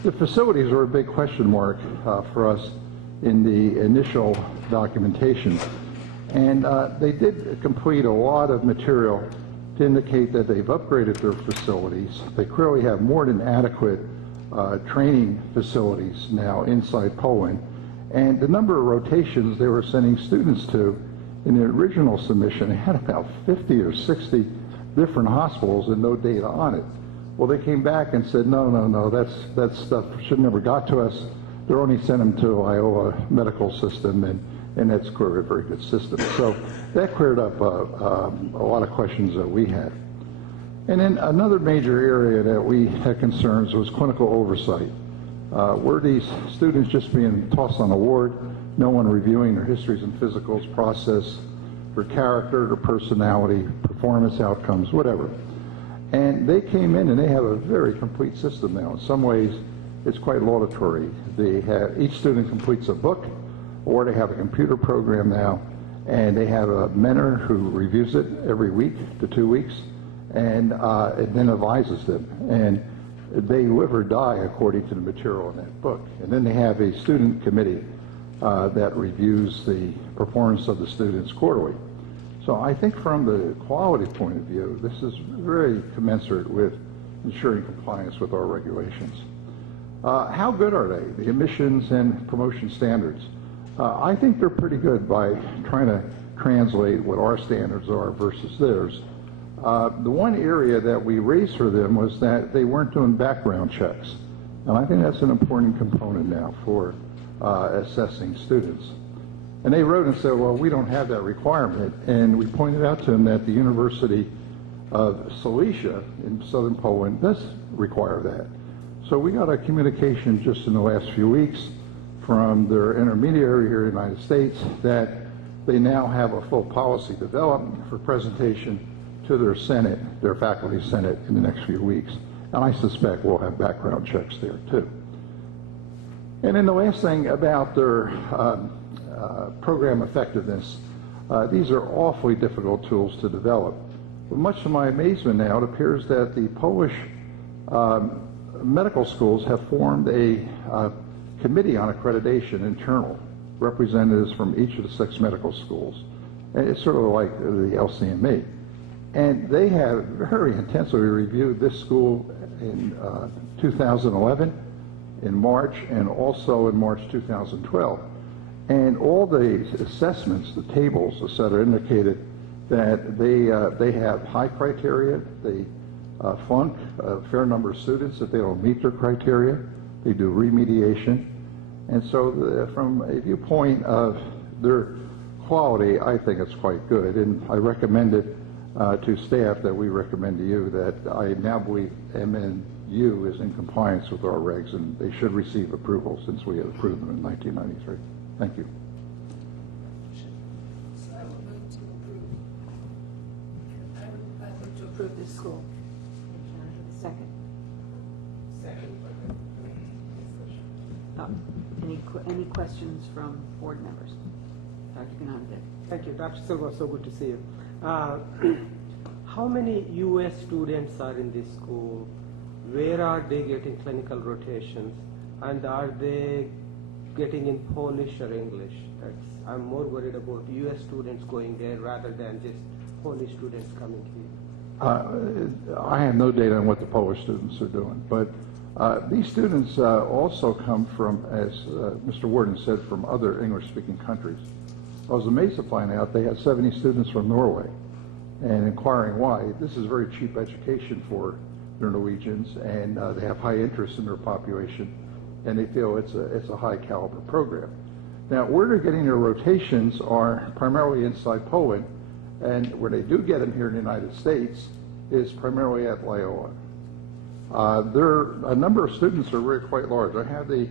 The facilities are a big question mark for us in the initial documentation, and they did complete a lot of material to indicate that they've upgraded their facilities. They clearly have more than adequate training facilities now inside Poland, and the number of rotations they were sending students to in the original submission, they had about 50 or 60 different hospitals and no data on it. Well, they came back and said, no, that stuff should never got to us. They're only sent them to Iowa Medical System, and that's clearly a very good system. So that cleared up a lot of questions that we had. And then another major area that we had concerns was clinical oversight. Were these students just being tossed on a ward, no one reviewing their histories and physicals, process, their character, their personality, performance outcomes, whatever. And they came in and they have a very complete system now. In some ways, it's quite laudatory. Each student completes a book, or they have a computer program now, and they have a mentor who reviews it every week to 2 weeks, and it then advises them. And they live or die according to the material in that book. And then they have a student committee that reviews the performance of the students quarterly. So I think from the quality point of view, this is very commensurate with ensuring compliance with our regulations. How good are they, the admissions and promotion standards? I think they're pretty good by trying to translate what our standards are versus theirs. The one area that we raised for them was that they weren't doing background checks. And I think that's an important component now for assessing students. And they wrote and said, well, we don't have that requirement. And we pointed out to them that the University of Silesia in southern Poland does require that. So we got a communication just in the last few weeks from their intermediary here in the United States that they now have a full policy developed for presentation to their Senate, their faculty Senate, in the next few weeks. And I suspect we'll have background checks there too. And then the last thing about their program effectiveness, these are awfully difficult tools to develop. But much to my amazement now, it appears that the Polish medical schools have formed a committee on accreditation, internal, representatives from each of the 6 medical schools. And it's sort of like the LCME. And they have very intensively reviewed this school in 2011, in March, and also in March 2012. And all the assessments, the tables, et cetera, indicated that they have high criteria. They flunk a fair number of students if they don't meet their criteria. They do remediation. And so from a viewpoint of their quality, I think it's quite good. And I recommend it to staff that we recommend to you that I now believe MNU is in compliance with our regs, and they should receive approval since we had approved them in 1993. Thank you. So I will move to approve. I would move to approve this school. Second. Second. Any questions from board members? Dr. Ganandet. Thank you. Dr. Silva, so good to see you. How many U.S. students are in this school? Where are they getting clinical rotations? And are they getting in Polish or English? I'm more worried about U.S. students going there rather than just Polish students coming here. I have no data on what the Polish students are doing, but these students also come from, as Mr. Warden said, from other English-speaking countries. I was amazed to find out they had 70 students from Norway, and inquiring why. This is very cheap education for their Norwegians, and they have high interest in their population, and they feel it's a high-caliber program. Now, where they're getting their rotations are primarily inside Poland, and where they do get them here in the United States is primarily at Loyola. A number of students are really quite large. I have the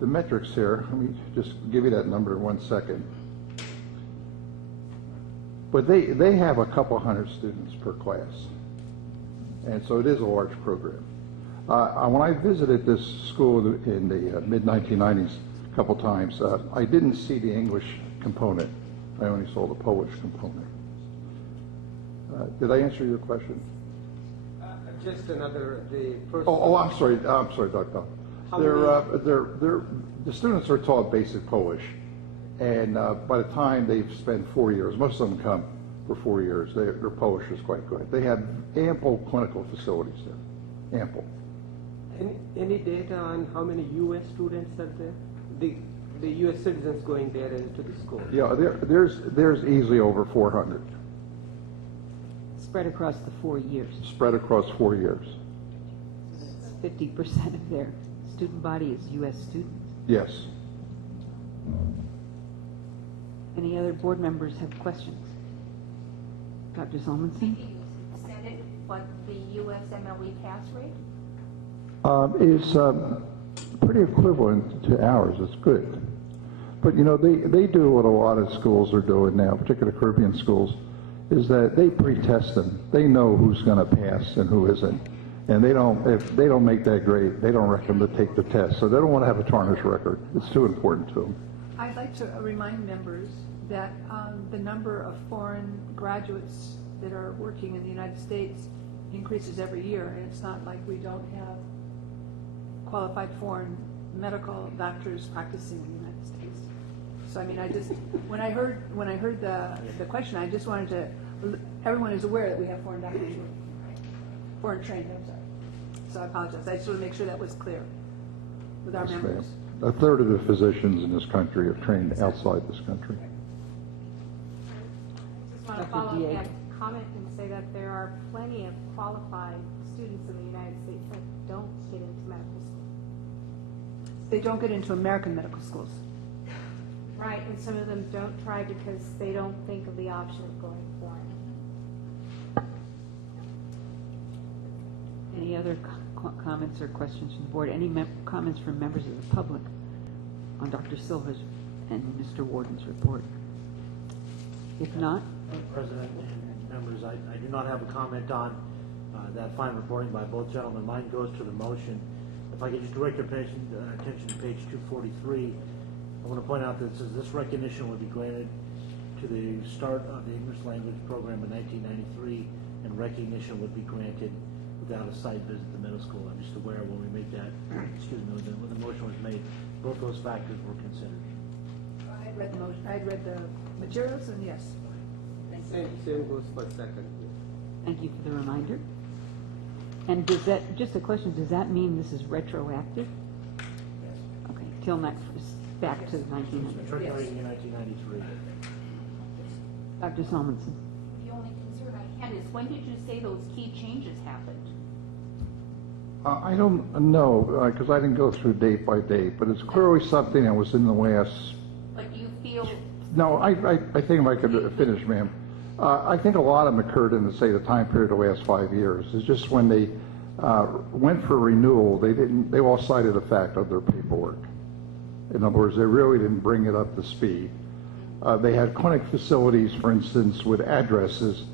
metrics here. Let me just give you that number in 1 second. But they have a couple hundred students per class. And so it is a large program. When I visited this school in the mid-1990s a couple times, I didn't see the English component. I only saw the Polish component. Did I answer your question? Just another, the first... I'm sorry, Dr. The students are taught basic Polish, and by the time they've spent 4 years, most of them come for 4 years, their Polish is quite good. They have ample clinical facilities there, ample. Any data on how many U.S. students are there? The U.S. citizens going there into the school? Yeah, there's easily over 400. Spread across the 4 years. Spread across 4 years. 50% of their student body is U.S. students. Yes. Any other board members have questions? Dr. Solmonson? Senate, what the U.S. MLE pass rate? Is pretty equivalent to ours. It's good. But, you know, they do what a lot of schools are doing now, particularly Caribbean schools, is that they pre-test them. They know who's going to pass and who isn't. And if they don't make that grade, they don't recommend to take the test. So they don't want to have a tarnished record. It's too important to them. I'd like to remind members that the number of foreign graduates that are working in the United States increases every year, and it's not like we don't have qualified foreign medical doctors practicing in the United States. So I mean, when I heard the question, I just wanted to, everyone is aware that we have foreign doctors, foreign trained, I'm sorry. So I apologize. I just want to make sure that was clear with our members. A third of the physicians in this country are trained outside this country. want to follow up that comment and say that there are plenty of qualified students in the United States that don't get into medical school. They don't get into American medical schools. Right, and some of them don't try because they don't think of the option of going foreign. Any other comments or questions from the board? Any comments from members of the public on Dr. Silva's and Mr. Warden's report? If not, President and members, I do not have a comment on that fine reporting by both gentlemen. Mine goes to the motion. If I could just direct your attention to page 243, I want to point out that it says this recognition would be granted to the start of the English language program in 1993, and recognition would be granted without a site visit to middle school. I'm just aware when we make that, excuse me, when the motion was made, both those factors were considered. I had read the motion. I had read the materials, and yes. Same goes for second. thank you for the reminder. And does that, just a question, does that mean this is retroactive? Yes. Okay, till next, back to 1993. Terminating in 1993. Dr. Salmonson. The only concern I had is, when did you say those key changes happened? I don't know, because I didn't go through date by date, but it's clearly something that was in the last. But do you feel? No, I think if I could finish, ma'am. I think a lot of them occurred in, say, the time period of the last 5 years. It's just when they went for renewal, they all cited the fact of their paperwork. In other words, they really didn't bring it up to speed. They had clinic facilities, for instance, with addresses,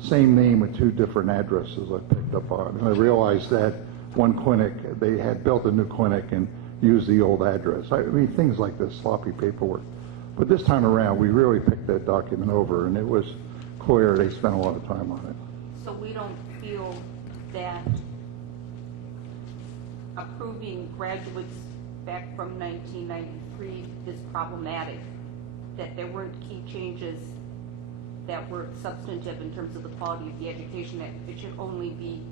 same name with two different addresses I picked up on. And I realized that one clinic, they had built a new clinic and used the old address. I mean, things like this, sloppy paperwork. But this time around, we really picked that document over, and it was clear they spent a lot of time on it. So we don't feel that approving graduates back from 1993 is problematic, that there weren't key changes that were substantive in terms of the quality of the education, that it should only be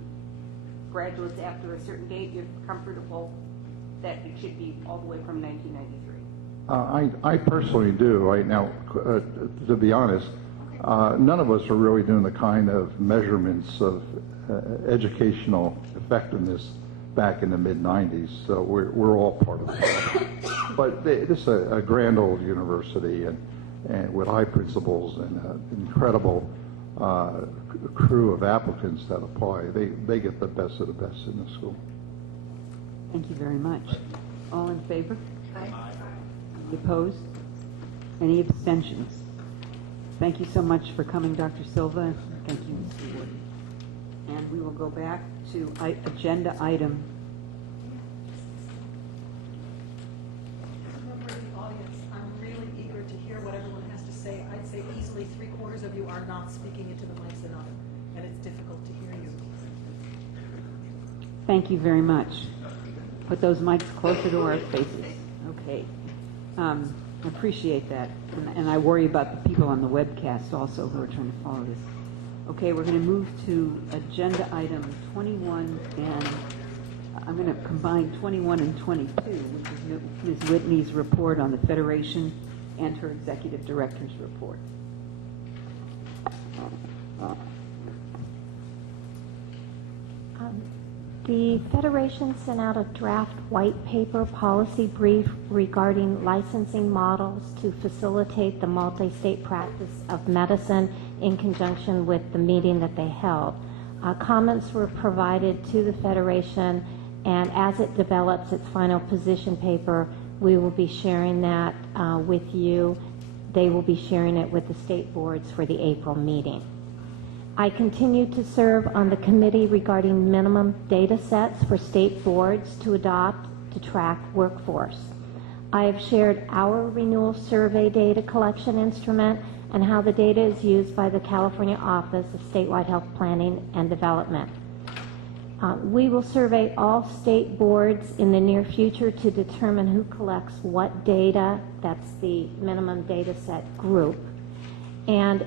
graduates after a certain date. You're comfortable that it should be all the way from 1993? I personally do. Right now, to be honest, none of us are really doing the kind of measurements of educational effectiveness back in the mid-90s, so we're all part of it. But this is a grand old university and with high principals and an incredible crew of applicants that apply. They get the best of the best in the school. Thank you very much. All in favor? Aye. Any opposed? Any abstentions? Thank you so much for coming, Dr. Silva. Thank you, Mr. Warden. And we will go back to agenda item. Member of the audience, I'm really eager to hear what everyone has to say. I'd say easily 3/4 of you are not speaking into the mics enough, and it's difficult to hear you. Thank you very much. Put those mics closer to our faces. Okay. I appreciate that. And I worry about the people on the webcast also who are trying to follow this. Okay, we're going to move to agenda item 21, and I'm going to combine 21 and 22, which is Ms. Whitney's report on the Federation and her executive director's report. The Federation sent out a draft white paper policy brief regarding licensing models to facilitate the multi-state practice of medicine in conjunction with the meeting that they held. Comments were provided to the Federation, and as it develops its final position paper, we will be sharing that with you. They will be sharing it with the state boards for the April meeting. I continue to serve on the committee regarding minimum data sets for state boards to adopt to track workforce. I have shared our renewal survey data collection instrument and how the data is used by the California Office of Statewide Health Planning and Development. We will survey all state boards in the near future to determine who collects what data. That's the minimum data set group. And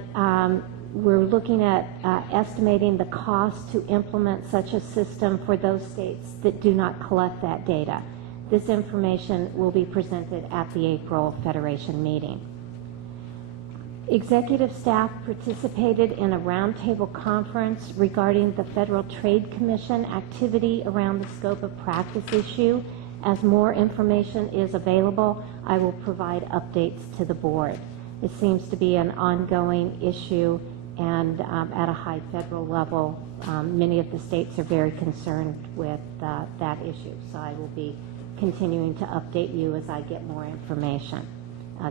we're looking at estimating the cost to implement such a system for those states that do not collect that data. This information will be presented at the April Federation meeting. Executive staff participated in a roundtable conference regarding the Federal Trade Commission activity around the scope of practice issue. As more information is available, I will provide updates to the board. It seems to be an ongoing issue, and at a high federal level, many of the states are very concerned with that issue. So I will be continuing to update you as I get more information.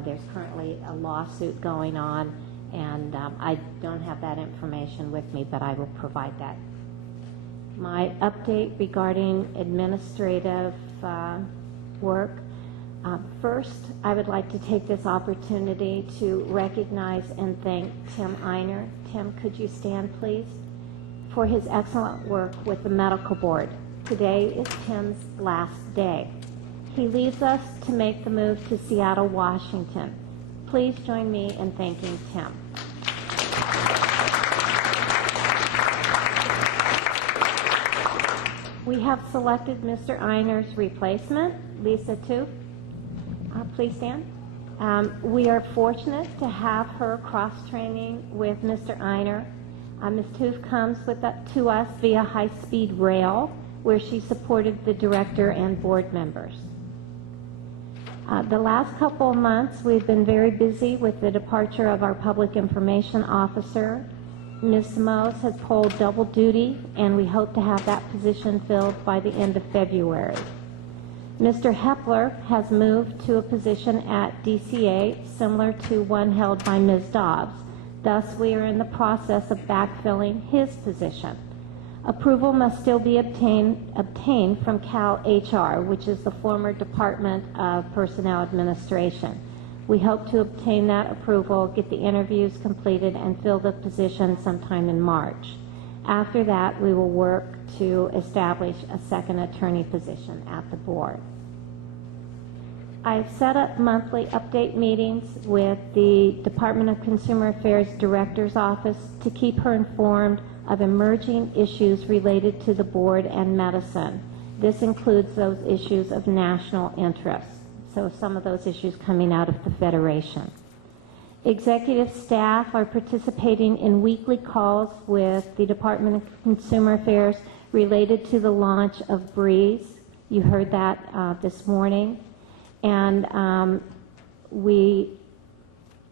There's currently a lawsuit going on, and I don't have that information with me, but I will provide that. My update regarding administrative work. First, I would like to take this opportunity to recognize and thank Tim Einer. Tim, could you stand, please? For his excellent work with the medical board. Today is Tim's last day. He leaves us to make the move to Seattle, Washington. Please join me in thanking Tim. We have selected Mr. Einer's replacement, Lisa Toof. Please stand. We are fortunate to have her cross-training with Mr. Einer. Ms. Toof comes to us via high-speed rail, where she supported the director and board members. The last couple of months, we've been very busy with the departure of our public information officer. Ms. Samos has pulled double duty, and we hope to have that position filled by the end of February. Mr. Hepler has moved to a position at DCA similar to one held by Ms. Dobbs. Thus, we are in the process of backfilling his position. Approval must still be obtained from Cal HR, which is the former Department of Personnel Administration. We hope to obtain that approval, get the interviews completed, and fill the position sometime in March. After that, we will work to establish a second attorney position at the board. I've set up monthly update meetings with the Department of Consumer Affairs Director's Office to keep her informed of emerging issues related to the board and medicine. This includes those issues of national interest, so some of those issues coming out of the Federation. Executive staff are participating in weekly calls with the Department of Consumer Affairs related to the launch of Breeze. You heard that this morning. And we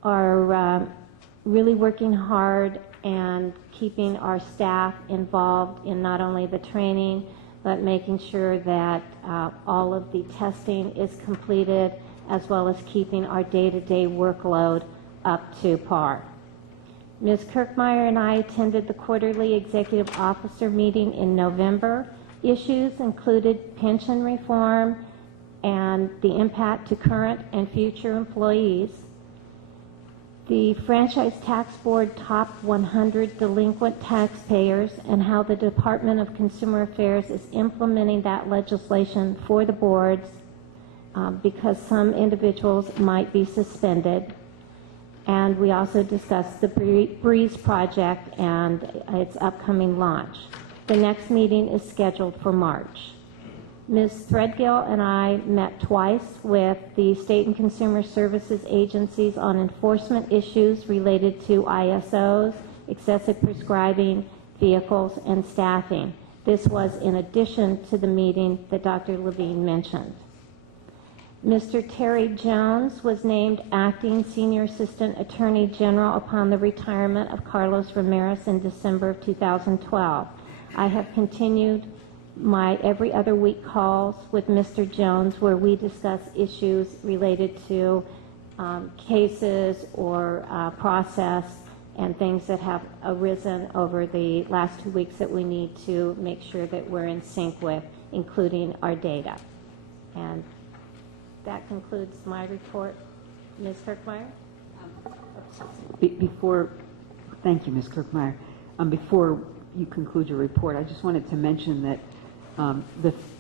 are really working hard and keeping our staff involved in not only the training, but making sure that all of the testing is completed, as well as keeping our day-to-day workload up to par. Ms. Kirkmeyer and I attended the quarterly executive officer meeting in November. Issues included pension reform and the impact to current and future employees, the Franchise Tax Board top 100 delinquent taxpayers, and how the Department of Consumer Affairs is implementing that legislation for the boards because some individuals might be suspended. And we also discussed the Breeze project and its upcoming launch. The next meeting is scheduled for March. Ms. Threadgill and I met twice with the State and Consumer Services agencies on enforcement issues related to ISOs, excessive prescribing, vehicles, and staffing. This was in addition to the meeting that Dr. Levine mentioned. Mr. Terry Jones was named Acting Senior Assistant Attorney General upon the retirement of Carlos Ramirez in December of 2012. I have continued my every other week calls with Mr. Jones where we discuss issues related to cases or process and things that have arisen over the last 2 weeks that we need to make sure that we're in sync with, including our data. And that concludes my report. Ms. Kirkmeyer? Thank you, Ms. Kirkmeyer. Before you conclude your report, I just wanted to mention that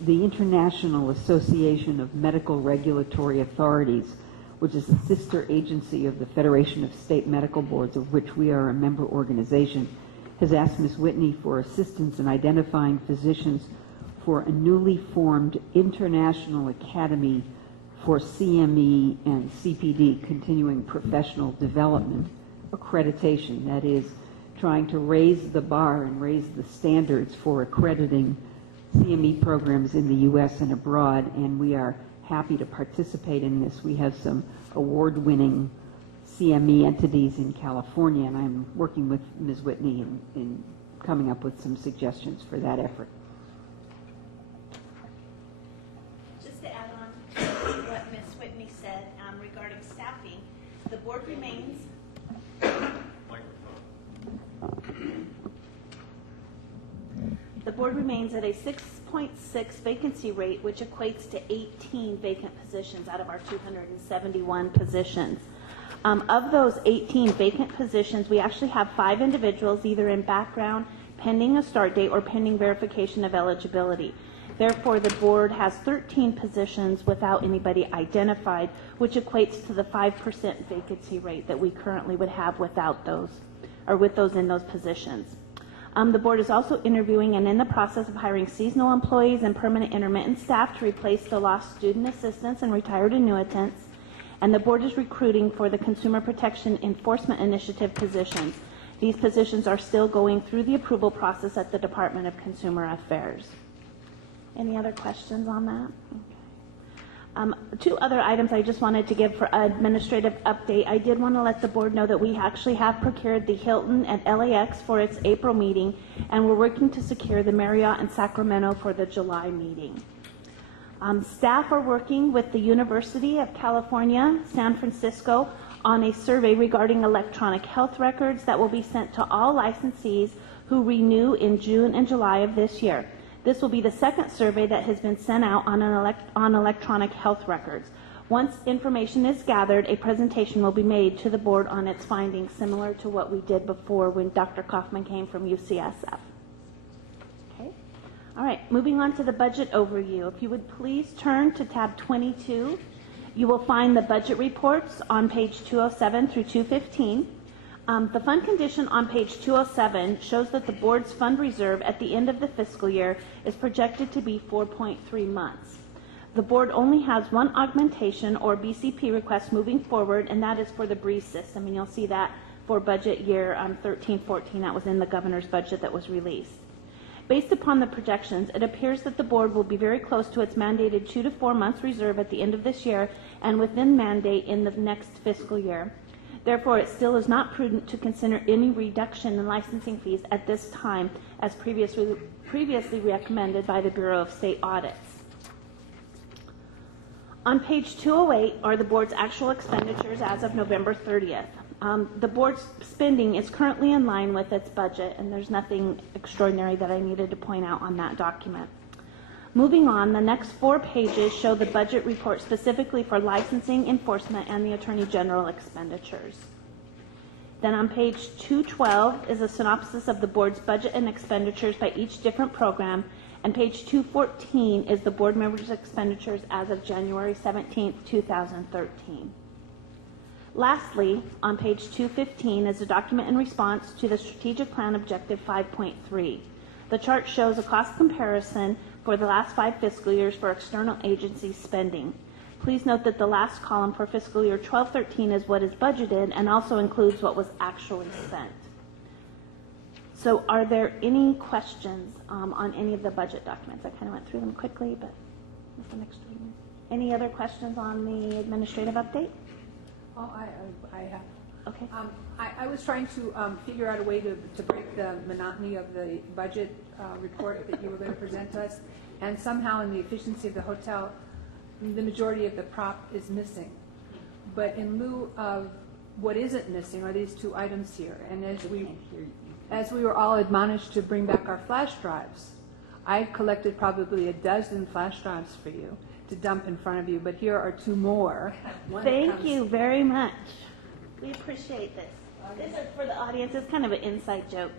the International Association of Medical Regulatory Authorities, which is a sister agency of the Federation of State Medical Boards, of which we are a member organization, has asked Ms. Whitney for assistance in identifying physicians for a newly formed International Academy for CME and CPD, continuing professional development, accreditation. That is, trying to raise the bar and raise the standards for accrediting CME programs in the U.S. and abroad, and we are happy to participate in this. We have some award-winning CME entities in California, and I'm working with Ms. Whitney in coming up with some suggestions for that effort. Just to add on to what Ms. Whitney said regarding staffing, the board remains at a 6.6 vacancy rate, which equates to 18 vacant positions out of our 271 positions. Of those 18 vacant positions, we actually have 5 individuals either in background, pending a start date, or pending verification of eligibility. Therefore, the board has 13 positions without anybody identified, which equates to the 5% vacancy rate that we currently would have without those, or with those in those positions. The board is also interviewing and in the process of hiring seasonal employees and permanent intermittent staff to replace the lost student assistants and retired annuitants. And the board is recruiting for the Consumer Protection Enforcement Initiative positions. These positions are still going through the approval process at the Department of Consumer Affairs. Any other questions on that? Two other items I just wanted to give for administrative update. I did want to let the board know that we actually have procured the Hilton at LAX for its April meeting, and we're working to secure the Marriott in Sacramento for the July meeting. Staff are working with the University of California, San Francisco, on a survey regarding electronic health records that will be sent to all licensees who renew in June and July of this year. This will be the second survey that has been sent out on electronic health records. Once information is gathered, a presentation will be made to the board on its findings, similar to what we did before when Dr. Kaufman came from UCSF. Okay. All right, moving on to the budget overview. If you would please turn to tab 22, you will find the budget reports on page 207 through 215. The fund condition on page 207 shows that the board's fund reserve at the end of the fiscal year is projected to be 4.3 months. The board only has one augmentation or BCP request moving forward, and that is for the BREEZE system. And you'll see that for budget year 13-14. That was in the governor's budget that was released. Based upon the projections, it appears that the board will be very close to its mandated 2 to 4 months reserve at the end of this year and within mandate in the next fiscal year. Therefore, it still is not prudent to consider any reduction in licensing fees at this time, as previously recommended by the Bureau of State Audits. On page 208 are the board's actual expenditures as of November 30th. The board's spending is currently in line with its budget, and there's nothing extraordinary that I needed to point out on that document. Moving on, the next 4 pages show the budget report specifically for licensing, enforcement, and the Attorney General expenditures. Then on page 212 is a synopsis of the board's budget and expenditures by each different program, and page 214 is the board members' expenditures as of January 17, 2013. Lastly, on page 215 is a document in response to the Strategic Plan Objective 5.3. The chart shows a cost comparison for the last 5 fiscal years for external agency spending. Please note that the last column for fiscal year 12-13 is what is budgeted and also includes what was actually spent. So are there any questions on any of the budget documents? I kind of went through them quickly, but what's the next one? Any other questions on the administrative update? Oh, I have. Okay. I was trying to figure out a way to break the monotony of the budget report that you were going to present us, and somehow in the efficiency of the hotel, the majority of the prop is missing. But in lieu of what isn't missing are these 2 items here. And as we were all admonished to bring back our flash drives, I collected probably a dozen flash drives for you to dump in front of you, but here are 2 more. Thank you very much. We appreciate this. This is for the audience. It's kind of an inside joke.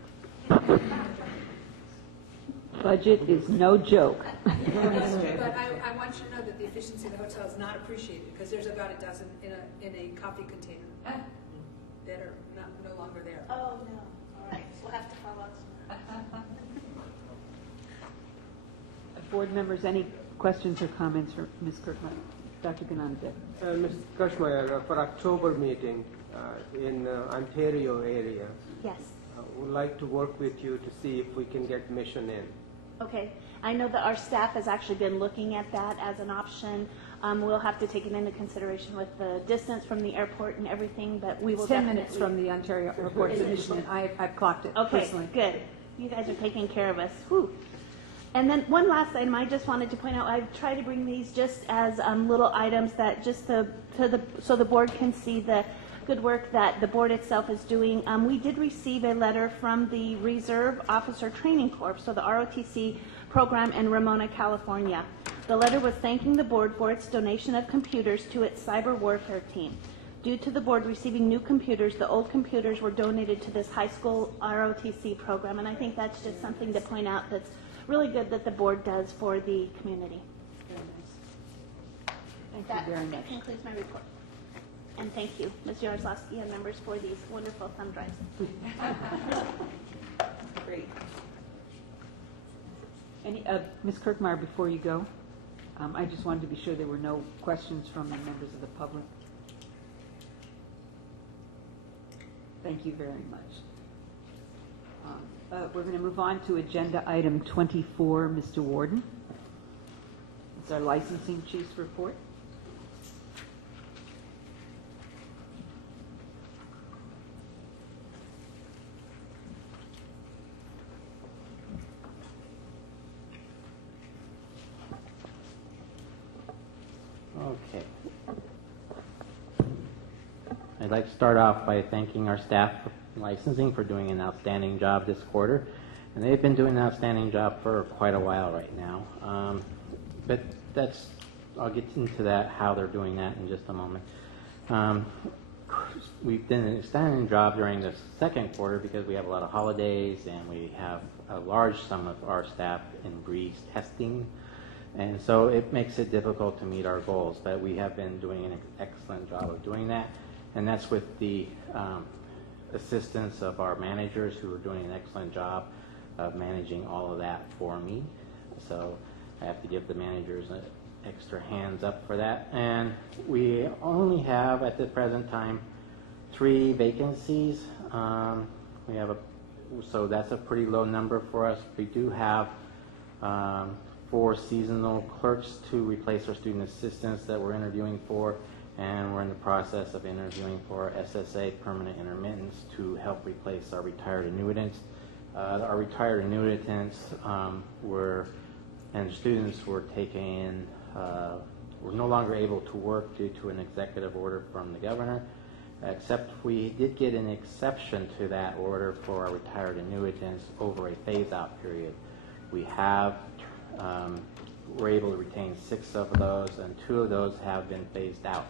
Budget is no joke. But I want you to know that the efficiency of the hotel is not appreciated, because there's about a dozen in a coffee container that are no longer there. Oh, no. All right. We'll have to follow up. Board members, any questions or comments for Ms. Kirkmeyer? Dr. Ganandet. Ms. Kirkmeyer, for October meeting, in Ontario area. Yes. Would like to work with you to see if we can get Mission in. Okay. I know that our staff has actually been looking at that as an option. We'll have to take it into consideration with the distance from the airport and everything, but we will 10 minutes from the Ontario airport to Michigan. I've clocked it Okay, personally. good. You guys are taking care of us. Whew. And then one last item I just wanted to point out, I've tried to bring these just as little items that just so the board can see the good work that the board itself is doing. We did receive a letter from the Reserve Officer Training Corps, so the ROTC program in Ramona, California. The letter was thanking the board for its donation of computers to its cyber warfare team. Due to the board receiving new computers, the old computers were donated to this high school ROTC program, and I think that's just something to point out that's really good that the board does for the community. Thank you very much. That concludes my report. And thank you, Ms. Yaroslavsky and members, for these wonderful thumb drives. Great. Ms. Kirkmeyer, before you go, I just wanted to be sure there were no questions from the members of the public. Thank you very much. We're going to move on to agenda item 24, Mr. Warden. It's our licensing chief's report. Okay. I'd like to start off by thanking our staff for licensing for doing an outstanding job this quarter. And they've been doing an outstanding job for quite a while right now. But I'll get into that, how they're doing that in just a moment. We've done an outstanding job during the second quarter because we have a lot of holidays and we have a large sum of our staff in BREEZE testing. And so it makes it difficult to meet our goals, but we have been doing an excellent job of doing that. And that's with the assistance of our managers who are doing an excellent job of managing all of that for me. So I have to give the managers extra hands up for that. And we only have, at the present time, 3 vacancies. So that's a pretty low number for us. We do have 4 seasonal clerks to replace our student assistants that we're interviewing for, and we're in the process of interviewing for SSA permanent intermittents to help replace our retired annuitants. Our retired annuitants and students were taken, were no longer able to work due to an executive order from the governor, except we did get an exception to that order for our retired annuitants over a phase-out period. We're able to retain 6 of those, and 2 of those have been phased out.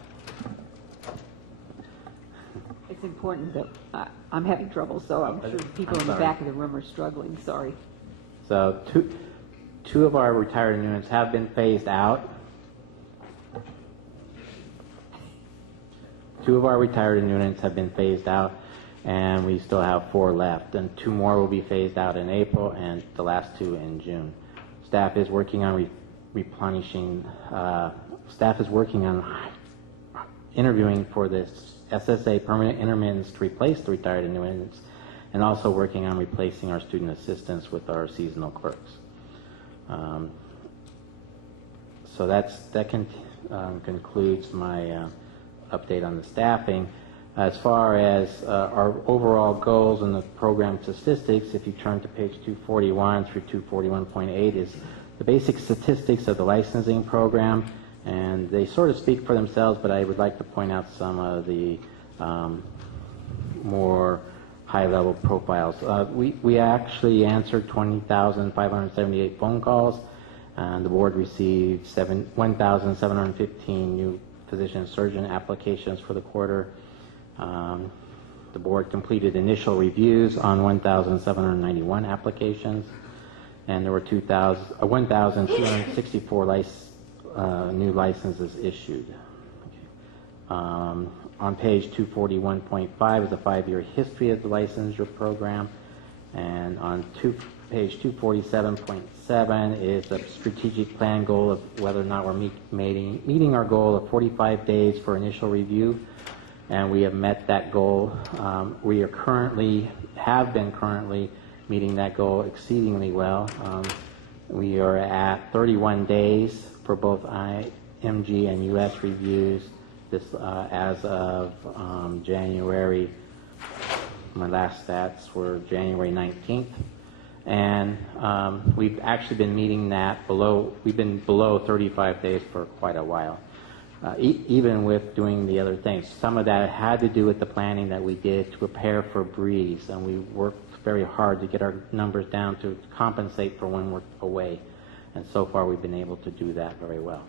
It's important that I'm having trouble, so I'm sure people in the back of the room are struggling. Sorry. So 2 of our retired annuitants have been phased out. 2 of our retired annuitants have been phased out, and we still have 4 left. And 2 more will be phased out in April, and the last 2 in June. Staff is working on replenishing. Staff is working on interviewing for this SSA permanent intermittents to replace the retired annuitants, and also working on replacing our student assistants with our seasonal clerks. So that concludes my update on the staffing. As far as our overall goals and the program statistics, if you turn to page 241 through 241.8 is the basic statistics of the licensing program, and they sort of speak for themselves, but I would like to point out some of the more high-level profiles. We actually answered 20,578 phone calls, and the board received 1,715 new physician surgeon applications for the quarter. The board completed initial reviews on 1,791 applications, and there were 1,264 new licenses issued. On page 241.5 is a 5-year history of the licensure program, and on page 247.7 is a strategic plan goal of whether or not we're meeting our goal of 45 days for initial review. and we have met that goal. We are have been currently meeting that goal exceedingly well. We are at 31 days for both IMG and US reviews this as of January. My last stats were January 19th. And we've actually been meeting that we've been below 35 days for quite a while, even with doing the other things. Some of that had to do with the planning that we did to prepare for Breeze, and we worked very hard to get our numbers down to compensate for when we're away. And so far we've been able to do that very well.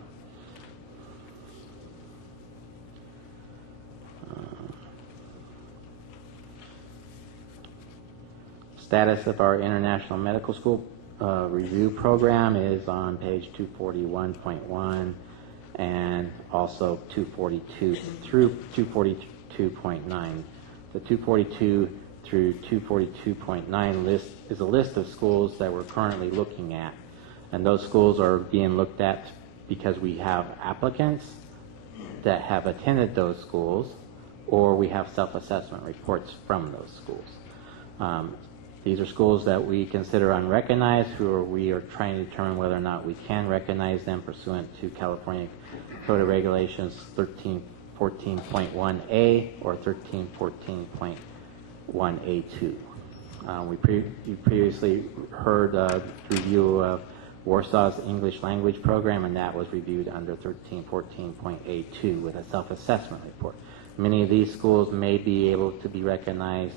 Status of our International Medical School review program is on page 241.1 and also 242 through 242.9. The 242 through 242.9 list is a list of schools that we're currently looking at, and those schools are being looked at because we have applicants that have attended those schools, or we have self-assessment reports from those schools. These are schools that we consider unrecognized, or we are trying to determine whether or not we can recognize them pursuant to California Code of Regulations 1314.1A or 1314.1A2. You previously heard a review of Warsaw's English language program, and that was reviewed under 1314.A2 with a self-assessment report. Many of these schools may be able to be recognized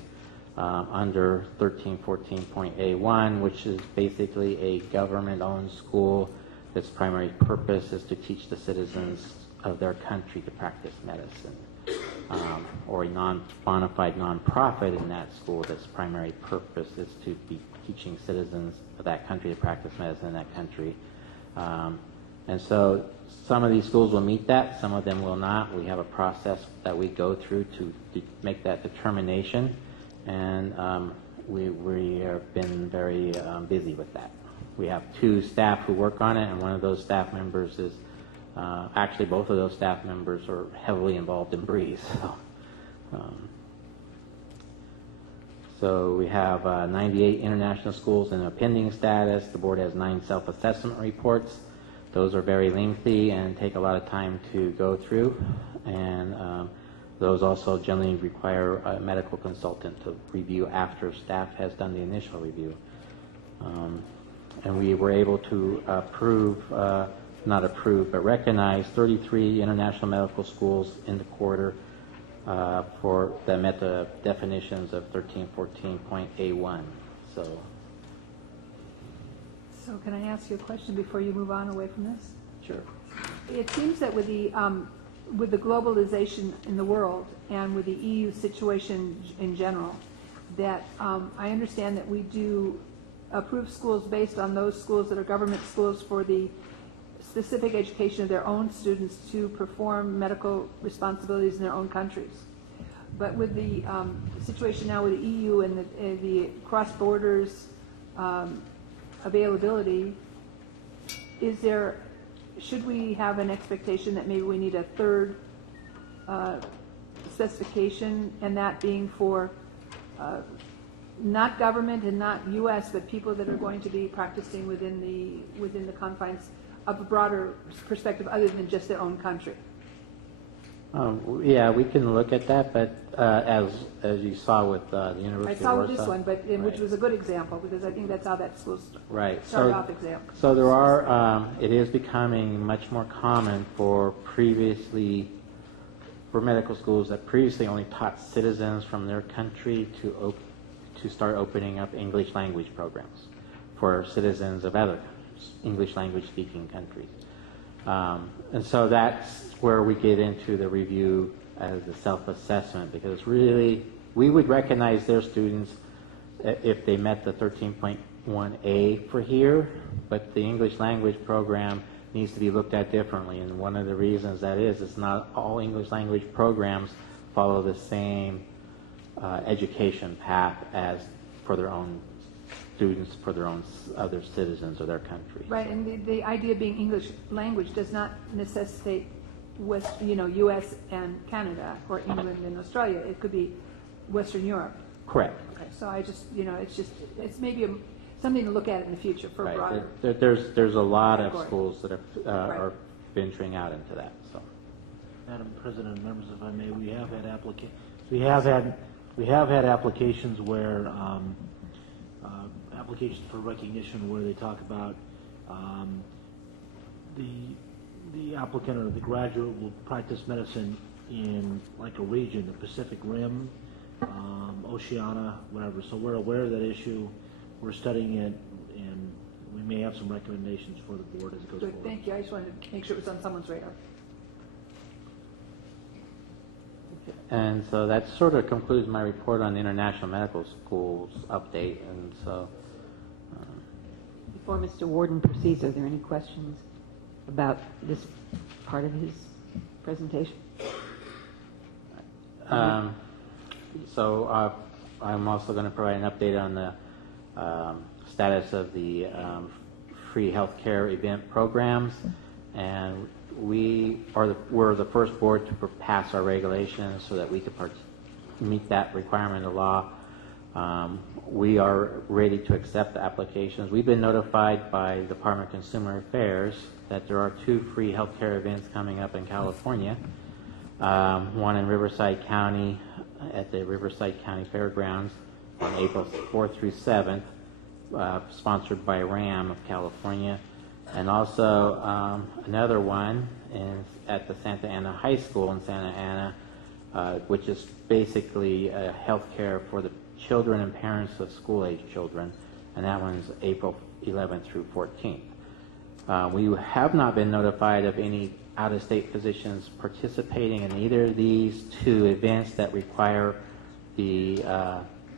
under 1314.A1, which is basically a government-owned school. Its primary purpose is to teach the citizens of their country to practice medicine. Or a bona fide nonprofit in that school, that's primary purpose is to be teaching citizens of that country to practice medicine in that country. And so some of these schools will meet that, some of them will not. We have a process that we go through to make that determination. And we have been very busy with that. We have 2 staff who work on it, and one of those staff members is, actually both of those staff members are heavily involved in Breeze. So we have 98 international schools in a pending status. The board has 9 self-assessment reports. Those are very lengthy and take a lot of time to go through. And those also generally require a medical consultant to review after staff has done the initial review. And we were able to recognize 33 international medical schools in the quarter that met the definitions of 1314.A1. So can I ask you a question before you move on away from this? Sure. It seems that with the globalization in the world and with the EU situation in general, that I understand that we do approve schools based on those schools that are government schools for the specific education of their own students to perform medical responsibilities in their own countries. But with the situation now with the EU and the cross borders availability, should we have an expectation that maybe we need a third specification, and that being for not government and not U.S., but people that are going to be practicing within the confines of a broader perspective other than just their own country? Yeah, we can look at that, but as you saw with the University of Warsaw. I saw with this one, but which was a good example, because I think that's how that school started off example. So there are, it is becoming much more common for medical schools that previously only taught citizens from their country to start opening up English language programs for citizens of other English language speaking countries. And so that's where we get into the review as a self-assessment, because really we would recognize their students if they met the 13.1A for here, but the English language program needs to be looked at differently. And one of the reasons that is not all English language programs follow the same education path as for their own students, for their own other citizens of their country. Right, and the idea of being English language does not necessitate U.S. and Canada, or England and Australia. It could be Western Europe. Correct. Okay, so it's maybe something to look at in the future for Right. broader. There's a lot of category. schools that are venturing out into that. So, Madam President, members, if I may, we have had applications where applications for recognition where they talk about the applicant or the graduate will practice medicine in like a region, the Pacific Rim, Oceania, whatever. So we're aware of that issue. We're studying it, and we may have some recommendations for the board as it goes Good, forward. thank you. I just wanted to make sure it was on someone's radar. and so that sort of concludes my report on the International Medical Schools update. And so, Before Mr. Warden proceeds, are there any questions about this part of his presentation? so I'm also going to provide an update on the status of the free healthcare event programs, and we're the first board to pass our regulations so that we could meet that requirement of law. We are ready to accept the applications. We've been notified by the Department of Consumer Affairs that there are 2 free healthcare events coming up in California. One in Riverside County at the Riverside County Fairgrounds on April 4th through 7th, sponsored by RAM of California. And also another one at the Santa Ana High School in Santa Ana, which is basically health care for the children and parents of school-age children, and that one is April 11th through 14th. We have not been notified of any out-of-state physicians participating in either of these 2 events that require the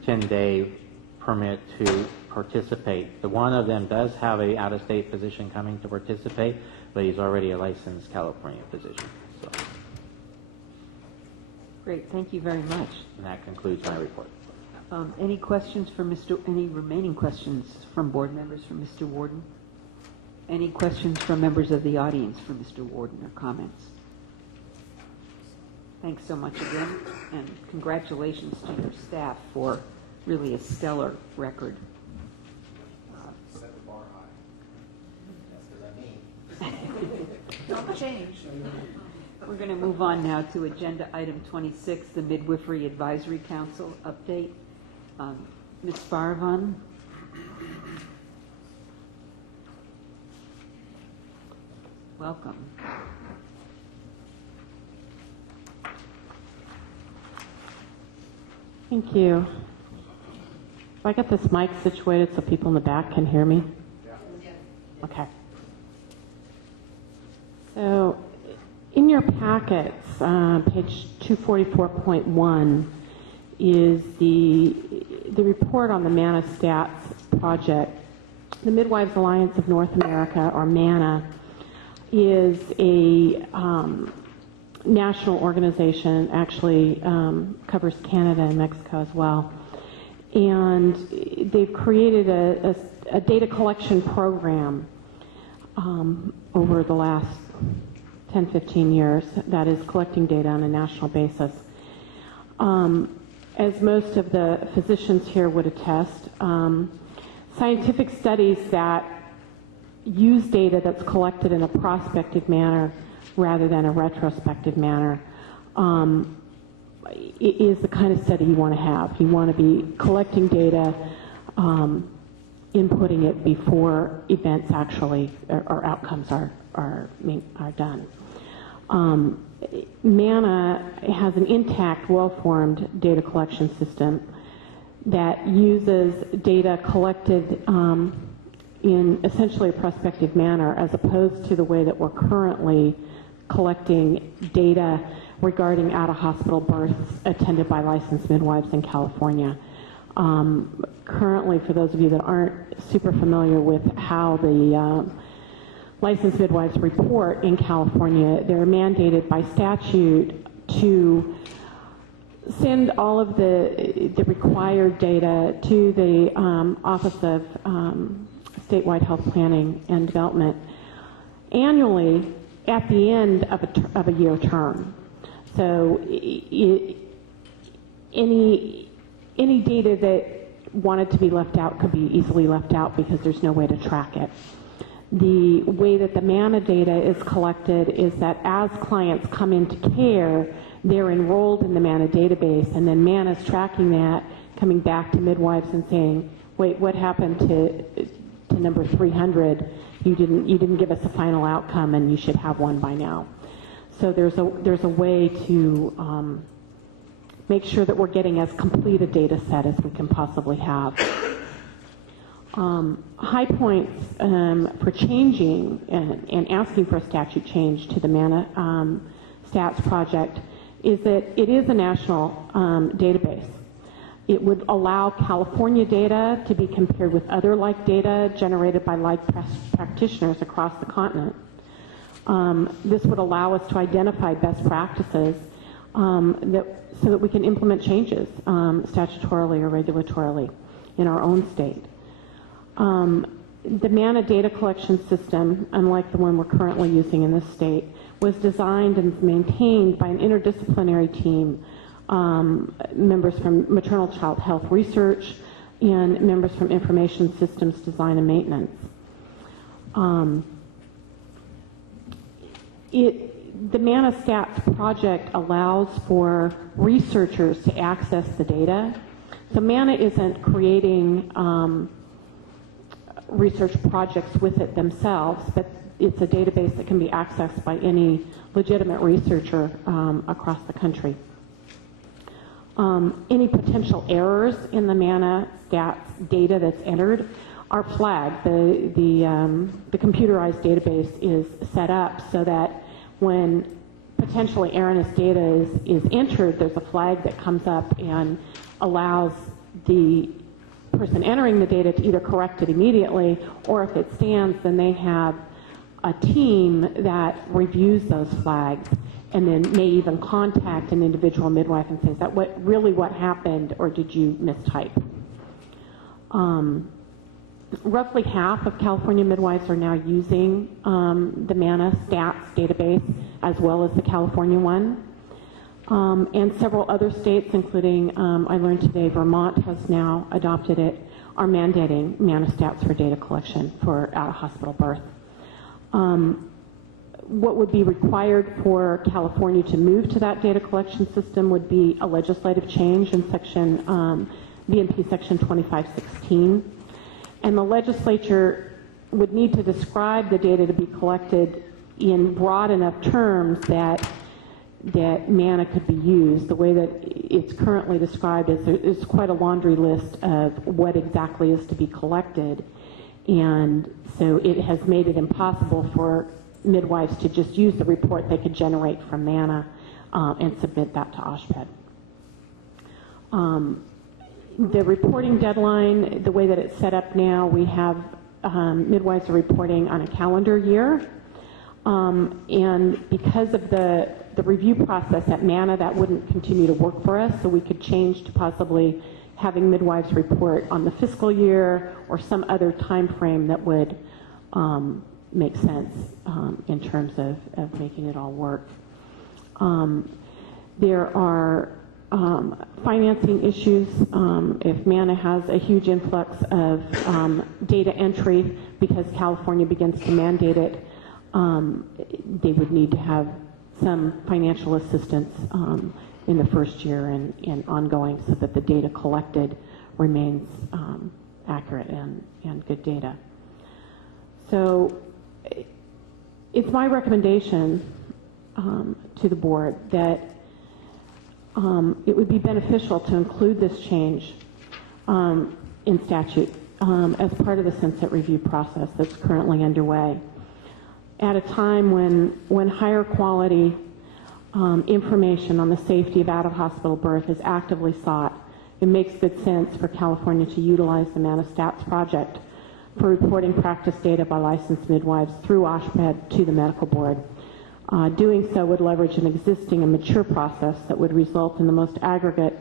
10-day permit to participate. The one of them does have a out-of-state physician coming to participate, but he's already a licensed California physician. So. Great, thank you very much. And that concludes my report. Any questions for any remaining questions from board members for Mr. Warden? Any questions from members of the audience for Mr. Warden or comments? Thanks so much again, and congratulations to your staff for really a stellar record. Set the bar high. That's what I mean. Don't change. We're going to move on now to agenda item 26, the Midwifery Advisory Council update. Ms. Baravan. Welcome. Thank you. If I get this mic situated so people in the back can hear me? Okay. So, in your packets, page 244.1 is the report on the MANA Stats project. The Midwives Alliance of North America, or MANA, is a national organization, actually covers Canada and Mexico as well. And they've created a data collection program over the last 10, 15 years that is collecting data on a national basis. As most of the physicians here would attest, scientific studies that use data that's collected in a prospective manner rather than a retrospective manner is the kind of study you want to have. You want to be collecting data, inputting it before events actually or outcomes are done. MANA has an intact, well-formed data collection system that uses data collected in essentially a prospective manner, as opposed to the way that we're currently collecting data regarding out-of-hospital births attended by licensed midwives in California. Currently, for those of you that aren't super familiar with how the licensed midwives report in California, they're mandated by statute to send all of the required data to the Office of Statewide Health Planning and Development annually at the end of a year term. So any data that wanted to be left out could be easily left out because there's no way to track it. The way that the MANA data is collected is that as clients come into care, they're enrolled in the MANA database, and then MANA is tracking that, coming back to midwives and saying, wait, what happened to number 300? You didn't give us a final outcome, and you should have one by now. So there's a way to make sure that we're getting as complete a data set as we can possibly have. High points for changing and asking for a statute change to the MANA Stats project is that it is a national database. It would allow California data to be compared with other like data generated by like practitioners across the continent. This would allow us to identify best practices so that we can implement changes statutorily or regulatorily in our own state. The MANA data collection system, unlike the one we're currently using in this state, was designed and maintained by an interdisciplinary team, members from maternal child health research and members from information systems design and maintenance. The MANA Stats project allows for researchers to access the data. So MANA isn't creating research projects with it themselves, but it's a database that can be accessed by any legitimate researcher across the country. Any potential errors in the MANA Stats data that's entered are flagged. The computerized database is set up so that when potentially erroneous data is entered, there's a flag that comes up and allows the person entering the data to either correct it immediately, or if it stands, then they have a team that reviews those flags and then may even contact an individual midwife and say, is that what happened, or did you mistype? Roughly half of California midwives are now using the MANA Stats database as well as the California one. And several other states, including, I learned today, Vermont has now adopted it, are mandating MANA Stats for data collection for out-of-hospital birth. What would be required for California to move to that data collection system would be a legislative change in section, BMP section 2516. And the legislature would need to describe the data to be collected in broad enough terms that MANA could be used. The way that it's currently described is quite a laundry list of what exactly is to be collected. And so it has made it impossible for midwives to just use the report they could generate from MANA and submit that to OSHPD. The reporting deadline, the way that it's set up now, we have midwives are reporting on a calendar year. And because of the review process at MANA, that wouldn't continue to work for us, so we could change to possibly having midwives report on the fiscal year or some other time frame that would make sense in terms of making it all work. There are financing issues. If MANA has a huge influx of data entry because California begins to mandate it, they would need to have some financial assistance in the first year and ongoing so that the data collected remains accurate and good data. So it's my recommendation to the board that it would be beneficial to include this change in statute as part of the Sunset review process that's currently underway. At a time when higher quality information on the safety of out-of-hospital birth is actively sought, it makes good sense for California to utilize the MANA Stats project for reporting practice data by licensed midwives through OSHPD to the medical board. Doing so would leverage an existing and mature process that would result in the most aggregate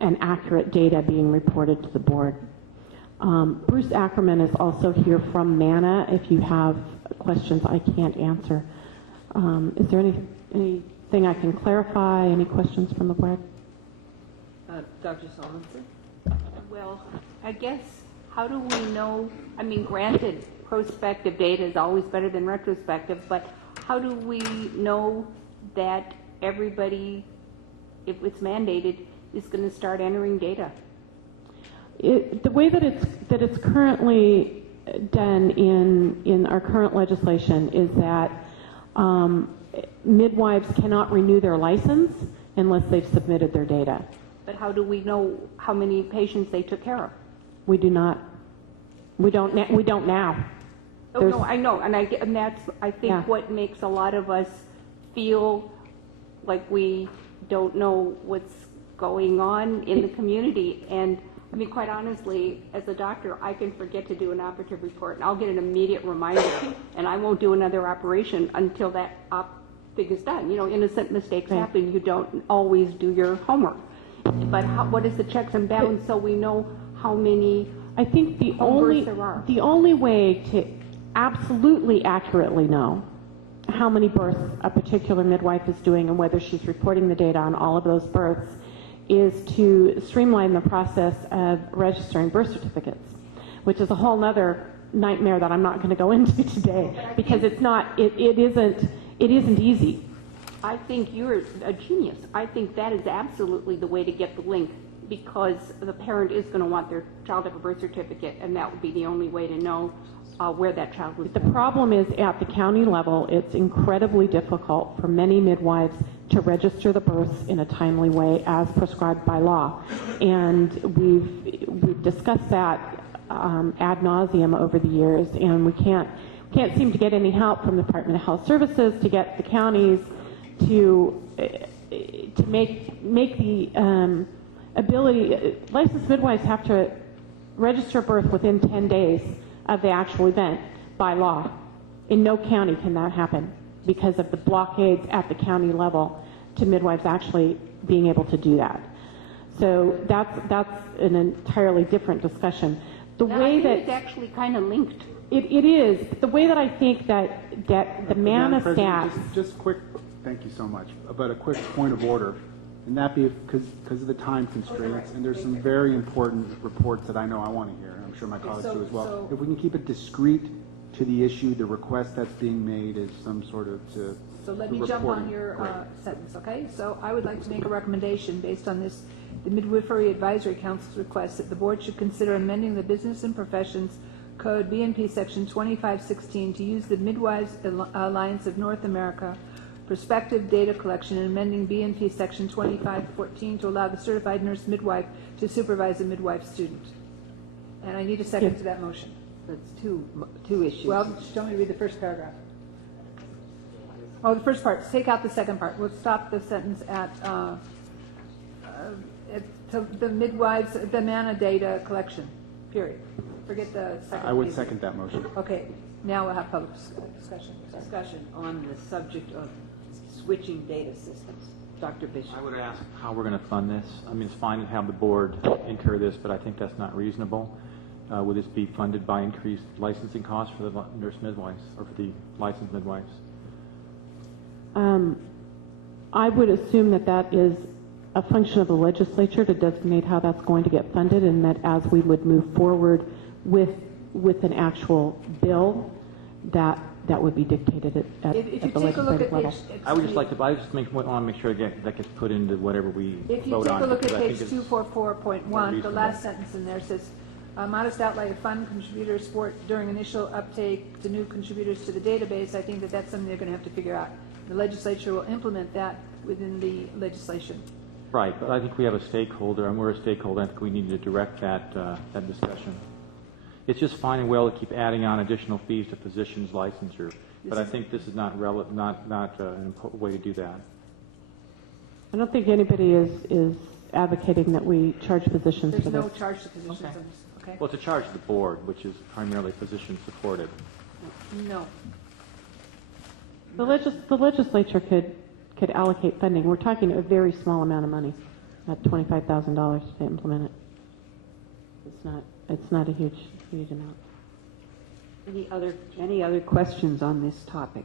and accurate data being reported to the board. Bruce Ackerman is also here from MANA if you have questions I can't answer Is there anything I can clarify? Any questions from the board? Dr. Solomon? Well, I guess, how do we know, I mean, granted, prospective data is always better than retrospective, but how do we know that everybody, if it's mandated, is going to start entering data? The way that it's currently done in our current legislation is that midwives cannot renew their license unless they've submitted their data. But how do we know how many patients they took care of? We do not. We don't now. Oh, no, I know, and that's, I think, Yeah. what makes a lot of us feel like we don't know what's going on in the community. And I mean, quite honestly, as a doctor, I can forget to do an operative report, and I'll get an immediate reminder, and I won't do another operation until that thing is done. You know, innocent mistakes happen. You don't always do your homework. But what is the checks and balance so we know how many? I think the only way to absolutely accurately know how many births a particular midwife is doing and whether she's reporting the data on all of those births is to streamline the process of registering birth certificates, which is a whole other nightmare that I'm not going to go into today because it isn't easy. I think you're a genius. I think that is absolutely the way to get the link, because the parent is going to want their child to have a birth certificate, and that would be the only way to know where that child was born. The problem is at the county level, it's incredibly difficult for many midwives to register the births in a timely way as prescribed by law. And we've discussed that ad nauseum over the years, and we can't seem to get any help from the Department of Health Services to get the counties to make the ability, licensed midwives have to register birth within 10 days of the actual event by law. In no county can that happen because of the blockades at the county level to midwives actually being able to do that. So that's an entirely different discussion. The way that it's actually kind of linked. It is. The way that I think that the Madam President, manostats. just quick, thank you so much, but a quick point of order, and that be because of the time constraints, and there's some very important reports that I know I want to hear, and I'm sure my colleagues do as well. If we can keep it discreet to the issue, the request that's being made is some sort of to. So let me jump on your sentence, okay? So I would like to make a recommendation based on this, the Midwifery Advisory Council's request that the board should consider amending the Business and Professions Code, BNP Section 2516, to use the Midwives Alliance of North America prospective data collection and amending BNP Section 2514 to allow the certified nurse midwife to supervise a midwife student. And I need a second to that motion. That's two issues. Well, just tell me to read the first paragraph. Oh, the first part. Take out the second part. We'll stop the sentence at the midwives, the MANA data collection, period. Forget the second. I would second that motion. Okay. Now we'll have public discussion. Discussion on the subject of switching data systems. Dr. Bishop. I would ask how we're going to fund this. I mean, it's fine to have the board incur this, but I think that's not reasonable. Would this be funded by increased licensing costs for the nurse midwives or for the licensed midwives? I would assume that is a function of the legislature to designate how that's going to get funded, and that as we would move forward with an actual bill, that would be dictated at the legislative level. I would just like to. I just want to make sure that gets put into whatever we vote on. If you take a look at page 244.1, the last sentence in there says, modest outlay of fund contributor support during initial uptake to new contributors to the database. I think that's something they're going to have to figure out. The legislature will implement that within the legislation. Right, but I think we have a stakeholder, and we're a stakeholder. I think we need to direct that discussion. It's just fine and well to keep adding on additional fees to physicians' licensure, but I think this is not an important way to do that. I don't think anybody is advocating that we charge physicians for this. There's no charge to physicians on this. Okay. Well, it's a charge to the board, which is primarily physician supported. No. The legislature could allocate funding. We're talking a very small amount of money, about $25,000 to implement it. It's not a huge amount. Any other questions on this topic?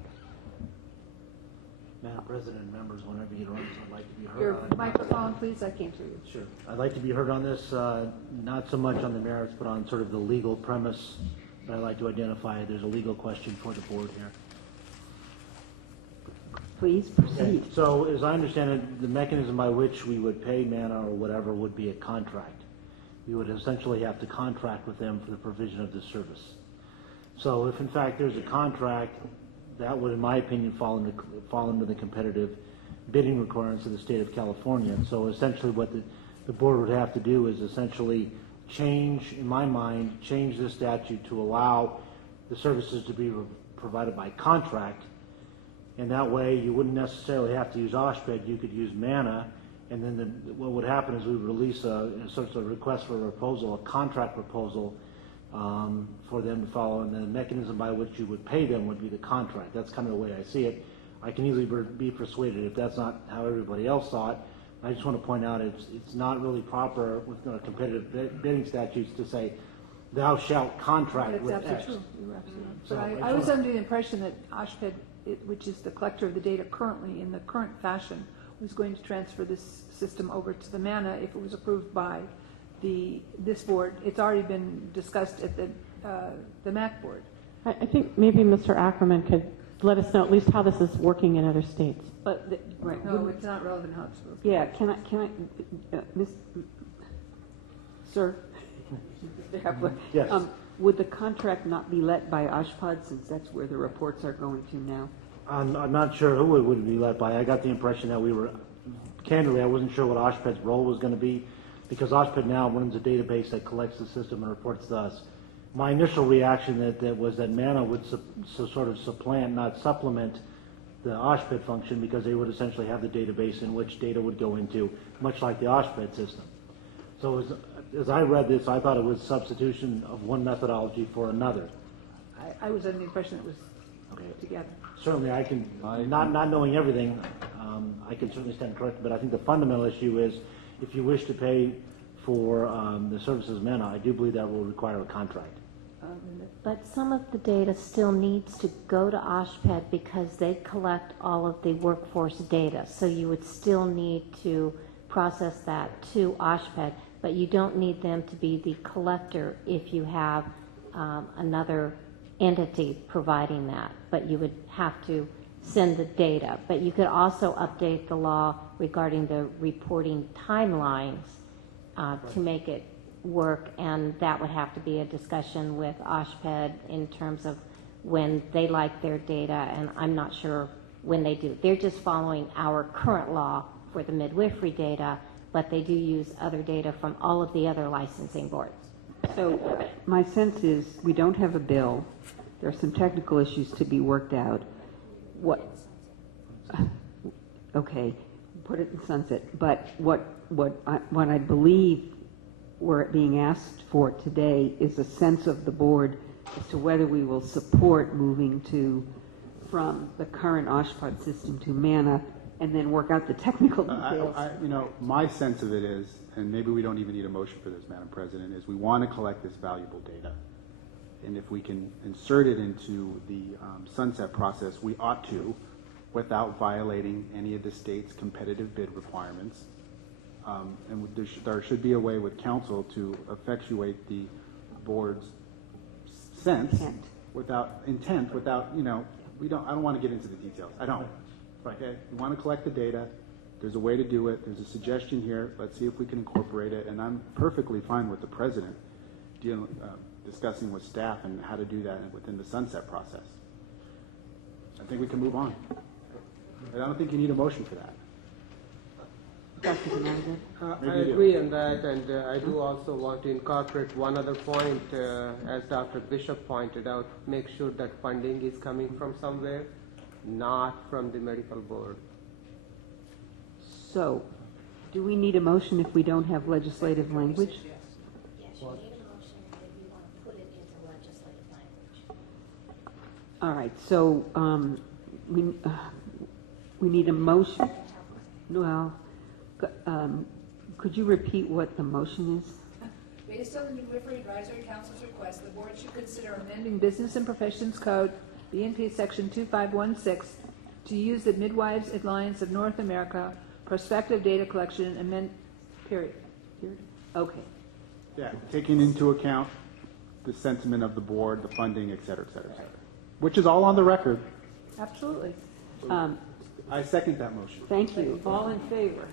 Madam President and members, whenever you get around, I'd like to be heard Your on it. microphone, please, I can't hear you. Sure. I'd like to be heard on this, not so much on the merits, but on sort of the legal premise that I'd like to identify. There's a legal question for the board here. Please proceed. Okay. So as I understand it, the mechanism by which we would pay MANA or whatever would be a contract. We would essentially have to contract with them for the provision of this service. So if in fact there's a contract, that would, in my opinion, fall into the competitive bidding requirements of the state of California. And so essentially what the board would have to do is essentially change, in my mind, change this statute to allow the services to be provided by contract. And that way you wouldn't necessarily have to use OSHPD, you could use MANA, and then what would happen is we would release a sort of request for a proposal, a contract proposal, for them to follow, and the mechanism by which you would pay them would be the contract. That's kind of the way I see it. I can easily be persuaded if that's not how everybody else saw it. I just want to point out it's not really proper with competitive bidding statutes to say, thou shalt contract with That's X. absolutely true. You're absolutely right. So But I was under the impression that OSHPD, which is the collector of the data currently in the current fashion, was going to transfer this system over to the MANA if it was approved by this board. It's already been discussed at the MAC board. I think maybe Mr. Ackerman could let us know at least how this is working in other states. But right. No, it's not relevant how it's supposed to. Yeah, can I, sir? Mr. Hepler? Yes. Would the contract not be let by OSHPD since that's where the reports are going to now? I'm not sure who it would be led by. I got the impression that candidly, I wasn't sure what OSHPD's role was going to be, because OSHPD now runs a database that collects the system and reports to us. My initial reaction was that MANA would sort of supplant, not supplement, the OSHPD function, because they would essentially have the database in which data would go into, much like the OSHPD system. So as I read this, I thought it was substitution of one methodology for another. I was under the impression it was together. Certainly, I can, not knowing everything, I can certainly stand corrected, but I think the fundamental issue is if you wish to pay for the services MANA, I do believe that will require a contract. But some of the data still needs to go to OSHPD because they collect all of the workforce data. So you would still need to process that to OSHPD, but you don't need them to be the collector if you have another entity providing that. But you would have to send the data. But you could also update the law regarding the reporting timelines to make it work, and that would have to be a discussion with OSHPD in terms of when they like their data, and I'm not sure when they do. They're just following our current law for the midwifery data, but they do use other data from all of the other licensing boards. So my sense is we don't have a bill. There are some technical issues to be worked out. Okay, put it in sunset. But what I believe we're being asked for today is a sense of the board as to whether we will support moving from the current OSHPD system to MANA, and then work out the technical details. My sense of it is, and maybe we don't even need a motion for this, Madam President, is we want to collect this valuable data. And if we can insert it into the sunset process, we ought to, without violating any of the state's competitive bid requirements. And there should be a way with council to effectuate the board's intent without, I don't want to get into the details. I don't. Okay? We want to collect the data. There's a way to do it. There's a suggestion here. Let's see if we can incorporate it. And I'm perfectly fine with the president discussing with staff and how to do that within the sunset process. I think we can move on. But I don't think you need a motion for that. I agree on that, and I do also want to incorporate one other point, as Dr. Bishop pointed out, make sure that funding is coming from somewhere, not from the medical board. So, do we need a motion if we don't have legislative language? Yes, you need a motion if you want to put it into legislative language. All right, so we need a motion. Well, could you repeat what the motion is? Based on the Midwifery Advisory Council's request, the board should consider amending Business and Professions Code, BNP Section 2516, to use the Midwives Alliance of North America prospective data collection and period. Okay. Yeah, taking into account the sentiment of the board, the funding, et cetera, et cetera, et cetera, which is all on the record. Absolutely. I second that motion. Thank you. All in favor?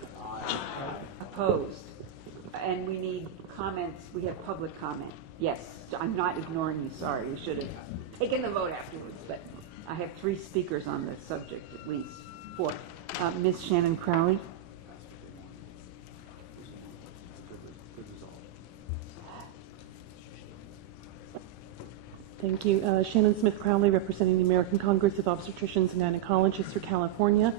Opposed? And we need comments. We have public comment. Yes, I'm not ignoring you. Sorry, you should have taken the vote afterwards, but I have 3 speakers on the subject, at least 4. Ms. Shannon Crowley. Thank you. Shannon Smith Crowley, representing the American Congress of Obstetricians and Gynecologists for California.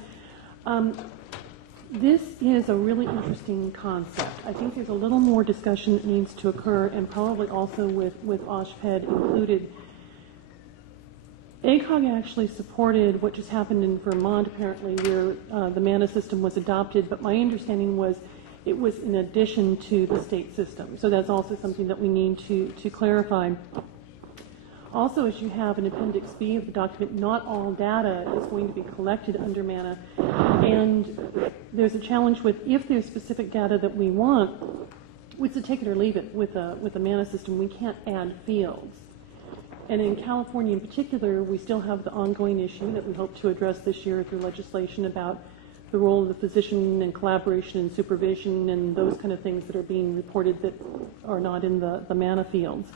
This is a really interesting concept. I think there's a little more discussion that needs to occur, and probably also with OSHPD included. ACOG actually supported what just happened in Vermont, apparently, where the MANA system was adopted, but my understanding was it was in addition to the state system. So that's also something that we need to clarify. Also, as you have in Appendix B of the document, not all data is going to be collected under MANA, and there's a challenge with if there's specific data that we want, it's a take it or leave it with a MANA system. We can't add fields. And in California in particular, we still have the ongoing issue that we hope to address this year through legislation about the role of the physician and collaboration and supervision and those kind of things that are being reported that are not in the MANA fields.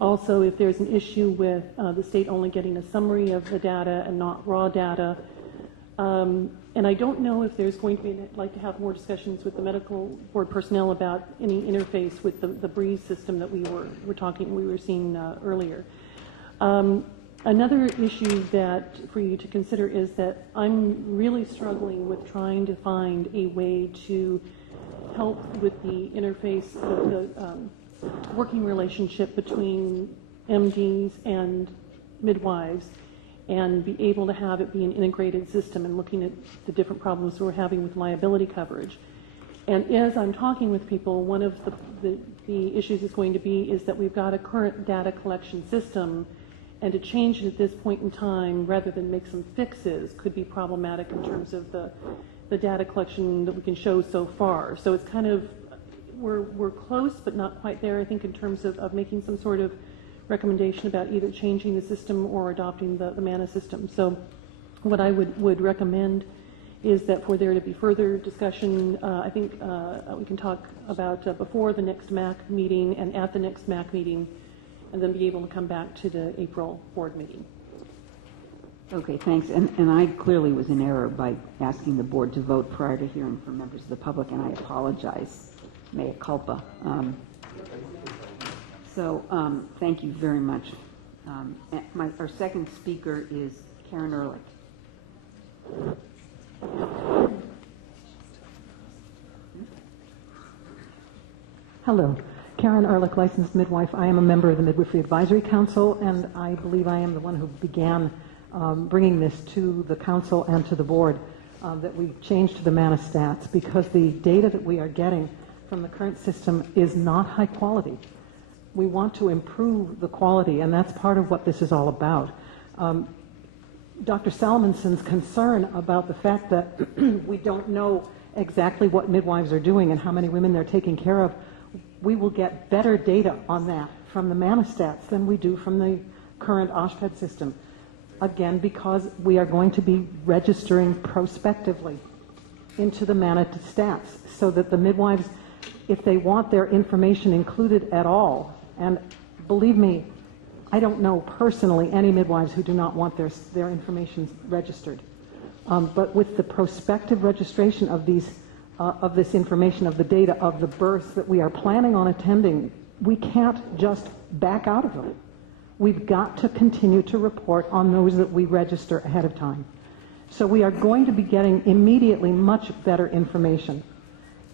Also, if there's an issue with the state only getting a summary of the data and not raw data, and I don't know if there's going to be, I'd like to have more discussions with the medical board personnel about any interface with the BREEZE system that we were seeing earlier. Another issue that for you to consider is that I'm really struggling with trying to find a way to help with the interface of the working relationship between MDs and midwives and be able to have it be an integrated system and looking at the different problems we're having with liability coverage. And as I'm talking with people, one of the issues is going to be is that we've got a current data collection system, and to change it at this point in time rather than make some fixes could be problematic in terms of the data collection that we can show so far. So it's kind of we're close, but not quite there, I think, in terms of making some sort of recommendation about either changing the system or adopting the MANA system. So what I would recommend is that for there to be further discussion, I think we can talk about before the next MAC meeting and at the next MAC meeting, and then be able to come back to the April board meeting. Okay, thanks. And I clearly was in error by asking the board to vote prior to hearing from members of the public, and I apologize. Mea culpa. Thank you very much. Our second speaker is Karen Ehrlich. Hello. Karen Ehrlich, licensed midwife. I am a member of the Midwifery Advisory Council, and I believe I am the one who began bringing this to the council and to the board, that we change to the MANA stats, because the data that we are getting from the current system is not high quality. We want to improve the quality, and that's part of what this is all about. Dr. Salmonson's concern about the fact that we don't know exactly what midwives are doing and how many women they're taking care of, we will get better data on that from the MANA stats than we do from the current OSHPD system. Again, because we are going to be registering prospectively into the MANA stats so that the midwives, if they want their information included at all, and believe me, I don't know personally any midwives who do not want their information registered. But with the prospective registration of this information, of the data of the births that we are planning on attending, we can't just back out of them. We've got to continue to report on those that we register ahead of time. So we are going to be getting immediately much better information.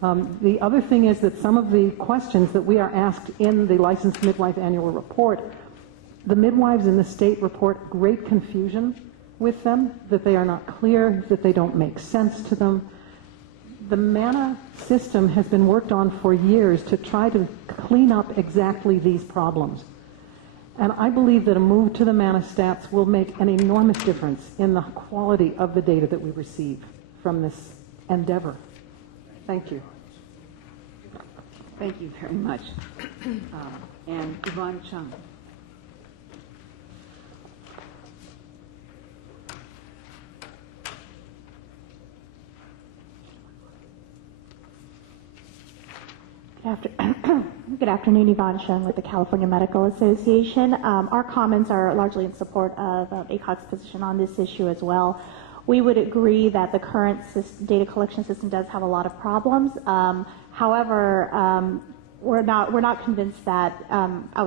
The other thing is that some of the questions that we are asked in the Licensed Midwife Annual Report, the midwives in the state report great confusion with them, that they are not clear, that they don't make sense to them. The MANA system has been worked on for years to try to clean up exactly these problems. And I believe that a move to the Manastats will make an enormous difference in the quality of the data that we receive from this endeavor. Thank you. Thank you very much. And Yvonne Chung. Good afternoon, Yvonne Chung with the California Medical Association. Our comments are largely in support of ACOG's position on this issue as well. We would agree that the current data collection system does have a lot of problems. However, we're not convinced that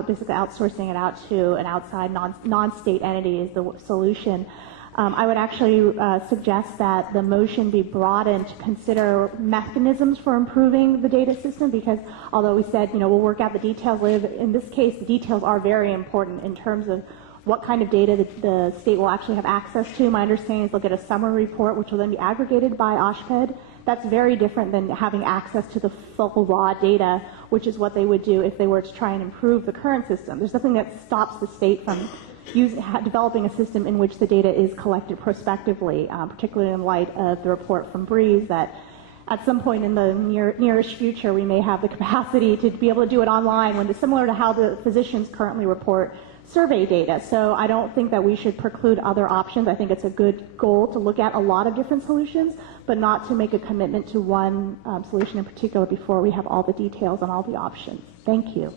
basically outsourcing it out to an outside non-state entity is the solution. I would actually suggest that the motion be broadened to consider mechanisms for improving the data system, because although we said, we'll work out the details later, in this case, the details are very important in terms of what kind of data the state will actually have access to. My understanding is they'll get a summary report, which will then be aggregated by OSHPD. That's very different than having access to the full raw data, which is what they would do if they were to try and improve the current system. There's nothing that stops the state from developing a system in which the data is collected prospectively, particularly in light of the report from Breeze that at some point in the nearest future we may have the capacity to be able to do it online, when it's similar to how the physicians currently report survey data. So I don't think that we should preclude other options. I think it's a good goal to look at a lot of different solutions, but not to make a commitment to one solution in particular before we have all the details on all the options. Thank you.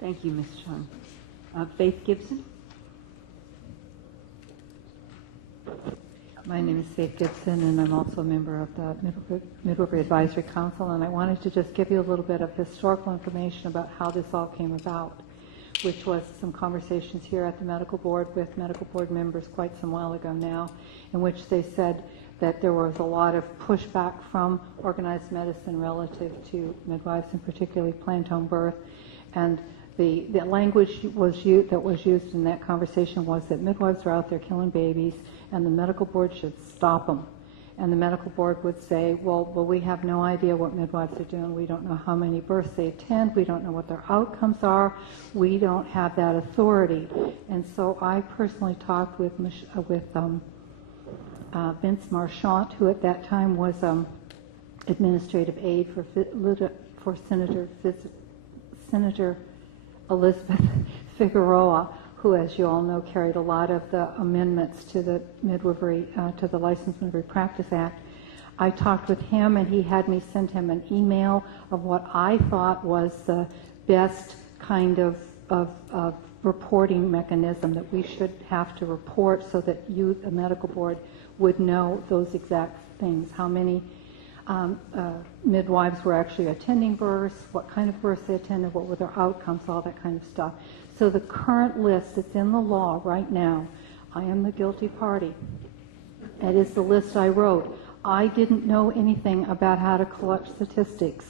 Thank you, Ms. Chung. Faith Gibson. My name is Faith Gibson, and I'm also a member of the Midwifery Advisory Council, and I wanted to just give you a little bit of historical information about how this all came about, which was some conversations here at the medical board with medical board members quite some while ago now, in which they said that there was a lot of pushback from organized medicine relative to midwives, and particularly planned home birth, and the language that was used in that conversation was that midwives are out there killing babies and the medical board should stop them. And the medical board would say, well, we have no idea what midwives are doing. We don't know how many births they attend. We don't know what their outcomes are. We don't have that authority. And so I personally talked with Vince Marchant, who at that time was administrative aide for Senator Elizabeth Figueroa, who, as you all know, carried a lot of the amendments to the to the Licensed Midwifery Practice Act. I talked with him, and he had me send him an email of what I thought was the best kind of reporting mechanism that we should have to report, so that you, the medical board, would know those exact things. How many midwives were actually attending births, what kind of births they attended, what were their outcomes, all that kind of stuff. So the current list that's in the law right now, I am the guilty party. That is the list I wrote. I didn't know anything about how to collect statistics.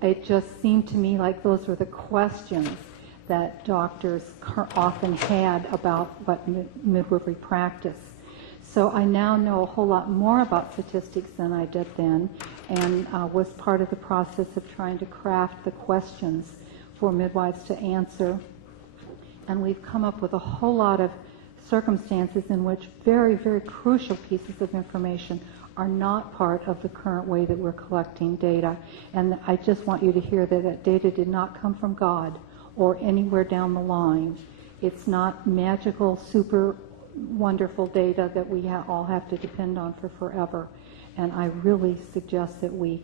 It just seemed to me like those were the questions that doctors often had about what midwifery practice. So I now know a whole lot more about statistics than I did then, and was part of the process of trying to craft the questions for midwives to answer. And we've come up with a whole lot of circumstances in which very, very crucial pieces of information are not part of the current way that we're collecting data. And I just want you to hear that that data did not come from God or anywhere down the line. It's not magical, super wonderful data that we all have to depend on for forever. And I really suggest that we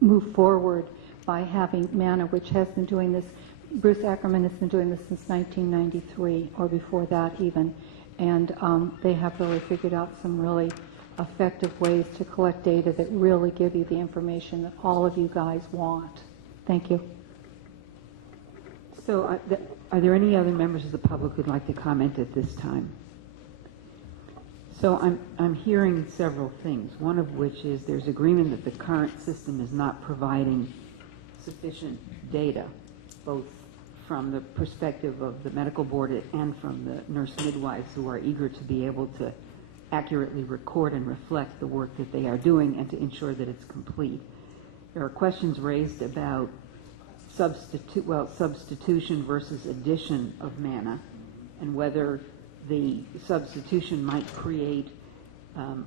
move forward by having MANA, which has been doing this. Bruce Ackerman has been doing this since 1993, or before that even, and they have really figured out some really effective ways to collect data that really give you the information that all of you guys want. Thank you. So are there any other members of the public who'd like to comment at this time? So I'm hearing several things, one of which is there's agreement that the current system is not providing sufficient data, both from the perspective of the medical board and from the nurse midwives, who are eager to be able to accurately record and reflect the work that they are doing and to ensure that it's complete. There are questions raised about substitution versus addition of MANA, and whether the substitution might create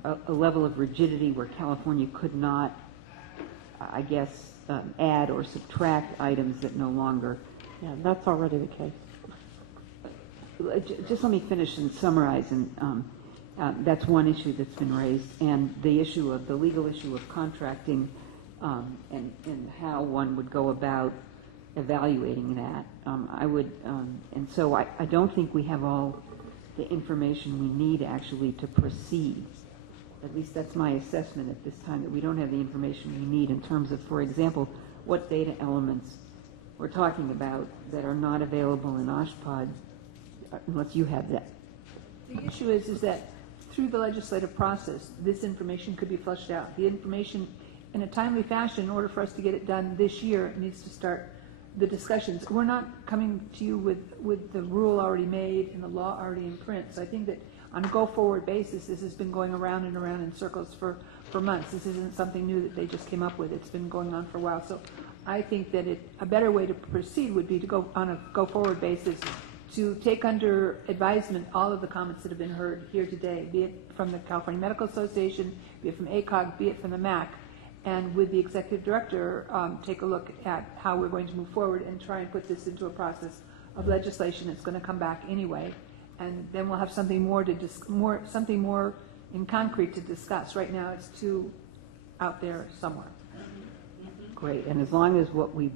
a level of rigidity where California could not, I guess, add or subtract items that no longer. Yeah, that's already the case. Just let me finish and summarize, and that's one issue that's been raised, and the issue of the legal issue of contracting, and how one would go about evaluating that. And so I don't think we have all the information we need actually to proceed. At least that's my assessment at this time, that we don't have the information we need in terms of, for example, what data elements we're talking about that are not available in OSHPD, unless you have that. The issue is that through the legislative process, this information could be flushed out. The information, in a timely fashion, in order for us to get it done this year, needs to start the discussions. We're not coming to you with the rule already made and the law already in print. So I think that on a go-forward basis, this has been going around and around in circles for months. This isn't something new that they just came up with. It's been going on for a while. So I think that a better way to proceed would be to go on a go-forward basis to take under advisement all of the comments that have been heard here today, be it from the California Medical Association, be it from ACOG, be it from the MAC, and with the executive director, take a look at how we're going to move forward and try and put this into a process of legislation that's going to come back anyway, and then we'll have something more something more in concrete to discuss. Right now, it's too out there somewhere. Great, and as long as what we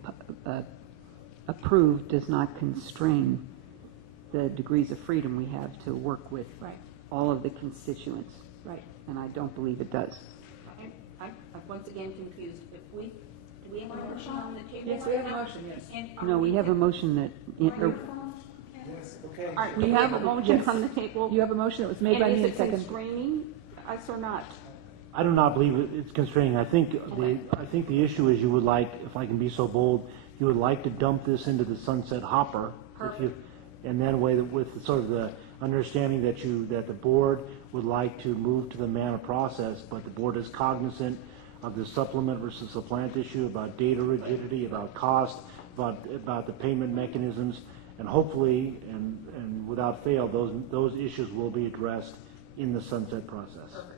approve does not constrain the degrees of freedom we have to work with all of the constituents. Right. And I don't believe it does. I'm once again confused. Do we have a motion on the table? Yes, we have a motion, yes. No, we have a motion that... Yes, okay. All right, We have a motion yes. on the table. You have a motion that was made by me and is it seconded. constraining us or not? I do not believe it's constraining. I think the issue is you would like, if I can be so bold, you would like to dump this into the sunset hopper, and then with sort of the understanding that the board would like to move to the MANA process, but the board is cognizant of the supplement versus supplant issue, about data rigidity, about cost, about the payment mechanisms, and hopefully, and without fail, those issues will be addressed in the sunset process. Perfect.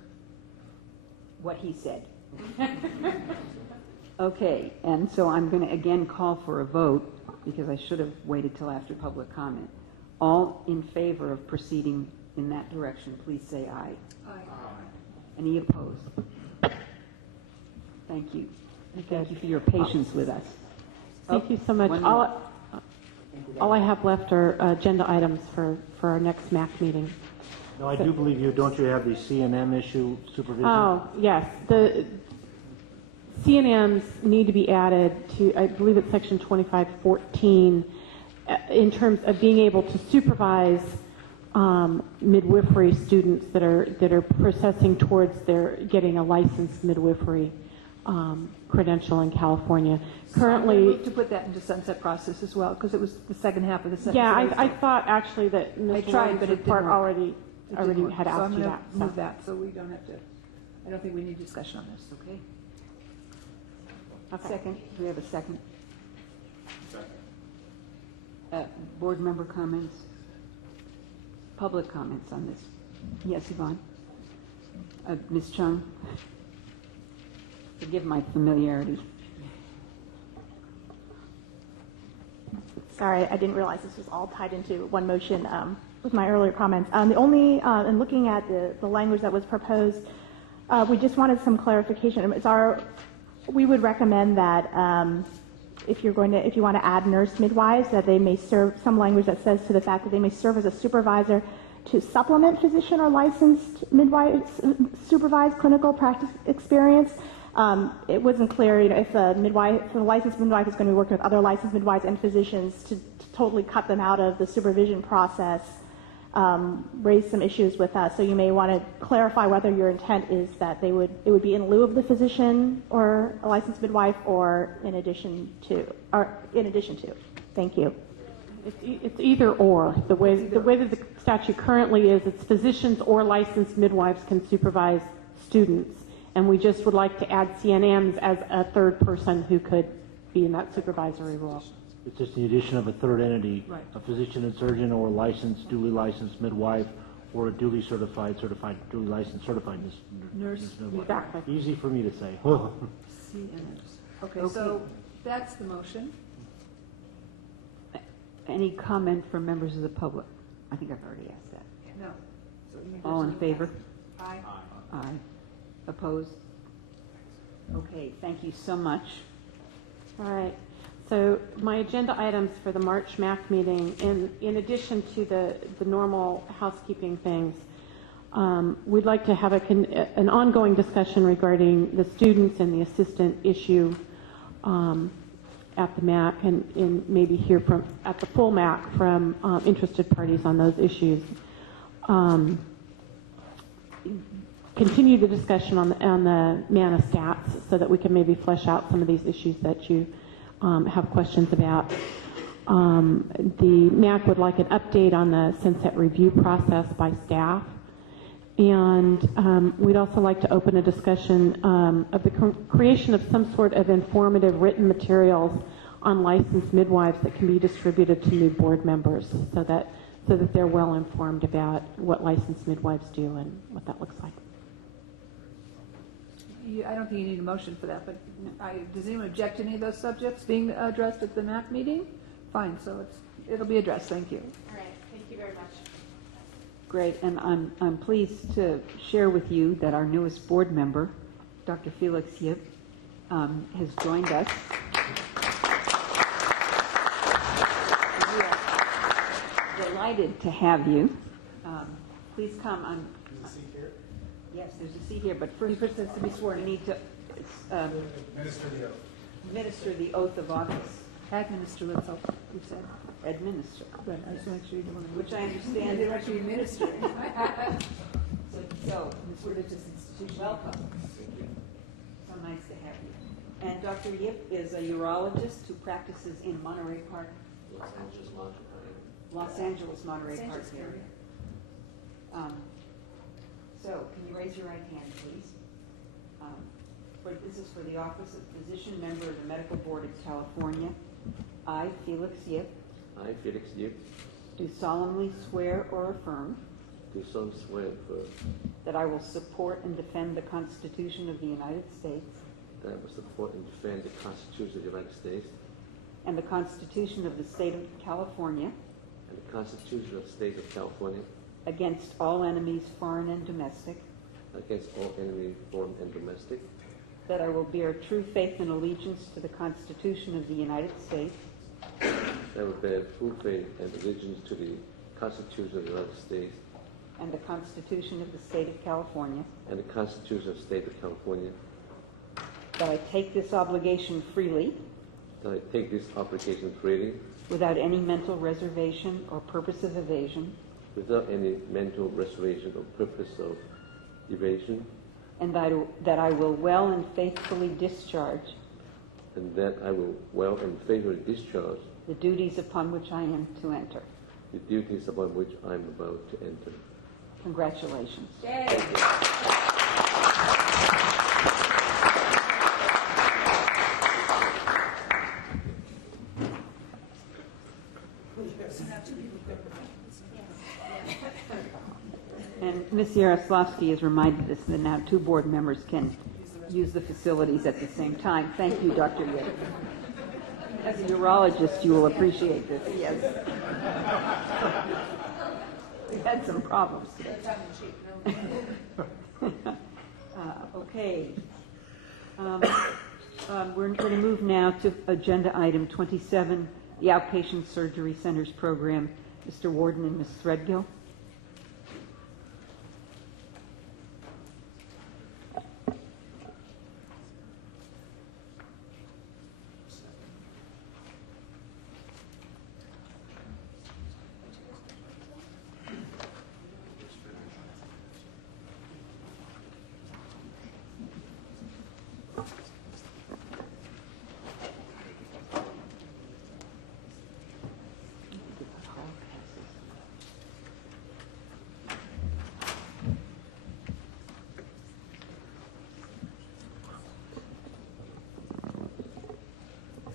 What he said. Okay, and so I'm going to again call for a vote, because I should have waited till after public comment. All in favor of proceeding in that direction, please say aye. Aye. Any opposed? Thank you. And thank you for your patience with us. Thank you so much. All I have left are agenda items for our next MAC meeting. No, I do believe don't you have the C&M issue supervision? Oh, yes. The C&Ms need to be added to, I believe it's section 2514, in terms of being able to supervise midwifery students that are processing towards their getting a licensed midwifery credential in California. Currently, to put that into sunset process as well, because it was the second half of the sentence. Yeah, I thought actually that Ms. I tried, but it report didn't work. already had So I'm asked you going that. to move that, so we don't have to. I don't think we need discussion on this. Okay. Second. Do we have a second? Board member comments? Public comments on this? Yes, Yvonne? Ms. Chung? Forgive my familiarity. Sorry, I didn't realize this was all tied into one motion with my earlier comments. The only, in looking at the language that was proposed, we just wanted some clarification. We would recommend that if you want to add nurse midwives, that they may serve, some language that says to the fact that they may serve as a supervisor to supplement physician or licensed midwives supervised clinical practice experience. It wasn't clear, if a licensed midwife is going to be working with other licensed midwives and physicians to totally cut them out of the supervision process, raised some issues with us. So you may want to clarify whether your intent is that it would be in lieu of the physician or a licensed midwife, or in addition to. Thank you. It's either or. The way that the statute currently is, it's physicians or licensed midwives can supervise students, and we just would like to add CNMs as a third person who could be in that supervisory role. It's just the addition of a third entity, Right. a physician and surgeon, or duly licensed midwife, or a duly duly licensed certified Nurse. midwife. Exactly. Easy for me to say. CNS. Okay, Okay. so that's the motion. Any comment from members of the public? I think I've already asked that. No. So you All in just- favor? Aye. Aye. Opposed? Okay, thank you so much. All right. So my agenda items for the March MAC meeting, in addition to the normal housekeeping things, we'd like to have an ongoing discussion regarding the students and the assistant issue at the MAC, and maybe hear from at the full MAC from interested parties on those issues. Continue the discussion on the MANA stats so that we can maybe flesh out some of these issues that you have questions about. The MAC would like an update on the Sunset review process by staff. And we'd also like to open a discussion of the creation of some sort of informative written materials on licensed midwives that can be distributed to new board members so that they're well informed about what licensed midwives do and what that looks like. I don't think you need a motion for that, but does anyone object to any of those subjects being addressed at the MAC meeting? Fine, so it'll be addressed. Thank you. All right, thank you very much. Great, and I'm pleased to share with you that our newest board member, Dr. Felix Yip, has joined us. We are delighted to have you. Please come. Yes, there's a seat here, but first has to be sworn. You need to administer the oath of office. Administer, let's hope you said. Administer. Good, I just want to make sure you don't want to. Which I understand. They don't actually administer. So, This religious institution. welcome. So nice to have you. And Dr. Yip is a urologist who practices in Monterey Park. Los Angeles, Monterey Park area. So, can you raise your right hand, please? This is for the Office of Physician, Member of the Medical Board of California. I, Felix Yip, I, Felix Yip, do solemnly swear or affirm do solemnly swear that I will support and defend the Constitution of the United States that I will support and defend the Constitution of the United States and the Constitution of the State of California and the Constitution of the State of California against all enemies, foreign and domestic, against all enemies, foreign and domestic, that I will bear true faith and allegiance to the Constitution of the United States that I will bear true faith and allegiance to the Constitution of the United States and the Constitution of the State of California, and the Constitution of the State of California, that I take this obligation freely that I take this obligation freely without any mental reservation or purpose of evasion, without any mental reservation or purpose of evasion, and that I will well and faithfully discharge and that I will well and faithfully discharge the duties upon which I am to enter. the duties upon which I am about to enter. Congratulations. And Ms. Yaroslavsky has reminded us that now two board members can use the facilities at the same time. Thank you, Dr. Yip. As a urologist, you will appreciate this. Yes. We've had some problems today. Okay. We're going to move now to agenda item 27, the Outpatient Surgery Centers Program. Mr. Warden and Ms. Threadgill.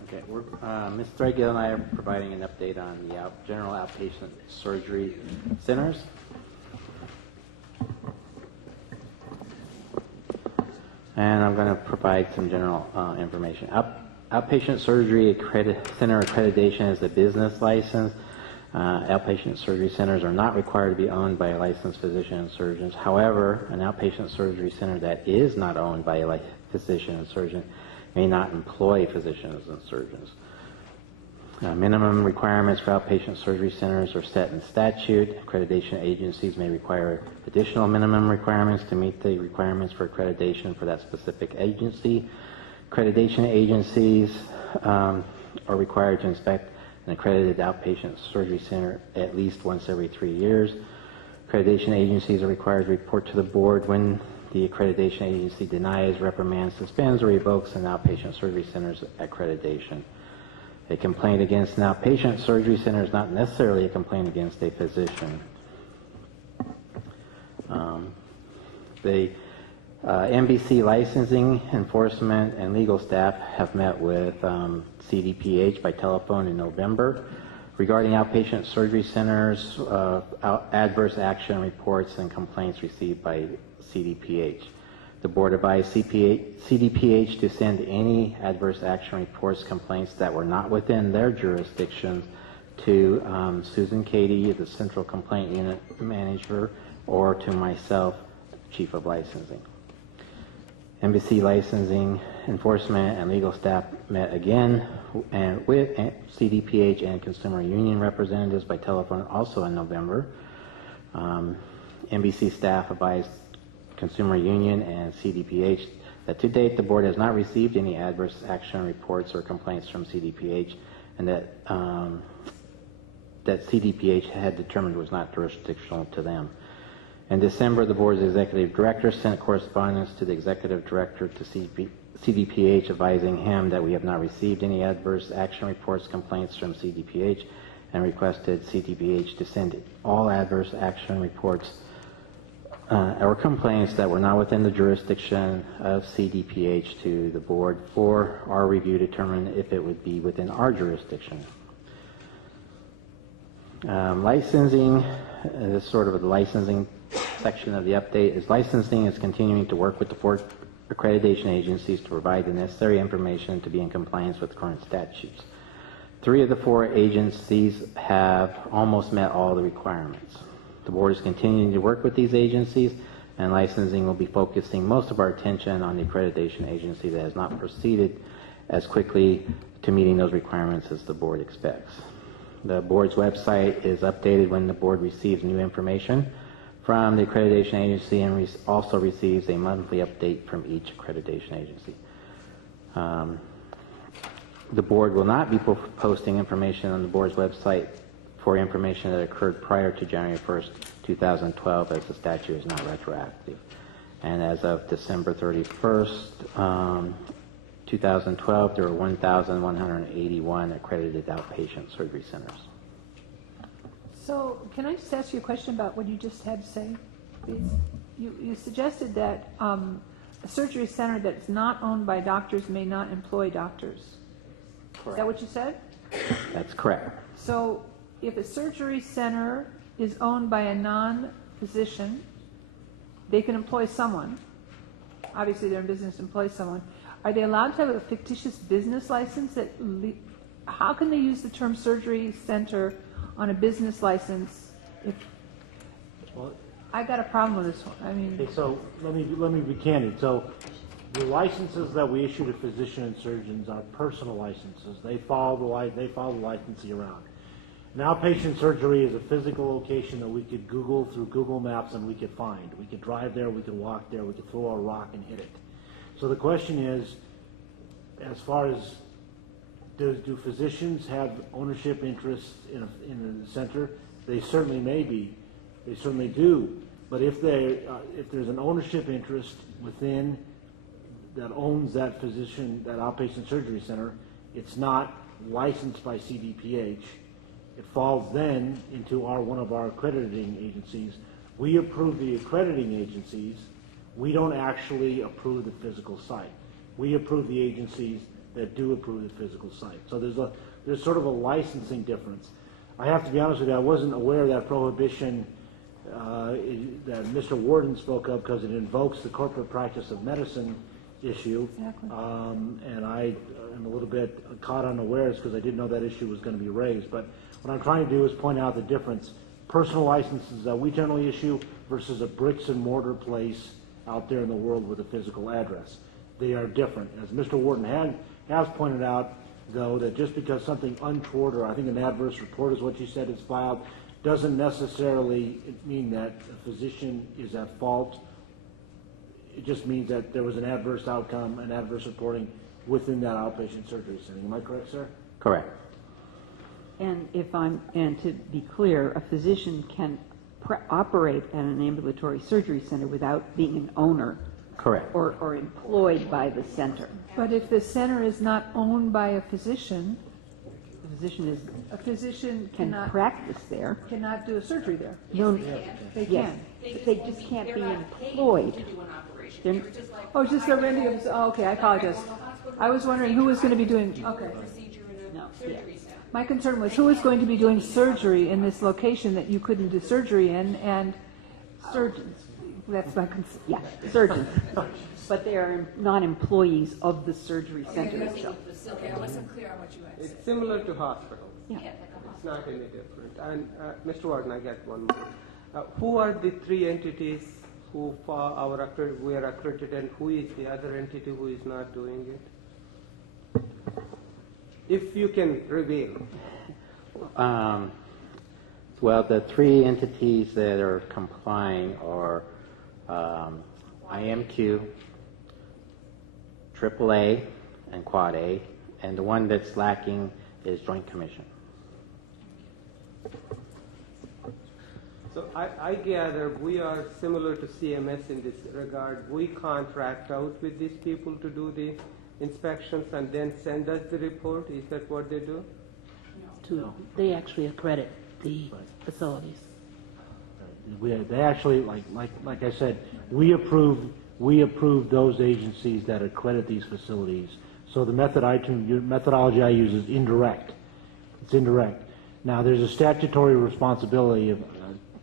Okay. Ms. Threadgill and I are providing an update on the general outpatient surgery centers. And I'm going to provide some general information. Outpatient surgery center accreditation is a business license. Outpatient surgery centers are not required to be owned by a licensed physician and surgeons. However, an outpatient surgery center that is not owned by a physician and surgeon may not employ physicians and surgeons. Minimum requirements for outpatient surgery centers are set in statute. Accreditation agencies may require additional minimum requirements to meet the requirements for accreditation for that specific agency. Accreditation agencies are required to inspect an accredited outpatient surgery center at least once every 3 years. Accreditation agencies are required to report to the board when the accreditation agency denies, reprimands, suspends, or revokes an outpatient surgery center's accreditation. A complaint against an outpatient surgery center is not necessarily a complaint against a physician. The MBC licensing, enforcement, and legal staff have met with CDPH by telephone in November regarding outpatient surgery centers, adverse action reports, and complaints received by CDPH. The board advised CDPH to send any adverse action reports, complaints that were not within their jurisdiction to Susan Cady, the Central Complaint Unit Manager, or to myself, Chief of Licensing. Embassy licensing, enforcement, and legal staff met again and with CDPH and Consumer Union representatives by telephone also in November. NBC staff advised Consumer Union and CDPH that to date the board has not received any adverse action reports or complaints from CDPH, and that CDPH had determined was not jurisdictional to them. In December, the board's executive director sent correspondence to the executive director to CDPH advising him that we have not received any adverse action reports, complaints from CDPH, and requested CDPH to send all adverse action reports or complaints that were not within the jurisdiction of CDPH to the board for our review to determine if it would be within our jurisdiction. Licensing, this is sort of the licensing section of the update, is licensing is continuing to work with the 4 accreditation agencies to provide the necessary information to be in compliance with current statutes. 3 of the 4 agencies have almost met all the requirements. The board is continuing to work with these agencies, and licensing will be focusing most of our attention on the accreditation agency that has not proceeded as quickly to meeting those requirements as the board expects. The board's website is updated when the board receives new information from the accreditation agency and also receives a monthly update from each accreditation agency. The board will not be posting information on the board's website for information that occurred prior to January 1st, 2012, as the statute is not retroactive. And as of December 31st, 2012, there were 1,181 accredited outpatient surgery centers. So can I just ask you a question about what you just had to say, please? You suggested that a surgery center that's not owned by doctors may not employ doctors. Correct. Is that what you said? That's correct. So if a surgery center is owned by a non-physician, they can employ someone. Obviously, they're in business to employ someone. Are they allowed to have a fictitious business license? How can they use the term surgery center on a business license? I got a problem with this one. I mean, okay, so let me be candid. So the licenses that we issue to physicians and surgeons are personal licenses. They follow the licensing around. An outpatient surgery is a physical location that we could Google through Google Maps and we could find. We could drive there, we could walk there, we could throw a rock and hit it. So the question is, as far as do physicians have ownership interests in the center? They certainly may be. They certainly do. But if there's an ownership interest within that owns that physician, that outpatient surgery center, it's not licensed by CDPH. It falls then into one of our accrediting agencies. We approve the accrediting agencies. We don't actually approve the physical site. We approve the agencies that do approve the physical site. So there's sort of a licensing difference. I have to be honest with you, I wasn't aware of that prohibition that Mr. Warden spoke of because it invokes the corporate practice of medicine issue. Exactly. And I am a little bit caught unawares because I didn't know that issue was going to be raised. But what I'm trying to do is point out the difference. Personal licenses that we generally issue versus a bricks and mortar place out there in the world with a physical address. They are different. As Mr. Warden has pointed out, though, that just because something untoward, or I think an adverse report is what you said is filed, doesn't necessarily mean that a physician is at fault. It just means that there was an adverse outcome, an adverse reporting within that outpatient surgery setting. Am I correct, sir? Correct. And to be clear, a physician can operate at an ambulatory surgery center without being an owner. Correct. Or employed by the center. But if the center is not owned by a physician, a physician can cannot practice there. Cannot do a surgery there. No, they yes, can. but they just can't be employed. Oh, it's just a renting of. Oh, okay, I apologize. I was wondering who was going to be doing. Okay. No, My concern was who was going to be doing surgery in this location that you couldn't do surgery in, and surgeons. That's my concern. Yeah, surgeons. But they are not employees of the surgery center itself. Okay, I wasn't clear on what you had said. It's similar to hospitals. Yeah. It's not any different. And Mr. Warden, I got one more. Who are the three entities who we are accredited, and who is the other entity who is not doing it? If you can reveal. Well, the three entities that are complying are IMQ, AAA, and Quad A, and the one that's lacking is Joint Commission. So I gather we are similar to CMS in this regard. We contract out with these people to do the inspections and then send us the report. Is that what they do? They actually accredit the facilities. They actually, like I said, we approve those agencies that accredit these facilities. So the methodology I use is indirect. It's indirect. Now, there's a statutory responsibility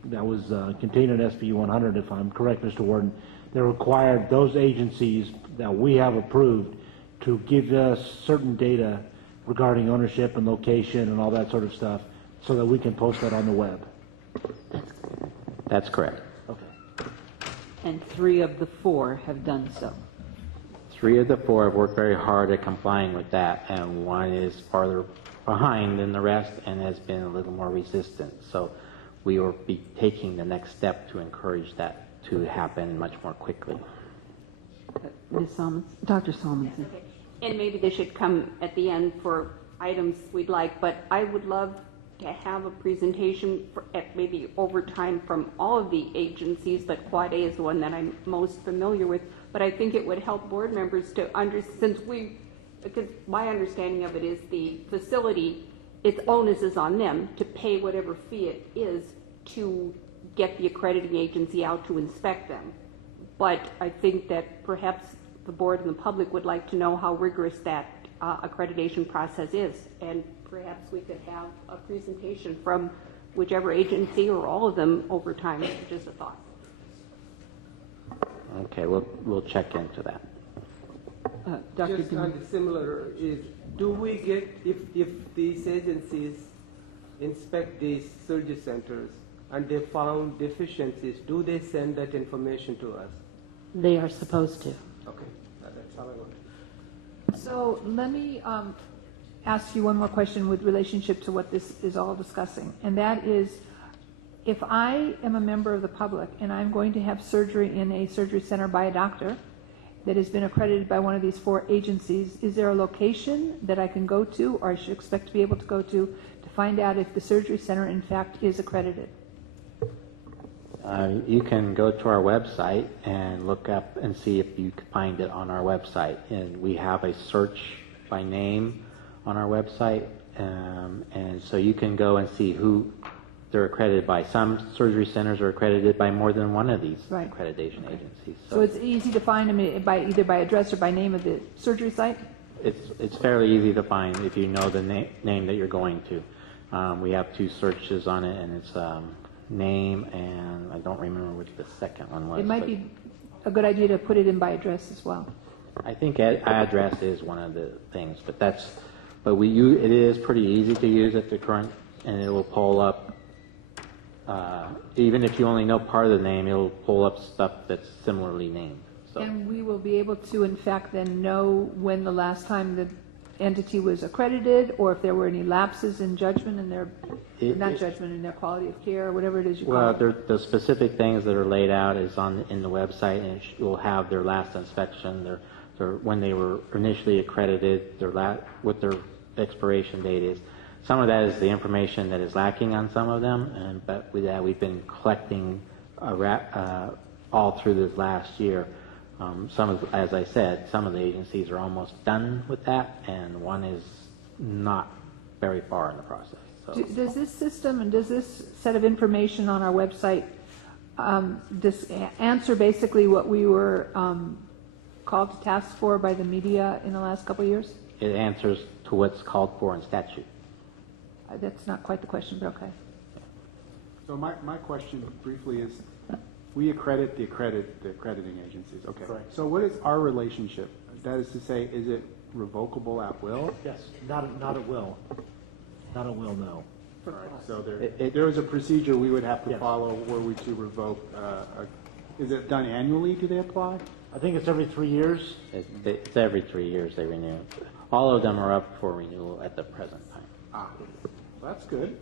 that was contained in SB 100, if I'm correct, Mr. Warden, that required those agencies that we have approved to give us certain data regarding ownership and location and all that sort of stuff so that we can post that on the web. That's correct. Okay. And 3 of the 4 have done so. 3 of the 4 have worked very hard at complying with that, and 1 is farther behind than the rest and has been a little more resistant. So we will be taking the next step to encourage that to happen much more quickly. Ms. Solomon, Dr. Solomon. And maybe they should come at the end for items we'd like, but I would love to have a presentation maybe over time from all of the agencies, but Quad A is the one that I'm most familiar with. But I think it would help board members to understand, because my understanding of it is the facility, its onus is on them to pay whatever fee it is to get the accrediting agency out to inspect them. But I think that perhaps the board and the public would like to know how rigorous that accreditation process is, and perhaps we could have a presentation from whichever agency or all of them over time. Just a thought. Okay, we'll check into that. Dr. Just on the similar is, do we get, if these agencies inspect these surgery centers and they found deficiencies, do they send that information to us? They are supposed to. Okay, that's how I want it. So let me ask you one more question with relationship to what this is all discussing, and that is, if I am a member of the public and I'm going to have surgery in a surgery center by a doctor that has been accredited by one of these 4 agencies, is there a location that I can go to, or I should expect to be able to go to find out if the surgery center in fact is accredited? You can go to our website and look up and see if you can find it on our website. And we have a search by name on our website. And so you can go and see who they're accredited by. Some surgery centers are accredited by more than one of these accreditation agencies. So it's easy to find them by either by address or by name of the surgery site? it's fairly easy to find if you know the name that you're going to. We have 2 searches on it, and it's name, and I don't remember which the second one was. It might be a good idea to put it in by address as well. I think address is one of the things, but it is pretty easy to use at the current, and it will pull up. Even if you only know part of the name, it'll pull up stuff that's similarly named. So. And we will be able to, in fact, then know when the last time the entity was accredited, or if there were any lapses in judgment in their, in their quality of care, or whatever it is you call it. Well, the specific things that are laid out is in the website, and it will have their last inspection, when they were initially accredited, what their expiration date is. Some of that is the information that is lacking on some of them, but with that we've been collecting all through this last year. As I said, some of the agencies are almost done with that, and one is not very far in the process. So. Does this system and does this set of information on our website answer basically what we were called to task for by the media in the last couple of years? It answers to what's called for in statute. That's not quite the question, but okay. So my question briefly is, we accredit the accrediting agencies. Okay. Correct. So what is our relationship? That is to say, is it revocable at will? Yes, not at will. Not at will, no. All right. So there is a procedure we would have to follow were we to revoke. Is it done annually? Do they apply? I think it's every 3 years. It's every 3 years they renew. All of them are up for renewal at the present time. Well, that's good.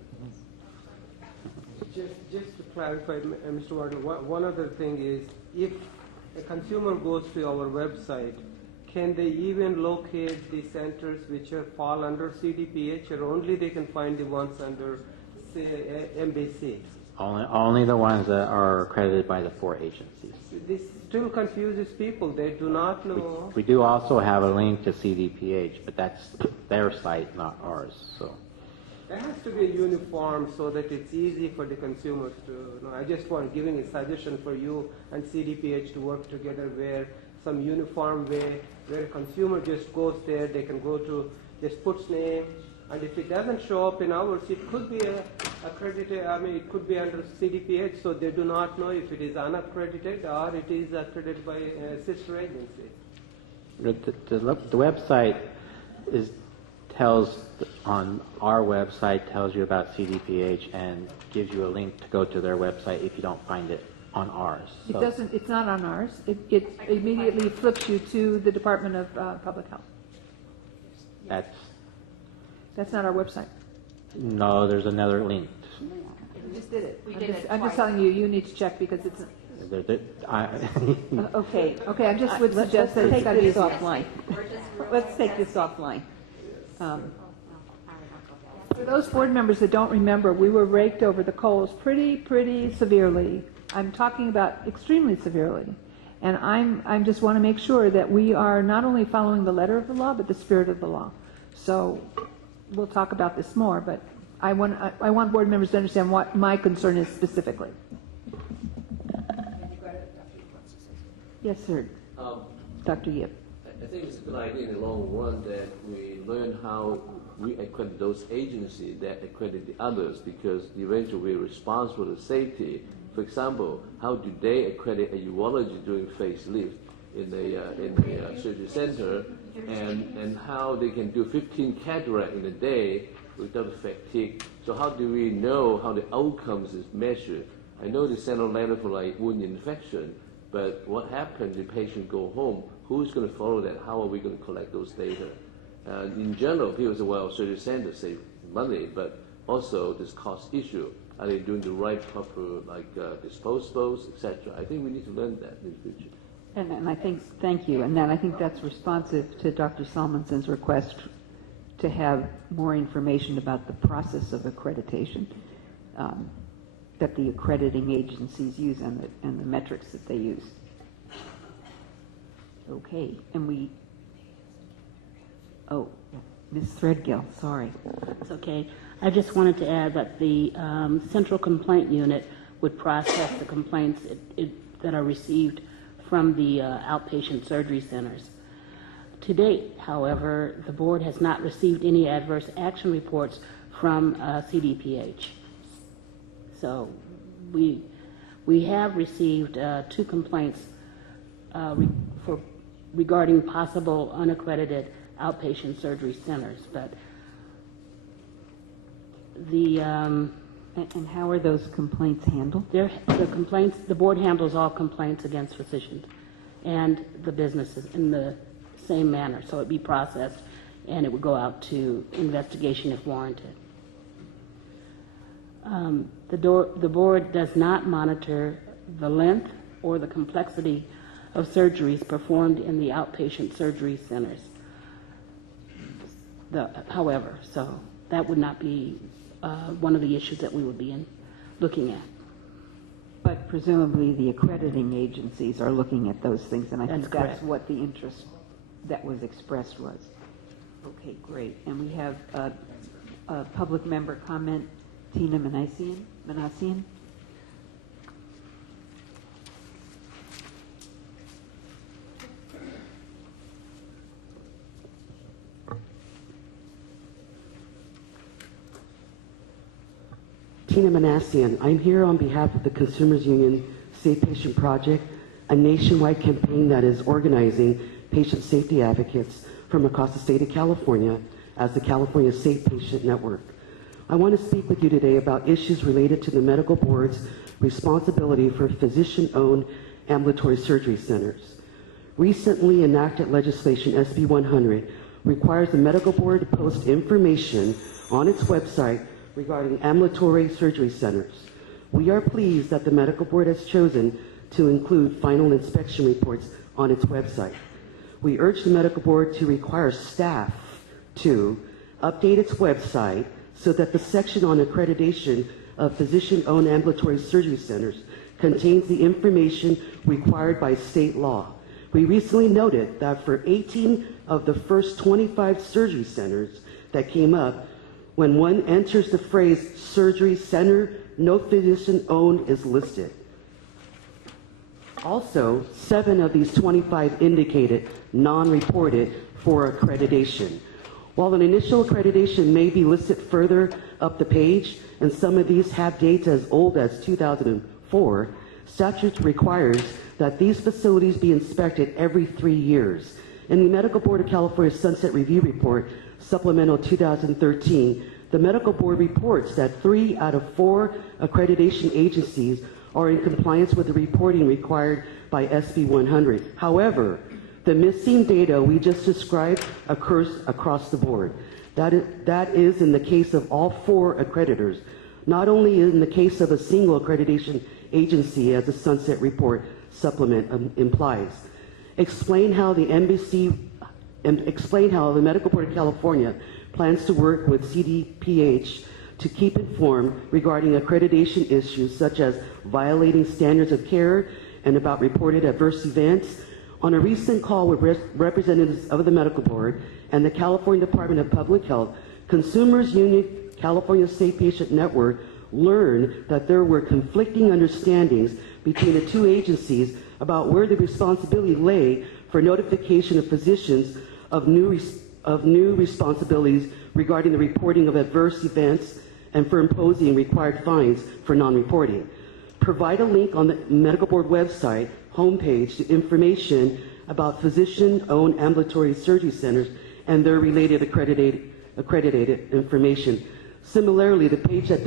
Just to clarify, Mr. Wardle, one other thing is, if a consumer goes to our website, can they even locate the centers which fall under CDPH, or only they can find the ones under, say, MBC? Only the ones that are accredited by the 4 agencies. This still confuses people. They do not know. We do also have a link to CDPH, but that's their site, not ours. So. There has to be a uniform so that it's easy for the consumers to know. I just want giving a suggestion for you and CDPH to work together where some uniform way where a consumer just goes there, they can go to, just puts name, and if it doesn't show up in ours, it could be accredited, it could be under CDPH, so they do not know if it is unaccredited or it is accredited by a sister agency. The website on our website tells you about CDPH and gives you a link to go to their website if you don't find it on ours. It doesn't. It's not on ours. It immediately flips you to the Department of Public Health. That's not our website. No, there's another link. We just did it. I'm just telling you. You need to check because it's. Okay. Okay. I just would suggest that let's take this offline. Let's take this offline. For those board members that don't remember, we were raked over the coals pretty severely. I'm talking about extremely severely. And I just want to make sure that we are not only following the letter of the law, but the spirit of the law. So we'll talk about this more, but I want board members to understand what my concern is specifically. Yes, sir. Dr. Yip. I think it's a good idea in the long run that we learn how we accredit those agencies that accredit the others, because eventually we're responsible for the safety. For example, how do they accredit a urology doing facelift in the surgery center, and how they can do 15 cataract in a day without fatigue? So how do we know how the outcomes is measured? I know they send a letter for like wound infection, but what happens if the patient go home? Who's going to follow that? How are we going to collect those data? In general, people say, well, surgery centers save money, but also this cost issue. Are they doing the right proper, disposables, etc.? I think we need to learn that in the future. And I think, thank you, and then I think that's responsive to Dr. Salmonson's request to have more information about the process of accreditation that the accrediting agencies use and the metrics that they use. Okay, and Ms. Threadgill, sorry. It's okay. I just wanted to add that the Central Complaint Unit would process the complaints that are received from the outpatient surgery centers. To date, however, the board has not received any adverse action reports from CDPH. So we have received 2 complaints regarding possible unaccredited outpatient surgery centers, but the and how are those complaints handled? The board handles all complaints against physicians and the businesses in the same manner, so it'd be processed and it would go out to investigation if warranted. The board does not monitor the length or the complexity of surgeries performed in the outpatient surgery centers. However, so that would not be one of the issues that we would be looking at. But presumably the accrediting agencies are looking at those things, and I think That's that's what the interest that was expressed was. Okay, great. And we have a public member comment, Tina Manassian. Tina Manassian. I'm here on behalf of the Consumers Union Safe Patient Project, a nationwide campaign that is organizing patient safety advocates from across the state of California as the California Safe Patient Network. I want to speak with you today about issues related to the medical board's responsibility for physician-owned ambulatory surgery centers. Recently enacted legislation, SB 100, requires the medical board to post information on its website regarding ambulatory surgery centers. We are pleased that the medical board has chosen to include final inspection reports on its website. We urge the medical board to require staff to update its website so that the section on accreditation of physician-owned ambulatory surgery centers contains the information required by state law. We recently noted that for 18 of the first 25 surgery centers that came up, when one enters the phrase surgery center, no physician-owned is listed. Also, 7 of these 25 indicated non-reported for accreditation. While an initial accreditation may be listed further up the page, and some of these have dates as old as 2004, statute requires that these facilities be inspected every 3 years. In the Medical Board of California Sunset Review Report, Supplemental 2013, the Medical Board reports that 3 out of 4 accreditation agencies are in compliance with the reporting required by SB 100. However, the missing data we just described occurs across the board. That is in the case of all 4 accreditors, not only in the case of a single accreditation agency, as the Sunset Report supplement implies. Explain how the Medical Board of California plans to work with CDPH to keep informed regarding accreditation issues such as violating standards of care and about reported adverse events. On a recent call with representatives of the Medical Board and the California Department of Public Health, Consumers Union California Safe Patient Network learned that there were conflicting understandings between the 2 agencies about where the responsibility lay for notification of physicians of new responsibilities regarding the reporting of adverse events and for imposing required fines for non-reporting. Provide a link on the Medical Board website homepage to information about physician-owned ambulatory surgery centers and their related accredited information. Similarly, the page that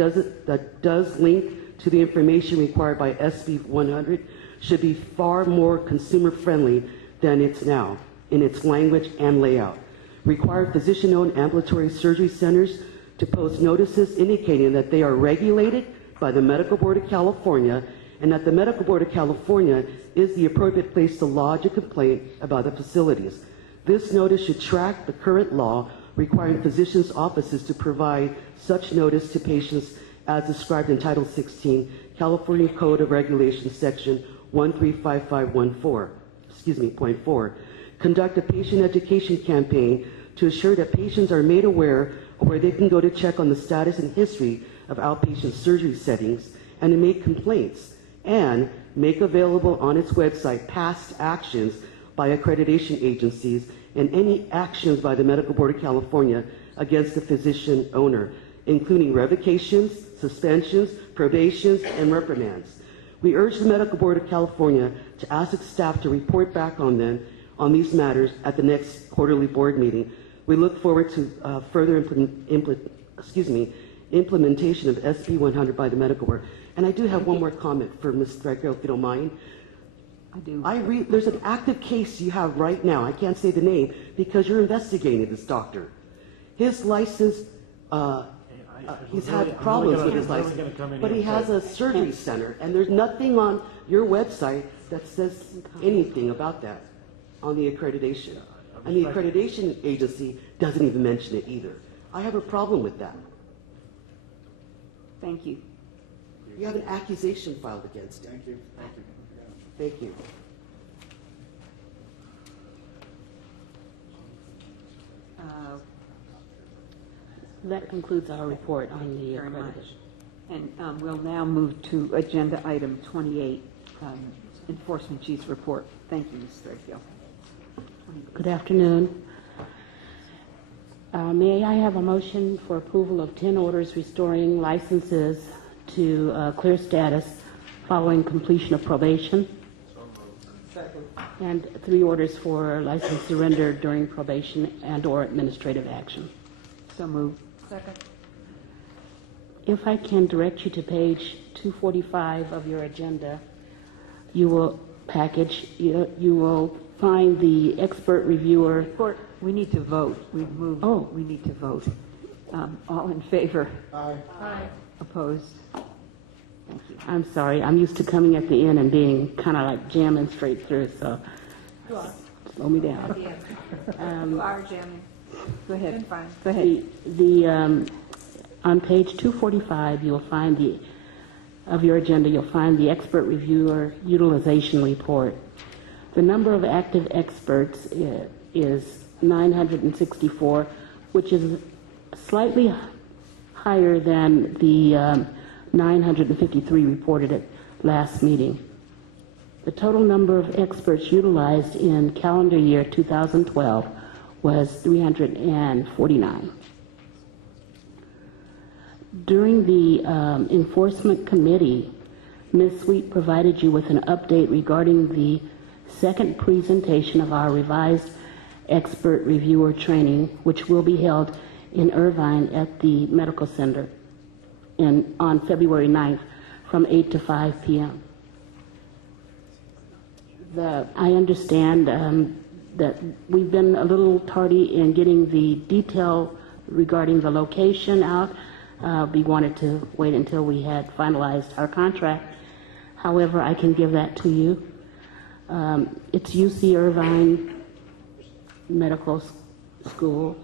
does link to the information required by SB 100 should be far more consumer-friendly than it's now in its language and layout. Require physician-owned ambulatory surgery centers to post notices indicating that they are regulated by the Medical Board of California and that the Medical Board of California is the appropriate place to lodge a complaint about the facilities. This notice should track the current law requiring physicians' offices to provide such notice to patients as described in Title 16, California Code of Regulations, Section 135514, Conduct a patient education campaign to assure that patients are made aware of where they can go to check on the status and history of outpatient surgery settings and to make complaints, and make available on its website past actions by accreditation agencies and any actions by the Medical Board of California against the physician owner, including revocations, suspensions, probations, and reprimands. We urge the Medical Board of California to ask its staff to report back on these matters at the next quarterly board meeting. We look forward to further implementation of SB 100 by the Medical Board. And I do have one more comment for Ms. Greco, if you don't mind. I do. There's an active case you have right now. I can't say the name because you're investigating this doctor. His license, he's had problems with his license, but he has a surgery center, and there's nothing on your website that says anything about that on the accreditation. And the accreditation agency doesn't even mention it either. I have a problem with that. Thank you. You have an accusation filed against him. Thank you. Thank you. That concludes our report on the Very much. accreditation. And we'll now move to agenda item 28, Enforcement Chief's report. Thank you, Ms. Threadgill. Good afternoon. May I have a motion for approval of 10 orders restoring licenses to clear status following completion of probation? Second. And 3 orders for license surrender during probation and/or administrative action. So moved. Second. If I can direct you to page 245 of your agenda, you will find the expert reviewer. We need to vote. We've moved. Oh. We need to vote. All in favor? Aye. Opposed? Thank you. I'm sorry, I'm used to coming at the end and being kind of like jamming straight through, so slow me down. You are jamming. Go ahead. Been fine. Go ahead. On page 245, you'll find of your agenda, you'll find the expert reviewer utilization report. The number of active experts is 964, which is slightly higher than the 953 reported at last meeting. The total number of experts utilized in calendar year 2012 was 349. During the enforcement committee, Ms. Sweet provided you with an update regarding the second presentation of our revised expert reviewer training, which will be held in Irvine at the Medical Center on February 9th from 8 to 5 p.m. I understand that we've been a little tardy in getting the detail regarding the location out. We wanted to wait until we had finalized our contract. However, I can give that to you. It's UC Irvine Medical School,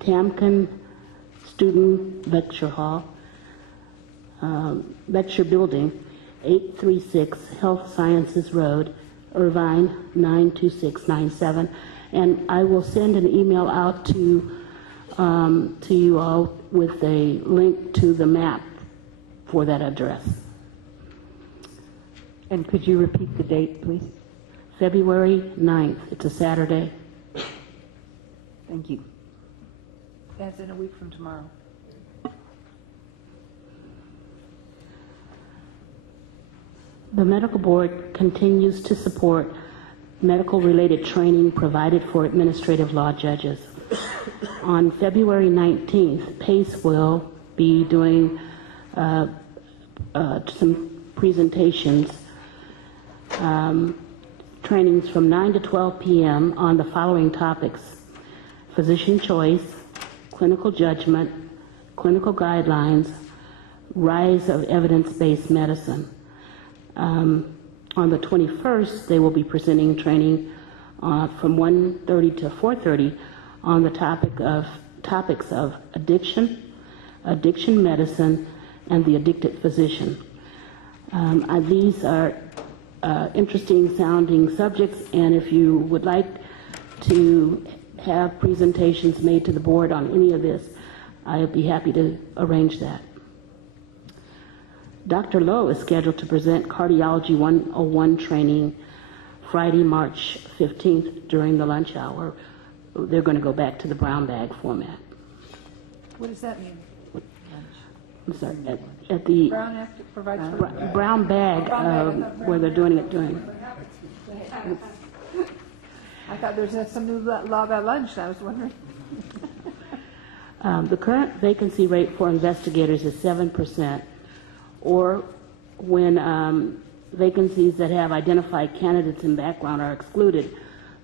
Tamkin Student Lecture Hall, Lecture Building, 836 Health Sciences Road, Irvine 92697. And I will send an email out to you all with a link to the map for that address. And could you repeat the date, please? February 9th. It's a Saturday. Thank you. That's in a week from tomorrow. The Medical Board continues to support medical-related training provided for administrative law judges. On February 19th, PACE will be doing some presentations, trainings from 9 to 12 p.m. on the following topics: physician choice, clinical judgment, clinical guidelines, rise of evidence-based medicine. On the 21st, they will be presenting training from 1:30 to 4:30 on the topics of addiction, addiction medicine, and the addicted physician. These are interesting sounding subjects, and if you would like to have presentations made to the board on any of this, I would be happy to arrange that. Dr. Lowe is scheduled to present Cardiology 101 training Friday, March 15th, during the lunch hour, they're going to go back to the brown bag format. What does that mean? I'm sorry, at the Brown Act provides for... brown bag, where they're doing it during. I thought there was some new law about lunch, and I was wondering. The current vacancy rate for investigators is 7%, or when vacancies that have identified candidates and background are excluded,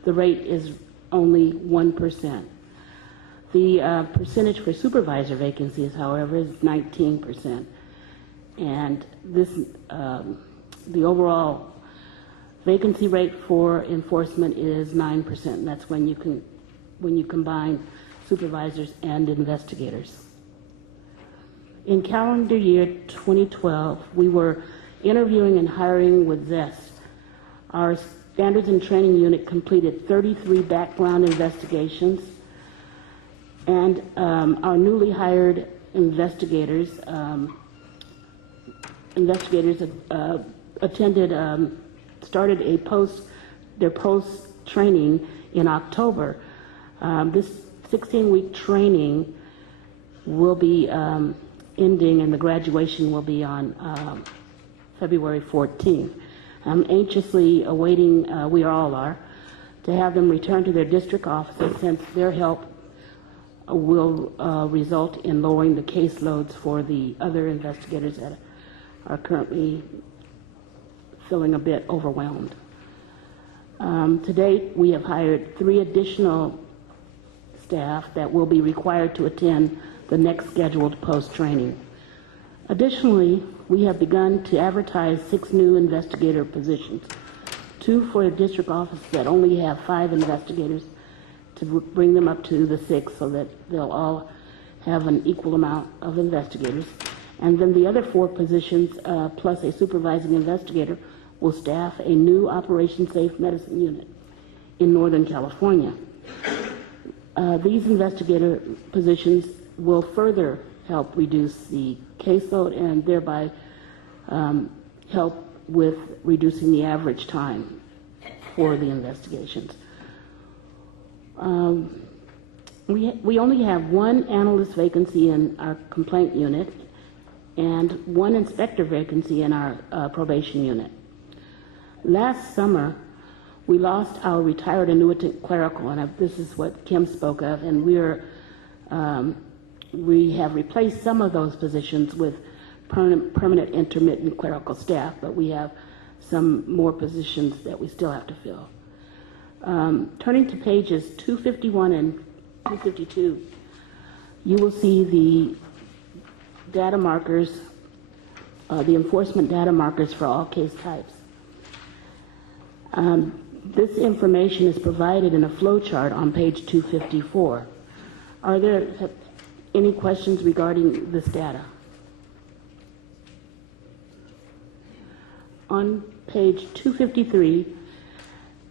the rate is only 1%. The percentage for supervisor vacancies, however, is 19%. And this, the overall vacancy rate for enforcement is 9%, and that's when you combine supervisors and investigators. In calendar year 2012, we were interviewing and hiring with Zest. Our standards and training unit completed 33 background investigations, and our newly hired investigators started their post training in October. This 16-week training will be ending, and the graduation will be on February 14th. I'm anxiously awaiting, we all are, to have them return to their district offices, since their help will result in lowering the caseloads for the other investigators that are currently feeling a bit overwhelmed. To date, we have hired 3 additional staff that will be required to attend the next scheduled post-training. Additionally, we have begun to advertise 6 new investigator positions, 2 for a district office that only have 5 investigators, to bring them up to the 6 so that they'll all have an equal amount of investigators. And then the other 4 positions, plus a supervising investigator, will staff a new Operation Safe Medicine unit in Northern California. These investigator positions will further help reduce the caseload and thereby help with reducing the average time for the investigations. We only have 1 analyst vacancy in our complaint unit and 1 inspector vacancy in our probation unit. Last summer, we lost our retired annuitant clerical, and this is what Kim spoke of, and we have replaced some of those positions with permanent intermittent clerical staff, but we have some more positions that we still have to fill. Turning to pages 251 and 252, you will see the data markers, the enforcement data markers for all case types. This information is provided in a flow chart on page 254. Are there any questions regarding this data? On page 253,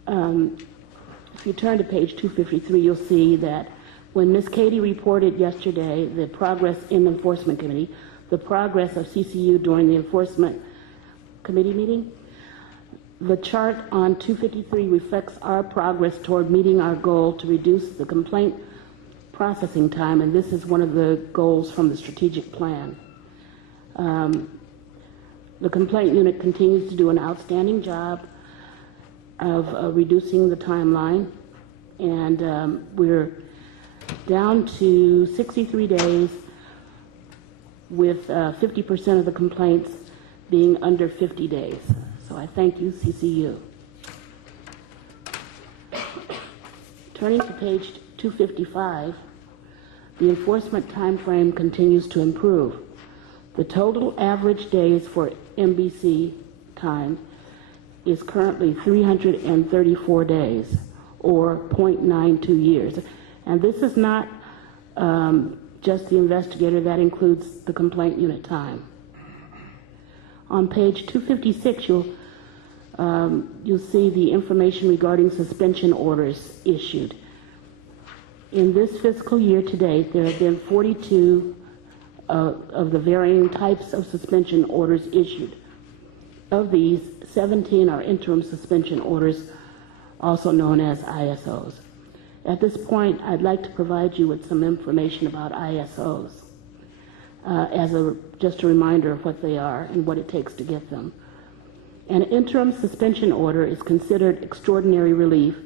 if you turn to page 253, you'll see that when Ms. Katie reported yesterday the progress in the Enforcement Committee, the progress of CCU during the Enforcement Committee meeting, the chart on 253 reflects our progress toward meeting our goal to reduce the complaint processing time, and this is one of the goals from the strategic plan. The complaint unit continues to do an outstanding job of reducing the timeline, and we're down to 63 days with 50% of the complaints being under 50 days. So I thank you, CCU. Turning to page 255, the enforcement time frame continues to improve. The total average days for MBC time is currently 334 days, or 0.92 years. And this is not just the investigator, that includes the complaint unit time. On page 256, you'll see the information regarding suspension orders issued. In this fiscal year to date, there have been 42 of the varying types of suspension orders issued. Of these, 17 are interim suspension orders also known as ISOs. At this point, I'd like to provide you with some information about ISOs as just a reminder of what they are and what it takes to get them. An interim suspension order is considered extraordinary relief,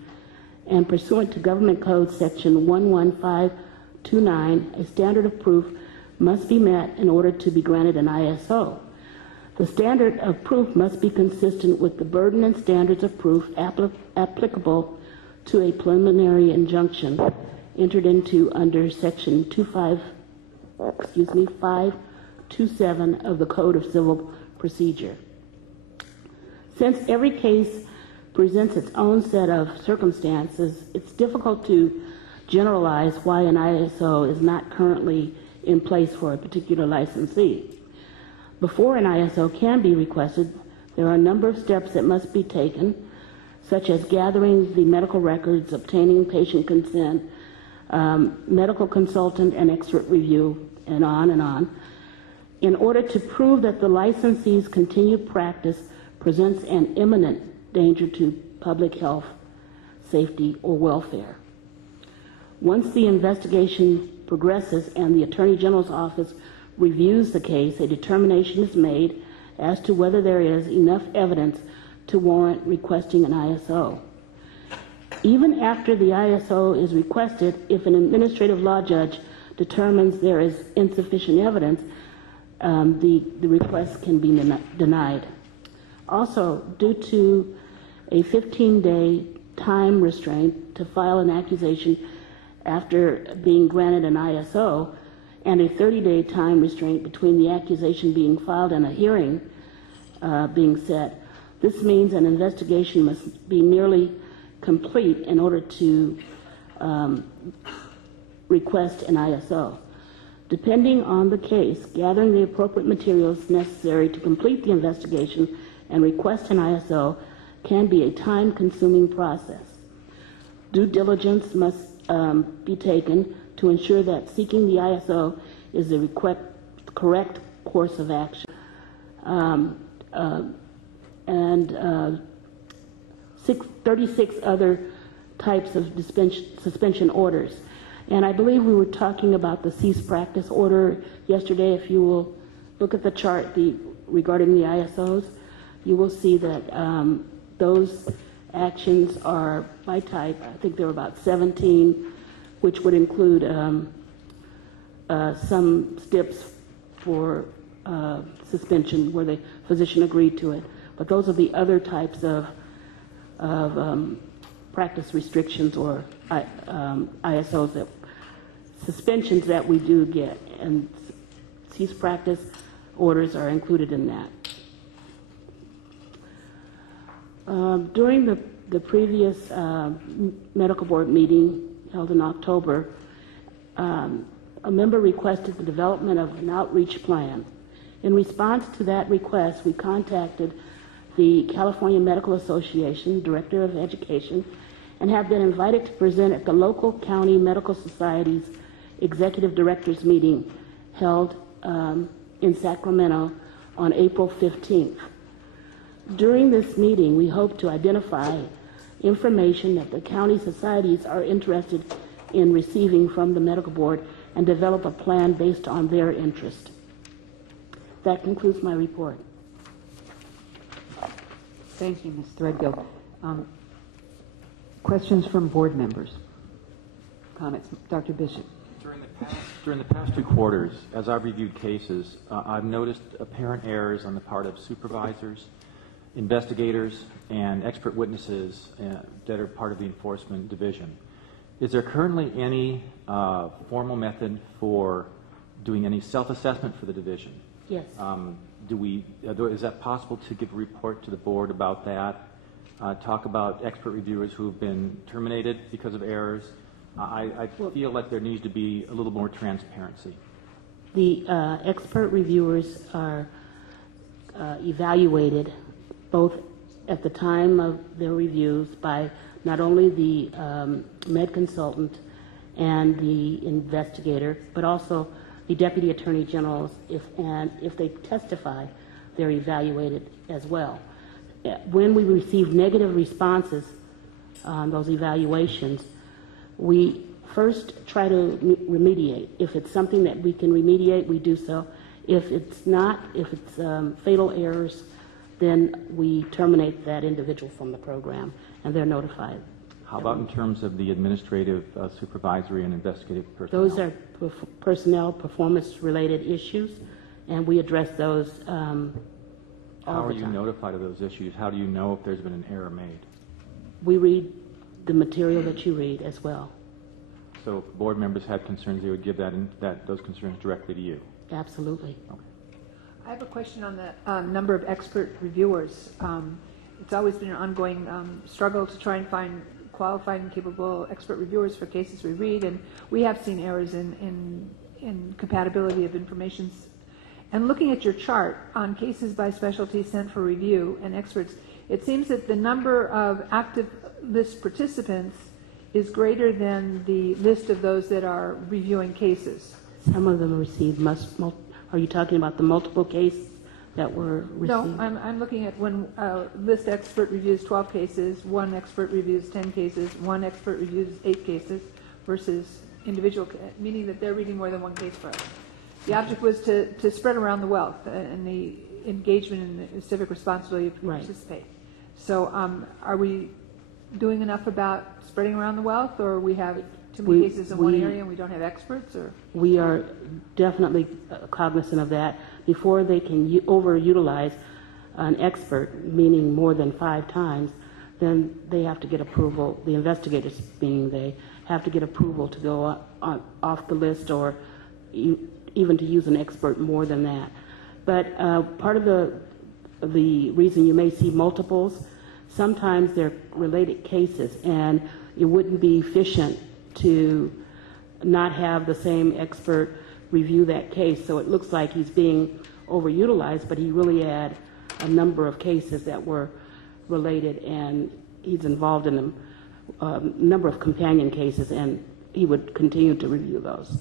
and pursuant to Government Code Section 11529, a standard of proof must be met in order to be granted an ISO. The standard of proof must be consistent with the burden and standards of proof applicable to a preliminary injunction entered into under Section 527 of the Code of Civil Procedure. Since every case presents its own set of circumstances, it's difficult to generalize why an ISO is not currently in place for a particular licensee. Before an ISO can be requested, there are a number of steps that must be taken, such as gathering the medical records, obtaining patient consent, medical consultant and expert review, and on and on, in order to prove that the licensee's continued practice presents an imminent danger to public health, safety, or welfare. Once the investigation progresses and the Attorney General's office reviews the case, a determination is made as to whether there is enough evidence to warrant requesting an ISO. Even after the ISO is requested, if an administrative law judge determines there is insufficient evidence, the request can be denied. Also, due to a 15-day time restraint to file an accusation after being granted an ISO, and a 30-day time restraint between the accusation being filed and a hearing being set, this means an investigation must be nearly complete in order to request an ISO. Depending on the case, gathering the appropriate materials necessary to complete the investigation and request an ISO can be a time-consuming process. Due diligence must be taken to ensure that seeking the ISO is the correct course of action. 36 other types of suspension orders. And I believe we were talking about the cease practice order yesterday. If you will look at the chart regarding the ISOs, you will see that those actions are by type. I think there were about 17, which would include some steps for suspension where the physician agreed to it. But those are the other types of practice restrictions or ISOs, suspensions that we do get, and cease practice orders are included in that. During the previous medical board meeting held in October, a member requested the development of an outreach plan. In response to that request, we contacted the California Medical Association, Director of Education, and have been invited to present at the local county medical society's executive directors meeting held in Sacramento on April 15th. During this meeting, we hope to identify information that the county societies are interested in receiving from the medical board and develop a plan based on their interest. That concludes my report. Thank you, Ms. Threadgill. Questions from board members? Comments? Dr. Bishop. During the past 2 quarters, as I've reviewed cases, I've noticed apparent errors on the part of supervisors, investigators, and expert witnesses that are part of the enforcement division. Is there currently any formal method for doing any self-assessment for the division? Yes. Is that possible to give a report to the board about that? Talk about expert reviewers who have been terminated because of errors? I feel like there needs to be a little more transparency. The expert reviewers are evaluated both at the time of their reviews by not only the med consultant and the investigator, but also the deputy attorney generals. If they testify, they're evaluated as well. When we receive negative responses those evaluations, we first try to remediate. If it's something that we can remediate, we do so. If it's not, if it's fatal errors, then we terminate that individual from the program, and they're notified. How about in terms of the administrative, supervisory, and investigative personnel? Those are personnel performance-related issues, and we address those all the time. How are you notified of those issues? How do you know if there's been an error made? We read the material that you read as well. So if board members had concerns, they would give those concerns directly to you? Absolutely. Okay. I have a question on the number of expert reviewers. It's always been an ongoing struggle to try and find qualified and capable expert reviewers for cases we read, and we have seen errors in compatibility of information. And looking at your chart on cases by specialty sent for review and experts, it seems that the number of active list participants is greater than the list of those that are reviewing cases. Some of them receive are you talking about the multiple cases that were received? No, I'm looking at when list expert reviews 12 cases, one expert reviews 10 cases, one expert reviews 8 cases, versus individual, meaning that they're reading more than one case for us. The object was to spread around the wealth and the engagement and the civic responsibility to participate. So are we doing enough about spreading around the wealth, or we have too many cases in one area and we don't have experts? Or we are definitely cognizant of that. Before they can overutilize an expert, meaning more than 5 times, then they have to get approval. The investigators, meaning they have to get approval to go off the list, or even to use an expert more than that. But part of the reason you may see multiples, sometimes they're related cases, and it wouldn't be efficient to not have the same expert review that case. So it looks like he's being overutilized, but he really had a number of cases that were related, and he's involved in a number of companion cases, and he would continue to review those.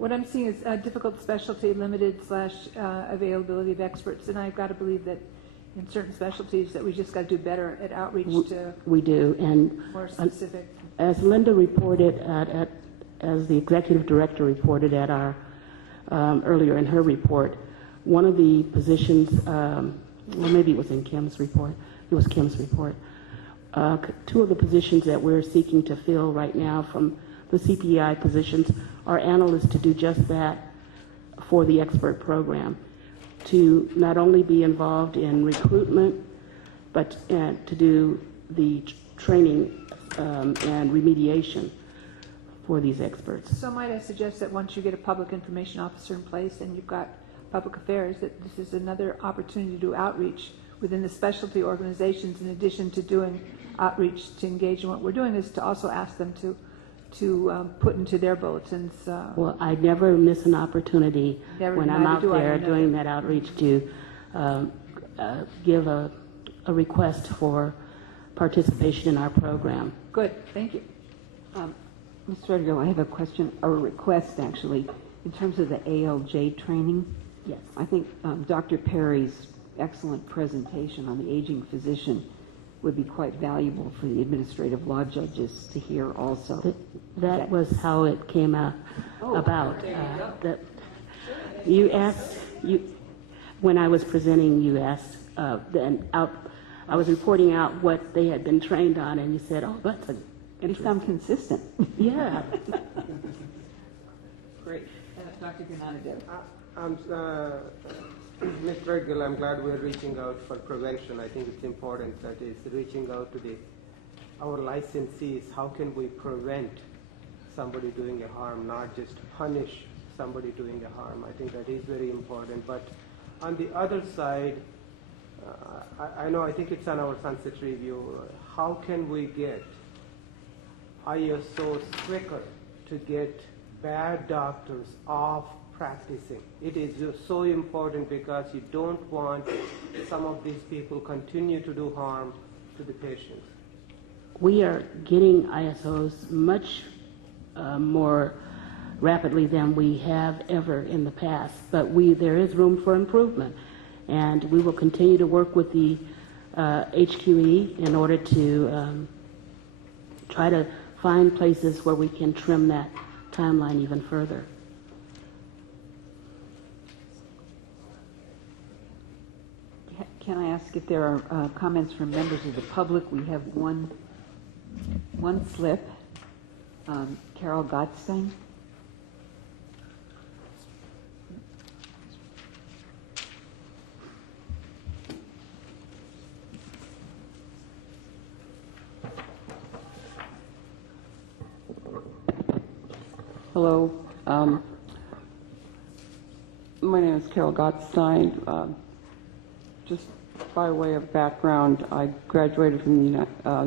what I'm seeing is difficult specialty, limited / availability of experts, and I've got to believe that in certain specialties that we just got to do better at outreach to we do, and more specific. As Linda reported as the executive director reported at our earlier in her report, one of the positions, well, maybe it was in Kim's report. It was Kim's report. 2 of the positions that we're seeking to fill right now from the CPI positions are analysts to do just that for the expert program, to not only be involved in recruitment, but to do the training and remediation for these experts. So might I suggest that once you get a public information officer in place and you've got public affairs, that this is another opportunity to do outreach within the specialty organizations, in addition to doing outreach to engage in what we're doing, is to also ask them to put into their bulletins. Well, I never miss an opportunity when I'm out there doing that outreach to give a request for participation in our program. Good, thank you. Ms. Rodrigo, I have a question, or a request actually, in terms of the ALJ training. Yes. I think Dr. Perry's excellent presentation on the aging physician would be quite valuable for the administrative law judges to hear also. That was how it came about. That you asked, when I was presenting, you asked, I was reporting out what they had been trained on, and you said, oh, that's an interesting. I'm consistent. Yeah. Great. Dr. Granado. Ms. Redgill, I'm glad we're reaching out for prevention. I think it's important that is reaching out to our licensees. How can we prevent somebody doing a harm, not just punish somebody doing a harm? I think that is very important. But on the other side, I think it's on our sunset review. How can we get ISO quicker to get bad doctors off practicing? It is just so important, because you don't want some of these people continue to do harm to the patients. We are getting ISOs much more rapidly than we have ever in the past, but there is room for improvement, and we will continue to work with the HQE in order to try to find places where we can trim that timeline even further. Can I ask if there are comments from members of the public? We have one slip. Carol Gottstein. Hello. My name is Carol Gottstein. Just by way of background, I graduated from the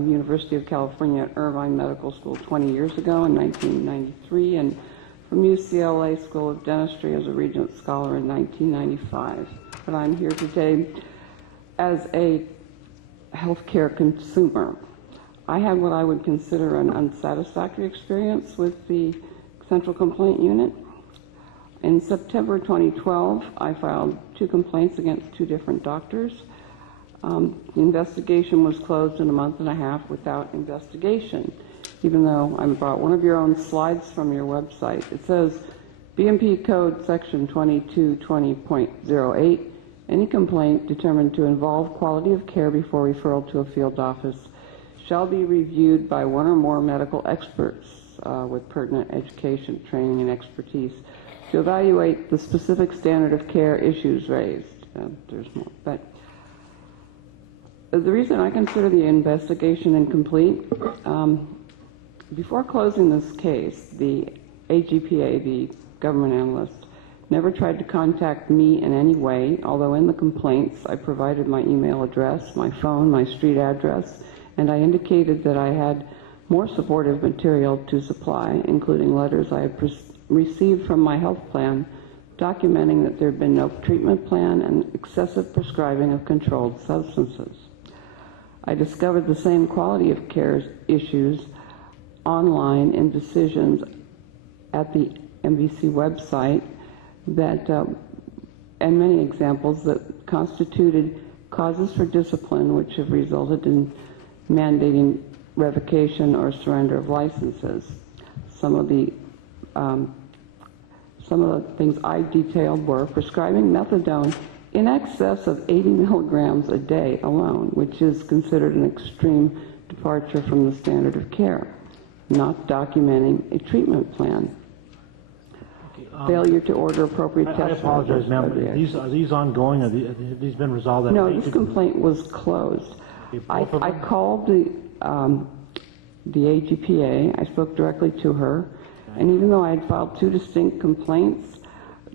University of California at Irvine Medical School 20 years ago in 1993, and from UCLA School of Dentistry as a Regent Scholar in 1995. But I'm here today as a healthcare consumer. I had what I would consider an unsatisfactory experience with the Central Complaint Unit. In September 2012, I filed 2 complaints against 2 different doctors. The investigation was closed in a month and a half without investigation, even though I brought one of your own slides from your website. It says, BMP Code Section 2220.08, any complaint determined to involve quality of care before referral to a field office shall be reviewed by one or more medical experts with pertinent education, training, and expertise to evaluate the specific standard of care issues raised. There's more, but the reason I consider the investigation incomplete, before closing this case, the AGPA, the government analyst, never tried to contact me in any way, although in the complaints I provided my email address, my phone, my street address, and I indicated that I had more supportive material to supply, including letters I had received from my health plan documenting that there had been no treatment plan and excessive prescribing of controlled substances. I discovered the same quality of care issues online in decisions at the MVC website that, and many examples that constituted causes for discipline which have resulted in mandating revocation or surrender of licenses. Some of the things I detailed were prescribing methadone in excess of 80 milligrams a day alone, which is considered an extreme departure from the standard of care, not documenting a treatment plan. Failure to order appropriate tests. I apologize, ma'am. Are these ongoing? Have these been resolved? No, this complaint was closed. I called the AGPA. I spoke directly to her. And even though I had filed 2 distinct complaints,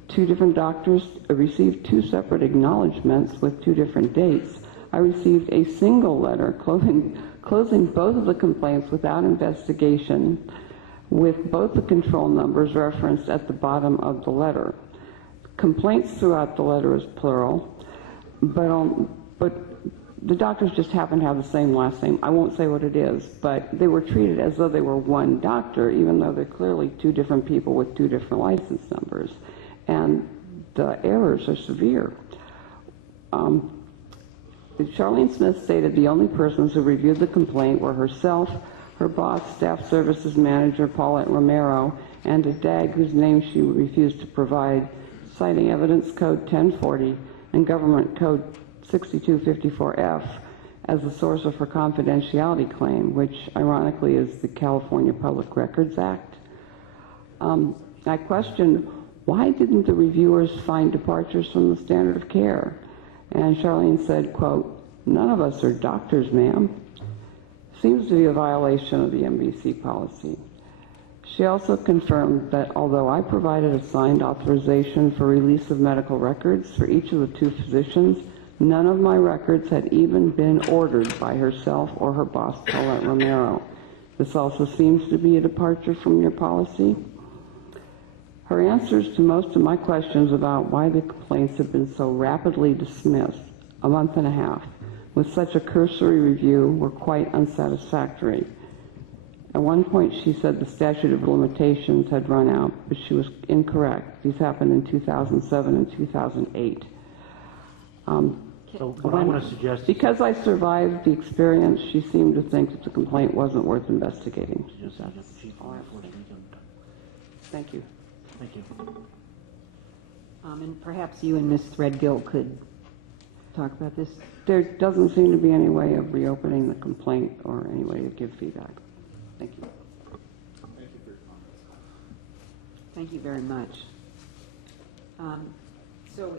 2 different doctors received 2 separate acknowledgments with 2 different dates, I received a single letter closing both of the complaints without investigation, with both the control numbers referenced at the bottom of the letter. Complaints throughout the letter is plural, but the doctors just happen to have the same last name. I won't say what it is, but they were treated as though they were one doctor, even though they're clearly 2 different people with 2 different license numbers. And the errors are severe. Charlene Smith stated the only persons who reviewed the complaint were herself, her boss, staff services manager Paulette Romero, and a DAG whose name she refused to provide, citing evidence code 1040 and government code 6254F as the source of her confidentiality claim, which ironically is the California Public Records Act. I questioned, why didn't the reviewers find departures from the standard of care? And Charlene said, quote, none of us are doctors, ma'am. Seems to be a violation of the MVC policy. She also confirmed that although I provided a signed authorization for release of medical records for each of the 2 physicians, none of my records had even been ordered by herself or her boss, Paulette Romero. This also seems to be a departure from your policy. Her answers to most of my questions about why the complaints have been so rapidly dismissed, a month and a half, with such a cursory review, were quite unsatisfactory. At one point she said the statute of limitations had run out, but she was incorrect. These happened in 2007 and 2008. So what I want to suggest is, Because I survived the experience, she seemed to think that the complaint wasn't worth investigating. Thank you. Thank you. And perhaps you and Ms. Threadgill could talk about this. There doesn't seem to be any way of reopening the complaint or any way to give feedback. Thank you. Thank you for your comments. Thank you very much. So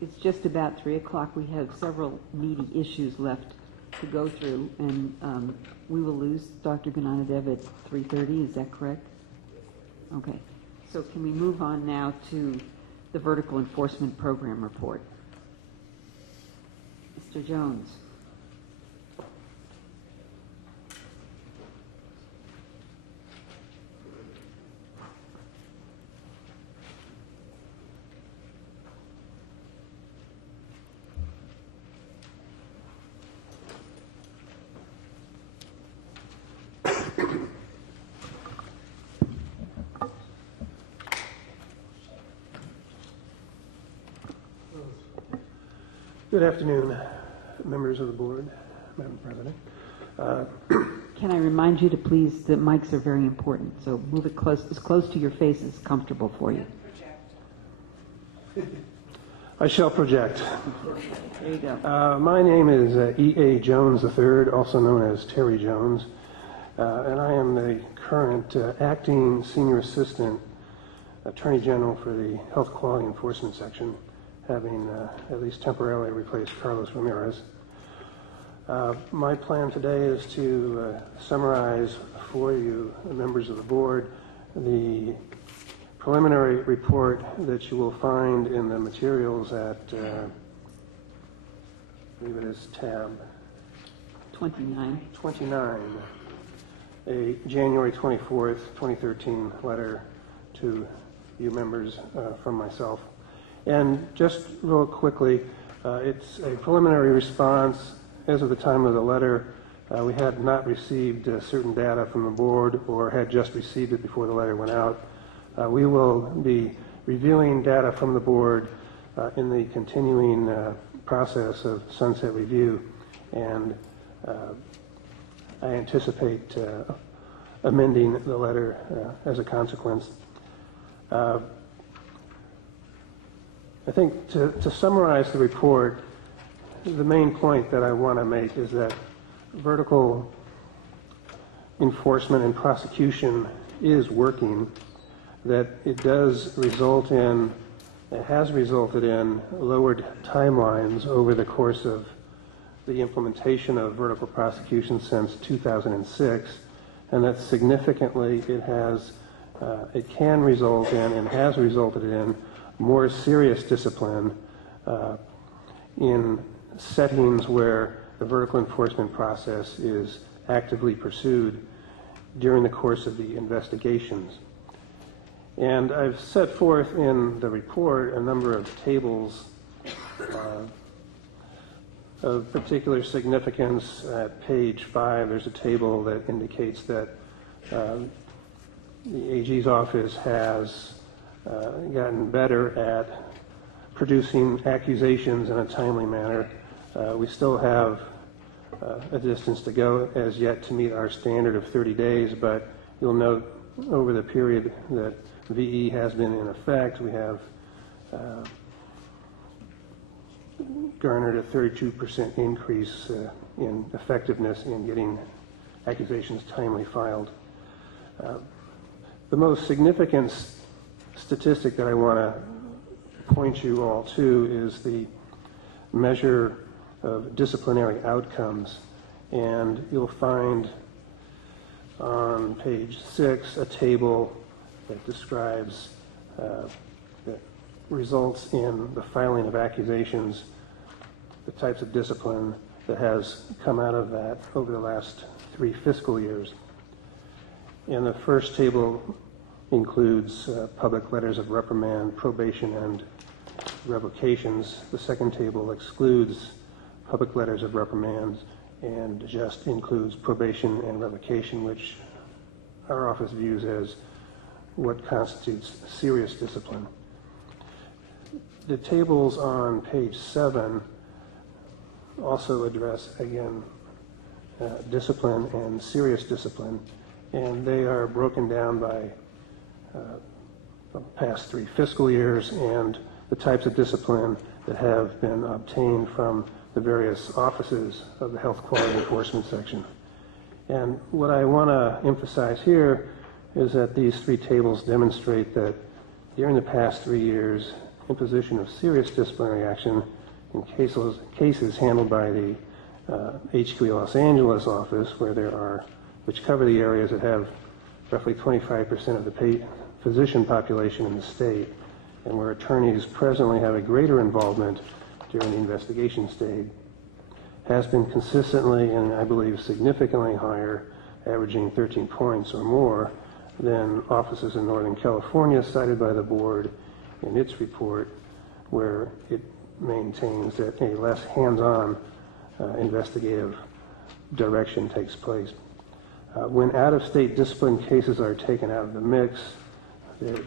it's just about 3 o'clock. We have several meaty issues left to go through, and we will lose Dr. Gunanadev at 3:30. Is that correct? Okay. So can we move on now to the Vertical Enforcement Program report? Mr. Jones. Good afternoon, members of the board, Madam President. Can I remind you to please, the mics are very important, so move it as close to your face as comfortable for you. I shall project. There you go. My name is E.A. Jones III, also known as Terry Jones, and I am the current acting senior assistant attorney general for the Health Quality Enforcement Section, having at least temporarily replaced Carlos Ramirez. My plan today is to summarize for you, members of the board, the preliminary report that you will find in the materials at, I believe it is tab 29. 29, a January 24th, 2013 letter to you members from myself. And just real quickly, it's a preliminary response. As of the time of the letter, we had not received certain data from the board or had just received it before the letter went out. We will be reviewing data from the board in the continuing process of sunset review, and I anticipate amending the letter as a consequence. I think to summarize the report, the main point that I want to make is that vertical enforcement and prosecution is working, that it does result in, it has resulted in lowered timelines over the course of the implementation of vertical prosecution since 2006, and that significantly it can result in and has resulted in more serious discipline in settings where the vertical enforcement process is actively pursued during the course of the investigations. And I've set forth in the report a number of tables of particular significance. At page 5, there's a table that indicates that the AG's office has gotten better at producing accusations in a timely manner. We still have a distance to go as yet to meet our standard of 30 days, but you'll note over the period that VE has been in effect, we have garnered a 32% increase in effectiveness in getting accusations timely filed. The most significant statistic that I want to point you all to is the measure of disciplinary outcomes, and you'll find on page 6 a table that describes that results in the filing of accusations, the types of discipline that has come out of that over the last 3 fiscal years. And the first table includes public letters of reprimand, probation, and revocations. The second table excludes public letters of reprimands and just includes probation and revocation, which our office views as what constitutes serious discipline. The tables on page 7 also address, again, discipline and serious discipline, and they are broken down by the past 3 fiscal years and the types of discipline that have been obtained from the various offices of the Health Quality Enforcement Section. And what I want to emphasize here is that these 3 tables demonstrate that during the past 3 years, imposition of serious disciplinary action in cases handled by the HQE Los Angeles office, which cover the areas that have roughly 25% of the physician population in the state, and where attorneys presently have a greater involvement during the investigation stage, has been consistently and I believe significantly higher, averaging 13 points or more, than offices in Northern California cited by the board in its report, where it maintains that a less hands-on investigative direction takes place. When out-of-state discipline cases are taken out of the mix, the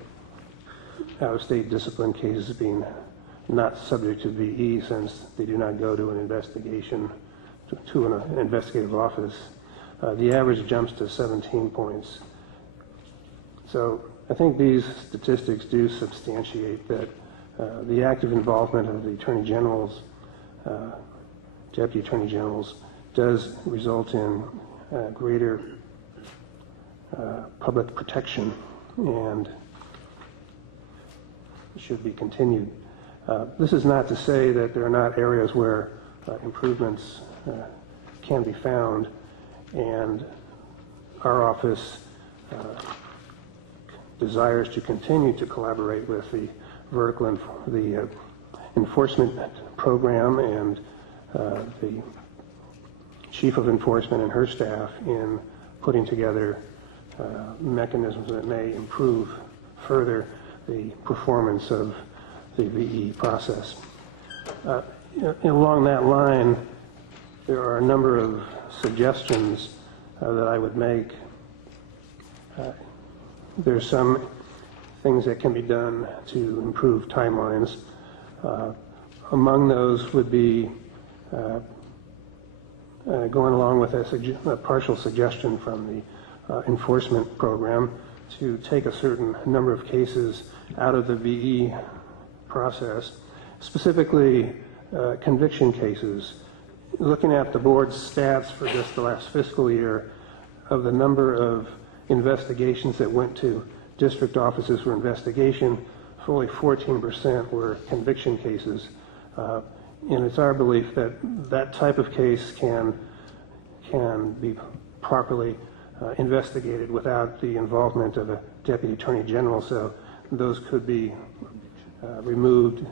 out-of-state discipline cases being not subject to VE since they do not go to an investigation, to an investigative office, the average jumps to 17 points. So I think these statistics do substantiate that the active involvement of the Attorney Generals, Deputy Attorney Generals, does result in greater public protection and should be continued. This is not to say that there are not areas where improvements can be found, and our office desires to continue to collaborate with the the enforcement program and the chief of enforcement and her staff in putting together mechanisms that may improve further the performance of the VE process. Along that line, there are a number of suggestions that I would make. There's some things that can be done to improve timelines. Among those would be going along with a partial suggestion from the enforcement program to take a certain number of cases out of the VE process, specifically conviction cases. Looking at the board's stats for just the last fiscal year of the number of investigations that went to district offices for investigation, fully 14% were conviction cases. And it's our belief that that type of case can be properly investigated without the involvement of a Deputy Attorney General, so those could be removed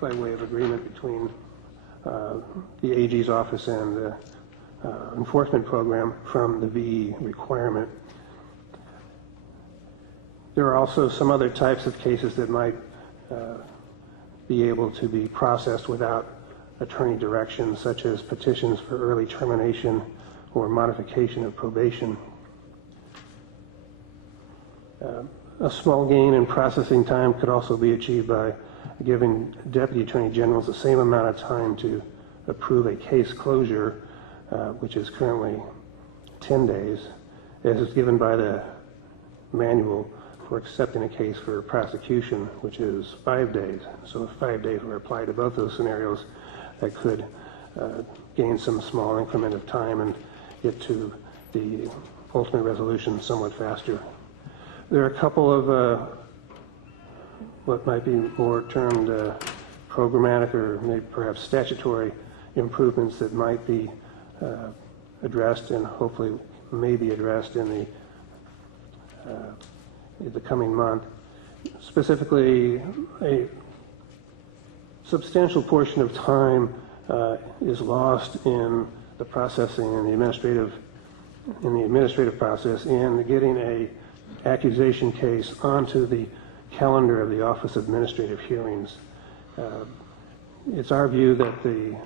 by way of agreement between the AG's office and the enforcement program from the VE requirement. There are also some other types of cases that might be able to be processed without attorney direction, such as petitions for early termination or modification of probation. A small gain in processing time could also be achieved by giving Deputy Attorney Generals the same amount of time to approve a case closure, which is currently 10 days, as is given by the manual for accepting a case for prosecution, which is 5 days. So if 5 days were applied to both those scenarios, that could gain some small increment of time and get to the ultimate resolution somewhat faster. There are a couple of what might be more termed programmatic or maybe perhaps statutory improvements that might be addressed and hopefully may be addressed in the coming month. Specifically, a substantial portion of time is lost in the processing and the administrative process in getting a accusation case onto the calendar of the Office of Administrative Hearings. It's our view that the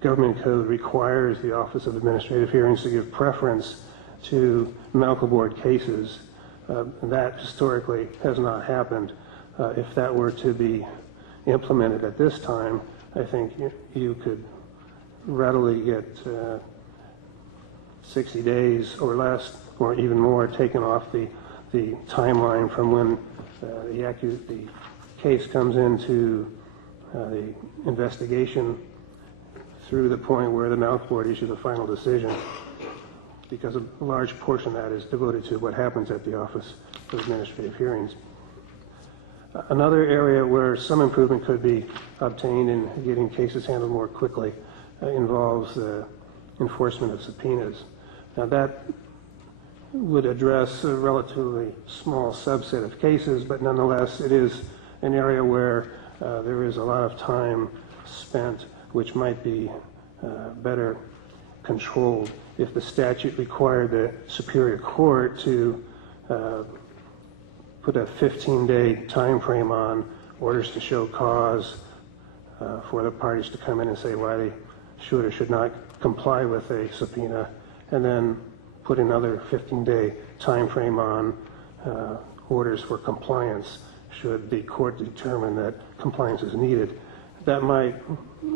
Government Code requires the Office of Administrative Hearings to give preference to medical board cases. That historically has not happened. If that were to be implemented at this time, I think you could readily get 60 days or less, or even more, taken off the timeline from when the case comes into the investigation through the point where the Mouth Board issues a final decision, because a large portion of that is devoted to what happens at the Office of Administrative Hearings. Another area where some improvement could be obtained in getting cases handled more quickly involves the enforcement of subpoenas. Now that would address a relatively small subset of cases, but nonetheless it is an area where there is a lot of time spent which might be better controlled if the statute required the Superior Court to put a 15-day time frame on orders to show cause for the parties to come in and say why they should or should not comply with a subpoena, and then put another 15-day time frame on orders for compliance should the court determine that compliance is needed. That might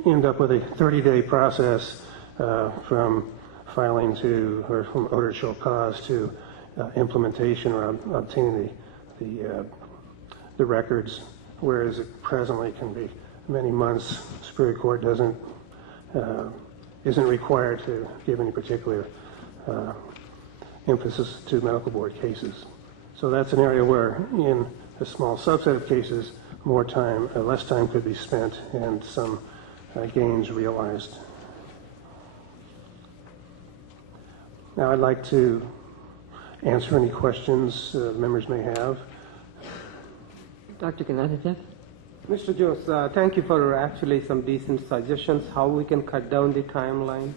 end up with a 30-day process from filing to, or from order to show cause to implementation or obtaining the records, whereas it presently can be many months. Superior Court isn't required to give any particular emphasis to medical board cases. So that's an area where in a small subset of cases less time could be spent and some gains realized. Now I'd like to answer any questions members may have. Dr. Gennadiev? Mr. Jones, thank you for actually some decent suggestions how we can cut down the timeline.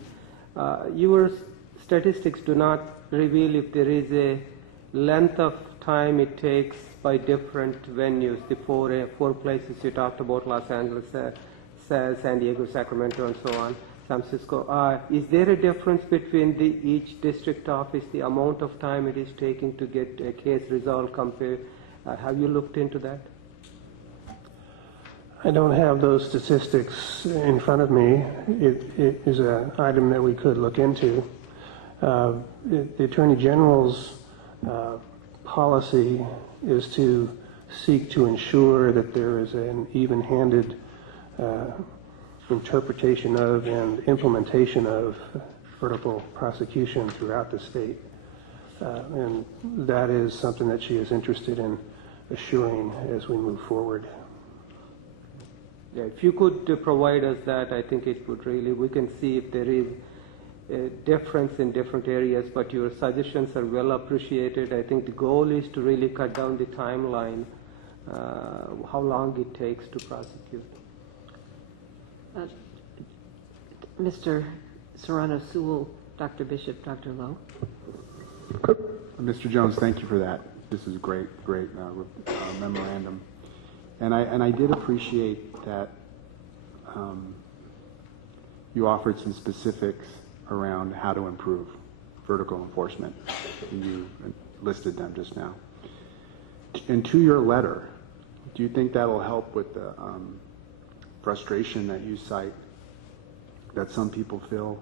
Your statistics do not reveal if there is a length of time it takes by different venues, the four places you talked about, Los Angeles, San Diego, Sacramento, and so on, San Francisco. Is there a difference between each district office, the amount of time it is taking to get a case resolved compared? Have you looked into that? I don't have those statistics in front of me. It is an item that we could look into. The Attorney General's policy is to seek to ensure that there is an even-handed interpretation of and implementation of vertical prosecution throughout the state. And that is something that she is interested in assuring as we move forward. Yeah, if you could provide us that, I think it would really, we can see if there is a difference in different areas, but your suggestions are well appreciated. I think the goal is to really cut down the timeline, how long it takes to prosecute. Mr. Serrano-Sewell, Dr. Bishop, Dr. Lowe. Mr. Jones, thank you for that. This is a great memorandum. And I did appreciate that you offered some specifics around how to improve vertical enforcement. You listed them just now. And to your letter, do you think that'll help with the frustration that you cite that some people feel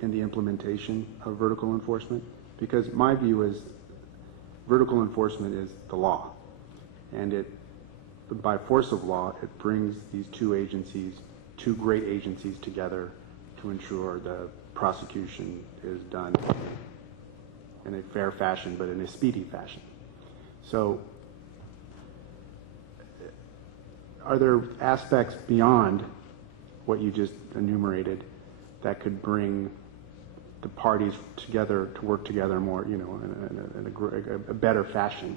in the implementation of vertical enforcement? Because my view is vertical enforcement is the law, and by force of law, it brings these two great agencies together to ensure the prosecution is done in a fair fashion, but in a speedy fashion. So are there aspects beyond what you just enumerated that could bring the parties together to work together more, in a better fashion?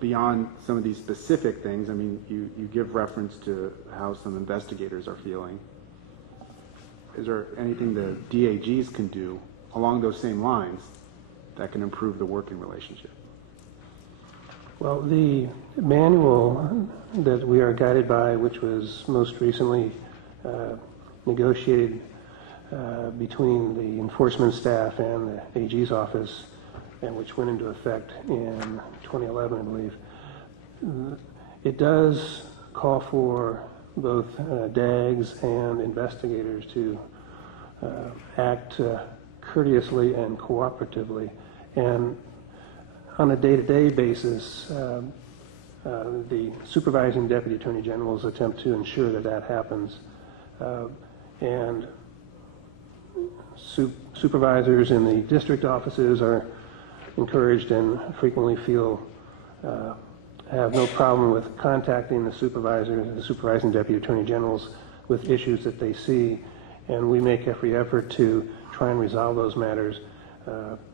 Beyond some of these specific things, I mean, you give reference to how some investigators are feeling. Is there anything the DAGs can do along those same lines that can improve the working relationship? Well, the manual that we are guided by, which was most recently negotiated between the enforcement staff and the AG's office, and which went into effect in 2011, I believe, it does call for both DAGs and investigators to act courteously and cooperatively. And on a day-to-day basis, the supervising deputy attorney generals attempt to ensure that that happens. And supervisors in the district offices are encouraged and frequently have no problem with contacting the supervisors, the supervising deputy attorney generals with issues that they see, and we make every effort to try and resolve those matters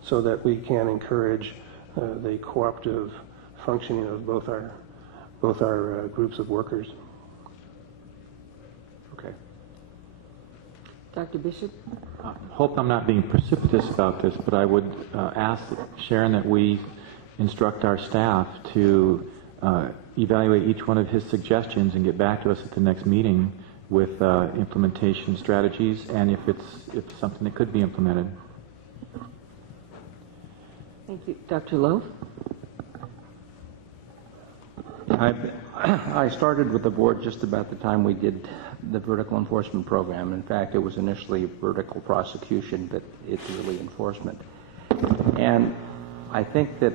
so that we can encourage the cooperative functioning of both our groups of workers. Okay. Dr. Bishop? Hope I'm not being precipitous about this, but I would ask Sharon that we instruct our staff to evaluate each one of his suggestions and get back to us at the next meeting with implementation strategies and if it's something that could be implemented. Thank you. Dr. Lowe? I started with the board just about the time we did the vertical enforcement program. In fact, it was initially vertical prosecution, but it's really enforcement. And I think that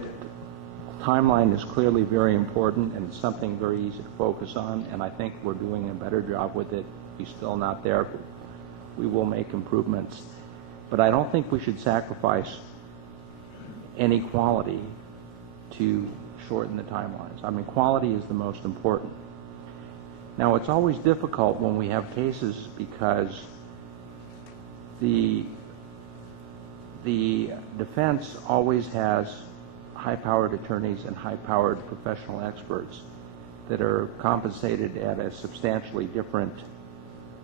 timeline is clearly very important and something very easy to focus on, and I think we're doing a better job with it. We're still not there, but we will make improvements. But I don't think we should sacrifice any quality to shorten the timelines. I mean, quality is the most important. Now, it's always difficult when we have cases because the defense always has high-powered attorneys and high-powered professional experts that are compensated at a substantially different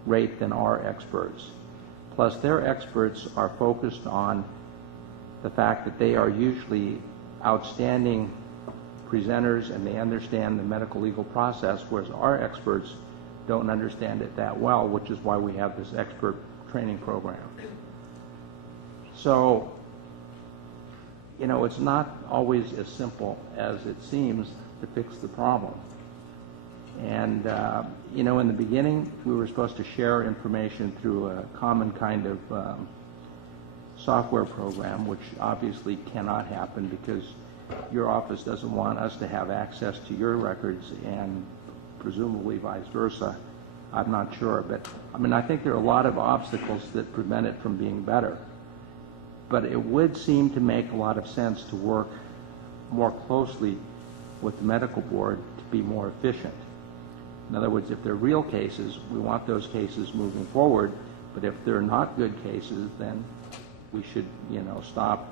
rate than our experts. Plus, their experts are focused on the fact that they are usually outstanding presenters and they understand the medical legal process, whereas our experts don't understand it that well, which is why we have this expert training program. So, you know, it's not always as simple as it seems to fix the problem. And, you know, in the beginning, we were supposed to share information through a common kind of software program, which obviously cannot happen because your office doesn't want us to have access to your records and presumably vice versa. I'm not sure, but I mean, I think there are a lot of obstacles that prevent it from being better. But it would seem to make a lot of sense to work more closely with the medical board to be more efficient. In other words, if they're real cases, we want those cases moving forward, but if they're not good cases, then we should, you know, stop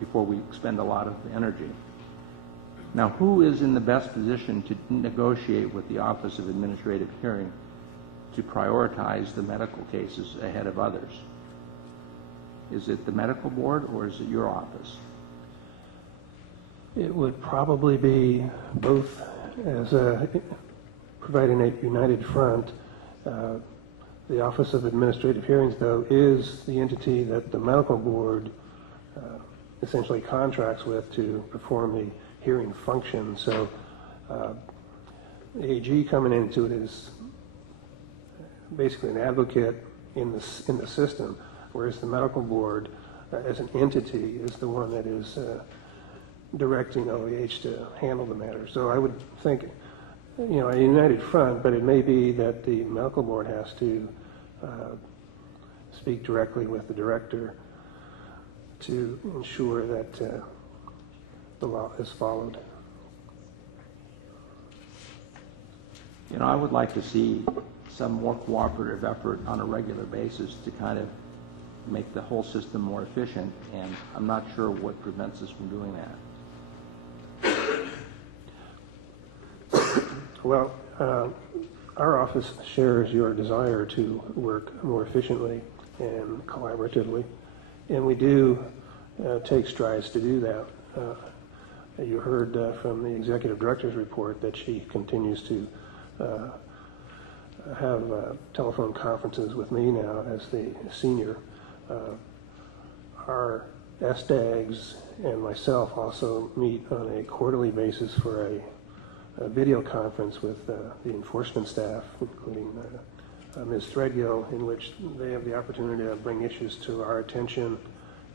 before we expend a lot of energy. Now, who is in the best position to negotiate with the Office of Administrative Hearing to prioritize the medical cases ahead of others? Is it the medical board or is it your office? It would probably be both, as providing a united front. The Office of Administrative Hearings, though, is the entity that the medical board essentially contracts with to perform the hearing function. So the AG coming into it is basically an advocate in the system, whereas the medical board, as an entity, is the one that is directing OAH to handle the matter. So I would think, you know, a united front, but it may be that the medical board has to speak directly with the director to ensure that the law is followed. You know, I would like to see some more cooperative effort on a regular basis to kind of make the whole system more efficient, and I'm not sure what prevents us from doing that. Well, our office shares your desire to work more efficiently and collaboratively, and we do take strides to do that. You heard from the executive director's report that she continues to have telephone conferences with me now as the senior. Our SDAGs and myself also meet on a quarterly basis for a a video conference with the enforcement staff, including Ms. Threadgill, in which they have the opportunity to bring issues to our attention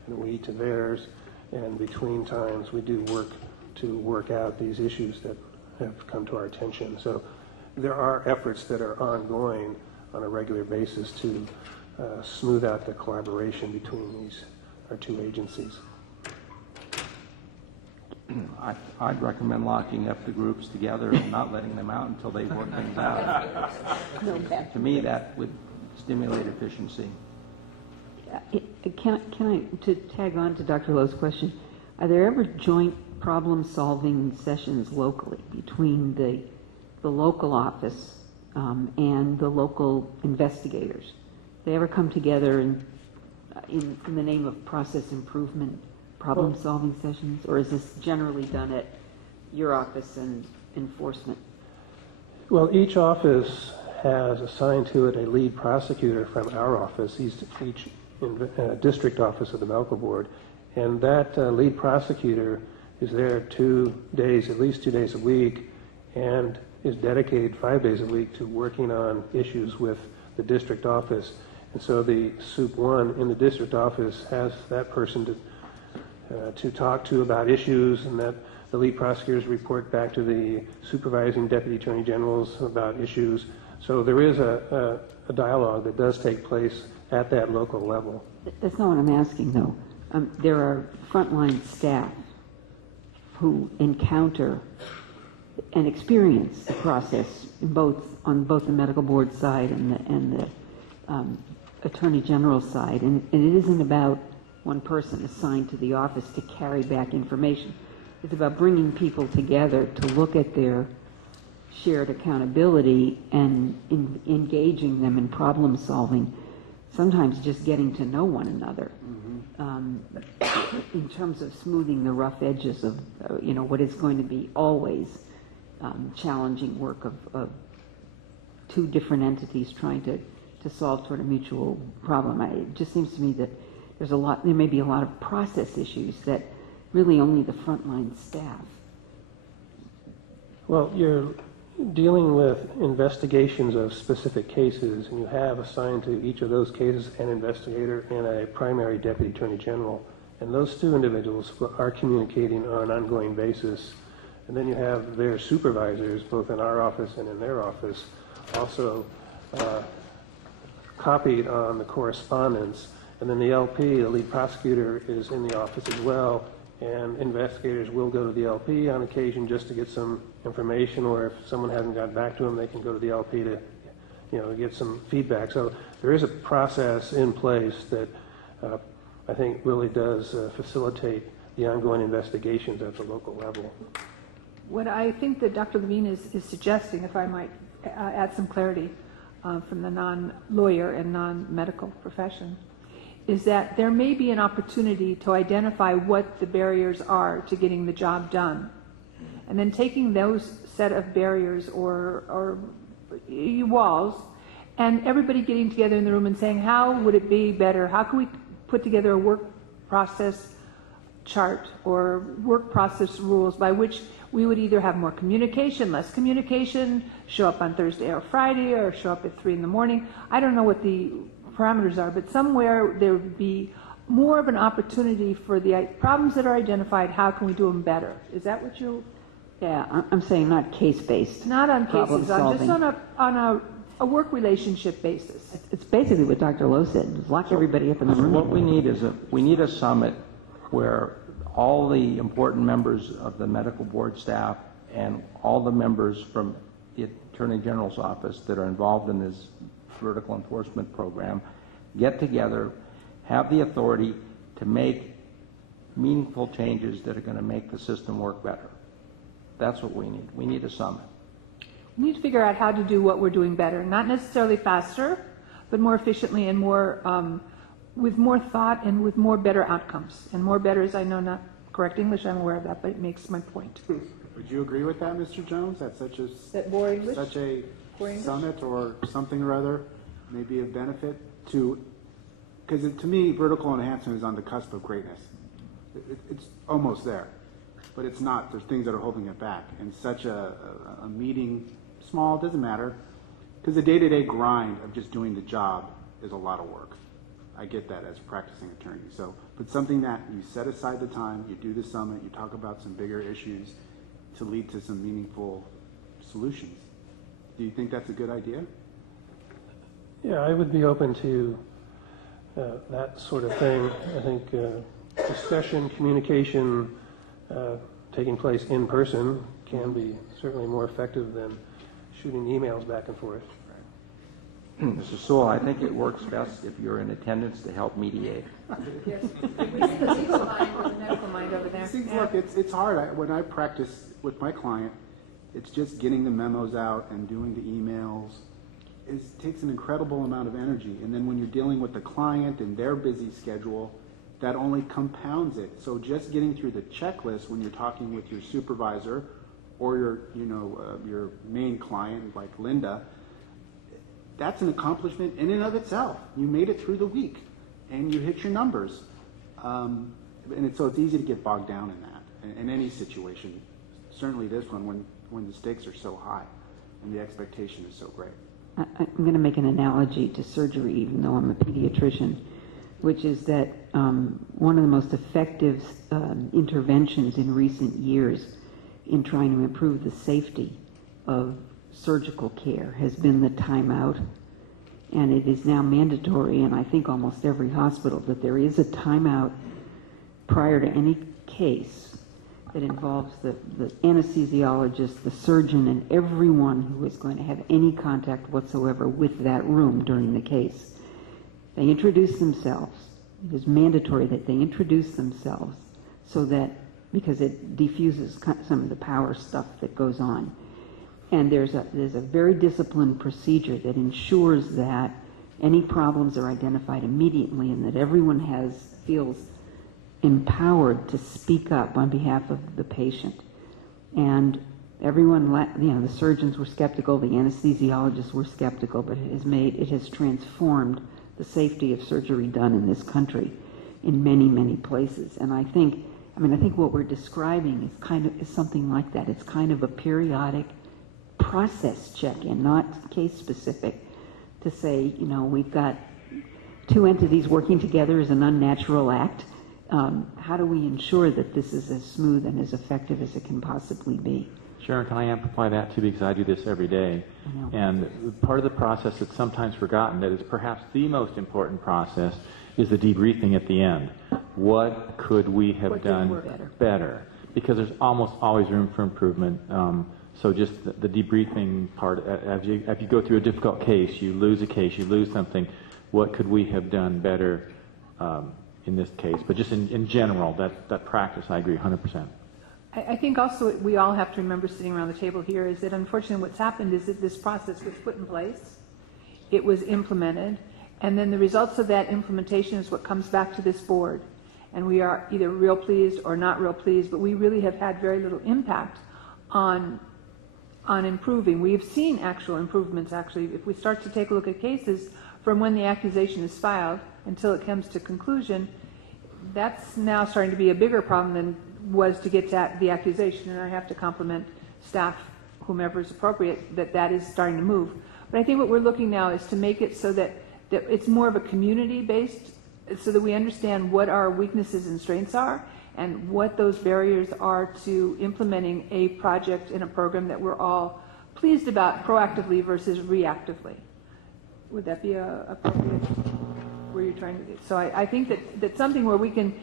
and we to theirs. And between times, we do work to work out these issues that have come to our attention. So there are efforts that are ongoing on a regular basis to smooth out the collaboration between our two agencies. I'd recommend locking up the groups together and not letting them out until they work things out. To me, that would stimulate efficiency. Can I, to tag on to Dr. Lowe's question, are there ever joint problem-solving sessions locally between the local office and the local investigators? They ever come together in the name of process improvement problem-solving sessions, or is this generally done at your office and enforcement? Well, each office has assigned to it a lead prosecutor from our office, each district office of the medical board, and that lead prosecutor is there 2 days, at least 2 days a week, and is dedicated 5 days a week to working on issues with the district office. And so the SOUP 1 in the district office has that person to talk to about issues, and that the lead prosecutors report back to the supervising deputy attorney generals about issues. So there is a dialogue that does take place at that local level. That's not what I'm asking, though. There are frontline staff who encounter and experience the process on both the medical board side and the attorney general side, and it isn't about one person assigned to the office to carry back information. It's about bringing people together to look at their shared accountability and engaging them in problem solving, sometimes just getting to know one another, in terms of smoothing the rough edges of what is going to be always challenging work of two different entities trying to solve toward a mutual problem. It just seems to me that there may be a lot of process issues that really only the frontline staff. Well, you're dealing with investigations of specific cases, and you have assigned to each of those cases an investigator and a primary deputy attorney general. And those two individuals are communicating on an ongoing basis. And then you have their supervisors, both in our office and in their office, also copied on the correspondence. And then the LP, the lead prosecutor, is in the office as well, and investigators will go to the LP on occasion just to get some information, or if someone hasn't got back to them, they can go to the LP to get some feedback. So there is a process in place that I think really does facilitate the ongoing investigations at the local level. What I think that Dr. Levine is suggesting, if I might add some clarity from the non-lawyer and non-medical profession, is that there may be an opportunity to identify what the barriers are to getting the job done. And then taking those set of barriers or walls, and everybody getting together in the room and saying, how would it be better? How can we put together a work process chart or work process rules by which we would either have more communication, less communication, show up on Thursday or Friday, or show up at 3 in the morning. I don't know what the parameters are, but somewhere there would be more of an opportunity for the problems that are identified. How can we do them better? Is that what you? Yeah, I'm saying not case-based. Not on cases. I'm just on a work relationship basis. It's basically what Dr. Lowe said: lock everybody up in the room. What we need is a summit where all the important members of the medical board staff and all the members from the Attorney General's office that are involved in this vertical enforcement program get together, have the authority to make meaningful changes that are going to make the system work better. That's what we need. We need a summit. We need to figure out how to do what we're doing better, not necessarily faster, but more efficiently and more with more thought and with more better outcomes. And more better is, I know, not correct English, I'm aware of that, but it makes my point. Would you agree with that, Mr. Jones? That such a summit or something or other may be of benefit to, because to me, vertical enhancement is on the cusp of greatness. It's almost there. but it's not. There's things that are holding it back. And such a meeting, small, doesn't matter, because the day-to-day grind of just doing the job is a lot of work. I get that as a practicing attorney. So, but something that you set aside the time, you do the summit, you talk about some bigger issues to lead to some meaningful solutions. Do you think that's a good idea? Yeah, I would be open to that sort of thing. I think discussion, communication, taking place in person can be certainly more effective than shooting emails back and forth. Mr. Sewell, I think it works best if you're in attendance to help mediate. Yes. We see the legal mind or the medical mind over there. Look, it's hard. When I practice with my client, it's just getting the memos out and doing the emails. It takes an incredible amount of energy. And then when you're dealing with the client and their busy schedule, that only compounds it. So just getting through the checklist when you're talking with your supervisor or your main client like Linda, that's an accomplishment in and of itself. You made it through the week, and you hit your numbers. So it's easy to get bogged down in that, in any situation. Certainly this one, when the stakes are so high and the expectation is so great. I'm going to make an analogy to surgery, even though I'm a pediatrician, which is that one of the most effective interventions in recent years in trying to improve the safety of surgical care has been the timeout, and it is now mandatory in I think almost every hospital that there is a timeout prior to any case that involves the anesthesiologist, the surgeon, and everyone who is going to have any contact whatsoever with that room during the case. They introduce themselves. It is mandatory that they introduce themselves so that, because it diffuses some of the power stuff that goes on. And there's a very disciplined procedure that ensures that any problems are identified immediately and that everyone feels empowered to speak up on behalf of the patient. And everyone, the surgeons were skeptical, the anesthesiologists were skeptical, but it has transformed the safety of surgery done in this country in many, many places. And I think what we're describing is something like that. It's kind of a periodic process check-in, not case-specific, to say, we've got two entities working together is an unnatural act. How do we ensure that this is as smooth and as effective as it can possibly be? Sharon, can I amplify that too, because I do this every day. And part of the process that's sometimes forgotten, that is perhaps the most important process, is the debriefing at the end. What could we have done better? Because there's almost always room for improvement. So just the debriefing part, as you go through a difficult case, you lose a case, you lose something, what could we have done better in this case? But just in general, that practice, I agree 100%. I think also we all have to remember sitting around the table here is that unfortunately what's happened is that this process was put in place, it was implemented, and then the results of that implementation is what comes back to this board. And we are either real pleased or not real pleased, but we really have had very little impact on improving. We've seen actual improvements, actually. If we start to take a look at cases from when the accusation is filed until it comes to conclusion, that's now starting to be a bigger problem than was to get to the accusation. And I have to compliment staff, whomever is appropriate, that is starting to move. But I think what we're looking now is to make it so that it's more of a community-based, so that we understand what our weaknesses and strengths are, and what those barriers are to implementing a project in a program that we're all pleased about proactively versus reactively. Would that be appropriate where you're trying to do? So I think that's something where we can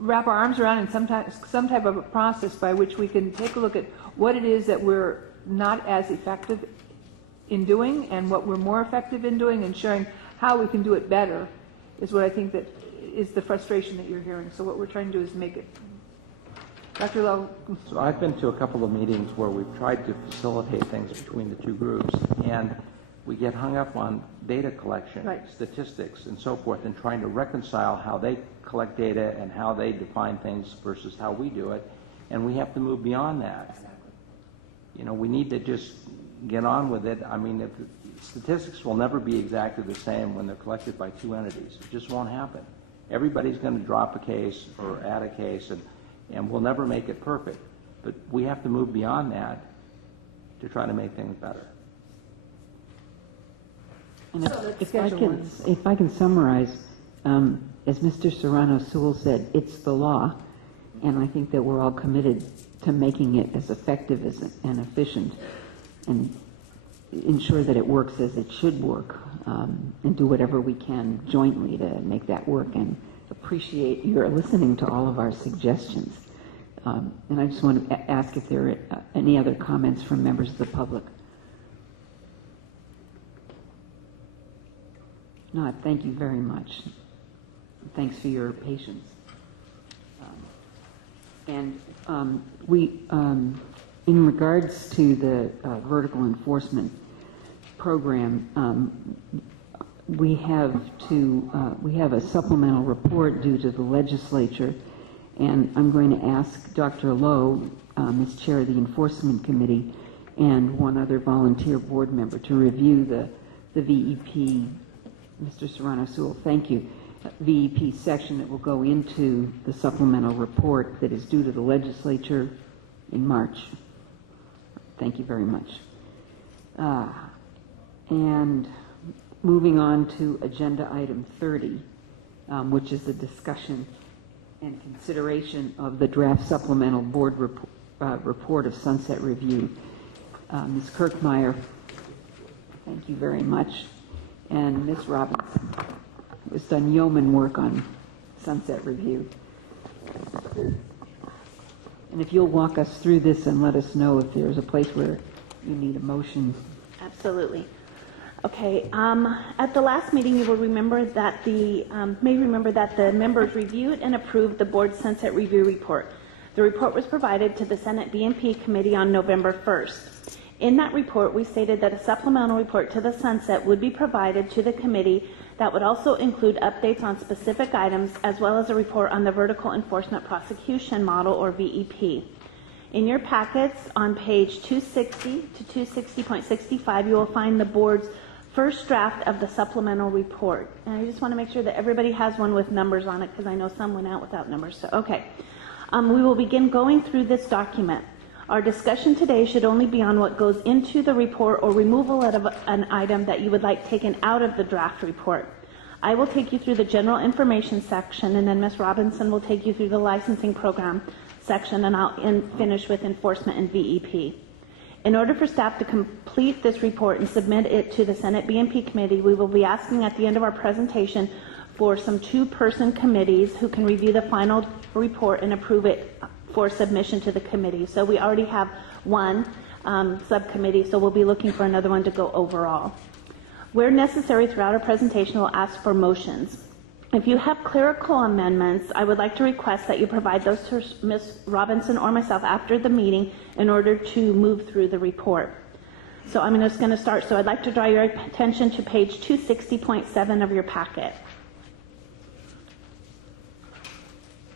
wrap our arms around in some type of a process by which we can take a look at what it is that we're not as effective in doing and what we're more effective in doing, and sharing how we can do it better is what I think that is the frustration that you're hearing. So what we're trying to do is make it. Dr. Lowe. So I've been to a couple of meetings where we've tried to facilitate things between the two groups, and we get hung up on data collection, statistics, and so forth, and trying to reconcile how they collect data and how they define things versus how we do it, and we have to move beyond that. We need to just get on with it. I mean, statistics will never be exactly the same when they're collected by two entities. It just won't happen. Everybody's going to drop a case or add a case, And we'll never make it perfect, but we have to move beyond that to try to make things better. And if I can summarize, as Mr. Serrano Sewell said, it's the law, and I think that we're all committed to making it as effective and efficient, and ensure that it works as it should work, and do whatever we can jointly to make that work, and appreciate your listening to all of our suggestions. And I just want to ask if there are any other comments from members of the public. No, thank you very much. Thanks for your patience. In regards to the vertical enforcement program, we have a supplemental report due to the legislature, and I'm going to ask Dr. Lowe, as chair of the enforcement committee, and one other volunteer board member to review the VEP. Mr. Serrano Sewell, thank you. VEP section that will go into the supplemental report that is due to the legislature in March. Thank you very much. And moving on to agenda item 30, which is the discussion and consideration of the draft supplemental board report of Sunset Review. Ms. Kirkmeyer, thank you very much. And Ms. Robinson, who has done yeoman work on Sunset Review. And if you'll walk us through this and let us know if there's a place where you need a motion. Absolutely. Okay. At the last meeting, you will remember that the members reviewed and approved the board's Sunset Review report. The report was provided to the Senate BNP committee on November 1st. In that report, we stated that a supplemental report to the Sunset would be provided to the committee that would also include updates on specific items, as well as a report on the vertical enforcement prosecution model, or VEP. In your packets on page 260 to 260.65, you will find the board's first draft of the supplemental report. And I just want to make sure that everybody has one with numbers on it, because I know some went out without numbers. So, okay. We will begin going through this document. Our discussion today should only be on what goes into the report or removal of an item that you would like taken out of the draft report. I will take you through the general information section, and then Ms. Robinson will take you through the licensing program section, and I'll finish with enforcement and VEP. In order for staff to complete this report and submit it to the Senate BNP committee, we will be asking at the end of our presentation for some two-person committees who can review the final report and approve it for submission to the committee. So we already have one subcommittee, so we'll be looking for another one to go overall. Where necessary throughout our presentation, we'll ask for motions. If you have clerical amendments, I would like to request that you provide those to Ms. Robinson or myself after the meeting in order to move through the report. So I'm just going to start. So I'd like to draw your attention to page 260.7 of your packet.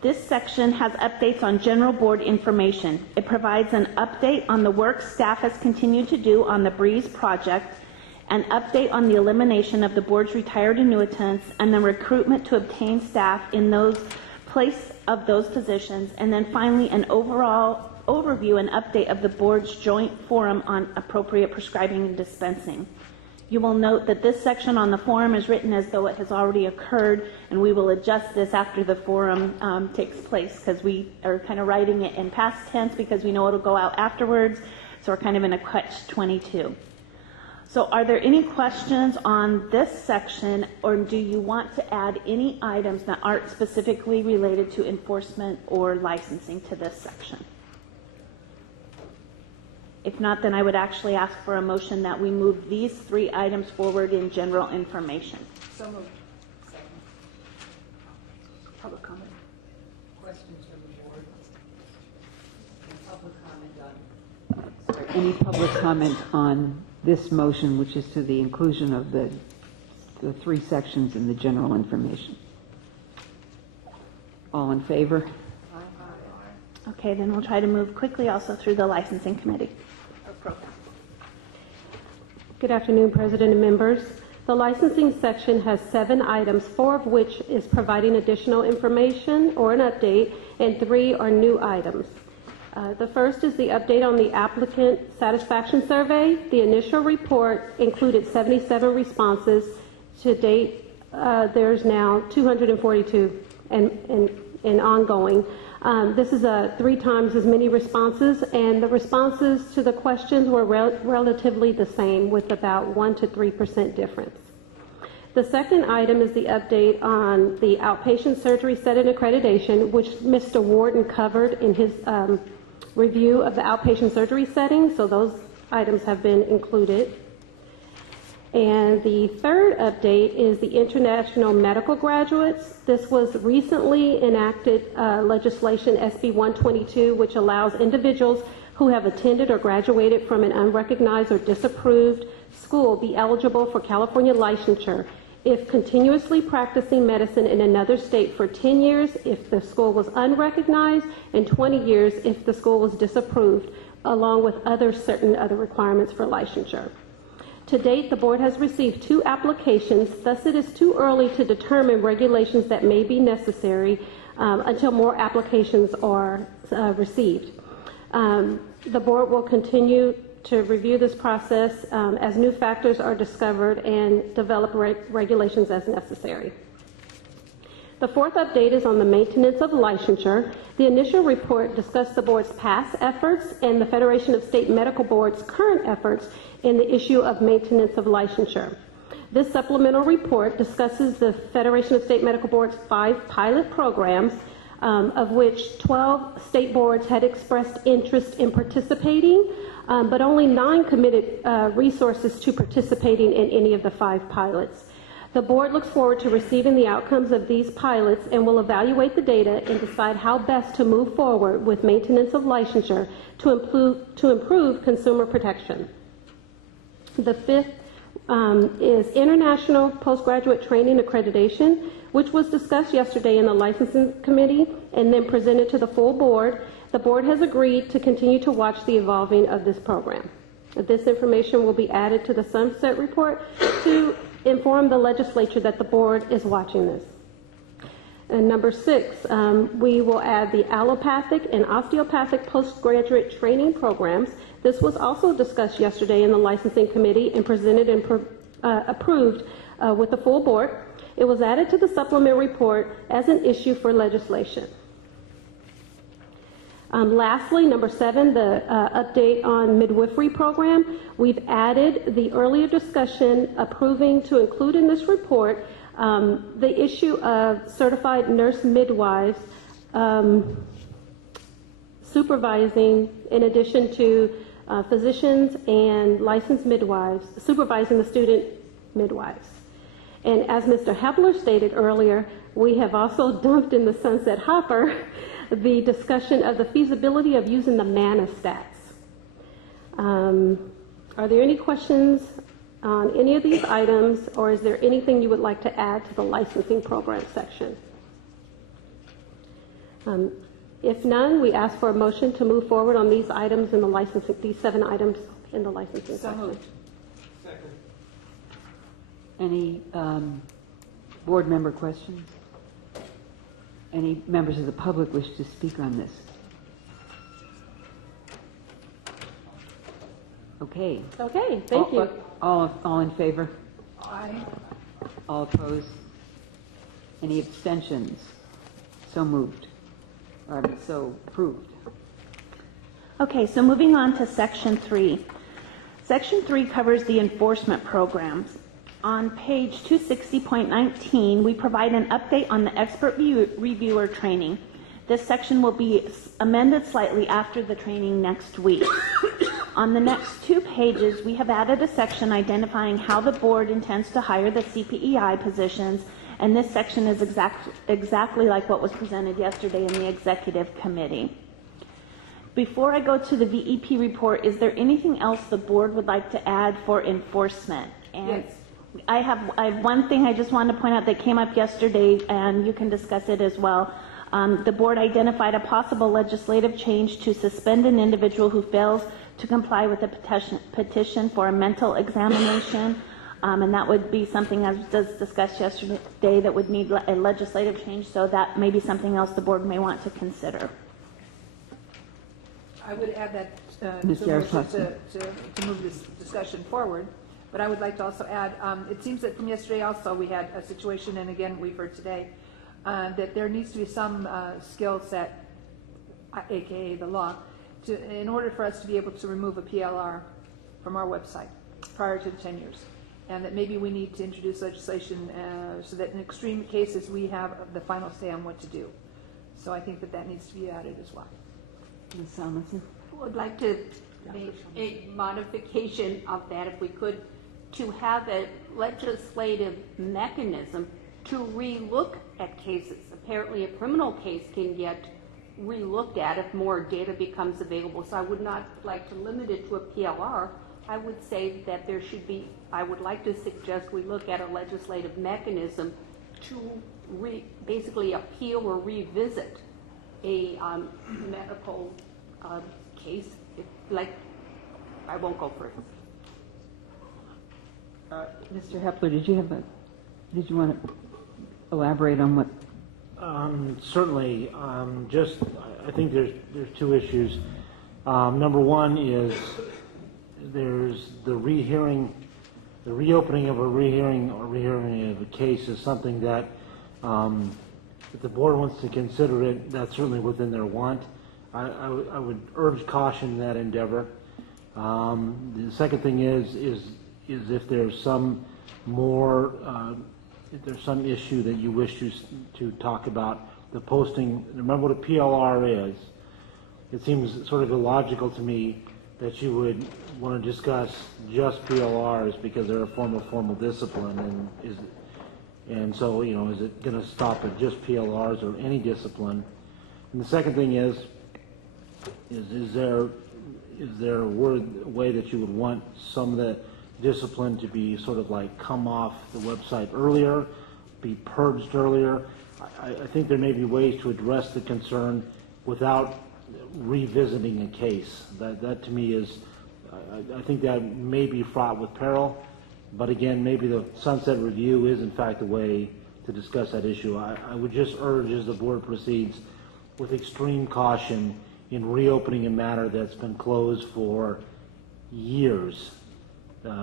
This section has updates on general board information. It provides an update on the work staff has continued to do on the BREEZE project, an update on the elimination of the board's retired annuitants, and the recruitment to obtain staff in those place of those positions, and then finally an overall overview and update of the board's joint forum on appropriate prescribing and dispensing. You will note that this section on the forum is written as though it has already occurred, and we will adjust this after the forum takes place, because we are kind of writing it in past tense because we know it'll go out afterwards, so we're kind of in a catch-22. So are there any questions on this section, or do you want to add any items that aren't specifically related to enforcement or licensing to this section? If not, then I would actually ask for a motion that we move these three items forward in general information. So moved. Second. Public comment. Questions from the board? Public comment on. Any public comment on this motion, which is to the inclusion of the three sections in the general information? All in favor? Okay, then we'll try to move quickly also through the licensing committee. Good afternoon, President and members. The licensing section has 7 items, 4 of which is providing additional information or an update, and 3 are new items. The first is the update on the applicant satisfaction survey. The initial report included 77 responses. To date, there's now 242 and ongoing. This is 3 times as many responses, and the responses to the questions were relatively the same, with about 1 to 3% difference. The second item is the update on the outpatient surgery setting accreditation, which Mr. Warden covered in his review of the outpatient surgery setting, so those items have been included. And the third update is the international medical graduates. This was recently enacted legislation, SB 122, which allows individuals who have attended or graduated from an unrecognized or disapproved school be eligible for California licensure if continuously practicing medicine in another state for 10 years if the school was unrecognized, and 20 years if the school was disapproved, along with certain other requirements for licensure. To date, the board has received 2 applications, thus it is too early to determine regulations that may be necessary until more applications are received. The board will continue to review this process as new factors are discovered and develop regulations as necessary. The fourth update is on the maintenance of licensure. The initial report discussed the board's past efforts and the Federation of State Medical Board's current efforts in the issue of maintenance of licensure. This supplemental report discusses the Federation of State Medical Board's 5 pilot programs, of which 12 state boards had expressed interest in participating, but only 9 committed resources to participating in any of the 5 pilots. The board looks forward to receiving the outcomes of these pilots and will evaluate the data and decide how best to move forward with maintenance of licensure to improve consumer protection. The fifth is international postgraduate training accreditation, which was discussed yesterday in the licensing committee and then presented to the full board. The board has agreed to continue to watch the evolving of this program. This information will be added to the sunset report to inform the legislature that the board is watching this. And number 6, we will add the allopathic and osteopathic postgraduate training programs. This was also discussed yesterday in the licensing committee and presented and approved with the full board. It was added to the supplement report as an issue for legislation. Lastly, number 7, the update on midwifery program. We've added the earlier discussion approving to include in this report the issue of certified nurse midwives supervising, in addition to physicians and licensed midwives, supervising the student midwives. And as Mr. Hepler stated earlier, we have also dumped in the sunset hopper the discussion of the feasibility of using the MANA stats. Are there any questions on any of these items, or is there anything you would like to add to the licensing program section? If none, we ask for a motion to move forward on these items in the licensing, these 7 items in the licensing section. Second. Any board member questions? Any members of the public wish to speak on this? Okay. Okay, thank you. All in favor? Aye. All opposed? Any abstentions? So moved. So approved. Okay, so moving on to Section 3. Section 3 covers the enforcement programs. On page 260.19, we provide an update on the expert reviewer training. This section will be amended slightly after the training next week. On the next 2 pages, we have added a section identifying how the board intends to hire the CPEI positions, and this section is exactly like what was presented yesterday in the executive committee. Before I go to the VEP report, is there anything else the board would like to add for enforcement? And yes. I have one thing I just want to point out that came up yesterday, and you can discuss it as well. The board identified a possible legislative change to suspend an individual who fails to comply with a petition for a mental examination. And that would be something, as was discussed yesterday, that would need a legislative change, so that may be something else the board may want to consider. I would add that Ms. to Yaroslavsky. move this discussion forward. But I would like to also add, it seems that from yesterday also we had a situation, and again we've heard today, that there needs to be some skill set, aka the law, in order for us to be able to remove a PLR from our website prior to the 10 years. And that maybe we need to introduce legislation so that in extreme cases we have the final say on what to do. So I think that that needs to be added as well. Ms. Salmonson? I would like to make a modification of that, if we could, to have a legislative mechanism to relook at cases. Apparently a criminal case can get relooked at if more data becomes available. So I would not like to limit it to a PLR. I would say that there should be, I would like to suggest we look at a legislative mechanism to basically appeal or revisit a medical case. I won't go further. Mr. Hepler, did you want to elaborate on what? Certainly. I think there's two issues. Number one is there's the reopening of a rehearing of a case is something that if the board wants to consider it, that's certainly within their want. I would urge caution in that endeavor. The second thing is if there's some more, if there's some issue that you wish to talk about, the posting. Remember what a PLR is. It seems sort of illogical to me that you would want to discuss just PLRs because they're a form of formal discipline, and so is it going to stop at just PLRs or any discipline? And the second thing is there a way that you would want some of the discipline to be sort of like come off the website earlier, be purged earlier? I think there may be ways to address the concern without revisiting a case. That to me is, I think that may be fraught with peril, but again, maybe the sunset review is in fact the way to discuss that issue. I would just urge, as the board proceeds, with extreme caution in reopening a matter that's been closed for years,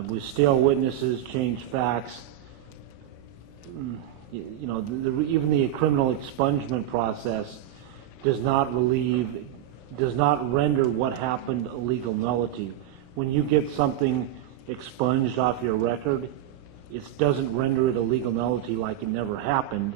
with stale witnesses, changed facts. Even the criminal expungement process does not render what happened a legal nullity. When you get something expunged off your record, it doesn't render it a legal nullity like it never happened.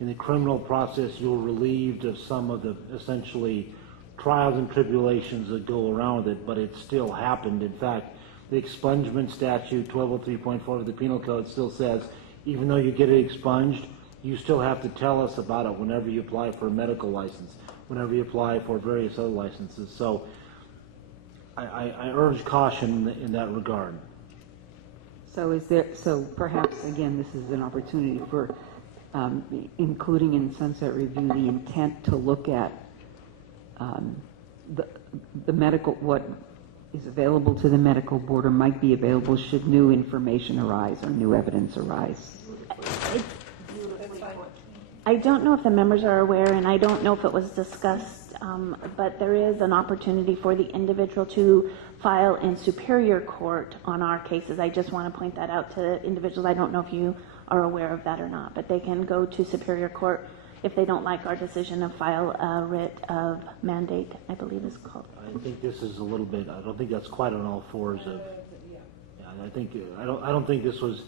In the criminal process, you're relieved of some of the essentially trials and tribulations that go around it, but it still happened. In fact, the expungement statute, 1203.4 of the Penal Code, still says even though you get it expunged, you still have to tell us about it whenever you apply for a medical license, whenever you apply for various other licenses. So I urge caution in that regard. So perhaps, again, this is an opportunity for including in sunset review the intent to look at the medical, what is available to the medical board or might be available should new information arise or new evidence arise. I don't know if the members are aware, and I don't know if it was discussed, but there is an opportunity for the individual to file in Superior Court on our cases. I just want to point that out to individuals. I don't know if you are aware of that or not, but they can go to Superior Court if they don't like our decision to file a writ of mandate, I believe is called. I think this is a little bit, I don't think that's quite on all fours of, I don't think this was,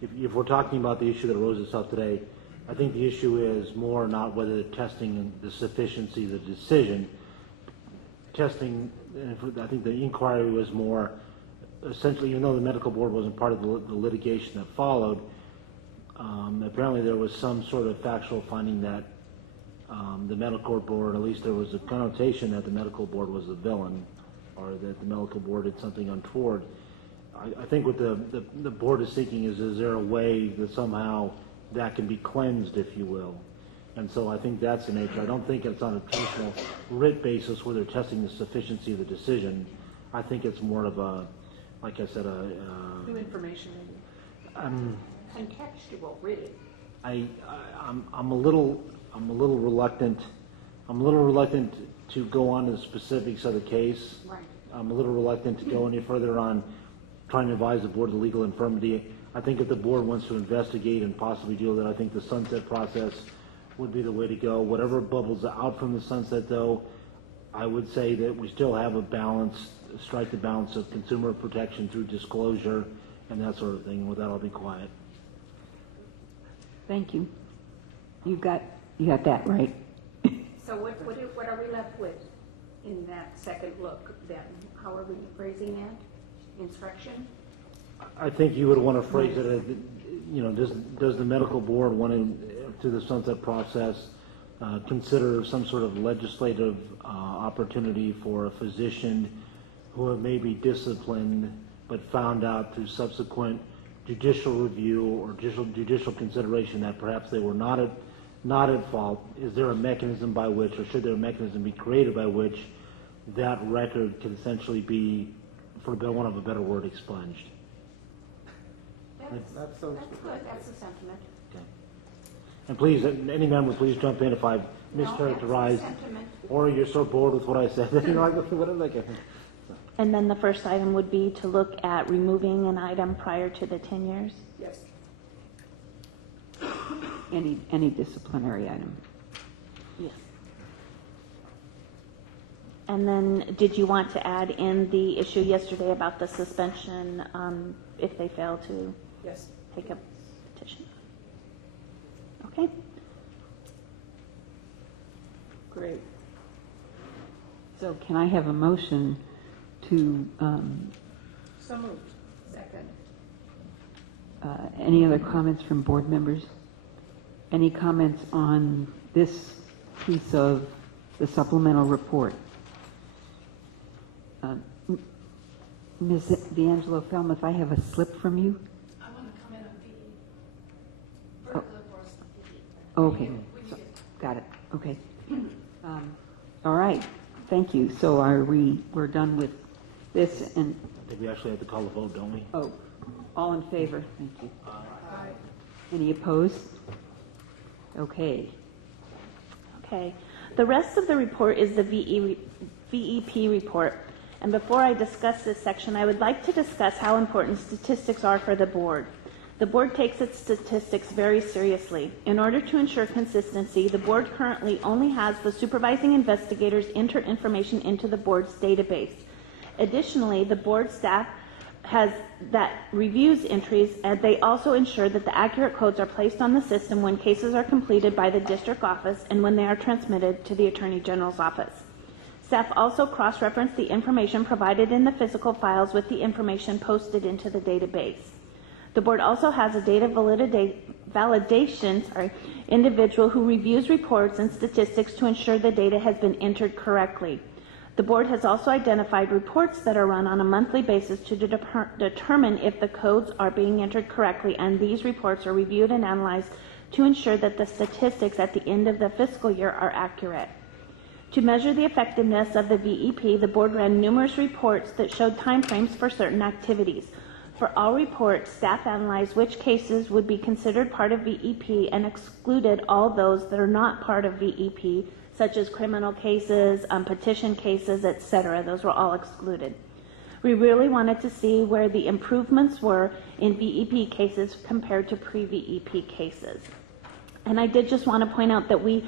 if we're talking about the issue that arose itself today, I think the issue is more not whether the testing and the sufficiency of the decision. Testing, I think the inquiry was more, essentially, even though the medical board wasn't part of the litigation that followed, apparently there was some sort of factual finding that the medical board, at least there was a connotation that the medical board was the villain or that the medical board did something untoward. I think what the board is seeking is there a way that somehow that can be cleansed, if you will. And so I think that's the nature. I don't think it's on a traditional writ basis where they're testing the sufficiency of the decision. I think it's more of a, like I said, new information maybe. Contextual, really. I'm a little reluctant. I'm a little reluctant to go on to the specifics of the case. Right. I'm a little reluctant to go any further on trying to advise the board of legal infirmity. I think if the board wants to investigate and possibly deal with it, I think the sunset process would be the way to go. Whatever bubbles out from the sunset, though, I would say that we still have a balance, strike the balance of consumer protection through disclosure and that sort of thing. With that, I'll be quiet. Thank you. You got that right. So what are we left with in that second look then? How are we phrasing that? Instruction? I think you would want to phrase it as, does the medical board want to, through the sunset process, consider some sort of legislative opportunity for a physician who may be disciplined but found out through subsequent judicial review or judicial consideration that perhaps they were not at fault? Is there a mechanism by which, or should there a mechanism be created by which that record can essentially be, for want of a better word, expunged? That's good. That's the sentiment. Okay. And please, any member, please jump in if I've mischaracterized, or you're so bored with what I said. Whatever they can. And then the first item would be to look at removing an item prior to the 10 years? Yes. Any disciplinary item. Yes. And then did you want to add in the issue yesterday about the suspension if they fail to take a petition? Okay. Great. So can I have a motion to So moved. Second. any other comments from board members? Any comments on this piece of the supplemental report? Ms. D'Angelo Falmouth, I have a slip from you. I want to comment on Oh. vertical enforcement. Okay, so, got it, okay. All right, thank you. So we're done with this, and I think we actually have to call the vote, don't we? oh, all in favor? Thank you. Any opposed? Okay. Okay. The rest of the report is the VEP report. And before I discuss this section, I would like to discuss how important statistics are for the board. The board takes its statistics very seriously. In order to ensure consistency, the board currently only has the supervising investigators enter information into the board's database. Additionally, the board staff that reviews entries, and they also ensure that the accurate codes are placed on the system when cases are completed by the district office and when they are transmitted to the Attorney General's office. Staff also cross-reference the information provided in the physical files with the information posted into the database. The board also has a data validation individual who reviews reports and statistics to ensure the data has been entered correctly. The board has also identified reports that are run on a monthly basis to determine if the codes are being entered correctly, and these reports are reviewed and analyzed to ensure that the statistics at the end of the fiscal year are accurate. To measure the effectiveness of the VEP, the board ran numerous reports that showed timeframes for certain activities. For all reports, staff analyzed which cases would be considered part of VEP and excluded all those that are not part of VEP, such as criminal cases, petition cases, etc. Those were all excluded. We really wanted to see where the improvements were in VEP cases compared to pre-VEP cases. And I did just want to point out that we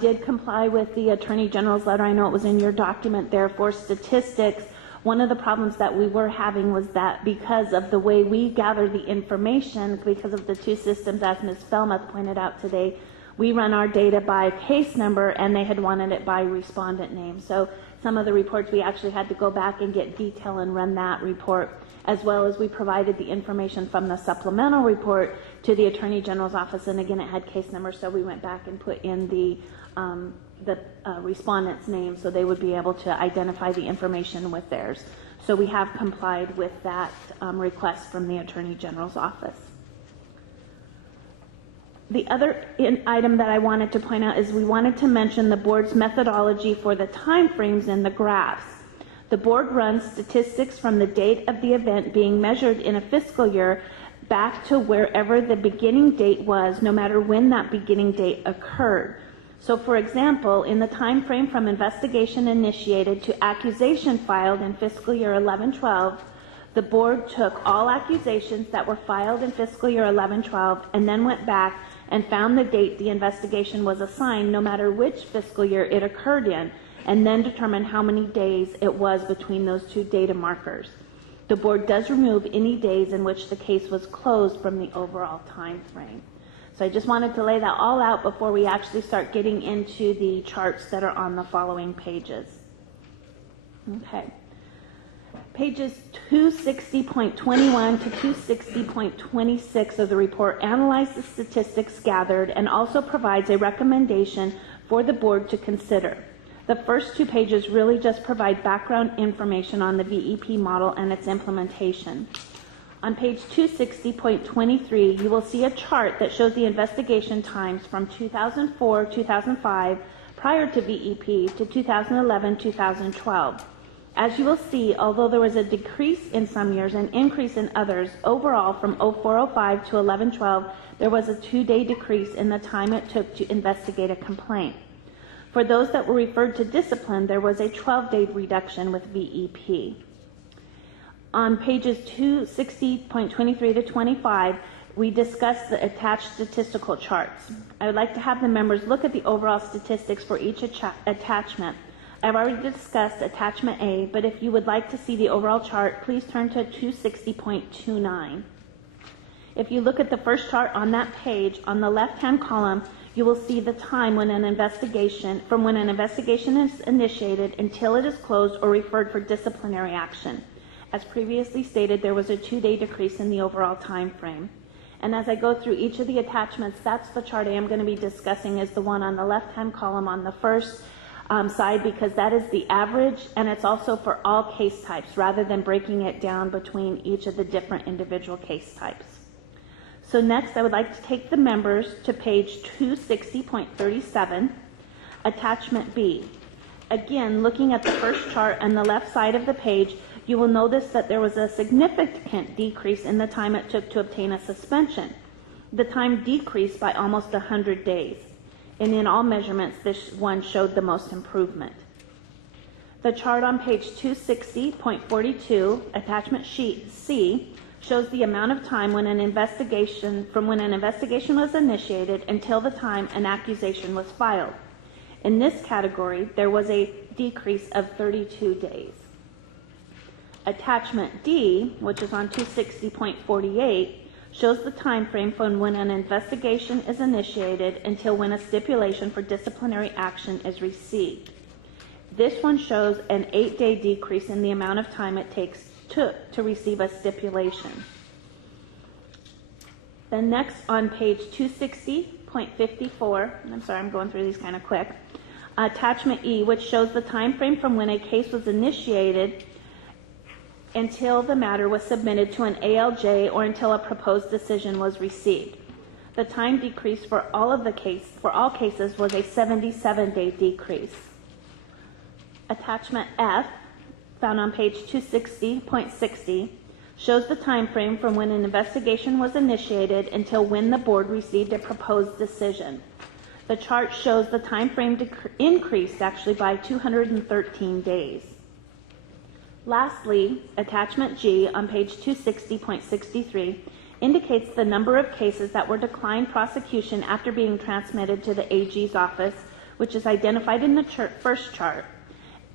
did comply with the Attorney General's letter. I know it was in your document there for statistics. One of the problems that we were having was that because of the way we gather the information, because of the two systems, as Ms. Felmuth pointed out today, we run our data by case number, and they had wanted it by respondent name. So some of the reports we actually had to go back and get detail and run that report, as well as we provided the information from the supplemental report to the Attorney General's office, and again it had case numbers, so we went back and put in the respondent's name so they would be able to identify the information with theirs. So we have complied with that request from the Attorney General's office. The other item that I wanted to point out is we wanted to mention the board's methodology for the timeframes in the graphs. The board runs statistics from the date of the event being measured in a fiscal year back to wherever the beginning date was, no matter when that beginning date occurred. So, for example, in the time frame from investigation initiated to accusation filed in fiscal year 11-12, the board took all accusations that were filed in fiscal year 11-12 and then went back and found the date the investigation was assigned, no matter which fiscal year it occurred in, and then determined how many days it was between those two data markers. The board does remove any days in which the case was closed from the overall time frame. So I just wanted to lay that all out before we actually start getting into the charts that are on the following pages. Okay. Pages 260.21 to 260.26 of the report analyze the statistics gathered and also provides a recommendation for the board to consider. The first two pages really just provide background information on the VEP model and its implementation. On page 260.23, you will see a chart that shows the investigation times from 2004-2005 prior to VEP to 2011-2012. As you will see, although there was a decrease in some years and increase in others, overall from 04-05 to 11-12, there was a 2-day decrease in the time it took to investigate a complaint. For those that were referred to discipline, there was a 12-day reduction with VEP. On pages 260.23 to 25, we discuss the attached statistical charts. I would like to have the members look at the overall statistics for each attachment. I've already discussed attachment A, but if you would like to see the overall chart, please turn to 260.29. If you look at the first chart on that page, on the left-hand column, you will see the time when an investigation is initiated until it is closed or referred for disciplinary action. As previously stated, there was a 2-day decrease in the overall time frame. And as I go through each of the attachments, that's the chart I am going to be discussing, is the one on the left-hand column on the first side, because that is the average, and it's also for all case types rather than breaking it down between each of the different individual case types. So next, I would like to take the members to page 260.37, attachment B. Again, looking at the first chart on the left side of the page, you will notice that there was a significant decrease in the time it took to obtain a suspension. The time decreased by almost 100 days. And in all measurements, this one showed the most improvement. The chart on page 260.42, attachment sheet C, shows the amount of time from when an investigation was initiated until the time an accusation was filed. In this category, there was a decrease of 32 days. Attachment D, which is on 260.48, shows the time frame from when an investigation is initiated until when a stipulation for disciplinary action is received. This one shows an 8-day decrease in the amount of time it took to receive a stipulation. Then next on page 260.54, I'm sorry, I'm going through these kind of quick, attachment E, which shows the time frame from when a case was initiated until the matter was submitted to an ALJ or until a proposed decision was received. The time decrease for all cases was a 77-day decrease. Attachment F, found on page 260.60, shows the time frame from when an investigation was initiated until when the board received a proposed decision. The chart shows the time frame increased actually by 213 days. Lastly, attachment G on page 260.63 indicates the number of cases that were declined prosecution after being transmitted to the AG's office, which is identified in the first chart,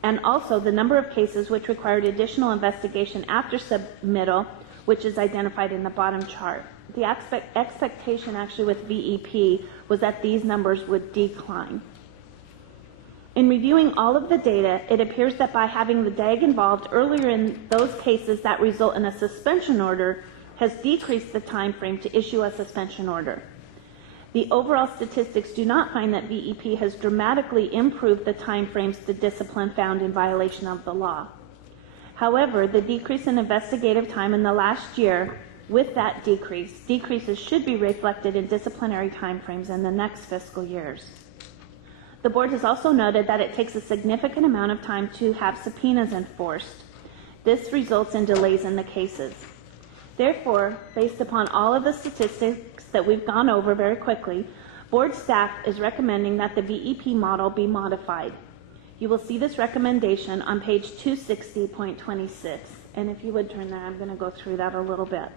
and also the number of cases which required additional investigation after submittal, which is identified in the bottom chart. The expectation actually with VEP was that these numbers would decline. In reviewing all of the data, it appears that by having the DAG involved earlier in those cases that result in a suspension order has decreased the time frame to issue a suspension order. The overall statistics do not find that VEP has dramatically improved the time frames to discipline found in violation of the law. However, the decrease in investigative time in the last year, with that decreases should be reflected in disciplinary time frames in the next fiscal years. The board has also noted that it takes a significant amount of time to have subpoenas enforced. This results in delays in the cases. Therefore, based upon all of the statistics that we've gone over very quickly, board staff is recommending that the VEP model be modified. You will see this recommendation on page 260.26. And if you would turn there, I'm going to go through that a little bit.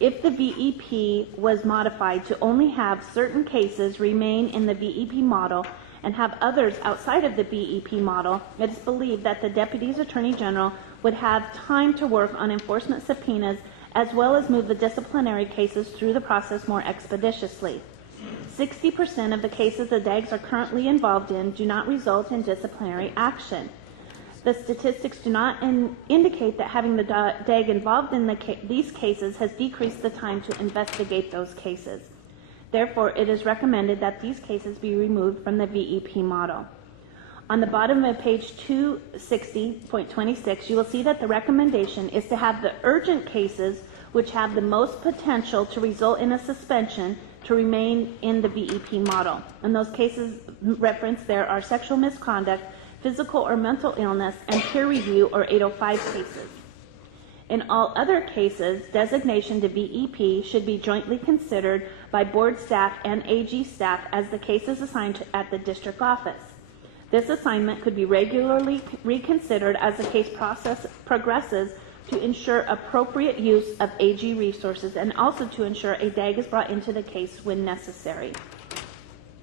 If the VEP was modified to only have certain cases remain in the VEP model and have others outside of the VEP model, it is believed that the Deputy's Attorney General would have time to work on enforcement subpoenas as well as move the disciplinary cases through the process more expeditiously. 60% of the cases the DAGs are currently involved in do not result in disciplinary action. The statistics do not indicate that having the DAG involved in these cases has decreased the time to investigate those cases. Therefore, it is recommended that these cases be removed from the VEP model. On the bottom of page 260.26, you will see that the recommendation is to have the urgent cases which have the most potential to result in a suspension to remain in the VEP model. And those cases referenced there are sexual misconduct, physical or mental illness, and peer review or 805 cases. In all other cases, designation to VEP should be jointly considered by board staff and AG staff as the case is assigned at the district office. This assignment could be regularly reconsidered as the case process progresses to ensure appropriate use of AG resources and also to ensure a DAG is brought into the case when necessary.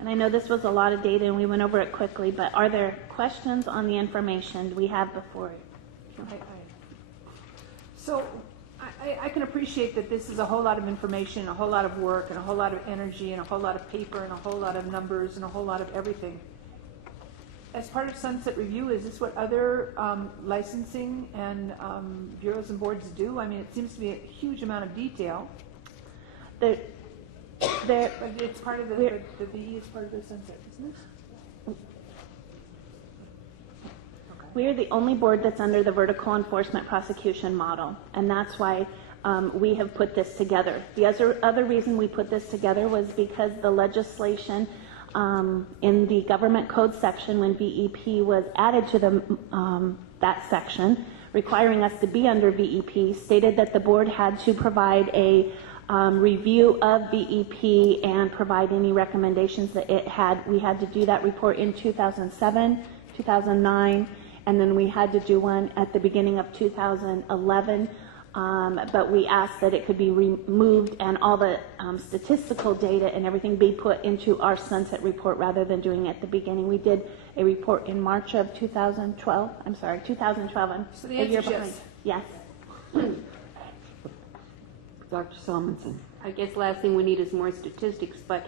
And I know this was a lot of data and we went over it quickly, but are there questions on the information we have before you? So I can appreciate that this is a whole lot of information, a whole lot of work, and a whole lot of energy, and a whole lot of paper, and a whole lot of numbers, and a whole lot of everything. As part of Sunset Review, is this what other licensing and bureaus and boards do? I mean, it seems to be a huge amount of detail. But it's part of the VE is part of the Sunset, isn't it? We are the only board that's under the vertical enforcement prosecution model, and that's why we have put this together. The other reason we put this together was because the legislation in the government code section, when VEP was added to that section, requiring us to be under VEP, stated that the board had to provide a review of VEP and provide any recommendations that it had. We had to do that report in 2007, 2009, and then we had to do one at the beginning of 2011, but we asked that it could be removed and all the statistical data and everything be put into our sunset report rather than doing it at the beginning. We did a report in March of 2012. I'm sorry, 2012. I'm so the answer is yes. Yes. Dr. Salmonson. I guess last thing we need is more statistics, but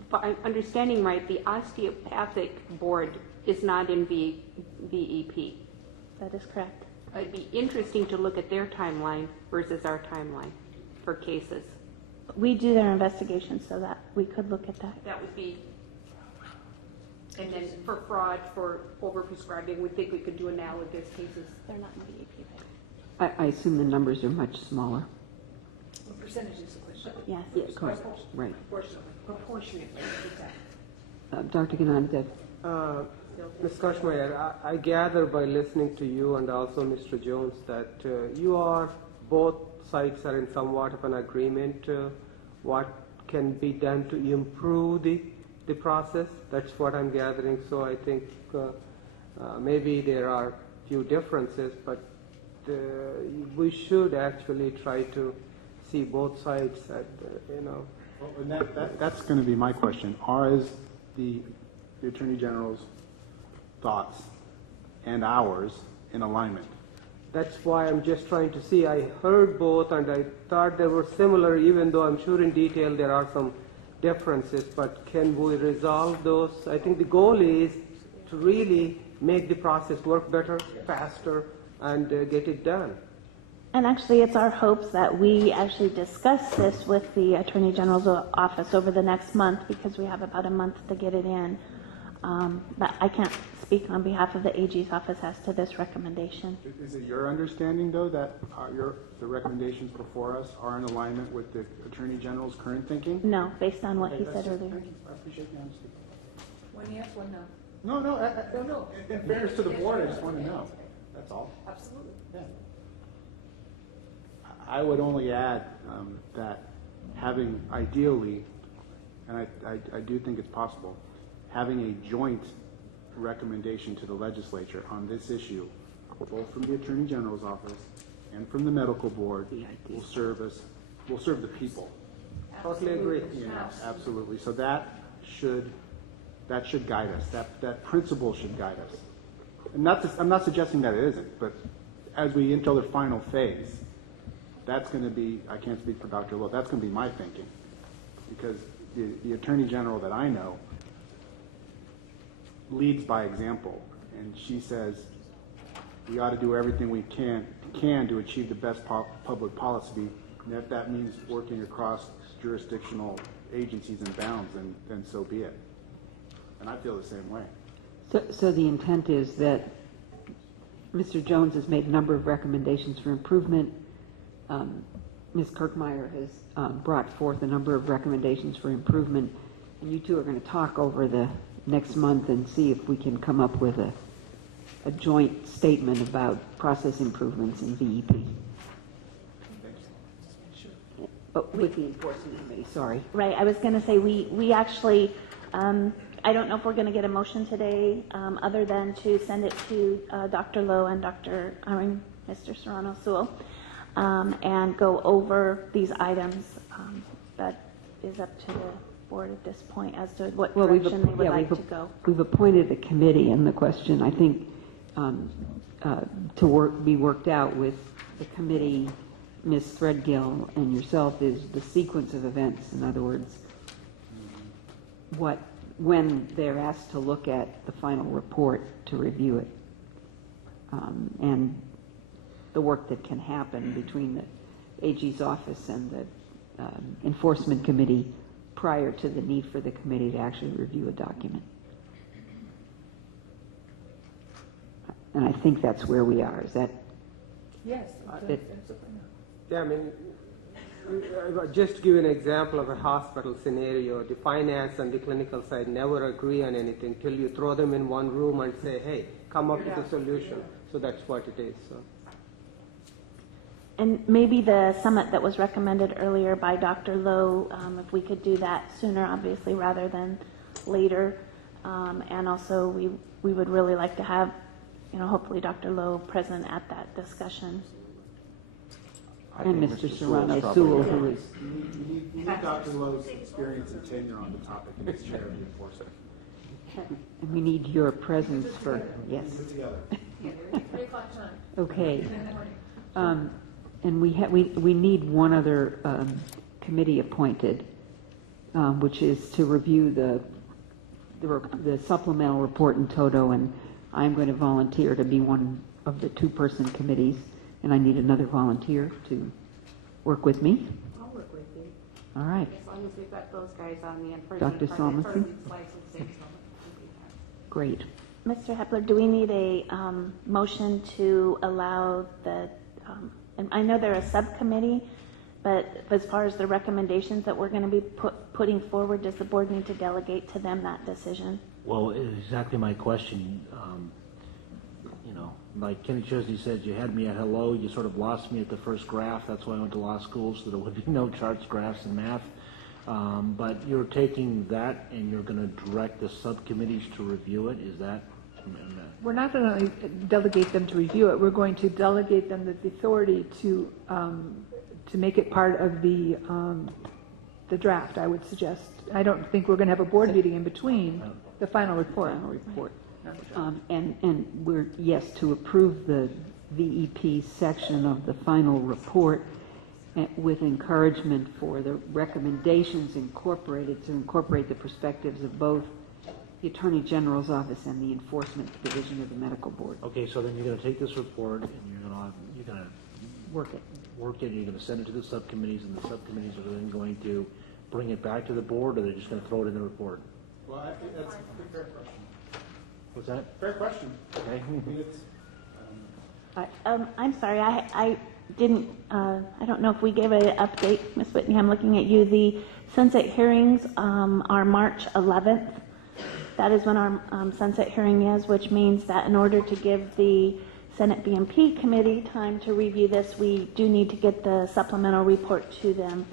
if I'm understanding right, the osteopathic board is not in VEP. That is correct. It'd be interesting to look at their timeline versus our timeline for cases. We do their investigations so that we could look at that. That would be, and then for fraud, for overprescribing, we think we could do analogous cases. They're not in VEP. I assume the numbers are much smaller. What percentage is the question? Yes. Yeah, correct. Right. Proportionately. Dr. Ganandev. Ms. Kashmaier, I gather by listening to you and also Mr. Jones that both sides are in somewhat of an agreement what can be done to improve the process. That's what I'm gathering. So I think maybe there are few differences, but we should actually try to see both sides. Well, and that's going to be my question. Are the Attorney General's thoughts and ours in alignment? That's why I'm just trying to see. I heard both and I thought they were similar, even though I'm sure in detail there are some differences, but can we resolve those? I think the goal is to really make the process work better, faster, and get it done. And actually, it's our hopes that we actually discuss this with the Attorney General's office over the next month, because we have about a month to get it in. But I can't speak on behalf of the AG's office as to this recommendation. Is it your understanding, though, that the recommendations before us are in alignment with the Attorney General's current thinking? No, based on what he said earlier. I appreciate the honesty. One yes, one no. No. In fairness to the board, I just want to know. That's all. Absolutely. Yeah. I would only add that having ideally, and I do think it's possible, having a joint recommendation to the legislature on this issue, both from the Attorney General's office and from the medical board, will serve the people. Totally agree. Absolutely. So that should guide us. That principle should guide us. And I'm not suggesting that it isn't, but as we enter the final phase, that's going to be, I can't speak for Dr. Lowe, that's going to be my thinking. Because the Attorney General that I know leads by example, and she says we ought to do everything we can to achieve the best public policy, and if that means working across jurisdictional agencies and bounds, then so be it. And I feel the same way. So the intent is that Mr. Jones has made a number of recommendations for improvement. Ms. Kirkmeyer has brought forth a number of recommendations for improvement, and you two are going to talk over the next month and see if we can come up with a joint statement about process improvements in VEP. With the enforcement committee, sorry. Right, I was going to say, we actually, I don't know if we're going to get a motion today, other than to send it to Dr. Lowe and Mr. Serrano-Sewell, and go over these items. That is up to the board at this point as to what direction they would like to go. We've appointed a committee, and the question, I think, to be worked out with the committee, Ms. Threadgill and yourself, is the sequence of events. In other words, when they're asked to look at the final report to review it, and the work that can happen between the AG's office and the enforcement committee prior to the need for the committee to actually review a document. And I think that's where we are. Is that? Yes. Yeah, I mean, just to give you an example of a hospital scenario, the finance and the clinical side never agree on anything till you throw them in one room and say, hey, come up with a solution. So that's what it is. So. And maybe the summit that was recommended earlier by Dr. Lowe, if we could do that sooner, obviously, rather than later. And also, we would really like to have, hopefully Dr. Lowe present at that discussion. And Mr. Serrano-Sewell, who is... We need Dr. Lowe's experience and tenure on the topic in his chair of the enforcement. And we need your presence for, yes. Okay. And we need one other committee appointed, which is to review the supplemental report in toto, and I'm going to volunteer to be one of the two-person committees, and I need another volunteer to work with me. I'll work with you. All right. As long as we've got those guys on the enforcement Dr. Solomon? licensing. Great. Mr. Hepler, do we need a motion to allow the, and I know they're a subcommittee, but as far as the recommendations that we're going to be putting forward, does the board need to delegate to them that decision? Well, exactly my question. Like Kenny Chesney said, you had me at hello, you sort of lost me at the first graph. That's why I went to law school, so there would be no charts, graphs, and math. But you're taking that and you're going to direct the subcommittees to review it. Is that? We're not going to delegate them to review it. We're going to delegate them the authority to make it part of the draft, I would suggest. I don't think we're going to have a board meeting in between the final report. And we're, yes, to approve the VEP section of the final report with encouragement for the recommendations incorporated to incorporate the perspectives of both the Attorney General's office and the Enforcement Division of the Medical Board. Okay, so then you're going to take this report and you're going to work it. And you're going to send it to the subcommittees, and the subcommittees are then going to bring it back to the board, or they're just going to throw it in the report? Well, I think that's a fair question. What's that? Fair question. Okay. I'm sorry, I didn't, I don't know if we gave an update, Ms. Whitney, I'm looking at you. The sunset hearings are March 11th. That is when our sunset hearing is, which means that in order to give the Senate BMP committee time to review this. We do need to get the supplemental report to them,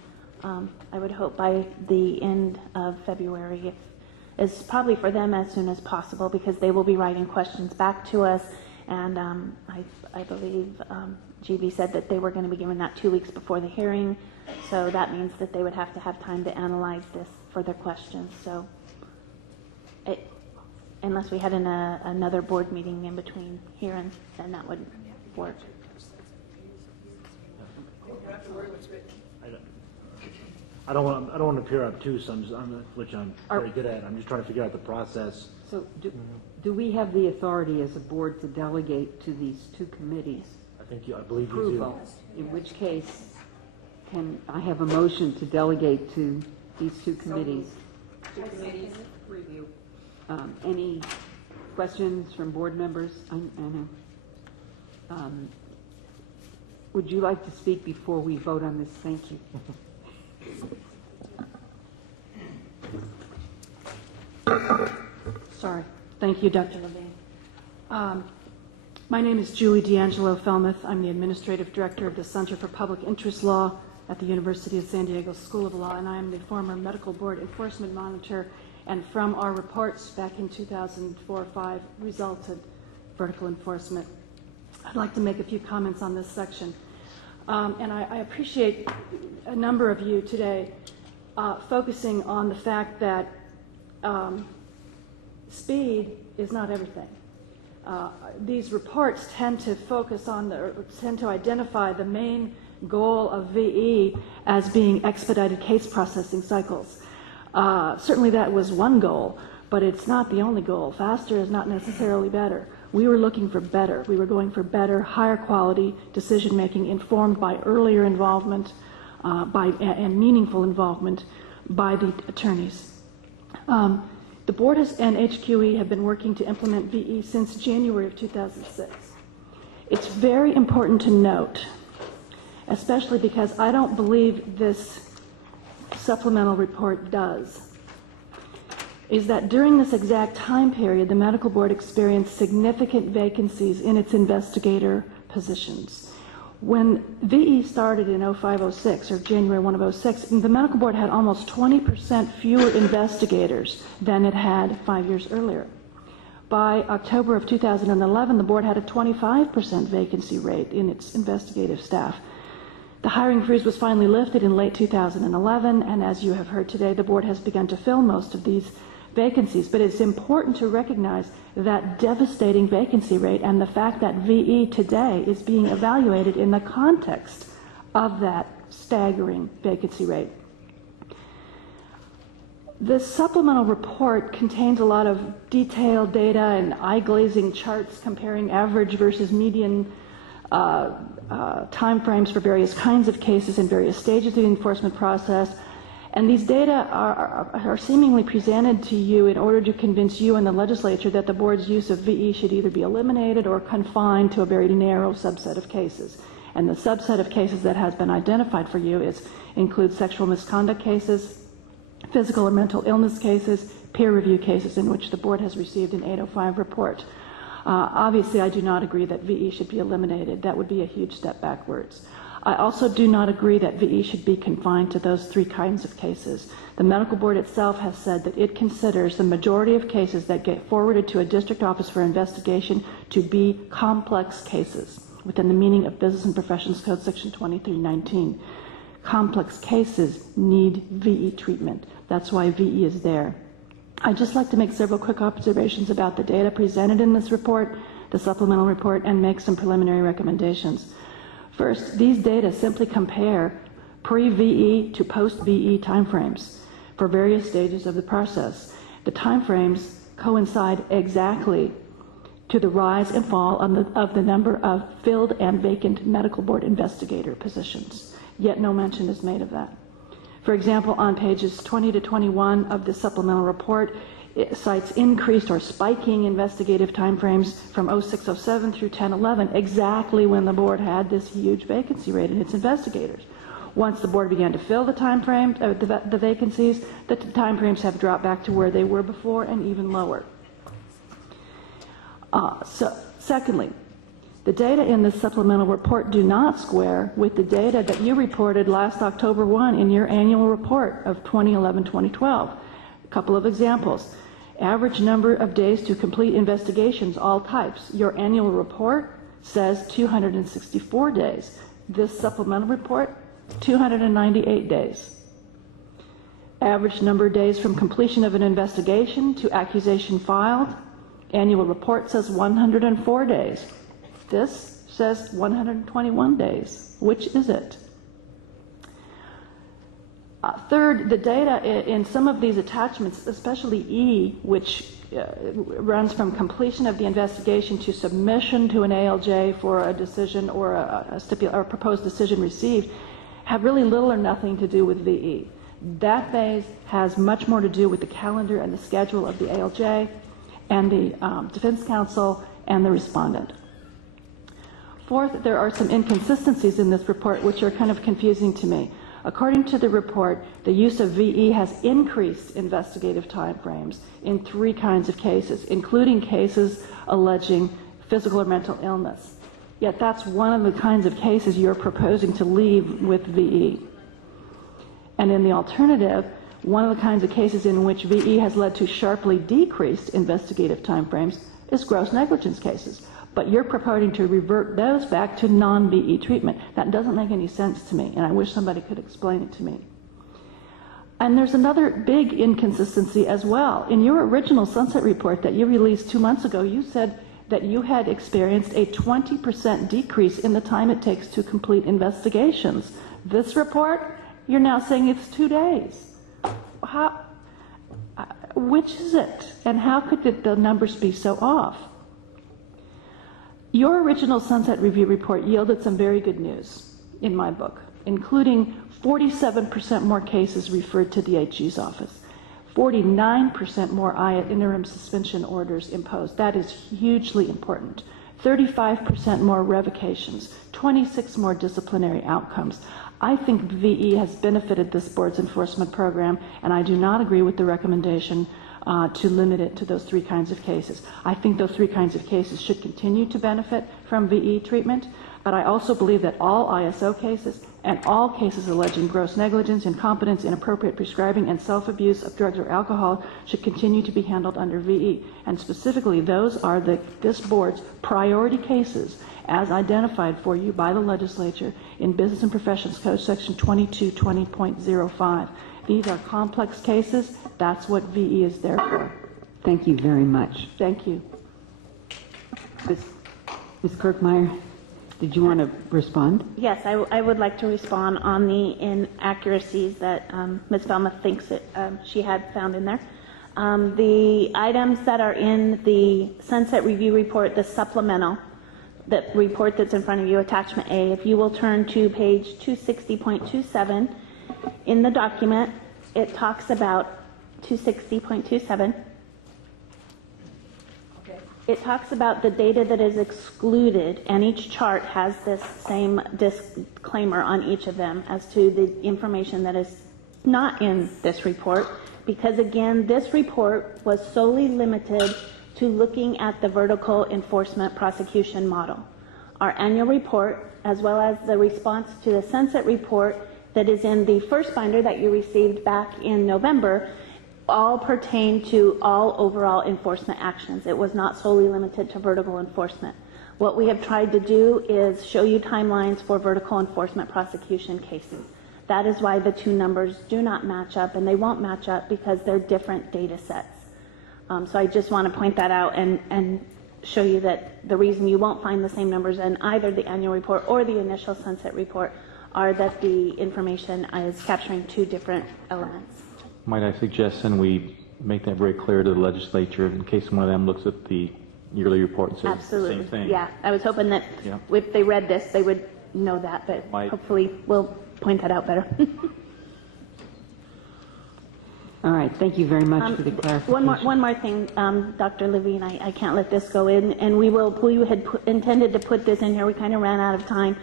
I would hope by the end of February. It's probably for them as soon as possible because they will be writing questions back to us. And I believe GB said that they were going to be given that 2 weeks before the hearing. So that means that they would have to have time to analyze this for their questions. So unless we had another board meeting in between here and then that would work. I don't want to appear obtuse, which I'm very good at. I'm just trying to figure out the process. So do we have the authority as a board to delegate to these two committees? I believe you do. In which case, can I have a motion to delegate to these two committees? Review. Any questions from board members? I know. Would you like to speak before we vote on this? Thank you. Sorry. Thank you, Dr. Levine. My name is Julie D'Angelo Felmuth. I'm the Administrative Director of the Center for Public Interest Law at the University of San Diego School of Law, and I am the former Medical Board Enforcement Monitor, and from our reports back in 2004-05 resulted vertical enforcement. I'd like to make a few comments on this section. And I appreciate a number of you today focusing on the fact that speed is not everything. These reports tend to focus on, tend to identify the main goal of VE as being expedited case processing cycles. Certainly that was one goal, but it's not the only goal. Faster is not necessarily better. We were looking for better. We were going for better, higher quality decision-making informed by earlier involvement and meaningful involvement by the attorneys. The board and HQE have been working to implement VE since January of 2006. It's very important to note, especially because I don't believe this supplemental report does, is that during this exact time period, the medical board experienced significant vacancies in its investigator positions. When VE started in 05-06 or January 1 of 06, the medical board had almost 20% fewer investigators than it had 5 years earlier. By October of 2011, the board had a 25% vacancy rate in its investigative staff. The hiring freeze was finally lifted in late 2011, and as you have heard today, the board has begun to fill most of these vacancies. But it's important to recognize that devastating vacancy rate and the fact that VE today is being evaluated in the context of that staggering vacancy rate. The supplemental report contains a lot of detailed data and eye-glazing charts comparing average versus median time frames for various kinds of cases in various stages of the enforcement process. And these data are seemingly presented to you in order to convince you and the legislature that the board's use of VE should either be eliminated or confined to a very narrow subset of cases. And the subset of cases that has been identified for you includes sexual misconduct cases, physical or mental illness cases, peer review cases in which the board has received an 805 report. Obviously, I do not agree that VE should be eliminated. That would be a huge step backwards. I also do not agree that VE should be confined to those three kinds of cases. The medical board itself has said that it considers the majority of cases that get forwarded to a district office for investigation to be complex cases within the meaning of Business and Professions Code Section 2319. Complex cases need VE treatment. That's why VE is there. I'd just like to make several quick observations about the data presented in this report, the supplemental report, and make some preliminary recommendations. First, these data simply compare pre-VE to post-VE timeframes for various stages of the process. The timeframes coincide exactly to the rise and fall of the number of filled and vacant medical board investigator positions, yet no mention is made of that. For example, on pages 20 to 21 of the supplemental report, it cites increased or spiking investigative timeframes from 06-07 through 10-11, exactly when the board had this huge vacancy rate in its investigators. Once the board began to fill the timeframes, the vacancies, the timeframes have dropped back to where they were before and even lower. Secondly, The data in this supplemental report do not square with the data that you reported last October 1 in your annual report of 2011-2012. A couple of examples. Average number of days to complete investigations, all types. Your annual report says 264 days. This supplemental report, 298 days. Average number of days from completion of an investigation to accusation filed. Annual report says 104 days. This says 121 days. Which is it? Third, the data in some of these attachments, especially E, which runs from completion of the investigation to submission to an ALJ for a decision or a proposed decision received, have really little or nothing to do with VE. That phase has much more to do with the calendar and the schedule of the ALJ and the defense counsel and the respondent. Fourth, there are some inconsistencies in this report which are kind of confusing to me. According to the report, the use of VE has increased investigative timeframes in 3 kinds of cases, including cases alleging physical or mental illness. Yet that's one of the kinds of cases you're proposing to leave with VE. And in the alternative, one of the kinds of cases in which VE has led to sharply decreased investigative timeframes is gross negligence cases. But you're proposing to revert those back to non-VE treatment. That doesn't make any sense to me, and I wish somebody could explain it to me. And there's another big inconsistency as well. In your original Sunset report that you released 2 months ago, you said that you had experienced a 20% decrease in the time it takes to complete investigations. This report, you're now saying it's 2 days. Which is it? And how could the numbers be so off? Your original Sunset Review report yielded some very good news in my book, including 47% more cases referred to the AG's office, 49% more interim suspension orders imposed. That is hugely important. 35% more revocations, 26 more disciplinary outcomes. I think VE has benefited this board's enforcement program, and I do not agree with the recommendation to limit it to those 3 kinds of cases. I think those 3 kinds of cases should continue to benefit from VE treatment, but I also believe that all ISO cases and all cases alleging gross negligence, incompetence, inappropriate prescribing, and self-abuse of drugs or alcohol should continue to be handled under VE. And specifically, those are this board's priority cases as identified for you by the legislature in Business and Professions Code section 2220.05. These are complex cases. That's what VE is there for. Thank you very much. Thank you. Ms. Kirkmeyer, did you want to respond? Yes, I would like to respond on the inaccuracies that Ms. Velma thinks she had found in there. The items that are in the Sunset Review report, the supplemental, the report that's in front of you, attachment A, if you will turn to page 260.27 in the document, it talks about 260.27. It talks about the data that is excluded, and each chart has this same disclaimer on each of them as to the information that is not in this report, because again, this report was solely limited to looking at the vertical enforcement prosecution model. Our annual report, as well as the response to the Sunset report that is in the first binder that you received back in November, all pertain to all overall enforcement actions. It was not solely limited to vertical enforcement. What we have tried to do is show you timelines for vertical enforcement prosecution cases. That is why the 2 numbers do not match up, and they won't match up because they're different data sets. So I just want to point that out and show you that the reason you won't find the same numbers in either the annual report or the initial Sunset report are that the information is capturing 2 different elements. Might I suggest then we make that very clear to the legislature in case one of them looks at the yearly report and says Absolutely. the same thing? Yeah, I was hoping that if they read this, they would know that, but hopefully we'll point that out better. All right, thank you very much for the clarification. One more thing, Dr. Levine, I can't let this go in, and we had intended to put this in here, we kind of ran out of time,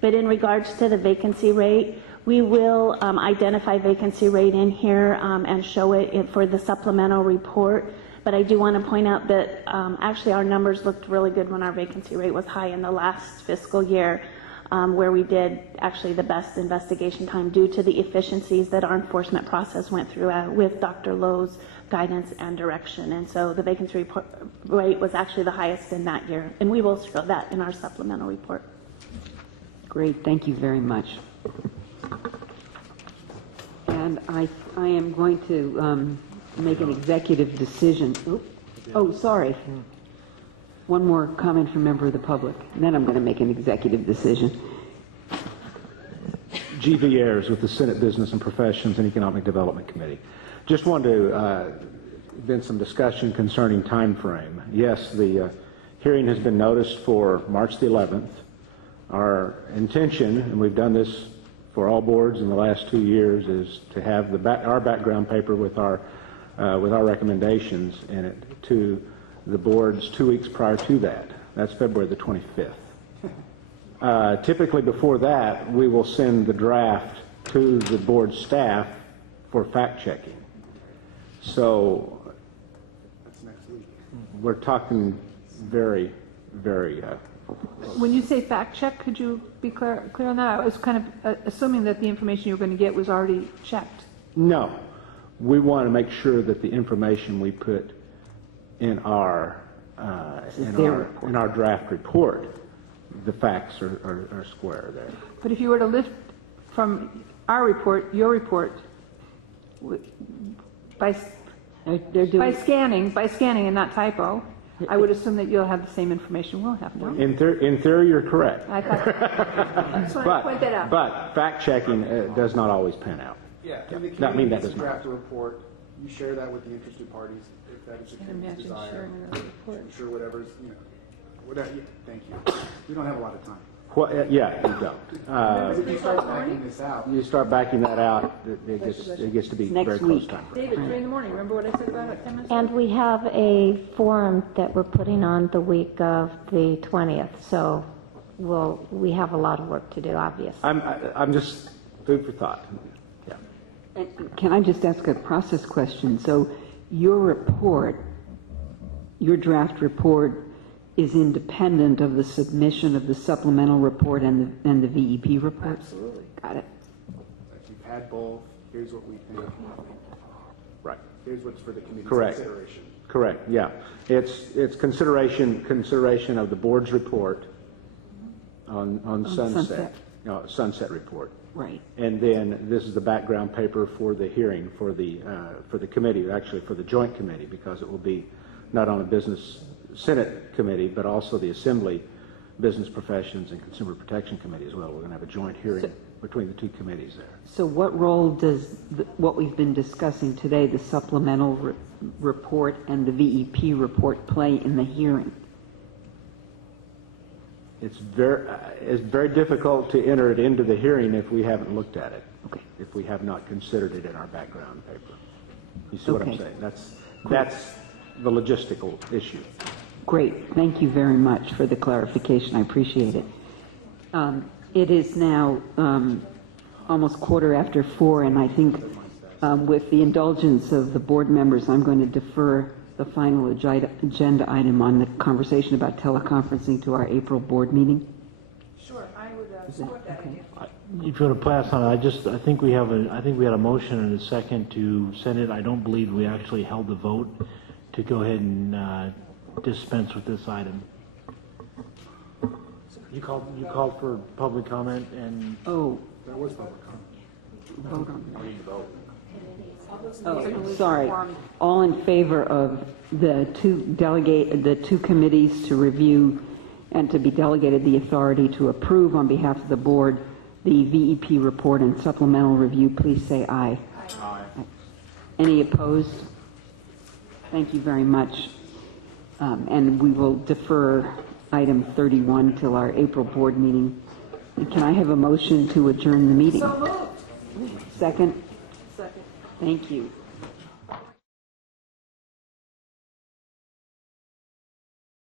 but in regards to the vacancy rate, we will identify vacancy rate in here and show it for the supplemental report. But I do want to point out that actually our numbers looked really good when our vacancy rate was high in the last fiscal year, where we did actually the best investigation time due to the efficiencies that our enforcement process went through with Dr. Lowe's guidance and direction. And so the vacancy rate was actually the highest in that year. And we will show that in our supplemental report. Great, thank you very much. And I am going to make an executive decision. Oh, sorry. One more comment from a member of the public, and then I'm going to make an executive decision. G. V. Ayers with the Senate Business and Professions and Economic Development Committee. Just wanted to, been some discussion concerning time frame. Yes, the hearing has been noticed for March the 11th. Our intention, and we've done this for all boards in the last 2 years, is to have our background paper with our recommendations in it to the boards 2 weeks prior to that. That's February the 25th. Typically before that, we will send the draft to the board staff for fact checking. So That's next week. we're talking very, very. When you say fact check, could you be clear on that? I was kind of assuming that the information you were going to get was already checked. No, we want to make sure that the information we put in our draft report, the facts are square there. But if you were to lift from our report, your report, by scanning and not typo, I would assume that you'll have the same information we'll have, no? In theory, you're correct. I just wanted to point that out. But fact checking does not always pan out. Yeah, and the That mean that committee does not. draft a report. You share that with the interested parties if that is the committee's desire. I'm sure whatever's, whatever. Yeah, thank you. We don't have a lot of time. Well, yeah, you don't. If you start backing this out. You start backing that out, it gets to be very close time. David, 3 in the morning. Remember what I said about it 10 minutes? And we have a forum that we're putting on the week of the 20th, so we have a lot of work to do, obviously. I'm just food for thought. Yeah. And can I just ask a process question? So your report, your draft report, is independent of the submission of the supplemental report and the VEP report? Absolutely. Got it. If you've had both, here's what we think. Right. Here's what's for the committee's Correct. consideration. Correct. Yeah. It's consideration of the board's report on Sunset. No, Sunset report. Right. And then this is the background paper for the hearing for the committee, actually for the joint committee, because it will be not on a Senate committee, but also the Assembly Business Professions and Consumer Protection Committee as well. We're going to have a joint hearing between the two committees there. So what role does what we've been discussing today, the supplemental report and the VEP report, play in the hearing? It's very difficult to enter it into the hearing if we haven't looked at it. Okay. If we have not considered it in our background paper. You see what I'm saying? That's the logistical issue. Great. Thank you very much for the clarification. I appreciate it. It is now almost 4:15, and I think with the indulgence of the board members, I'm going to defer the final agenda item on the conversation about teleconferencing to our April board meeting. Sure, I would support that idea. If you want to pass on it, I think we had a motion and a second to send it. I don't believe we actually held the vote to go ahead and dispense with this item. You called for public comment and There was public comment. Vote on that. Sorry. All in favor of the two committees to review and to be delegated the authority to approve on behalf of the board the VEP report and supplemental review, please say aye. Aye. Any opposed? Thank you very much. And we will defer item 31 till our April board meeting. Can I have a motion to adjourn the meeting? So moved. Second? Second. Thank you.